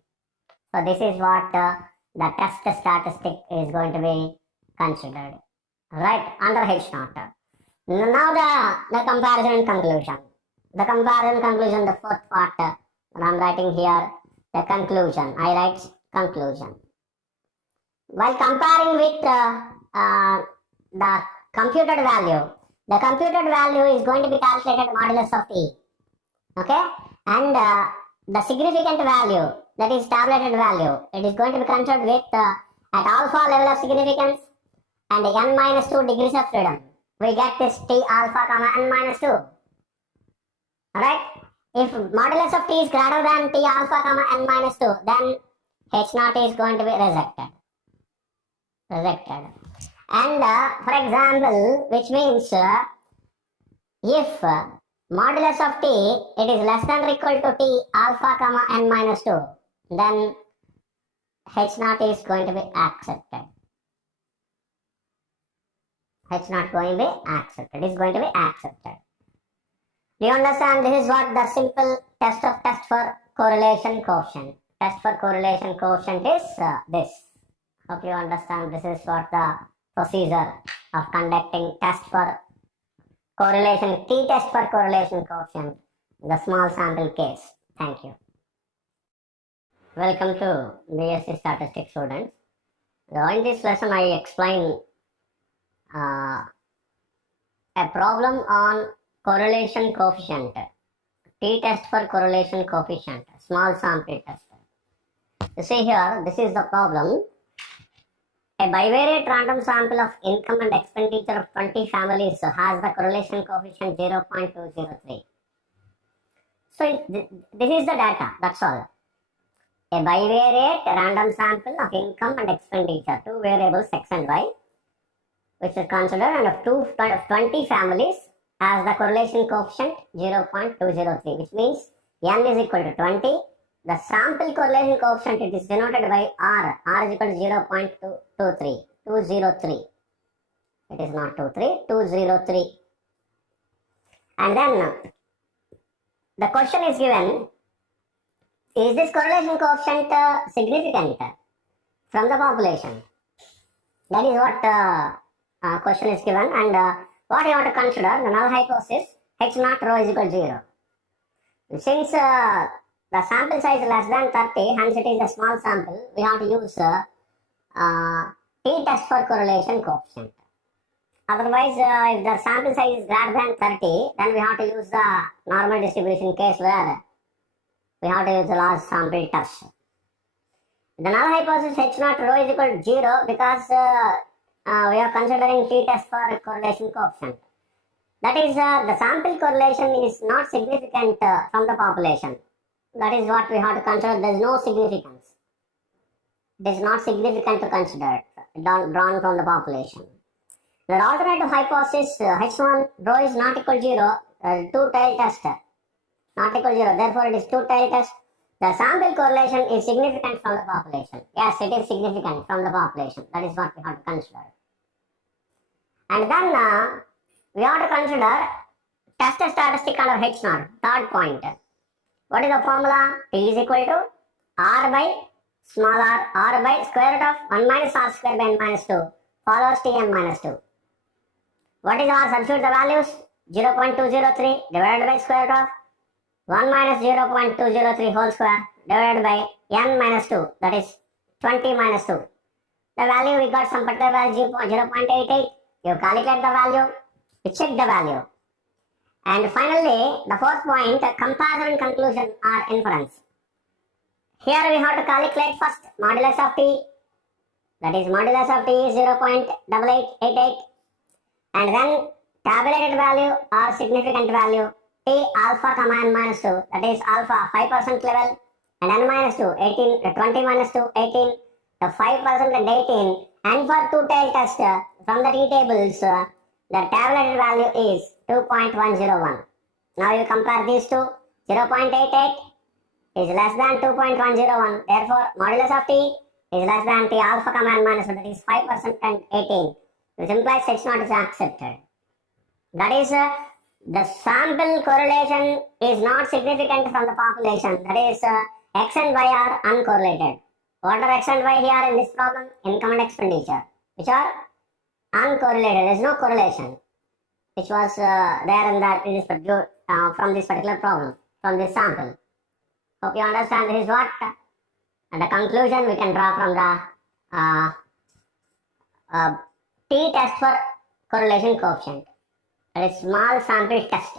So this is what the test statistic is going to be considered. Right? Under H naught. Now the comparison and conclusion. The comparison conclusion, the fourth part that I am writing here, the conclusion. I write conclusion. While comparing with the computed value, the computed value is going to be calculated modulus of T. Okay? And the significant value, that is tabulated value, it is going to be considered with at alpha level of significance and n minus 2 degrees of freedom. We get this T alpha comma n minus 2. Alright? If modulus of T is greater than T alpha comma n minus 2, then H naught is going to be rejected. And for example, which means if modulus of t, it is less than or equal to t alpha comma n minus 2, then h naught is going to be accepted. H not going to be accepted. It is going to be accepted. Do you understand? This is what the simple test for correlation coefficient. Test for correlation coefficient is this. Hope you understand. This is what the procedure of conducting test for correlation, t-test for correlation coefficient, the small sample case. Thank you. Welcome to BSc Statistics students. So in this lesson I explain a problem on correlation coefficient, t-test for correlation coefficient, small sample test. You see here, this is the problem. A bivariate random sample of income and expenditure of 20 families has the correlation coefficient 0.203. So this is the data, that's all. A bivariate random sample of income and expenditure, two variables x and y, which is considered, and of 20 families has the correlation coefficient 0.203, which means n is equal to 20. The sample correlation coefficient, it is denoted by r. R is equal to 0.203. 203. It is not 23, 203. And then the question is given, is this correlation coefficient significant from the population? That is what question is given, and what you have to consider, the null hypothesis, h naught rho is equal to 0. Since the sample size is less than 30, hence it is a small sample, we have to use t-test for correlation coefficient. Otherwise, if the sample size is greater than 30, then we have to use the normal distribution case where we have to use the large sample test. The null hypothesis h naught rho is equal to 0 because we are considering t-test for correlation coefficient. That is, the sample correlation is not significant from the population. That is what we have to consider. There is no significance. It is not significant to consider, drawn from the population. The alternative hypothesis h1 rho is not equal to 0, two-tailed test, not equal to 0. Therefore, it is two-tailed test. The sample correlation is significant from the population. Yes, it is significant from the population. That is what we have to consider. And then we have to consider test statistic under h naught, third point. What is the formula? T is equal to r by small r by square root of 1 minus r square by n minus 2 follows Tm minus 2. What is r? Substitute the values. 0.203 divided by square root of 1 minus 0.203 whole square divided by n minus 2, that is 20 minus 2. The value we got some particular value 0.88. You calculate the value, you check the value. And finally, the fourth point, comparison and conclusion are inference. Here we have to calculate first modulus of t, that is modulus of t is 0.8888, and then tabulated value or significant value t alpha comma n minus 2, that is alpha 5% level, and n minus 2, 18, 20 minus 2, 18, the 5% and 18, and for two-tailed test from the t tables, the tabulated value is 2.101. Now you compare these two, 0.88 is less than 2.101. Therefore, modulus of t is less than t alpha comma n minus 2, that is 5% and 18, which implies h naught is accepted. That is, the sample correlation is not significant from the population. That is, x and y are uncorrelated. What are x and y here in this problem? Income and expenditure, which are uncorrelated. There is no correlation, which was there in that in this from this particular problem, from this sample. Hope you understand this is what, and the conclusion we can draw from the t-test for correlation coefficient. That is small sample test.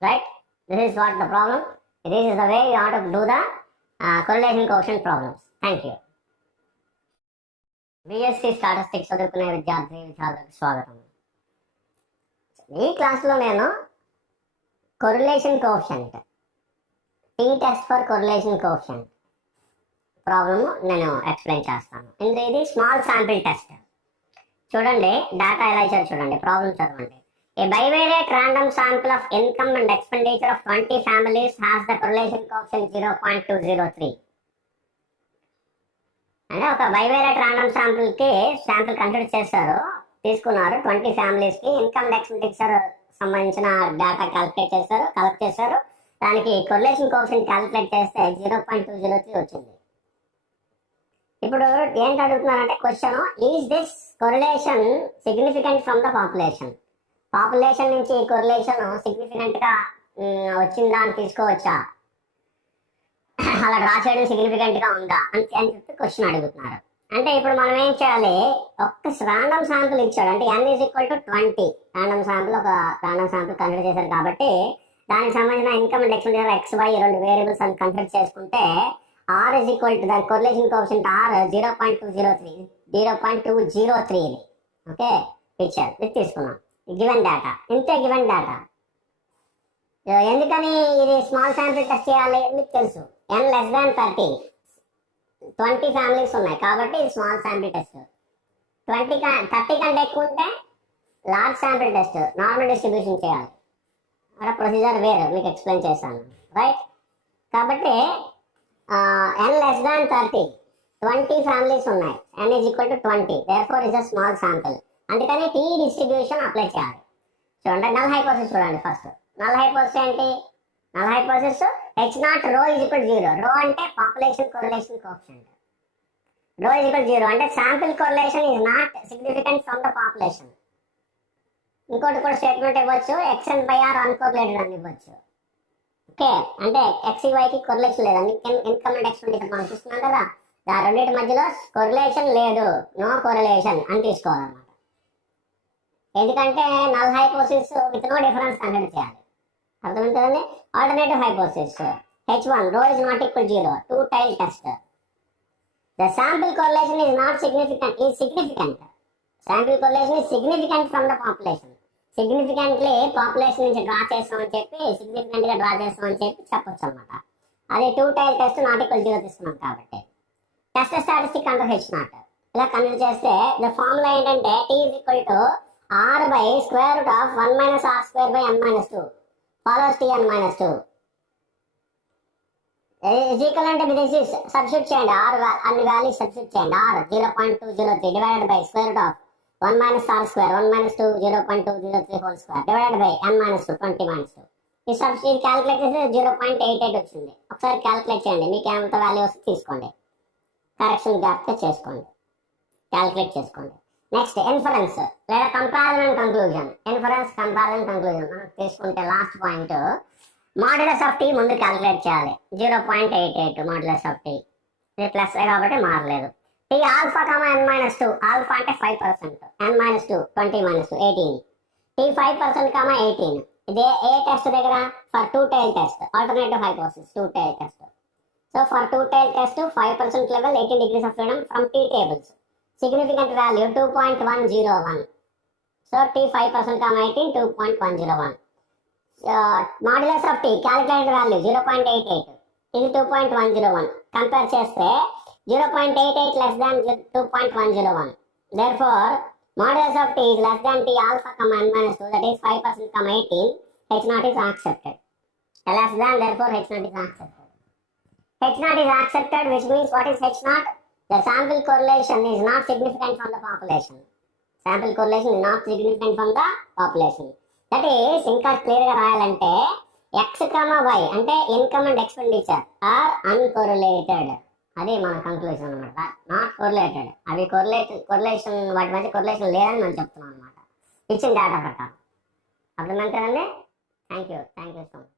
Right? This is what the problem. This is the way you have to do the correlation coefficient problems. Thank you. BSc Statistics చదువుకునే విద్యార్థులకు స్వాగతం. ఈ క్లాస్లో నేను correlation coefficient, t-test for correlation coefficient problem నేను explain చేస్తాను. ఇది small sample test. చూడండి, డేటా ఎలా ఇచ్చారు చూడండి, ప్రాబ్లం చదవండి. A bivariate random sample of income and expenditure of 20 families has the correlation coefficient 0.203. అంటే ఒక బైవేరియట్ రాండమ్ శాంపిల్ కన్సిడర్ చేశారు, తీసుకున్నారు 20 ఫ్యామిలీస్ కి ఇన్కమ్ ఎక్స్పెండిచర్ సంబంధించిన డేటా కలెక్ట్ చేశారు. దానికి కొరిలేషన్ కోఎఫిషియంట్ క్యాలిక్యులేట్ చేస్తే 0.203 వచ్చింది. ఇప్పుడు ఏంటి అడుగుతున్నారంటే question, is this correlation significant from the population నుంచి ఈ కొరిలేషన్ సిగ్నిఫికెంట్ గా వచ్చిందా అని తీసుకోవచ్చా, అలా డ్రా చేయడం సిగ్నిఫికెంట్ గా ఉందా అని చెప్పి క్వశ్చన్ అడుగుతున్నారు. అంటే ఇప్పుడు మనం ఏం చేయాలి, ఒక్క రాండమ్ శాంపుల్ ఇచ్చాడు అంటే n is equal to 20 random sample consider చేశారు కాబట్టి దానికి సంబంధించిన ఇన్కమ్ అండ్ ఎక్స్పెండిచర్ XY రెండు వేరియబుల్స్ అని కన్సిడర్ చేసుకుంటే R ఈజ్ ఈక్వల్ టు దాని కొరిలేషన్ కోఎఫిషియంట్ R 0.203 ఇది. ఓకే, పిక్చర్ ఇది తీసుకున్నాం, గివెన్ డేటా, ఇంతే గివెన్ డేటా. ఎందుకని ఇది స్మాల్ శాంపిల్ టెస్ట్ చేయాలి మీకు తెలుసు, n<30 20 ఫ్యామిలీస్ ఉన్నాయి కాబట్టి ఇది స్మాల్ శాంపిల్ టెస్ట్. 30 కంటే ఎక్కువ ఉంటే large sample test, normal distribution చేయాలి. అక్కడ ప్రొసీజర్ వేరు, మీకు ఎక్స్ప్లెయిన్ చేశాను, రైట్. కాబట్టి n<30 20 ఫ్యామిలీస్ ఉన్నాయి, n is equal to 20, therefore is a small sample. అందుకని టీ డిస్ట్రిబ్యూషన్ అప్లై చేయాలి. చూడండి నల్ హైపోథిసిస్ చూడండి ఫస్ట్. నల్ హైపోథిసిస్ ఏంటి, null hypothesis H0 rho is equal to 0. Rho అంటే population correlation coefficient. Rho is equal to 0 అంటే sample correlation is not significant from the population. ఇంకోటి కూడా statement ఇవ్వచ్చు, XN/R అన్కోరిలేటెడ్ అని ఇవ్వచ్చు. ఓకే, అంటే XYకి కొరిలేషన్ లేదు, ఇన్కమ్ అండ్ ఎక్స్పెండిచర్ మనం చూస్తున్నాం కదా, ఆ రెండింటి మధ్యలో కొరిలేషన్ లేదు, నో కొరిలేషన్ అని తీసుకోవాలన్నమాట. ఎందుకంటే null hypothesis with no difference consider చేయాలి, అర్థమవుతుందండి. Alternative hypothesis H1 rho is not equal to 0, two-tailed test. The sample correlation is not significant, is significant. Sample correlation is significant from the population. Significantly population నుంచి draw చేస్తామని చెప్పి significant గా draw చేస్తామని చెప్పొచ్చు అనమాట. అది two-tailed test not equal to 0 తీసుకున్నాం కాబట్టి. టెస్ట్ స్టాటిస్టిక్ అండర్ H0 ఇలా కన్సిడర్ చేస్తే ద ఫార్ములా ఏంటంటే T is equal to R by square root of 1 minus R square by n minus 2 follows Tn minus 2 is equal అంటే ఇది substitute చేయండి, R అన్ని values substitute చేయండి. R 0.203 divided by square root of 1 minus R square 1 minus 2 0.203 whole square divided by n minus 2 20 minus 2. ఈ substitute calculate చేస్తే 0.88 వచ్చింది. ఒకసారి calculate చేయండి, మీకు ఎంత వాల్యూ వస్తే తీసుకోండి, కరెక్షన్ గ్యాప్ చేసుకోండి, క్యాలిక్యులేట్ చేసుకోండి. నెక్స్ట్ ఇన్ఫరెన్స్ లేదా comparison and conclusion. Inference, comparison, conclusion మనం తీసుకుంటే last point modulus of T ముందు క్యాలిక్యులేట్ చేయాలి. 0.88 మాడ్యులస్ ఆఫ్ టీ, ఇది ప్లస్ కాబట్టి మారలేదు. టీ ఆల్ఫా n-2, ఆల్ఫా అంటే 5%, n-2 20 - 2 18, టీ 5% 18. ఇదే ఏ టెస్ట్ దగ్గర for two-tailed test, alternative hypothesis two-tailed test. So for two-tailed test 5% level 18 degrees of freedom from T tables. Significant value 2.101. So T 5% 18 2.101. Modulus of T calculated value 0.88. ఇది 2.101. Compare చేస్తే 0.88 less than 2.101. Therefore, modulus of T is less than T alpha n-2, that is 5% 18. H0 is accepted. Less than, therefore H0 is accepted. H0 is accepted, which means what is H0? The sample correlation is not significant from the population. Sample correlation is not significant from the population. That is, ఇంకా క్లియర్గా రాయాలంటే X, Y అంటే income and expenditure are అన్కోరిలేటెడ్. అది మన conclusion అనమాట, not correlated. అవి correlation వాటి మధ్య కొరిలేషన్ లేదని మనం చెప్తున్నాం అనమాట ఇచ్చిన డేటా ప్రకారం. అర్థమైంది కదండి. Thank you so much.